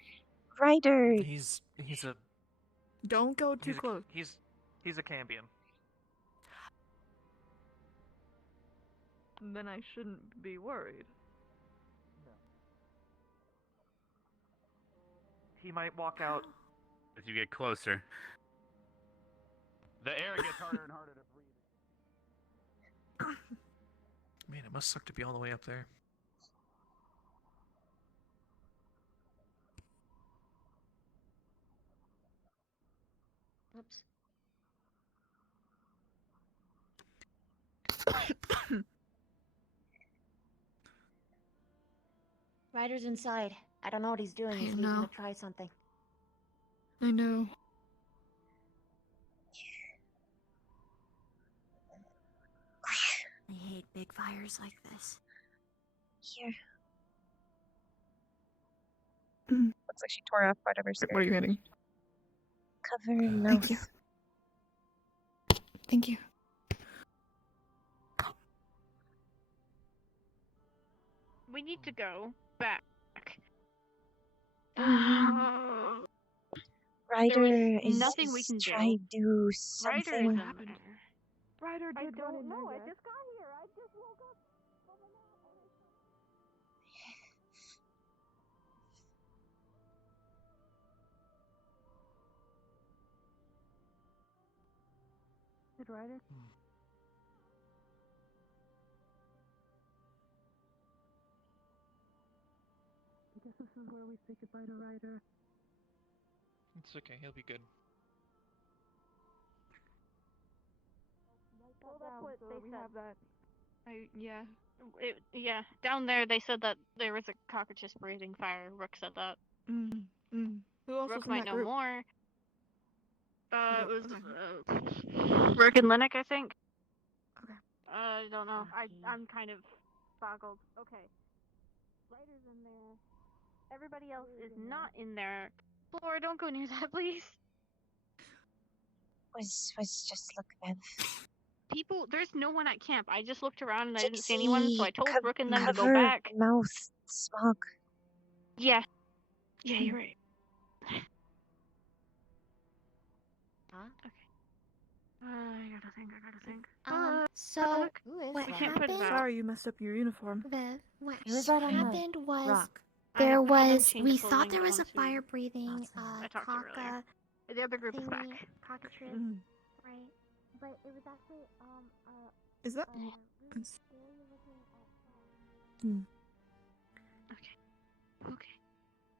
Ryder. He's a Don't go too close. He's a Cambion. Then I shouldn't be worried. He might walk out. As you get closer, the air gets harder and harder to breathe. Man, it must suck to be all the way up there. Oops. Ryder's inside. I don't know what he's doing. He's leaving to try something. I know. I hate big fires like this. Here. Mm. Looks like she tore off part of her skirt. What are you hitting? Cover mouth. Thank you. Thank you. We need to go back. Ryder is nothing we can trying to do Ryder something. is in there. Ryder I did go don't in know. there. I just got here. I just woke up. Did Ryder? I guess this is where we say goodbye to Ryder. It's okay, he'll be good. Well, that's what they said. Have that. Yeah. Down there, they said that there was a cockroaches breathing fire. Rook said that. Who else Rook was in might that know group? more. It was Rook and Linux, I think. Okay. I don't know. I'm kind of boggled. Okay. Ryder's in there. Everybody else is not in there. Flora, don't go near that, please. Was just look, Bev. People, there's no one at camp. I just looked around and I didn't see anyone, so I told Rook and them to go Cover back. mouth, smog. Yeah. Yeah, you're right. Huh? Okay. I gotta think. So what We can't put it happened? out. Sorry you messed up your uniform. What Who was that on the happened was rock? there I had them was change we clothing thought there was a onto- fire breathing I talked to her earlier. The other group is thingy, back. cockatrice, Mhm. right? But it was actually Is that? really It's- scary looking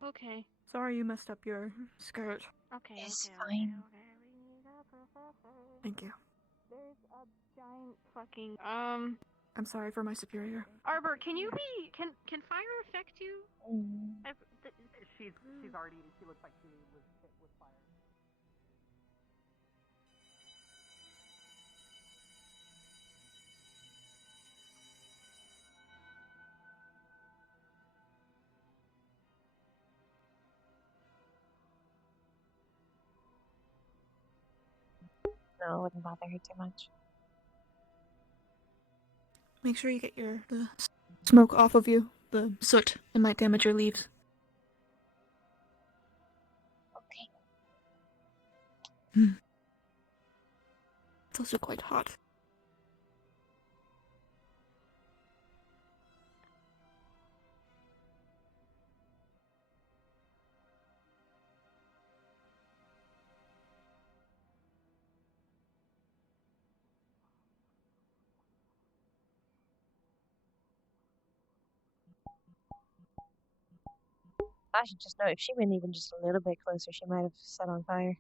Okay. Sorry you messed up your skirt. Okay. It's okay, fine. Okay. We need a professor. Thank you. There's a giant fucking I'm sorry for my superior. Arbor, can you be can fire affect you? She's already. She looks like she was hit with fire. No, it wouldn't bother her too much. Make sure you get the smoke off of you. The soot. It might damage your leaves. Okay. It's also quite hot. I should just know if she went even just a little bit closer, she might have set on fire.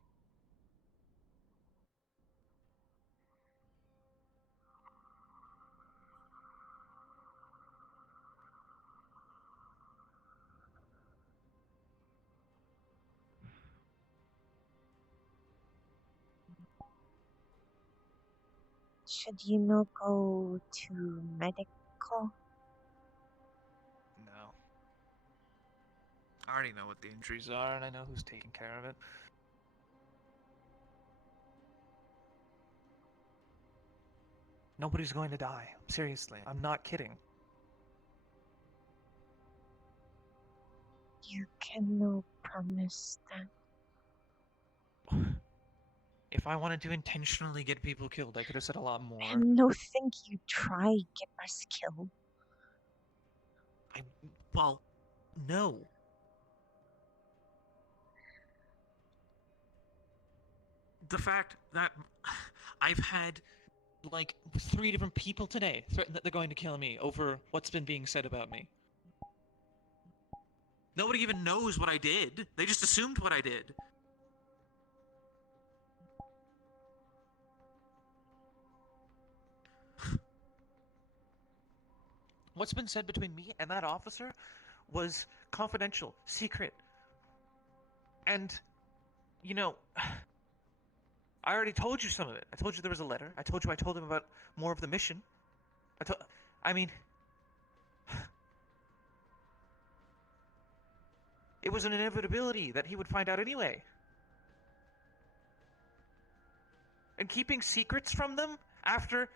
Should you not go to medical? No. I already know what the injuries are, and I know who's taking care of it. Nobody's going to die. Seriously, I'm not kidding. You cannot promise that. If I wanted to intentionally get people killed, I could have said a lot more. I no think you try get us killed. Well, no. The fact that I've had like 3 different people today threaten that they're going to kill me over what's been being said about me. Nobody even knows what I did. They just assumed what I did. What's been said between me and that officer was confidential, secret. And, you know, I already told you some of it. I told you there was a letter. I told him about more of the mission. I mean, it was an inevitability that he would find out anyway. And keeping secrets from them after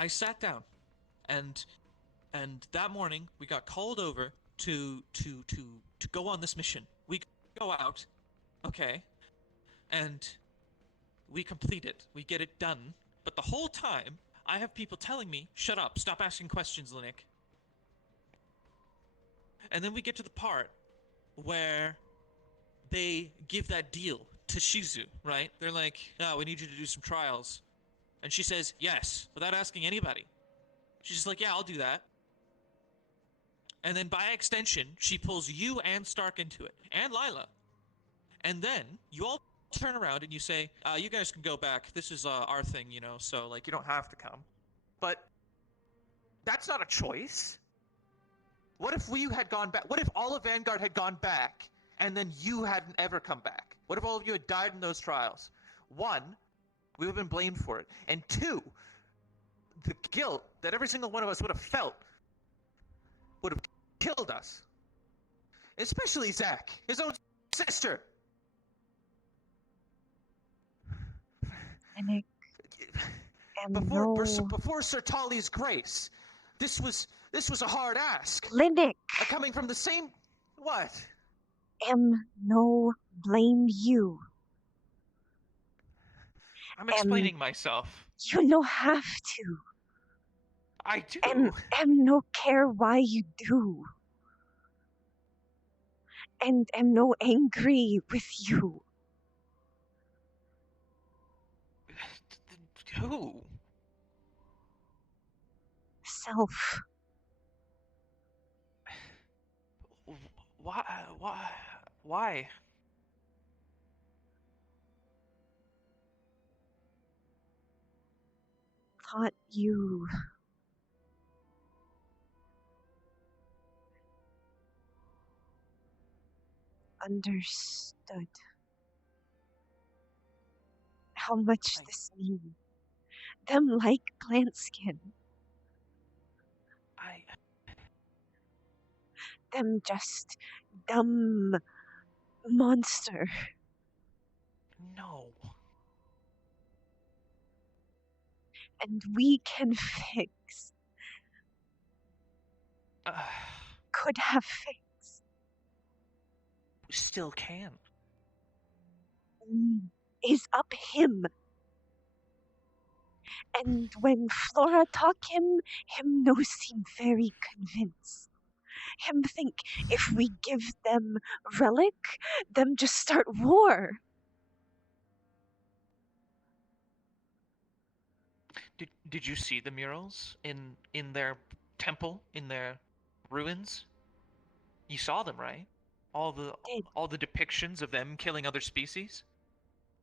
I sat down and that morning we got called over to go on this mission. We go out, okay, and we complete it. We get it done. But the whole time I have people telling me, "Shut up, stop asking questions, Linnick." And then we get to the part where they give that deal to Shizu, right? They're like, "Oh, we need you to do some trials." And she says, "Yes," without asking anybody. She's just like, "Yeah, I'll do that." And then by extension, she pulls you and Stark into it, and Lila. And then you all turn around and you say, "You guys can go back. This is our thing, you know, so like you don't have to come." But that's not a choice. What if we had gone back? What if all of Vanguard had gone back and then you hadn't ever come back? What if all of you had died in those trials? 1, we would have been blamed for it. And 2, the guilt that every single one of us would have felt would have killed us. Especially Zach, his own sister. Linnick. Before Sir Tali's grace, this was a hard ask. Linnick. Coming from the same... What? No blame you. I'm explaining myself. You no have to. I do. No care why you do. And no angry with you. Who? Self. Why? Thought you... understood how much this means. Them like plant skin. Them just dumb monster. No. And we can fix. Could have fixed. Still can. Is up him. And when Flora talk him no seem very convinced. Him think if we give them relic, them just start war. Did you see the murals in their temple, in their ruins? You saw them, right? All the depictions of them killing other species?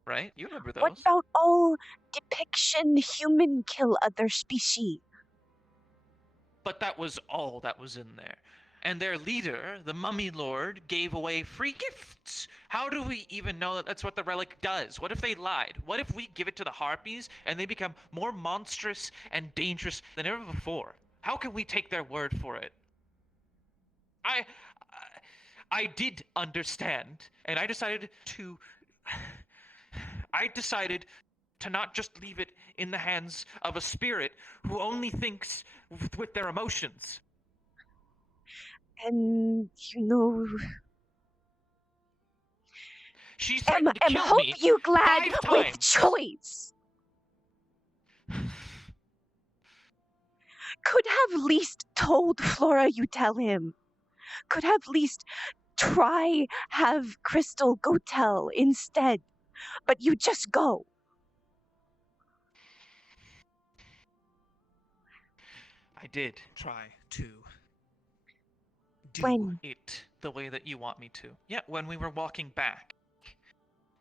Right? You remember those. What about all depiction human kill other species? But that was all that was in there. And their leader, the Mummy Lord, gave away free gifts. How do we even know that that's what the relic does? What if they lied? What if we give it to the Harpies and they become more monstrous and dangerous than ever before? How can we take their word for it? I did understand, and I decided to not just leave it in the hands of a spirit who only thinks with their emotions. And, you know... She's threatened to kill hope me you glad 5 with times. choice. Could have least told Flora you tell him. Could have least try have Crystal go tell instead. But you just go. I did try to do When? it the way that you want me to. Yeah, when we were walking back.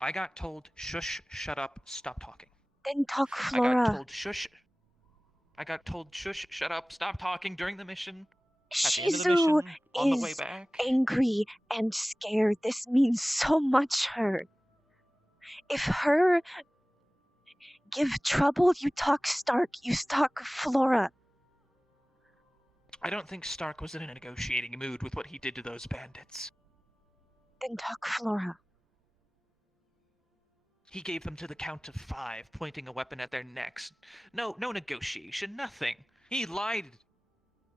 I got told, shush, shut up, stop talking. Then talk, Flora. I got told, shush, shut up, stop talking during the mission. At the end of the Shizu mission, on the way is back. angry and scared. This means so much her. If her give trouble, you talk Stark, you talk Flora. I don't think Stark was in a negotiating mood with what he did to those bandits. Then talk Flora. He gave them to the count of 5, pointing a weapon at their necks. No negotiation, nothing. He lied.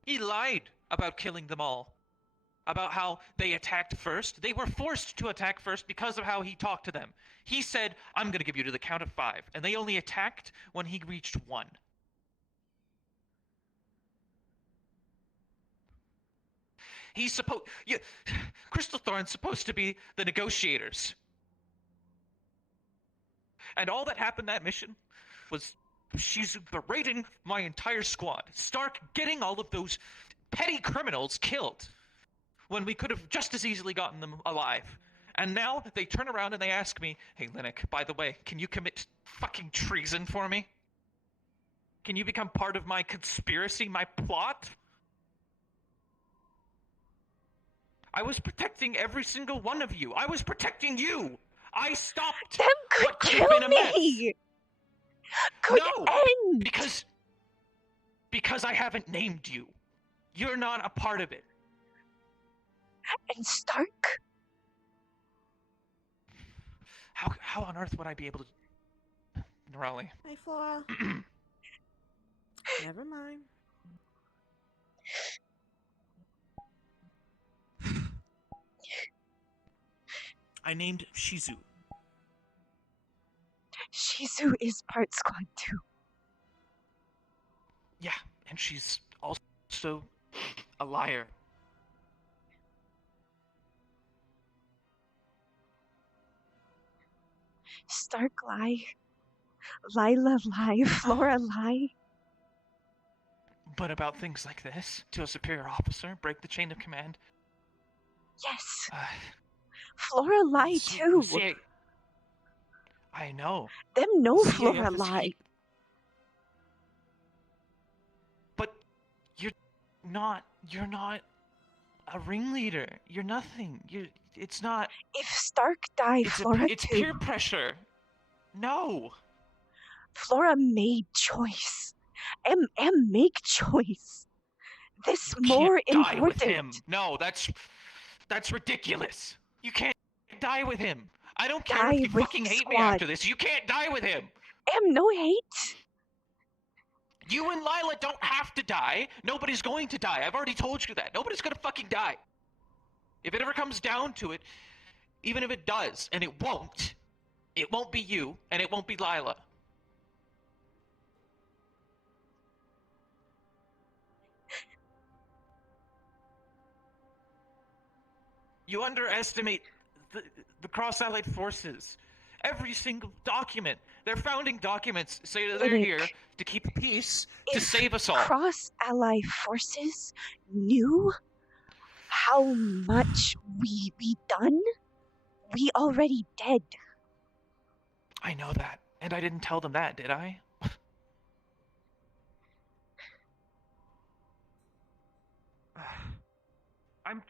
He lied about killing them all. About how they attacked first. They were forced to attack first because of how he talked to them. He said, I'm going to give you to the count of 5. And they only attacked when he reached 1. He's supposed... Crystal Thorn's supposed to be the negotiators. And all that happened that mission was she's berating my entire squad. Stark getting all of those petty criminals killed when we could have just as easily gotten them alive. And now they turn around and they ask me, hey, Linux, by the way, can you commit fucking treason for me? Can you become part of my conspiracy, my plot? I was protecting every single one of you. I was protecting you. I stopped. Them could kill me. Could end. Because I haven't named you. You're not a part of it. And Stark? How on earth would I be able to... Raleigh. Hey, Flora. Never mind. I named Shizu. Shizu is part squad too. Yeah, and she's also a liar. Stark lie. Lila lie. Flora lie. But about things like this, to a superior officer, break the chain of command. Yes. Flora lie too. I know. Them know CAF Flora is lie. But you're not a ringleader. You're nothing. It's not. If Stark died, Flora it's too. peer pressure. No. Flora made choice. M make choice. This more Die important. with him. No, that's ridiculous. You can't die with him. I don't care if you fucking hate me after this. You can't die with him. No hate. You and Lila don't have to die. Nobody's going to die. I've already told you that. Nobody's gonna fucking die. If it ever comes down to it, even if it does, and it won't be you, and it won't be Lila. You underestimate the Cross-Allied forces. Every single document, their founding documents say that they're here to keep peace, to save us all. Cross-Ally forces knew how much we done, we already dead. I know that, and I didn't tell them that, did I? I'm...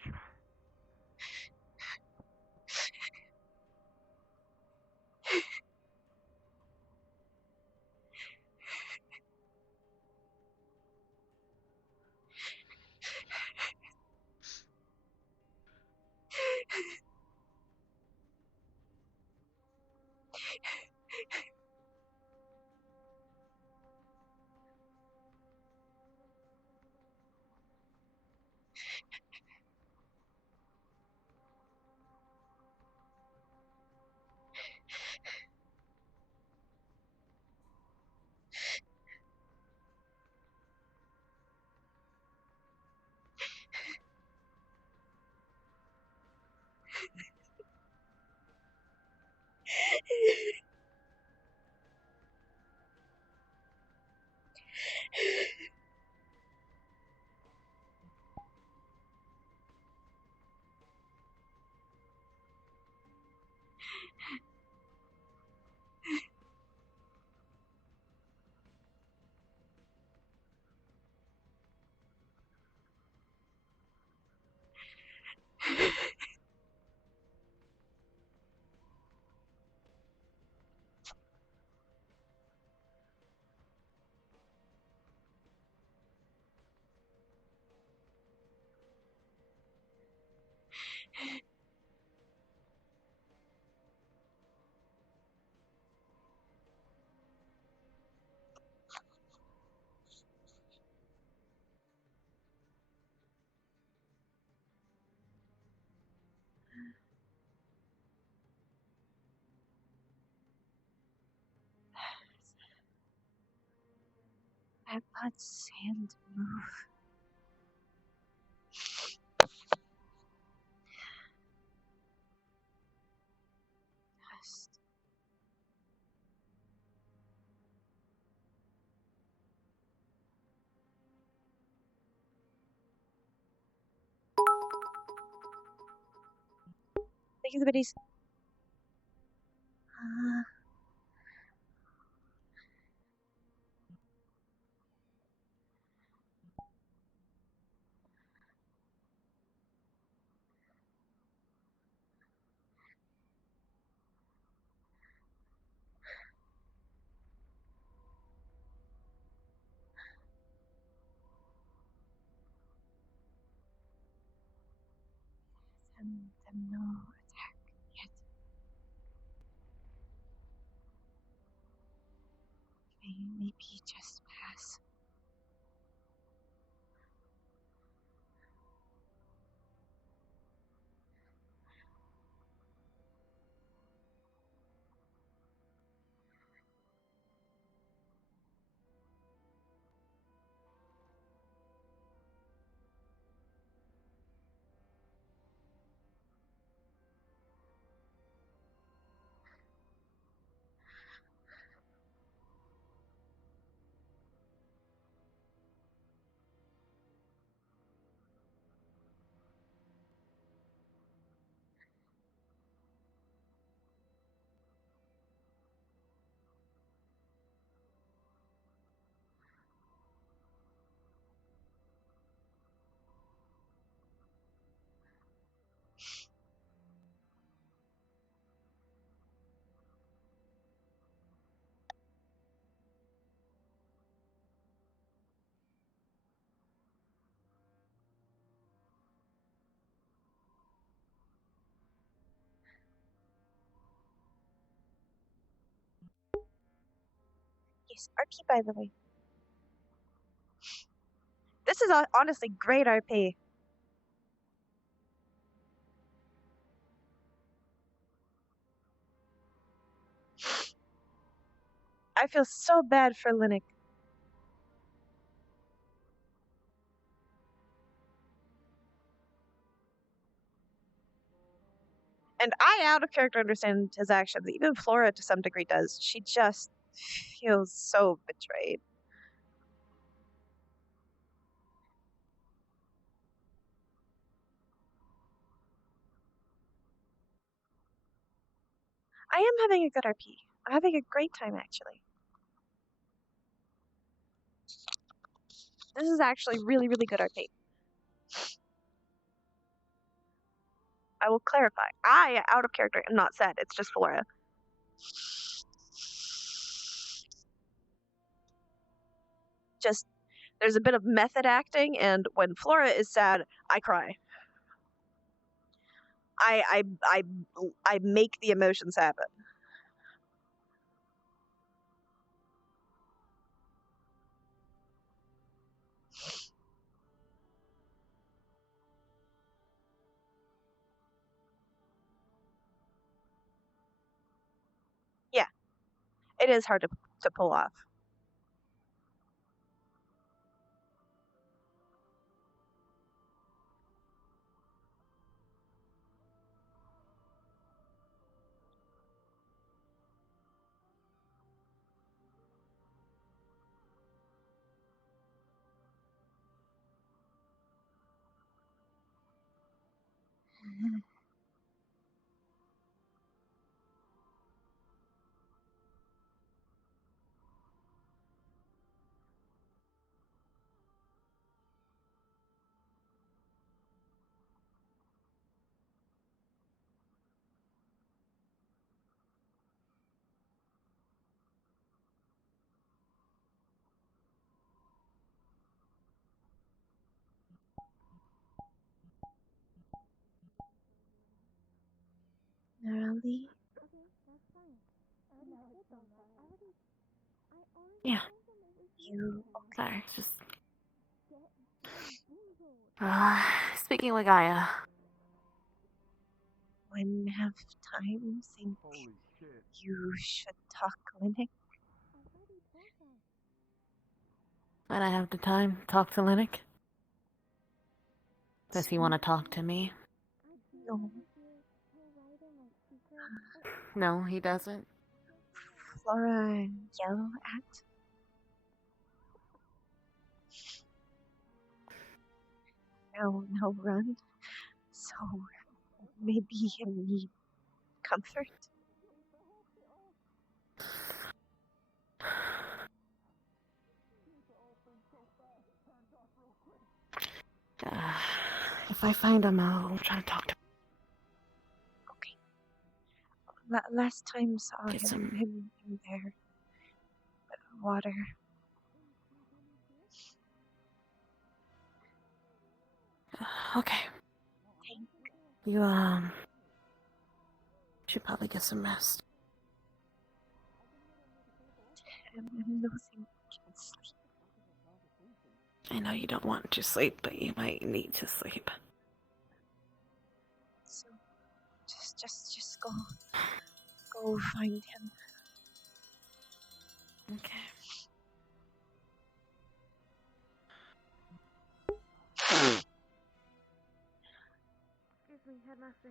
That blood sand move. Dust. Thank you, the biddies. Them no attack yet. Maybe just pass. Yes, RP by the way. This is honestly great RP. I feel so bad for Linux. And I, out of character, understand his actions. Even Flora, to some degree, does. She just feels so betrayed. I am having a good RP. I'm having a great time, actually. This is actually really, really good RP. I will clarify. I, out of character, am not sad. It's just Flora. Just, there's a bit of method acting, and when Flora is sad, I cry. I make the emotions happen. Yeah, it is hard to pull off. Nerally? Yeah. You Sorry, it's just. Speaking with Gaia. When have time think you should talk Linux? When I have the time, talk to Linux. Does he want to talk to me? No. No, he doesn't. Flora yell at? No, run. So maybe you need comfort. If I find him, I'll try to talk to him. Last time saw Get him there. Water. Okay. You, should probably get some rest. I'm losing sleep. I know you don't want to sleep, but you might need to sleep. So, just go find him. Okay.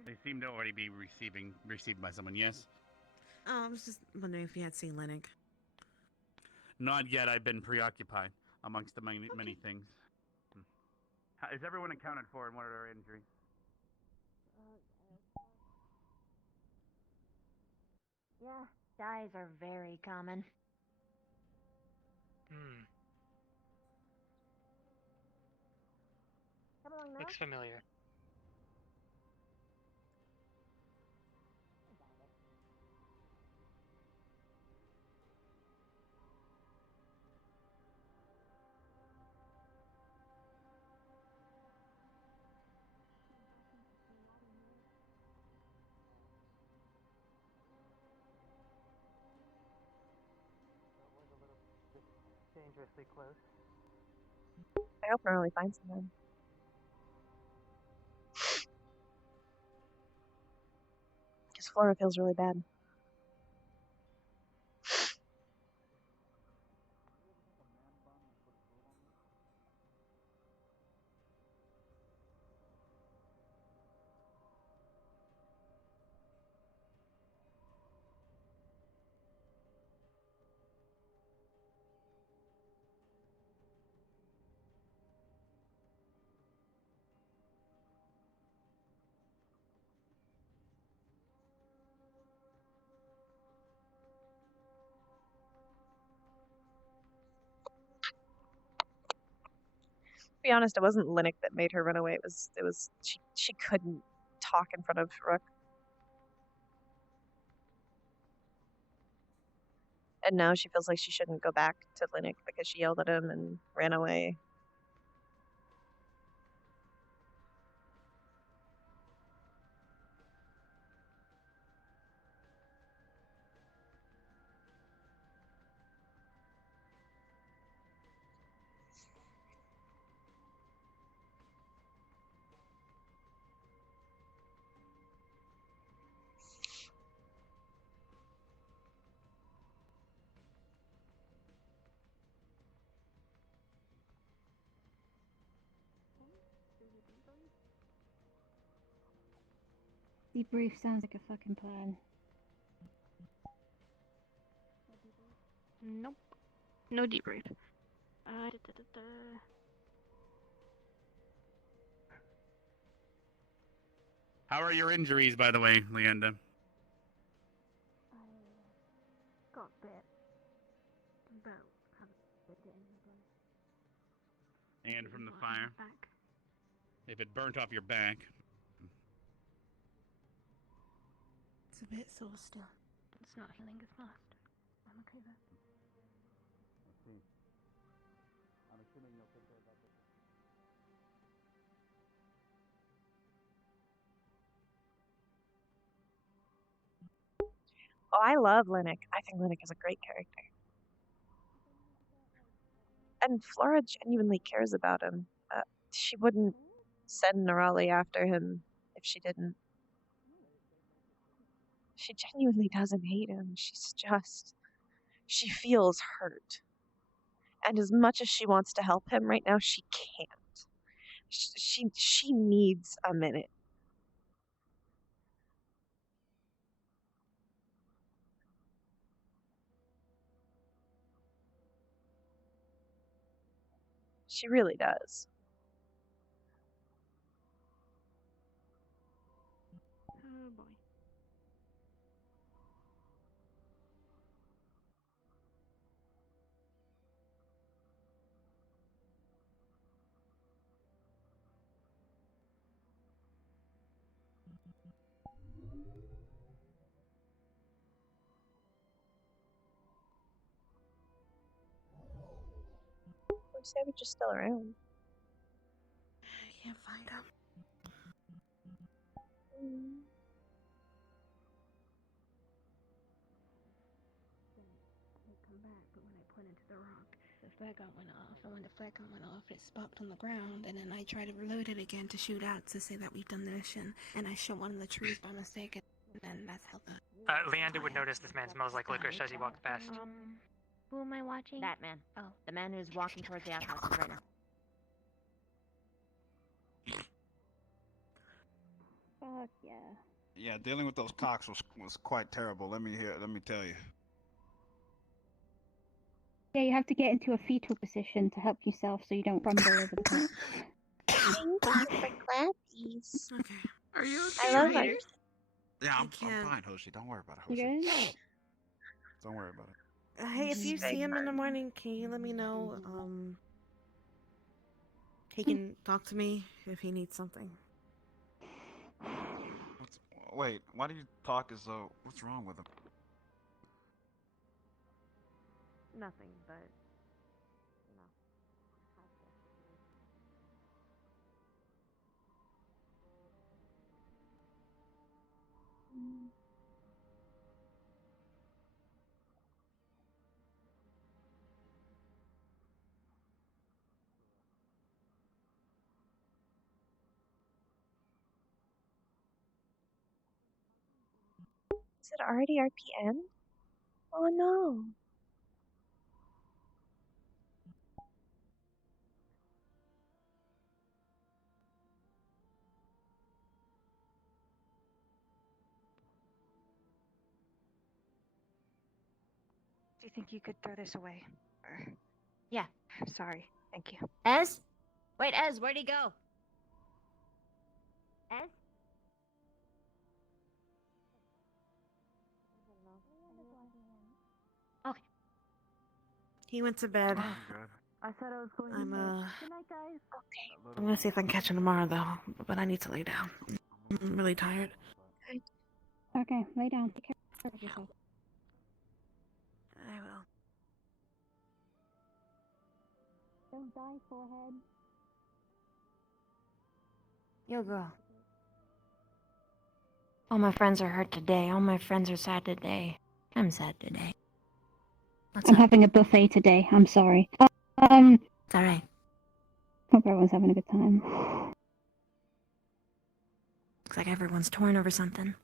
They seem to already be received by someone. Yes. Oh, I was just wondering if you had seen Linux. Not yet. I've been preoccupied amongst the many things. Is everyone accounted for, and what are their injuries? Yeah, dyes are very common. Come along now. Looks familiar. Dangerously close. I hope Marley finds him then. Because Flora feels really bad. To be honest, it wasn't Linux that made her run away. It was she couldn't talk in front of Rook. And now she feels like she shouldn't go back to Linux because she yelled at him and ran away. Debrief sounds like a fucking plan. Nope. No debrief. How are your injuries, by the way, Leanda? Got bit. About And from the fire? If it burnt off your back. It's a bit sore still. It's not healing as fast. I'm okay though. Let's see. I'm assuming you'll take care of that. Oh, I love Linux. I think Linux is a great character. And Flora genuinely cares about him. She wouldn't send Nerali after him if she didn't. She genuinely doesn't hate him. She feels hurt. And as much as she wants to help him right now, she can't. She needs a minute. She really does. Oh boy. Or Savage is still around. I can't find him. Come back, but when I pointed to the rock, the flare gun went off, and when the flare gun went off, it sparked on the ground, and then I tried to reload it again to shoot out to say that we've done the mission, and I shot one of the trees by mistake, and then that's how the... Leander would notice this man smells like licorice as he walks past. Who am I watching? That man. Oh, the man who's walking towards the outhouses right now. Fuck yeah. Yeah, dealing with those cocks was quite terrible. Let me tell you. Yeah, you have to get into a fetal position to help yourself so you don't crumble over the top. Thank you for clappies. Okay. Are you I love okay? it. Yeah, I'm can't- fine, Hoshi. Don't worry about it, You Hoshi. good? Don't worry about it. Hey, if you see him in the morning, can you let me know? He can talk to me if he needs something. Wait, why do you talk as though... What's wrong with him? Nothing, but Is it already RPN? Oh no. Do you think you could throw this away? yeah. Sorry. Thank you. Ez? Wait, Ez, where'd he go? Ez? Okay. He went to bed. I said I was going to I'm bed. Good night, guys. Okay. I'm gonna see if I can catch him tomorrow though, but I need to lay down. I'm really tired. Okay, lay down. Take care of yourself. I will. Don't die, forehead. Yo, girl. All my friends are hurt today. All my friends are sad today. I'm sad today. I'm having a buffet today. I'm sorry. It's alright. Hope everyone's having a good time. Looks like everyone's torn over something.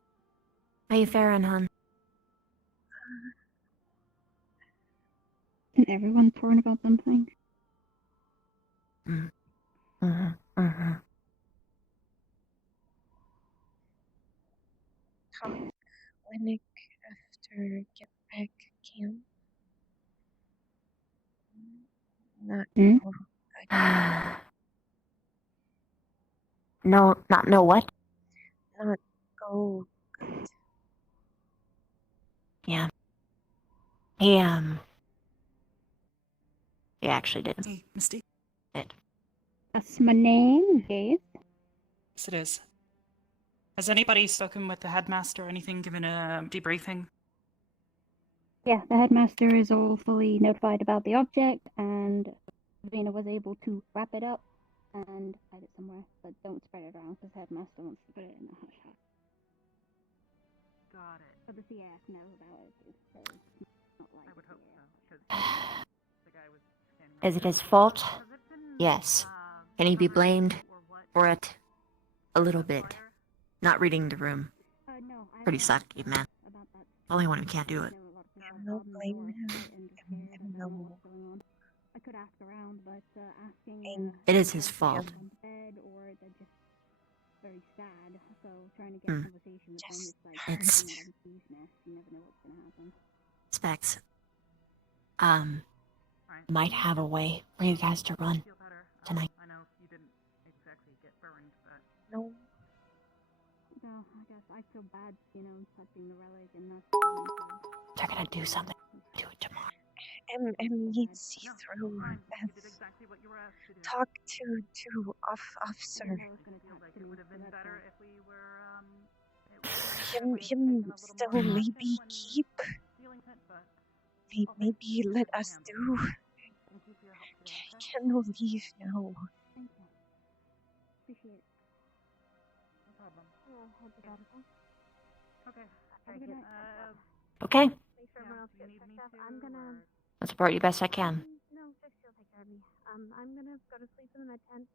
How you faring, hon? Isn't everyone torn about something? Come clinic after get back camp. Not Hmm? No, not no what? not go good. Yeah. He actually did. Hey, Misty. That's my name, Dave. Yes, it is. Has anybody spoken with the headmaster or anything, given a debriefing? Yeah, the headmaster is all fully notified about the object, and Vina was able to wrap it up and hide it somewhere, but don't spread it around because headmaster wants to put it in a hush hush. Got it. So the CF know about it too, so it's not like I would hope so, because the guy was standing Is it his fault? Yes. Can he be blamed for it? A little bit. Not reading the room. No, Pretty sucky, man. about that. Only one who can't do it. No blame him. No. I could ask around, but asking. It is his fault. On bed, or they're just very sad. So trying to get a conversation with them is like It's something out of a bee's nest. You never know what's gonna happen. Specs. Might have a way for you guys to run tonight. I know you didn't exactly get burned, but no. No, I guess I feel bad, touching the relic and not. They're gonna do something. Do it tomorrow. And need see through. Talk to officer. it would have been better if we were Him still maybe keep. Maybe let us do. Can leave now. Thank you. Appreciate it. No problem. Okay. Have a good night. Okay. Make sure everyone else gets checked up. I'm gonna. I'll support you best I can. No, just you'll take care of me. I'm gonna go to sleep in the med tent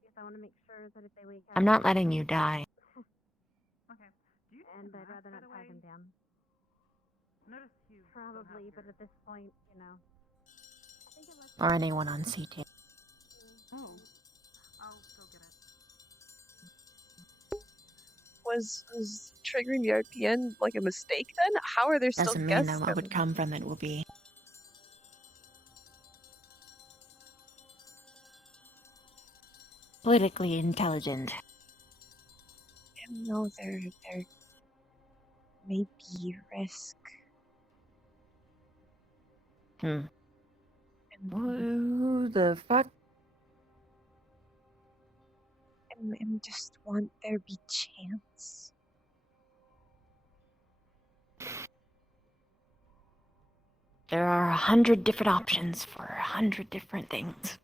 because I want to make sure that if they wake up, I'm not letting you die. Okay. Do you and I'd rather not tie them down. Notice you Probably, but at this point, Or anyone on CT. Oh. I'll go get it. Was triggering the RPN like a mistake then? How are there still Doesn't mean guests? that what would come from it will be. Politically intelligent. No, there may be risk. Who the fuck? And just want there be chance. There are 100 different options for 100 different things.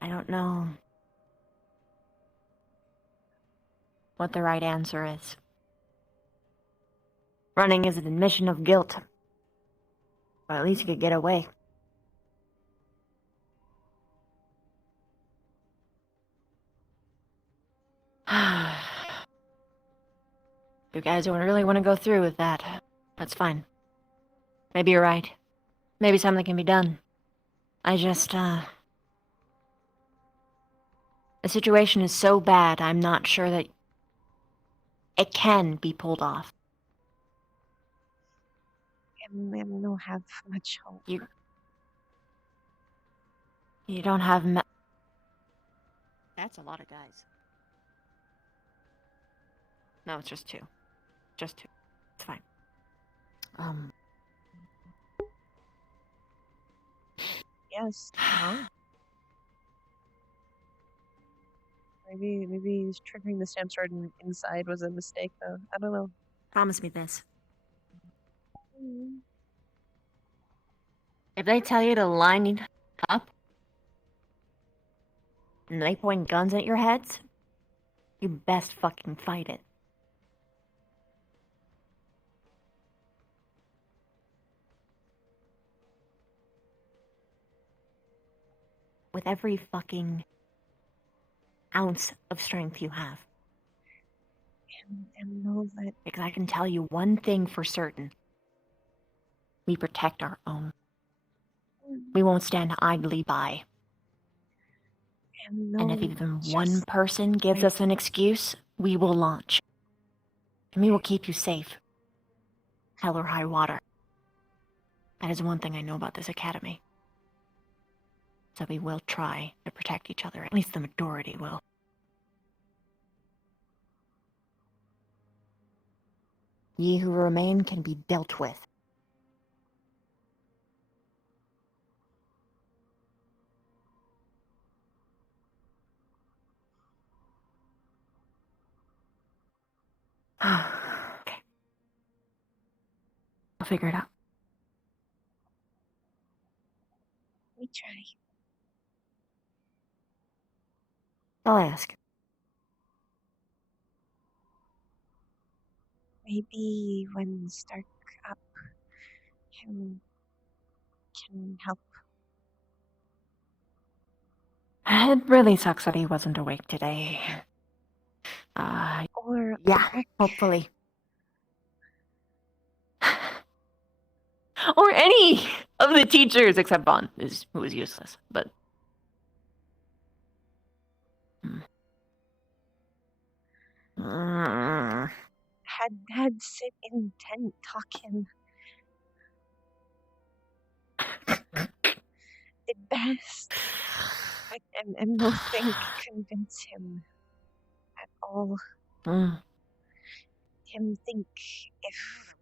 I don't know what the right answer is. Running is an admission of guilt. But at least you could get away. You guys don't really want to go through with that. That's fine. Maybe you're right. Maybe something can be done. I just, the situation is so bad, I'm not sure that it can be pulled off. I don't have much hope. You don't have That's a lot of guys. No, it's just 2. Just 2. It's fine. Yes. Huh? Maybe triggering the stamp sword inside was a mistake, though. I don't know. Promise me this. If they tell you to line up, and they point guns at your heads, you best fucking fight it. With every fucking ounce of strength you have. And know that... Because I can tell you one thing for certain. We protect our own. We won't stand idly by. And if even one person gives us an excuse, we will launch. And we will keep you safe. Hell or high water. That is one thing I know about this academy. So we will try to protect each other. At least the majority will. Ye who remain can be dealt with. Okay. I'll figure it out. We try. I'll ask. Maybe when Stark up can help. It really sucks that he wasn't awake today. Or yeah, hopefully. Or any of the teachers except Vaughn, who was useless. But Had sit intent talking. Did best. And no think convince him at all. Him think if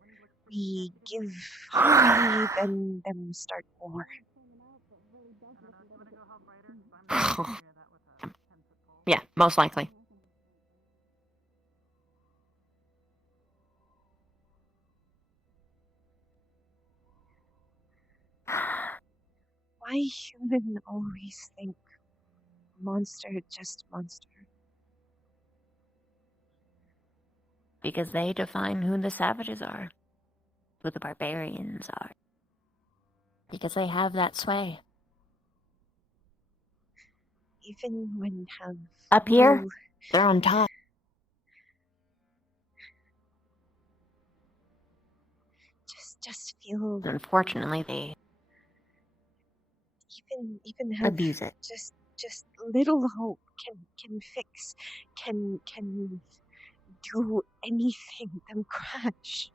we give free, then them start war. Yeah, most likely. Why human always think monster just monster? Because they define who the savages are, who the barbarians are. Because they have that sway. Even when have up here, they're on top. Just feel. Unfortunately, they even have abuse it. Just little hope can fix, can do anything. Them crash.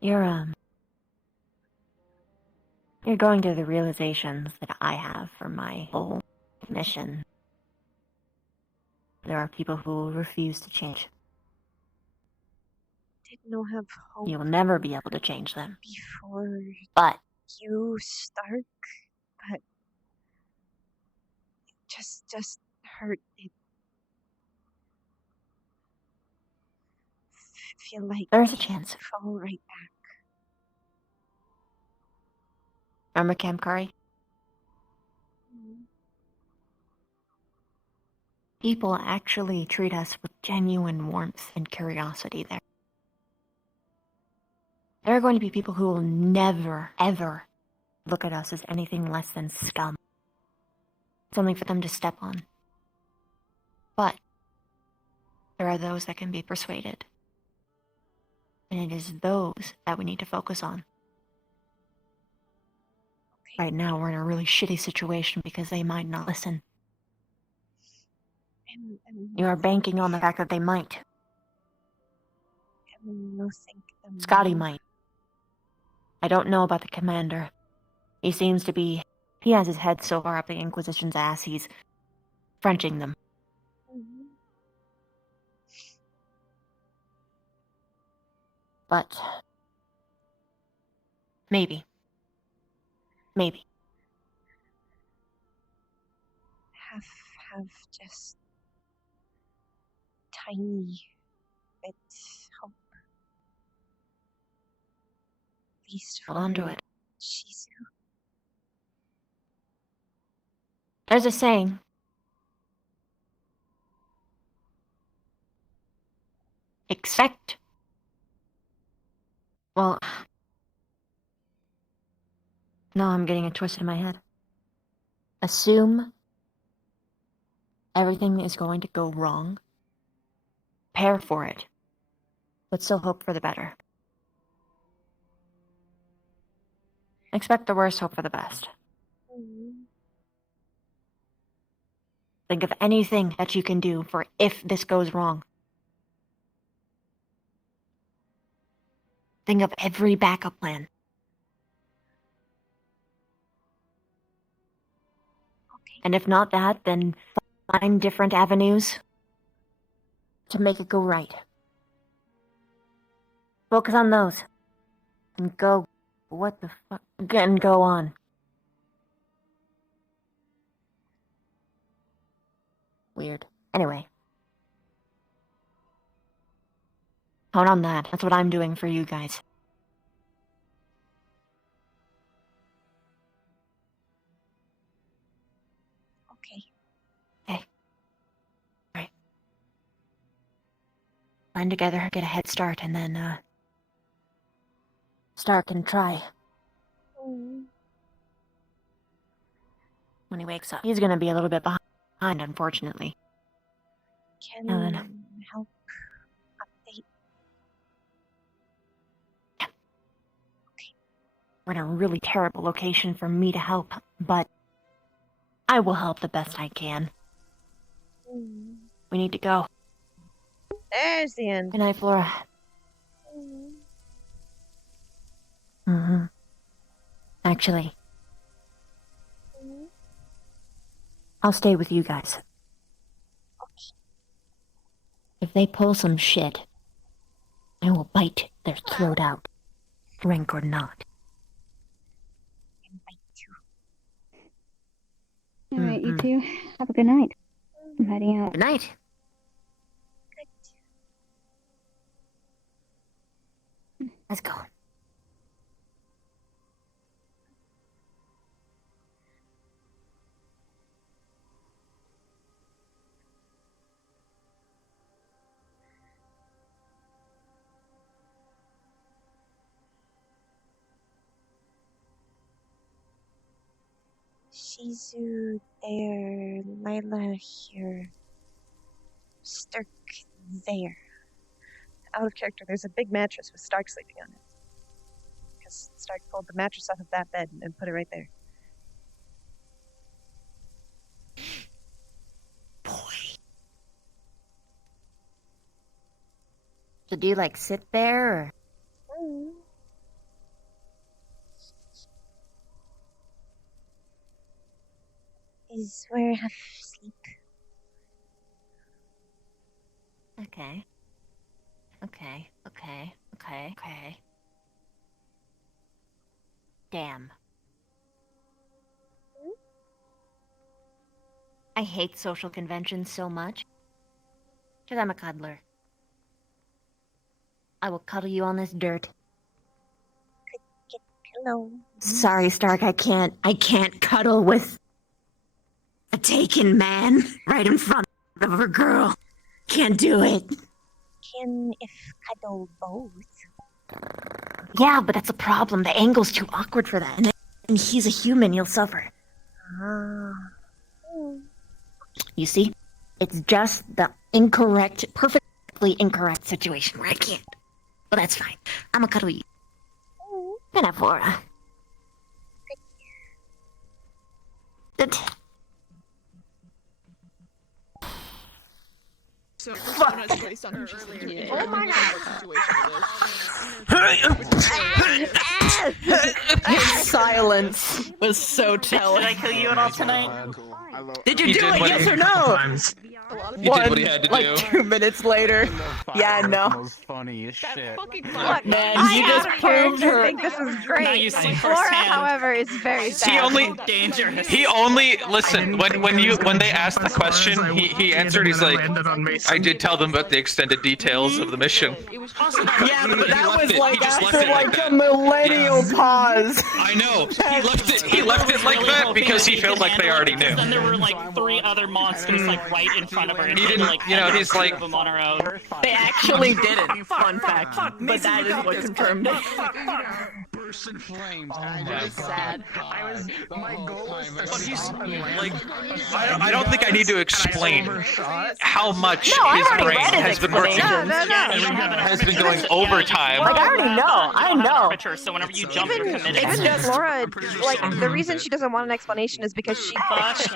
You're going through the realizations that I have for my whole mission. There are people who refuse to change. Did no have hope. You'll never be able to change them. Before But you start, but just hurt it. Feel like there's a chance. Fall right back. Remember Camp Curry? People actually treat us with genuine warmth and curiosity there. There are going to be people who will never, ever look at us as anything less than scum. Something for them to step on. But there are those that can be persuaded. And it is those that we need to focus on. Right now, we're in a really shitty situation because they might not listen. You are banking on the fact that they might. Scotty might. I don't know about the commander. He seems to be... He has his head so far up the Inquisition's ass, he's Frenching them. But... maybe. Maybe. Have just tiny bit hope. At least Hold on to it. Shizu. There's a saying. Expect. Well... No, I'm getting it twisted in my head. Assume everything is going to go wrong. Prepare for it. But still hope for the better. Expect the worst, hope for the best. Think of anything that you can do for if this goes wrong. Think of every backup plan. And if not that, then find different avenues to make it go right. Focus on those. And go. What the fuck? And go on. Weird. Anyway. Count on that. That's what I'm doing for you guys. Okay. Okay. Alright. Plan together, get a head start, and then, Stark can try. When he wakes up. He's gonna be a little bit behind, unfortunately. Can And then, help update We're in a really terrible location for me to help, but I will help the best I can. We need to go. There's the end. Good night, Flora. Mm-hmm. Actually, I'll stay with you guys. If they pull some shit, I will bite their throat out, rank or not. Alright, you two. Have a good night. I'm heading out. Good night. Let's go. Shizu there, Lila here, Stark there. Out of character, there's a big mattress with Stark sleeping on it. Because Stark pulled the mattress off of that bed and put it right there. So do you, like, sit there, or? Is where I have sleep. Okay. Okay. Damn. I hate social conventions so much. Because I'm a cuddler. I will cuddle you on this dirt. Hello. Sorry, Stark, I can't cuddle with a taken man right in front of her girl. Can't do it. Can if cuddle both? Yeah, but that's a problem. The angle's too awkward for that. And he's a human, you'll suffer. You see? It's just the perfectly incorrect situation where I can't. But that's fine. I'm gonna cuddle you. Good night, Flora. So Persona's voice on her earlier. Oh my His silence was so telling. Did I kill you at all tonight? Did you do it? Yes or no? He did what he had to do. 2 minutes later. Yeah, no. Was funny as shit. Look, Man, I you have just a proved character her. think this is great. Now you see Flora, firsthand. however, is very sad. dangerous. He only listen when they asked the question. He answered. He's like, I did tell them about the extended details of the mission. Yeah, but that was He like just left after it like like that. a millennial pause. I know. He left it like that because he felt like they already knew. Then there were like 3 other monsters like right in front of her. And He didn't, like, you know, he's like, them on her own. They actually did it. Fun fact. But that is what confirmed it. Burst in flames. Very sad. My goal was to But he's stop like, I don't think I need to explain how much No, I his already brain read his has been working, explanation. has been going overtime. Like, I already know. I know. So whenever you jump, you're committed. Even Flora, like, the reason she doesn't want an explanation is because she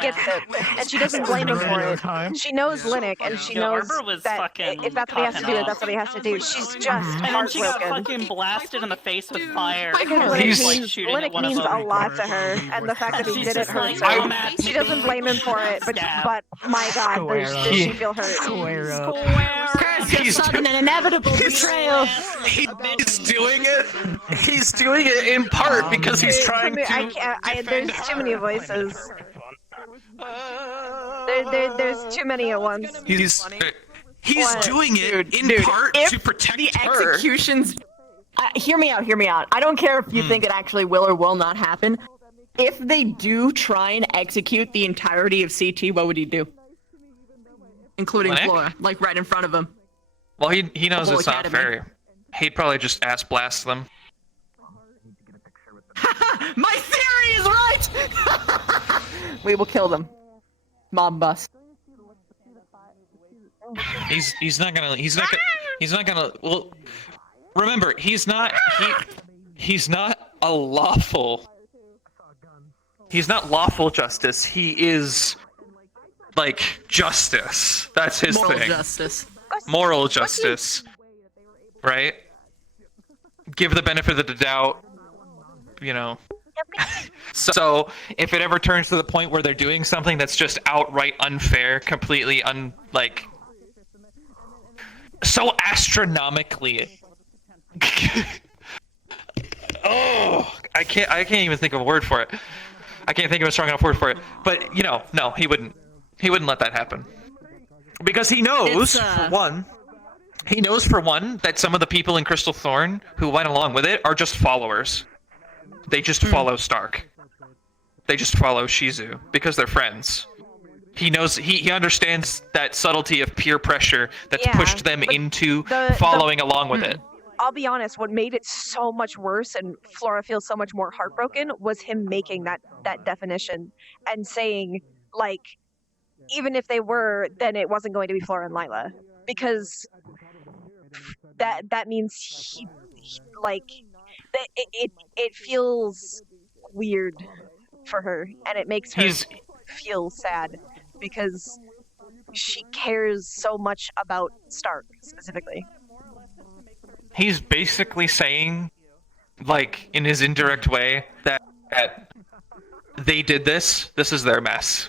gets it, and she doesn't blame him for it. She knows Linux, and she knows that if that's what he has to do, that's what he has to do. She's just And then she got heartbroken. fucking blasted in the face with fire. Because Linux means a lot to her, and the fact that he did it hurts her. She doesn't blame him for it, but my God, does she feel hurt? He's sudden and inevitable betrayal. He's doing it. He's doing it in part because he's trying to. I can't. There's too many voices. There's too many at once. He's doing it in part to protect the her. executions. Hear me out. I don't care if you think it actually will or will not happen. If they do try and execute the entirety of CT, what would he do? Including Linux? Flora, like right in front of him. Well, he knows whole it's not academy. fair. He'd probably just ass blast them. My theory is right! We will kill them. Mob bus. He's not gonna. Well, remember, he's not a lawful. He's not lawful justice. He is like justice. That's his Moral thing. justice. Moral justice. Right? Give the benefit of the doubt. You know. So if it ever turns to the point where they're doing something that's just outright unfair, completely so astronomically. Oh, I can't even think of a word for it. I can't think of a strong enough word for it. But you know, no, he wouldn't let that happen. Because he knows for one that some of the people in Crystal Thorn who went along with it are just followers. They just follow Stark. They just follow Shizu because they're friends. He knows, he understands that subtlety of peer pressure that's pushed them into following along with it. I'll be honest, what made it so much worse and Flora feels so much more heartbroken was him making that definition and saying, like, even if they were, then it wasn't going to be Flora and Lila. Because that means he like, it feels weird for her, and it makes her feel sad because she cares so much about Stark specifically. He's basically saying, like, in his indirect way, that they did this is their mess.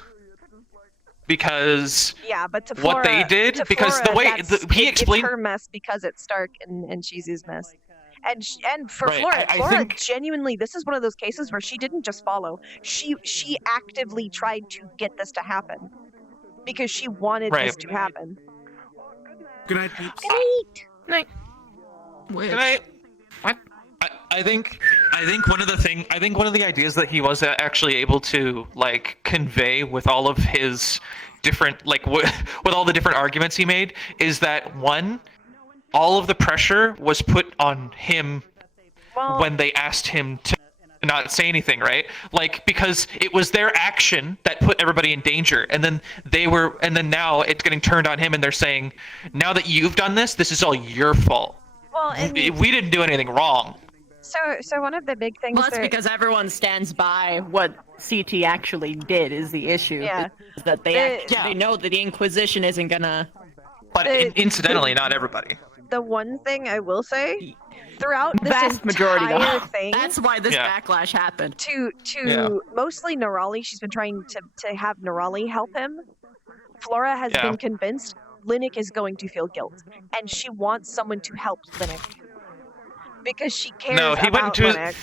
Because but to Flora, what they did, because Flora, the way he explained it's her mess because it's Stark and Shizu's mess. And for Right, Flora, I Flora think- genuinely, this is one of those cases where she didn't just follow. She actively tried to get this to happen because she wanted this to happen. Good night, peeps. Good night. Can I think one of the ideas that he was actually able to like convey with all of his different with all the different arguments he made is that one, all of the pressure was put on him when they asked him to not say anything, right? Like, because it was their action that put everybody in danger, and then now it's getting turned on him, and they're saying, now that you've done this is all your fault. Well, and we didn't do anything wrong. So one of the big things. Well, that's because everyone stands by what CT actually did is the issue. Yeah. Is that they know that the Inquisition isn't gonna. But incidentally, not everybody. The one thing I will say, throughout this Vast majority, entire though. thing, That's why this backlash happened. To mostly Nerali, she's been trying to have Nerali help him. Flora has been convinced Linux is going to feel guilt, and she wants someone to help Linux because she cares about Linux.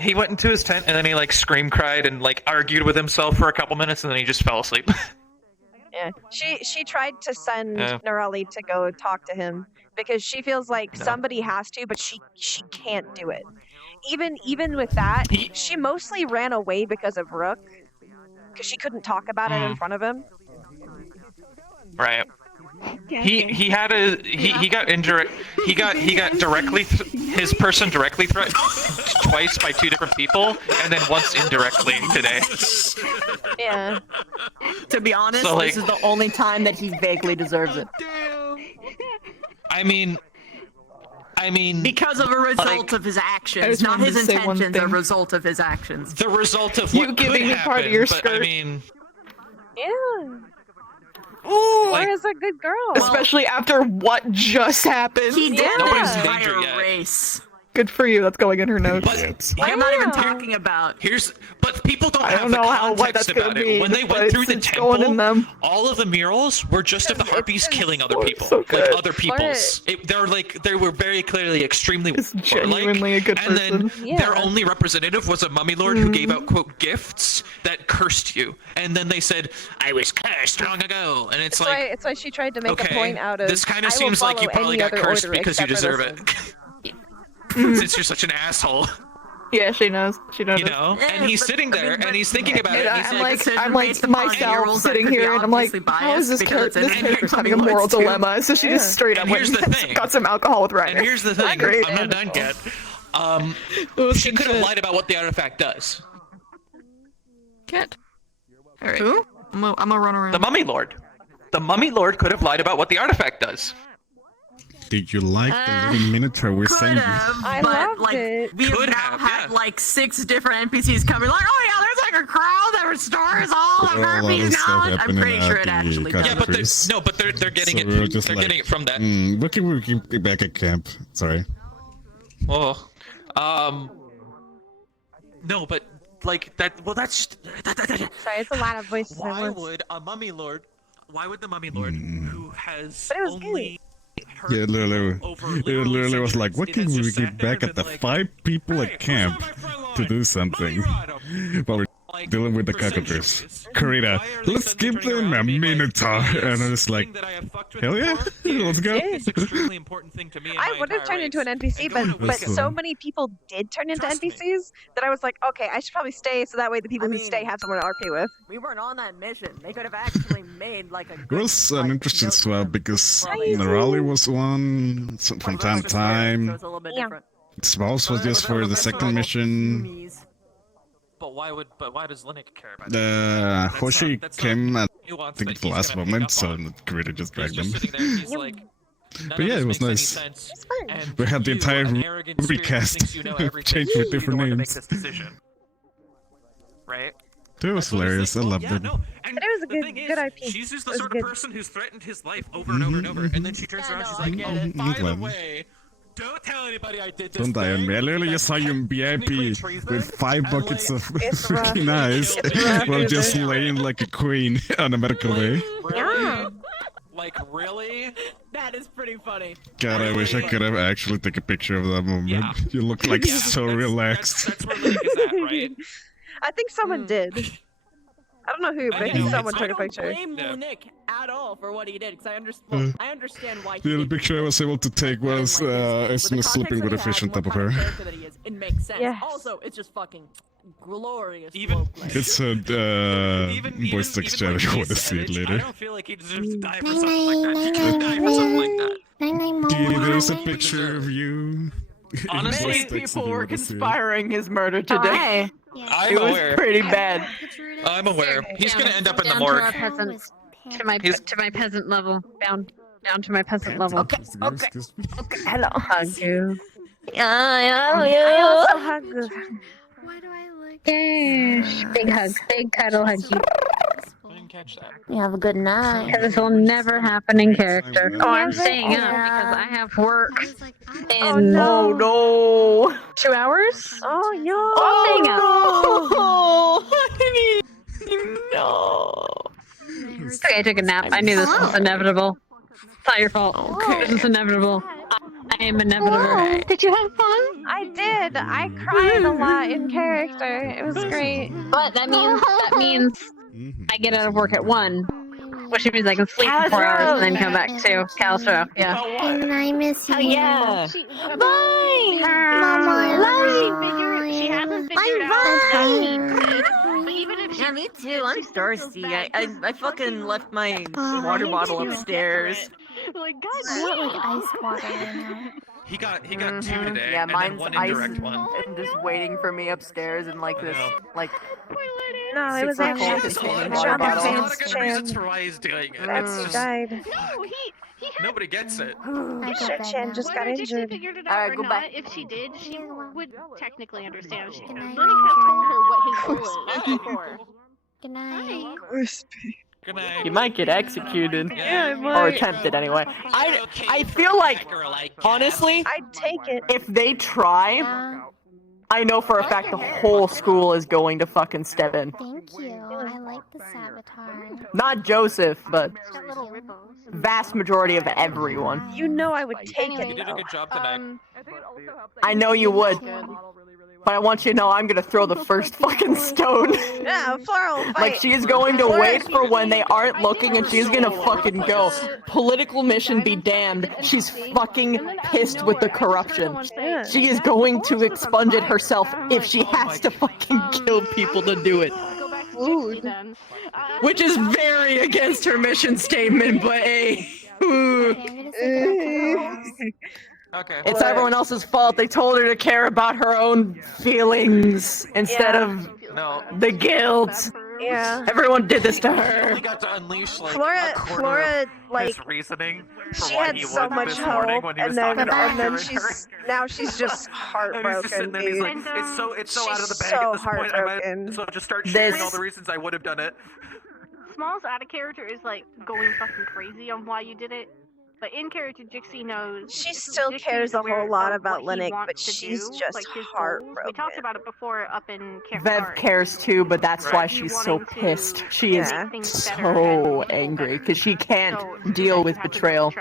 He went into his tent and then he like scream cried and like argued with himself for a couple minutes and then he just fell asleep. Yeah, she tried to send Nerali to go talk to him because she feels like somebody has to, but she can't do it. Even with that, she mostly ran away because of Rook, because she couldn't talk about it in front of him. Right. He got directly his person directly threatened twice by two different people, and then once indirectly today. Yeah. To be honest, So, like- this is the only time that he vaguely deserves it. I mean, because of a result of his I actions, just not wanted his to say one intentions, a thing. result of his actions. the result of You what giving could me happen, part of your but skirt. I mean, Yeah. Ooh, Flora's a good girl. especially after what just happened. He did Nobody's an in danger entire yet. race. Good for you. That's going in her notes. but I'm not even talking about. but people don't I have don't the know what context that's gonna about it. mean, When they but went through the it's going in temple, them. all of the murals were just of the harpies killing other people, so like good. other people's. They were very clearly extremely genuinely a good and person. then their only representative was a mummy lord who gave out quote gifts that cursed you, and then they said, "I was cursed long ago," and it's like, it's why she tried to make okay, a point out of. this kind I of will seems like you follow probably any got other cursed order because you except for deserve this it. one. Since you're such an asshole. Yeah, she knows. She knows. You know, and he's sitting there and he's thinking about it. And And he's I'm like myself sitting here, and I'm like, how is this character's having a moral dilemma? So she just straight up here's went the and thing. got some alcohol with Ryder. And here's the thing. Great. I'm not done yet. She could have lied about what the artifact does. Can't. All right. Who? I'm gonna run around. The Mummy Lord. The Mummy Lord could have lied about what the artifact does. Did you like the little miniature we sent you? I but loved like it. we have now had like 6 different NPCs coming like, oh yeah, there's like a crowd that restores all of Herpes knowledge. I'm pretty sure it actually does. Yeah, but they're getting So we were just they're like, getting it from that. We can get back at camp. Sorry. Oh, no, but like that. Well, that's. Sorry, it's a lot of voices. at Why once. would a mummy lord? Why would the mummy lord, who has But it was only Yeah, it literally was like, what can we get back at the 5 people at camp to do something while we're dealing with the cockatrice? Karina, let's give them a minotaur. And I was like, hell yeah, let's go. It's an extremely important thing to me. in I my would have entire turned into an race. NPC, And going but to so Wisconsin- many people did turn into NPCs that I was like, okay, I should probably stay so that way the people who stay have someone to RP with. We weren't on that mission. They could have actually made like a It was an interesting swap because Nerali was one from time to time. Yeah. Spouse was just for the second mission. But why does Linux care about The Hoshi came at He wants the that. He's last gonna pick moment, up so on Karina just dragged them. Sitting there, he's like, none But of yeah, this it was makes any nice. sense. And We had the you, entire an arrogant spirit who recast thinks you know everything, changed with you're different the one to make names. this decision. Right? It was hilarious. I loved it. No, and But it was a the good, thing is, good IP. she's just It the was sort good. of person who's threatened his life over and over and over, and then she turns around, she's like, oh, by the glad. way, don't tell anybody I did this. Don't die on me. I literally just saw you in VIP with 5 buckets of freaking ice while just laying like a queen on a medical way. Yeah. Like, really? That is pretty funny. God, I wish I could have actually taken a picture of that moment. You look like so relaxed. That's where Link is at, right? I think someone did. I don't know who, but I think someone took a picture. I don't blame Nick at all for what he did, because I understand why he The only did picture I was able to take was Esme sleeping with a fish on top of her. it makes sense. Yes. Also, it's just fucking glorious. It's a voice texture. I want to see it I later. don't feel like he deserves to die for something like that. He should die for something like that. Dude, there's a picture of you. Honestly, Voice Many texture people you were wanna see. conspiring his murder today. I'm It was aware. pretty bad. I'm aware. He's gonna end up in the Down to our morgue. peasant, to my He's- to my peasant level, down to my peasant level. Okay. Hello, hug you. I also hug you. Why do I look? Yes, big hug, big cuddle hug you. I didn't catch that. You have a good night. Because this will never happen in character. Oh, I'm staying up because I have work in Oh, no. 2 hours. Oh no! I'm staying up. No. Okay, I took a nap. I knew this was inevitable. It's not your fault. Okay. This is inevitable. I am inevitable. Did you have fun? I did. I cried a lot in character. It was great. But that means I get out of work at 1, which means I can sleep for 4 hours and then come back to Calistro. Yeah. And I miss you. Oh, yeah. Bye. Mama, Love you. She hasn't figured out. Yeah, me too. I'm thirsty. I fucking left my water bottle upstairs. Like, I want like ice water now. He got 2 today, Yeah, and then mine's one ice indirect one. and just waiting for me upstairs in like this, like. No, it was 6 actually container Sean water bottle. There's a lot Fans of good Chan. reasons for why he's doing it. It's That's just died. No, he nobody gets it. I go bed Chan now. just got Whether Dixie injured. figured it Alright, out or go not, back. if she did, she would technically understand. She, Good night, Linux has told her what his Angel. goal is before. Good night. Good night. You might get executed. Yeah, I Or might. attempted anyway. I feel like, honestly, I'd take it. if they try, Yeah. I know for a fact the whole school is going to fucking step in. Thank you. I like the sabotage. Not Joseph, but Got little ripples. vast majority of everyone. You know I would take You it did a though. good job tonight. I know you would. But I want you to know I'm gonna throw the first fucking stone. Yeah, floral fight. Like, she's going to wait for when they aren't looking and she's gonna fucking go. Political mission be damned. She's fucking pissed with the corruption. She is going to expunge it herself if she has to fucking kill people to do it. Go back to Gypsy then. Which is very against her mission statement, but hey. Okay. It's everyone else's fault. They told her to care about her own feelings instead of No. the guilt. Yeah. Everyone did this to her. Only got to unleash like Flora, like his reasoning for she why had he so would much this morning hope, when he was and talking about then curing she's just and heartbroken, he's just sitting there, and he's like, it's so out of the bag at this point. I might as well just start sharing all the reasons I would have done it. Small's out of character is like going fucking crazy on why you did it. But in character, Jixie knows. She still cares a whole lot about Linux, but she's just like his heartbroken. goals. We talked about it before up in Vev cares too, but that's why she's so pissed. She is so angry because she can't deal with betrayal.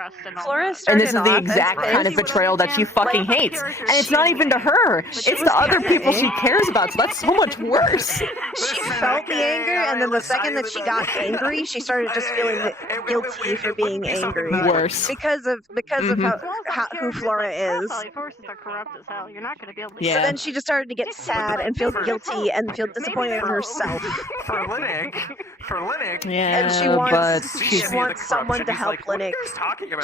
And this is the exact kind of betrayal that she fucking hates. And it's not even to her. It's the other people she cares about, so that's so much worse. She felt the anger, and then the second that she got angry, she started just feeling guilty for being angry. Worse. Because of who Flora is. Forces are corrupt as hell. You're not going to be able to. So then she just started to get sad and feel guilty and feel disappointed in herself. For Linux. Yeah, and she wants someone to help Linux.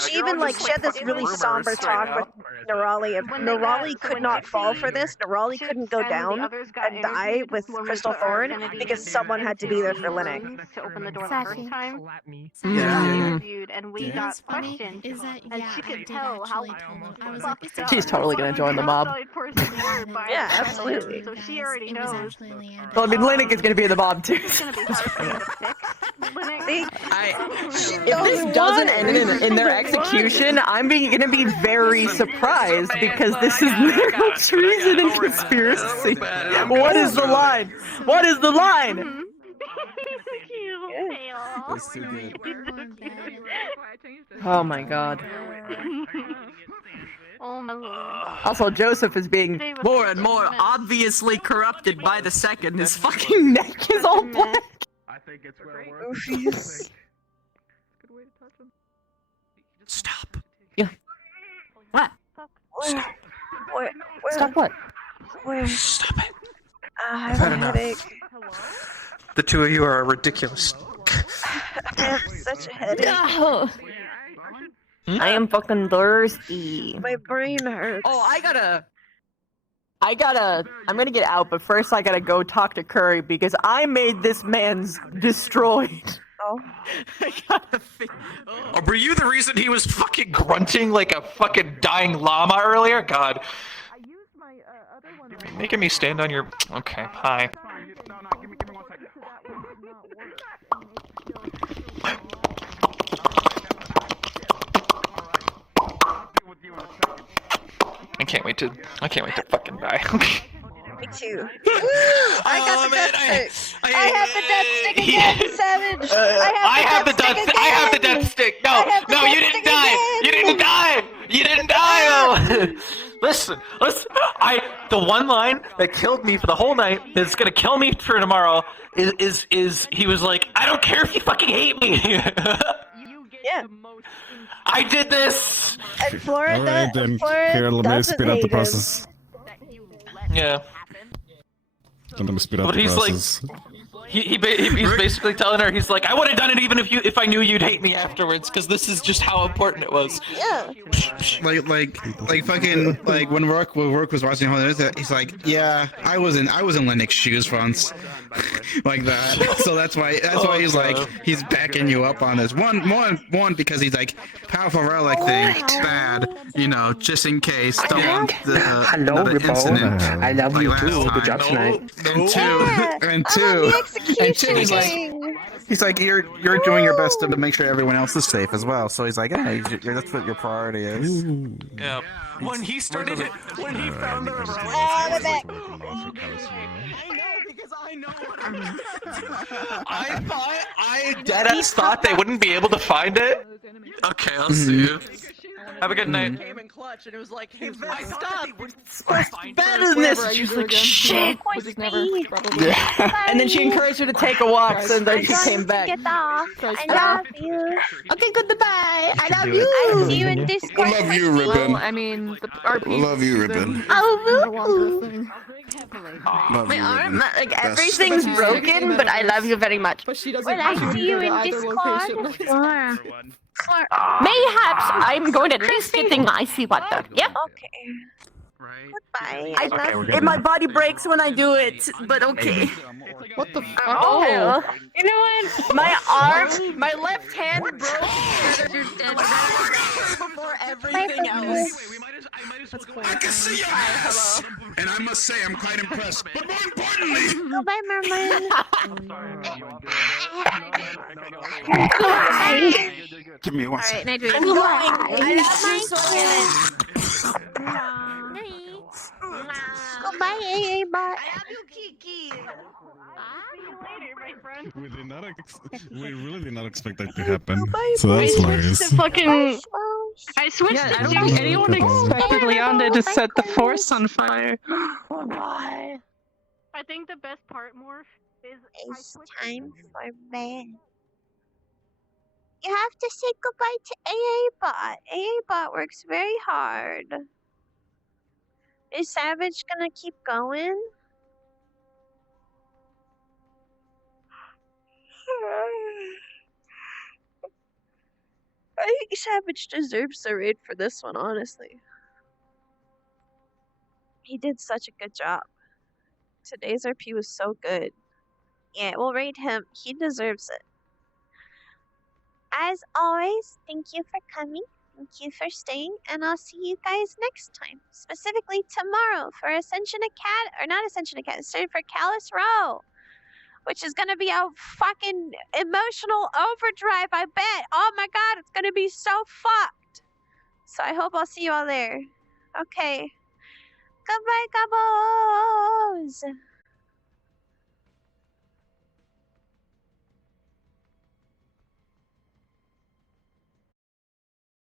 She even she had this really somber talk with Nerali. If Nerali could not fall for this, Nerali couldn't go down and die with Crystal Thorn because someone had to be there for Linux. To open the door the first time. Yeah. Interviewed and we got questioned. And she could tell how fucked up. She's totally gonna join the mob. Yeah, absolutely. So she already knows. Well, I mean, Linux is gonna be in the mob too. It's gonna be hard for you to fix. If this doesn't end in their execution, I'm gonna be very surprised because this is literal treason and conspiracy. What is the line? What is the line? That's too good. Oh my god. Oh my lord. Also, Joseph is being more and more obviously corrupted by the second. His fucking neck is all black. I think it's Oofies. Stop. Yeah. What? Stop. Stop what? Stop it. I have a headache. The two of you are ridiculous. I have such a headache. No. I am fucking thirsty. My brain hurts. Oh, I'm gonna get out, but first I gotta go talk to Curry because I made this man's destroyed. Oh. Oh, were you the reason he was fucking grunting like a fucking dying llama earlier? God. You're making me stand on your... Okay, hi. I can't wait to fucking die. Me too. Woo! I got the death stick. I have the death stick again, Savage. I have the death stick. No, you didn't die. You didn't die. You didn't die. Oh. Listen. The one line that killed me for the whole night, that's gonna kill me for tomorrow, is he was like, I don't care if you fucking hate me. Yeah. I did this. And Flora, Alright then, here, let me speed up the process. Yeah. Let me speed up But the he's process. he's basically telling her, he's like, I would have done it even if I knew you'd hate me afterwards, because this is just how important it was. Yeah. Like fucking like when Rourke was watching all this, he's like, yeah, I was in Linux shoes once, like that. So that's why he's like he's backing you up on this one because he's like powerful relic thing bad, just in case don't another incident. I love you too. Good job tonight. And two, he's like you're doing your best to make sure everyone else is safe as well. So he's like, hey, that's what your priority is. Yeah. When he found the I deadass thought they wouldn't be able to find it. Okay, I'll see you. Have a good night. Came in clutch and it was like, hey, stop! It's better than this! She was like, shit! And then she encouraged her to take a walk, so then she came back. Get off. I love you. Okay, goodbye. I love you. I see you in Discord. I love you, Ribbon. Well, I mean, the RP. Love you, Ribbon. Oh, My arm, everything's broken, but I love you very much. But she doesn't. Well, I see you in Discord. Mayhaps I'm going to at least getting icy water. Yep. Okay. Goodbye. I, love my body breaks when I do it, but okay. What the fuck? Oh, Oh. you know what? My arm, my left hand broke before everything else. I can see your ass! And I must say, I'm quite impressed. But more importantly... Goodbye, Merman. Give me one Alright, second. night, I'm going. I love you, Goodbye, AA bot. Kiki. See you later, my friend. We really did not expect that to happen. Bye, So that's I hilarious. switched to fucking. I switched Yeah, I to don't think anyone expected Leonda to set the force on fire. Goodbye. I think the best part, Morph, is It's time for bed. You have to say goodbye to AA bot. AA bot works very hard. Is Savage gonna keep going? I think Savage deserves the raid for this one, honestly. He did such a good job. Today's RP was so good. Yeah, we'll raid him. He deserves it. As always, thank you for coming. Thank you for staying, and I'll see you guys next time. Specifically tomorrow for Ascension Academy, or not Ascension Academy, for Callus Row, which is gonna be a fucking emotional overdrive, I bet. Oh my god, it's gonna be so fucked. So I hope I'll see you all there. Okay. Goodbye, gobos!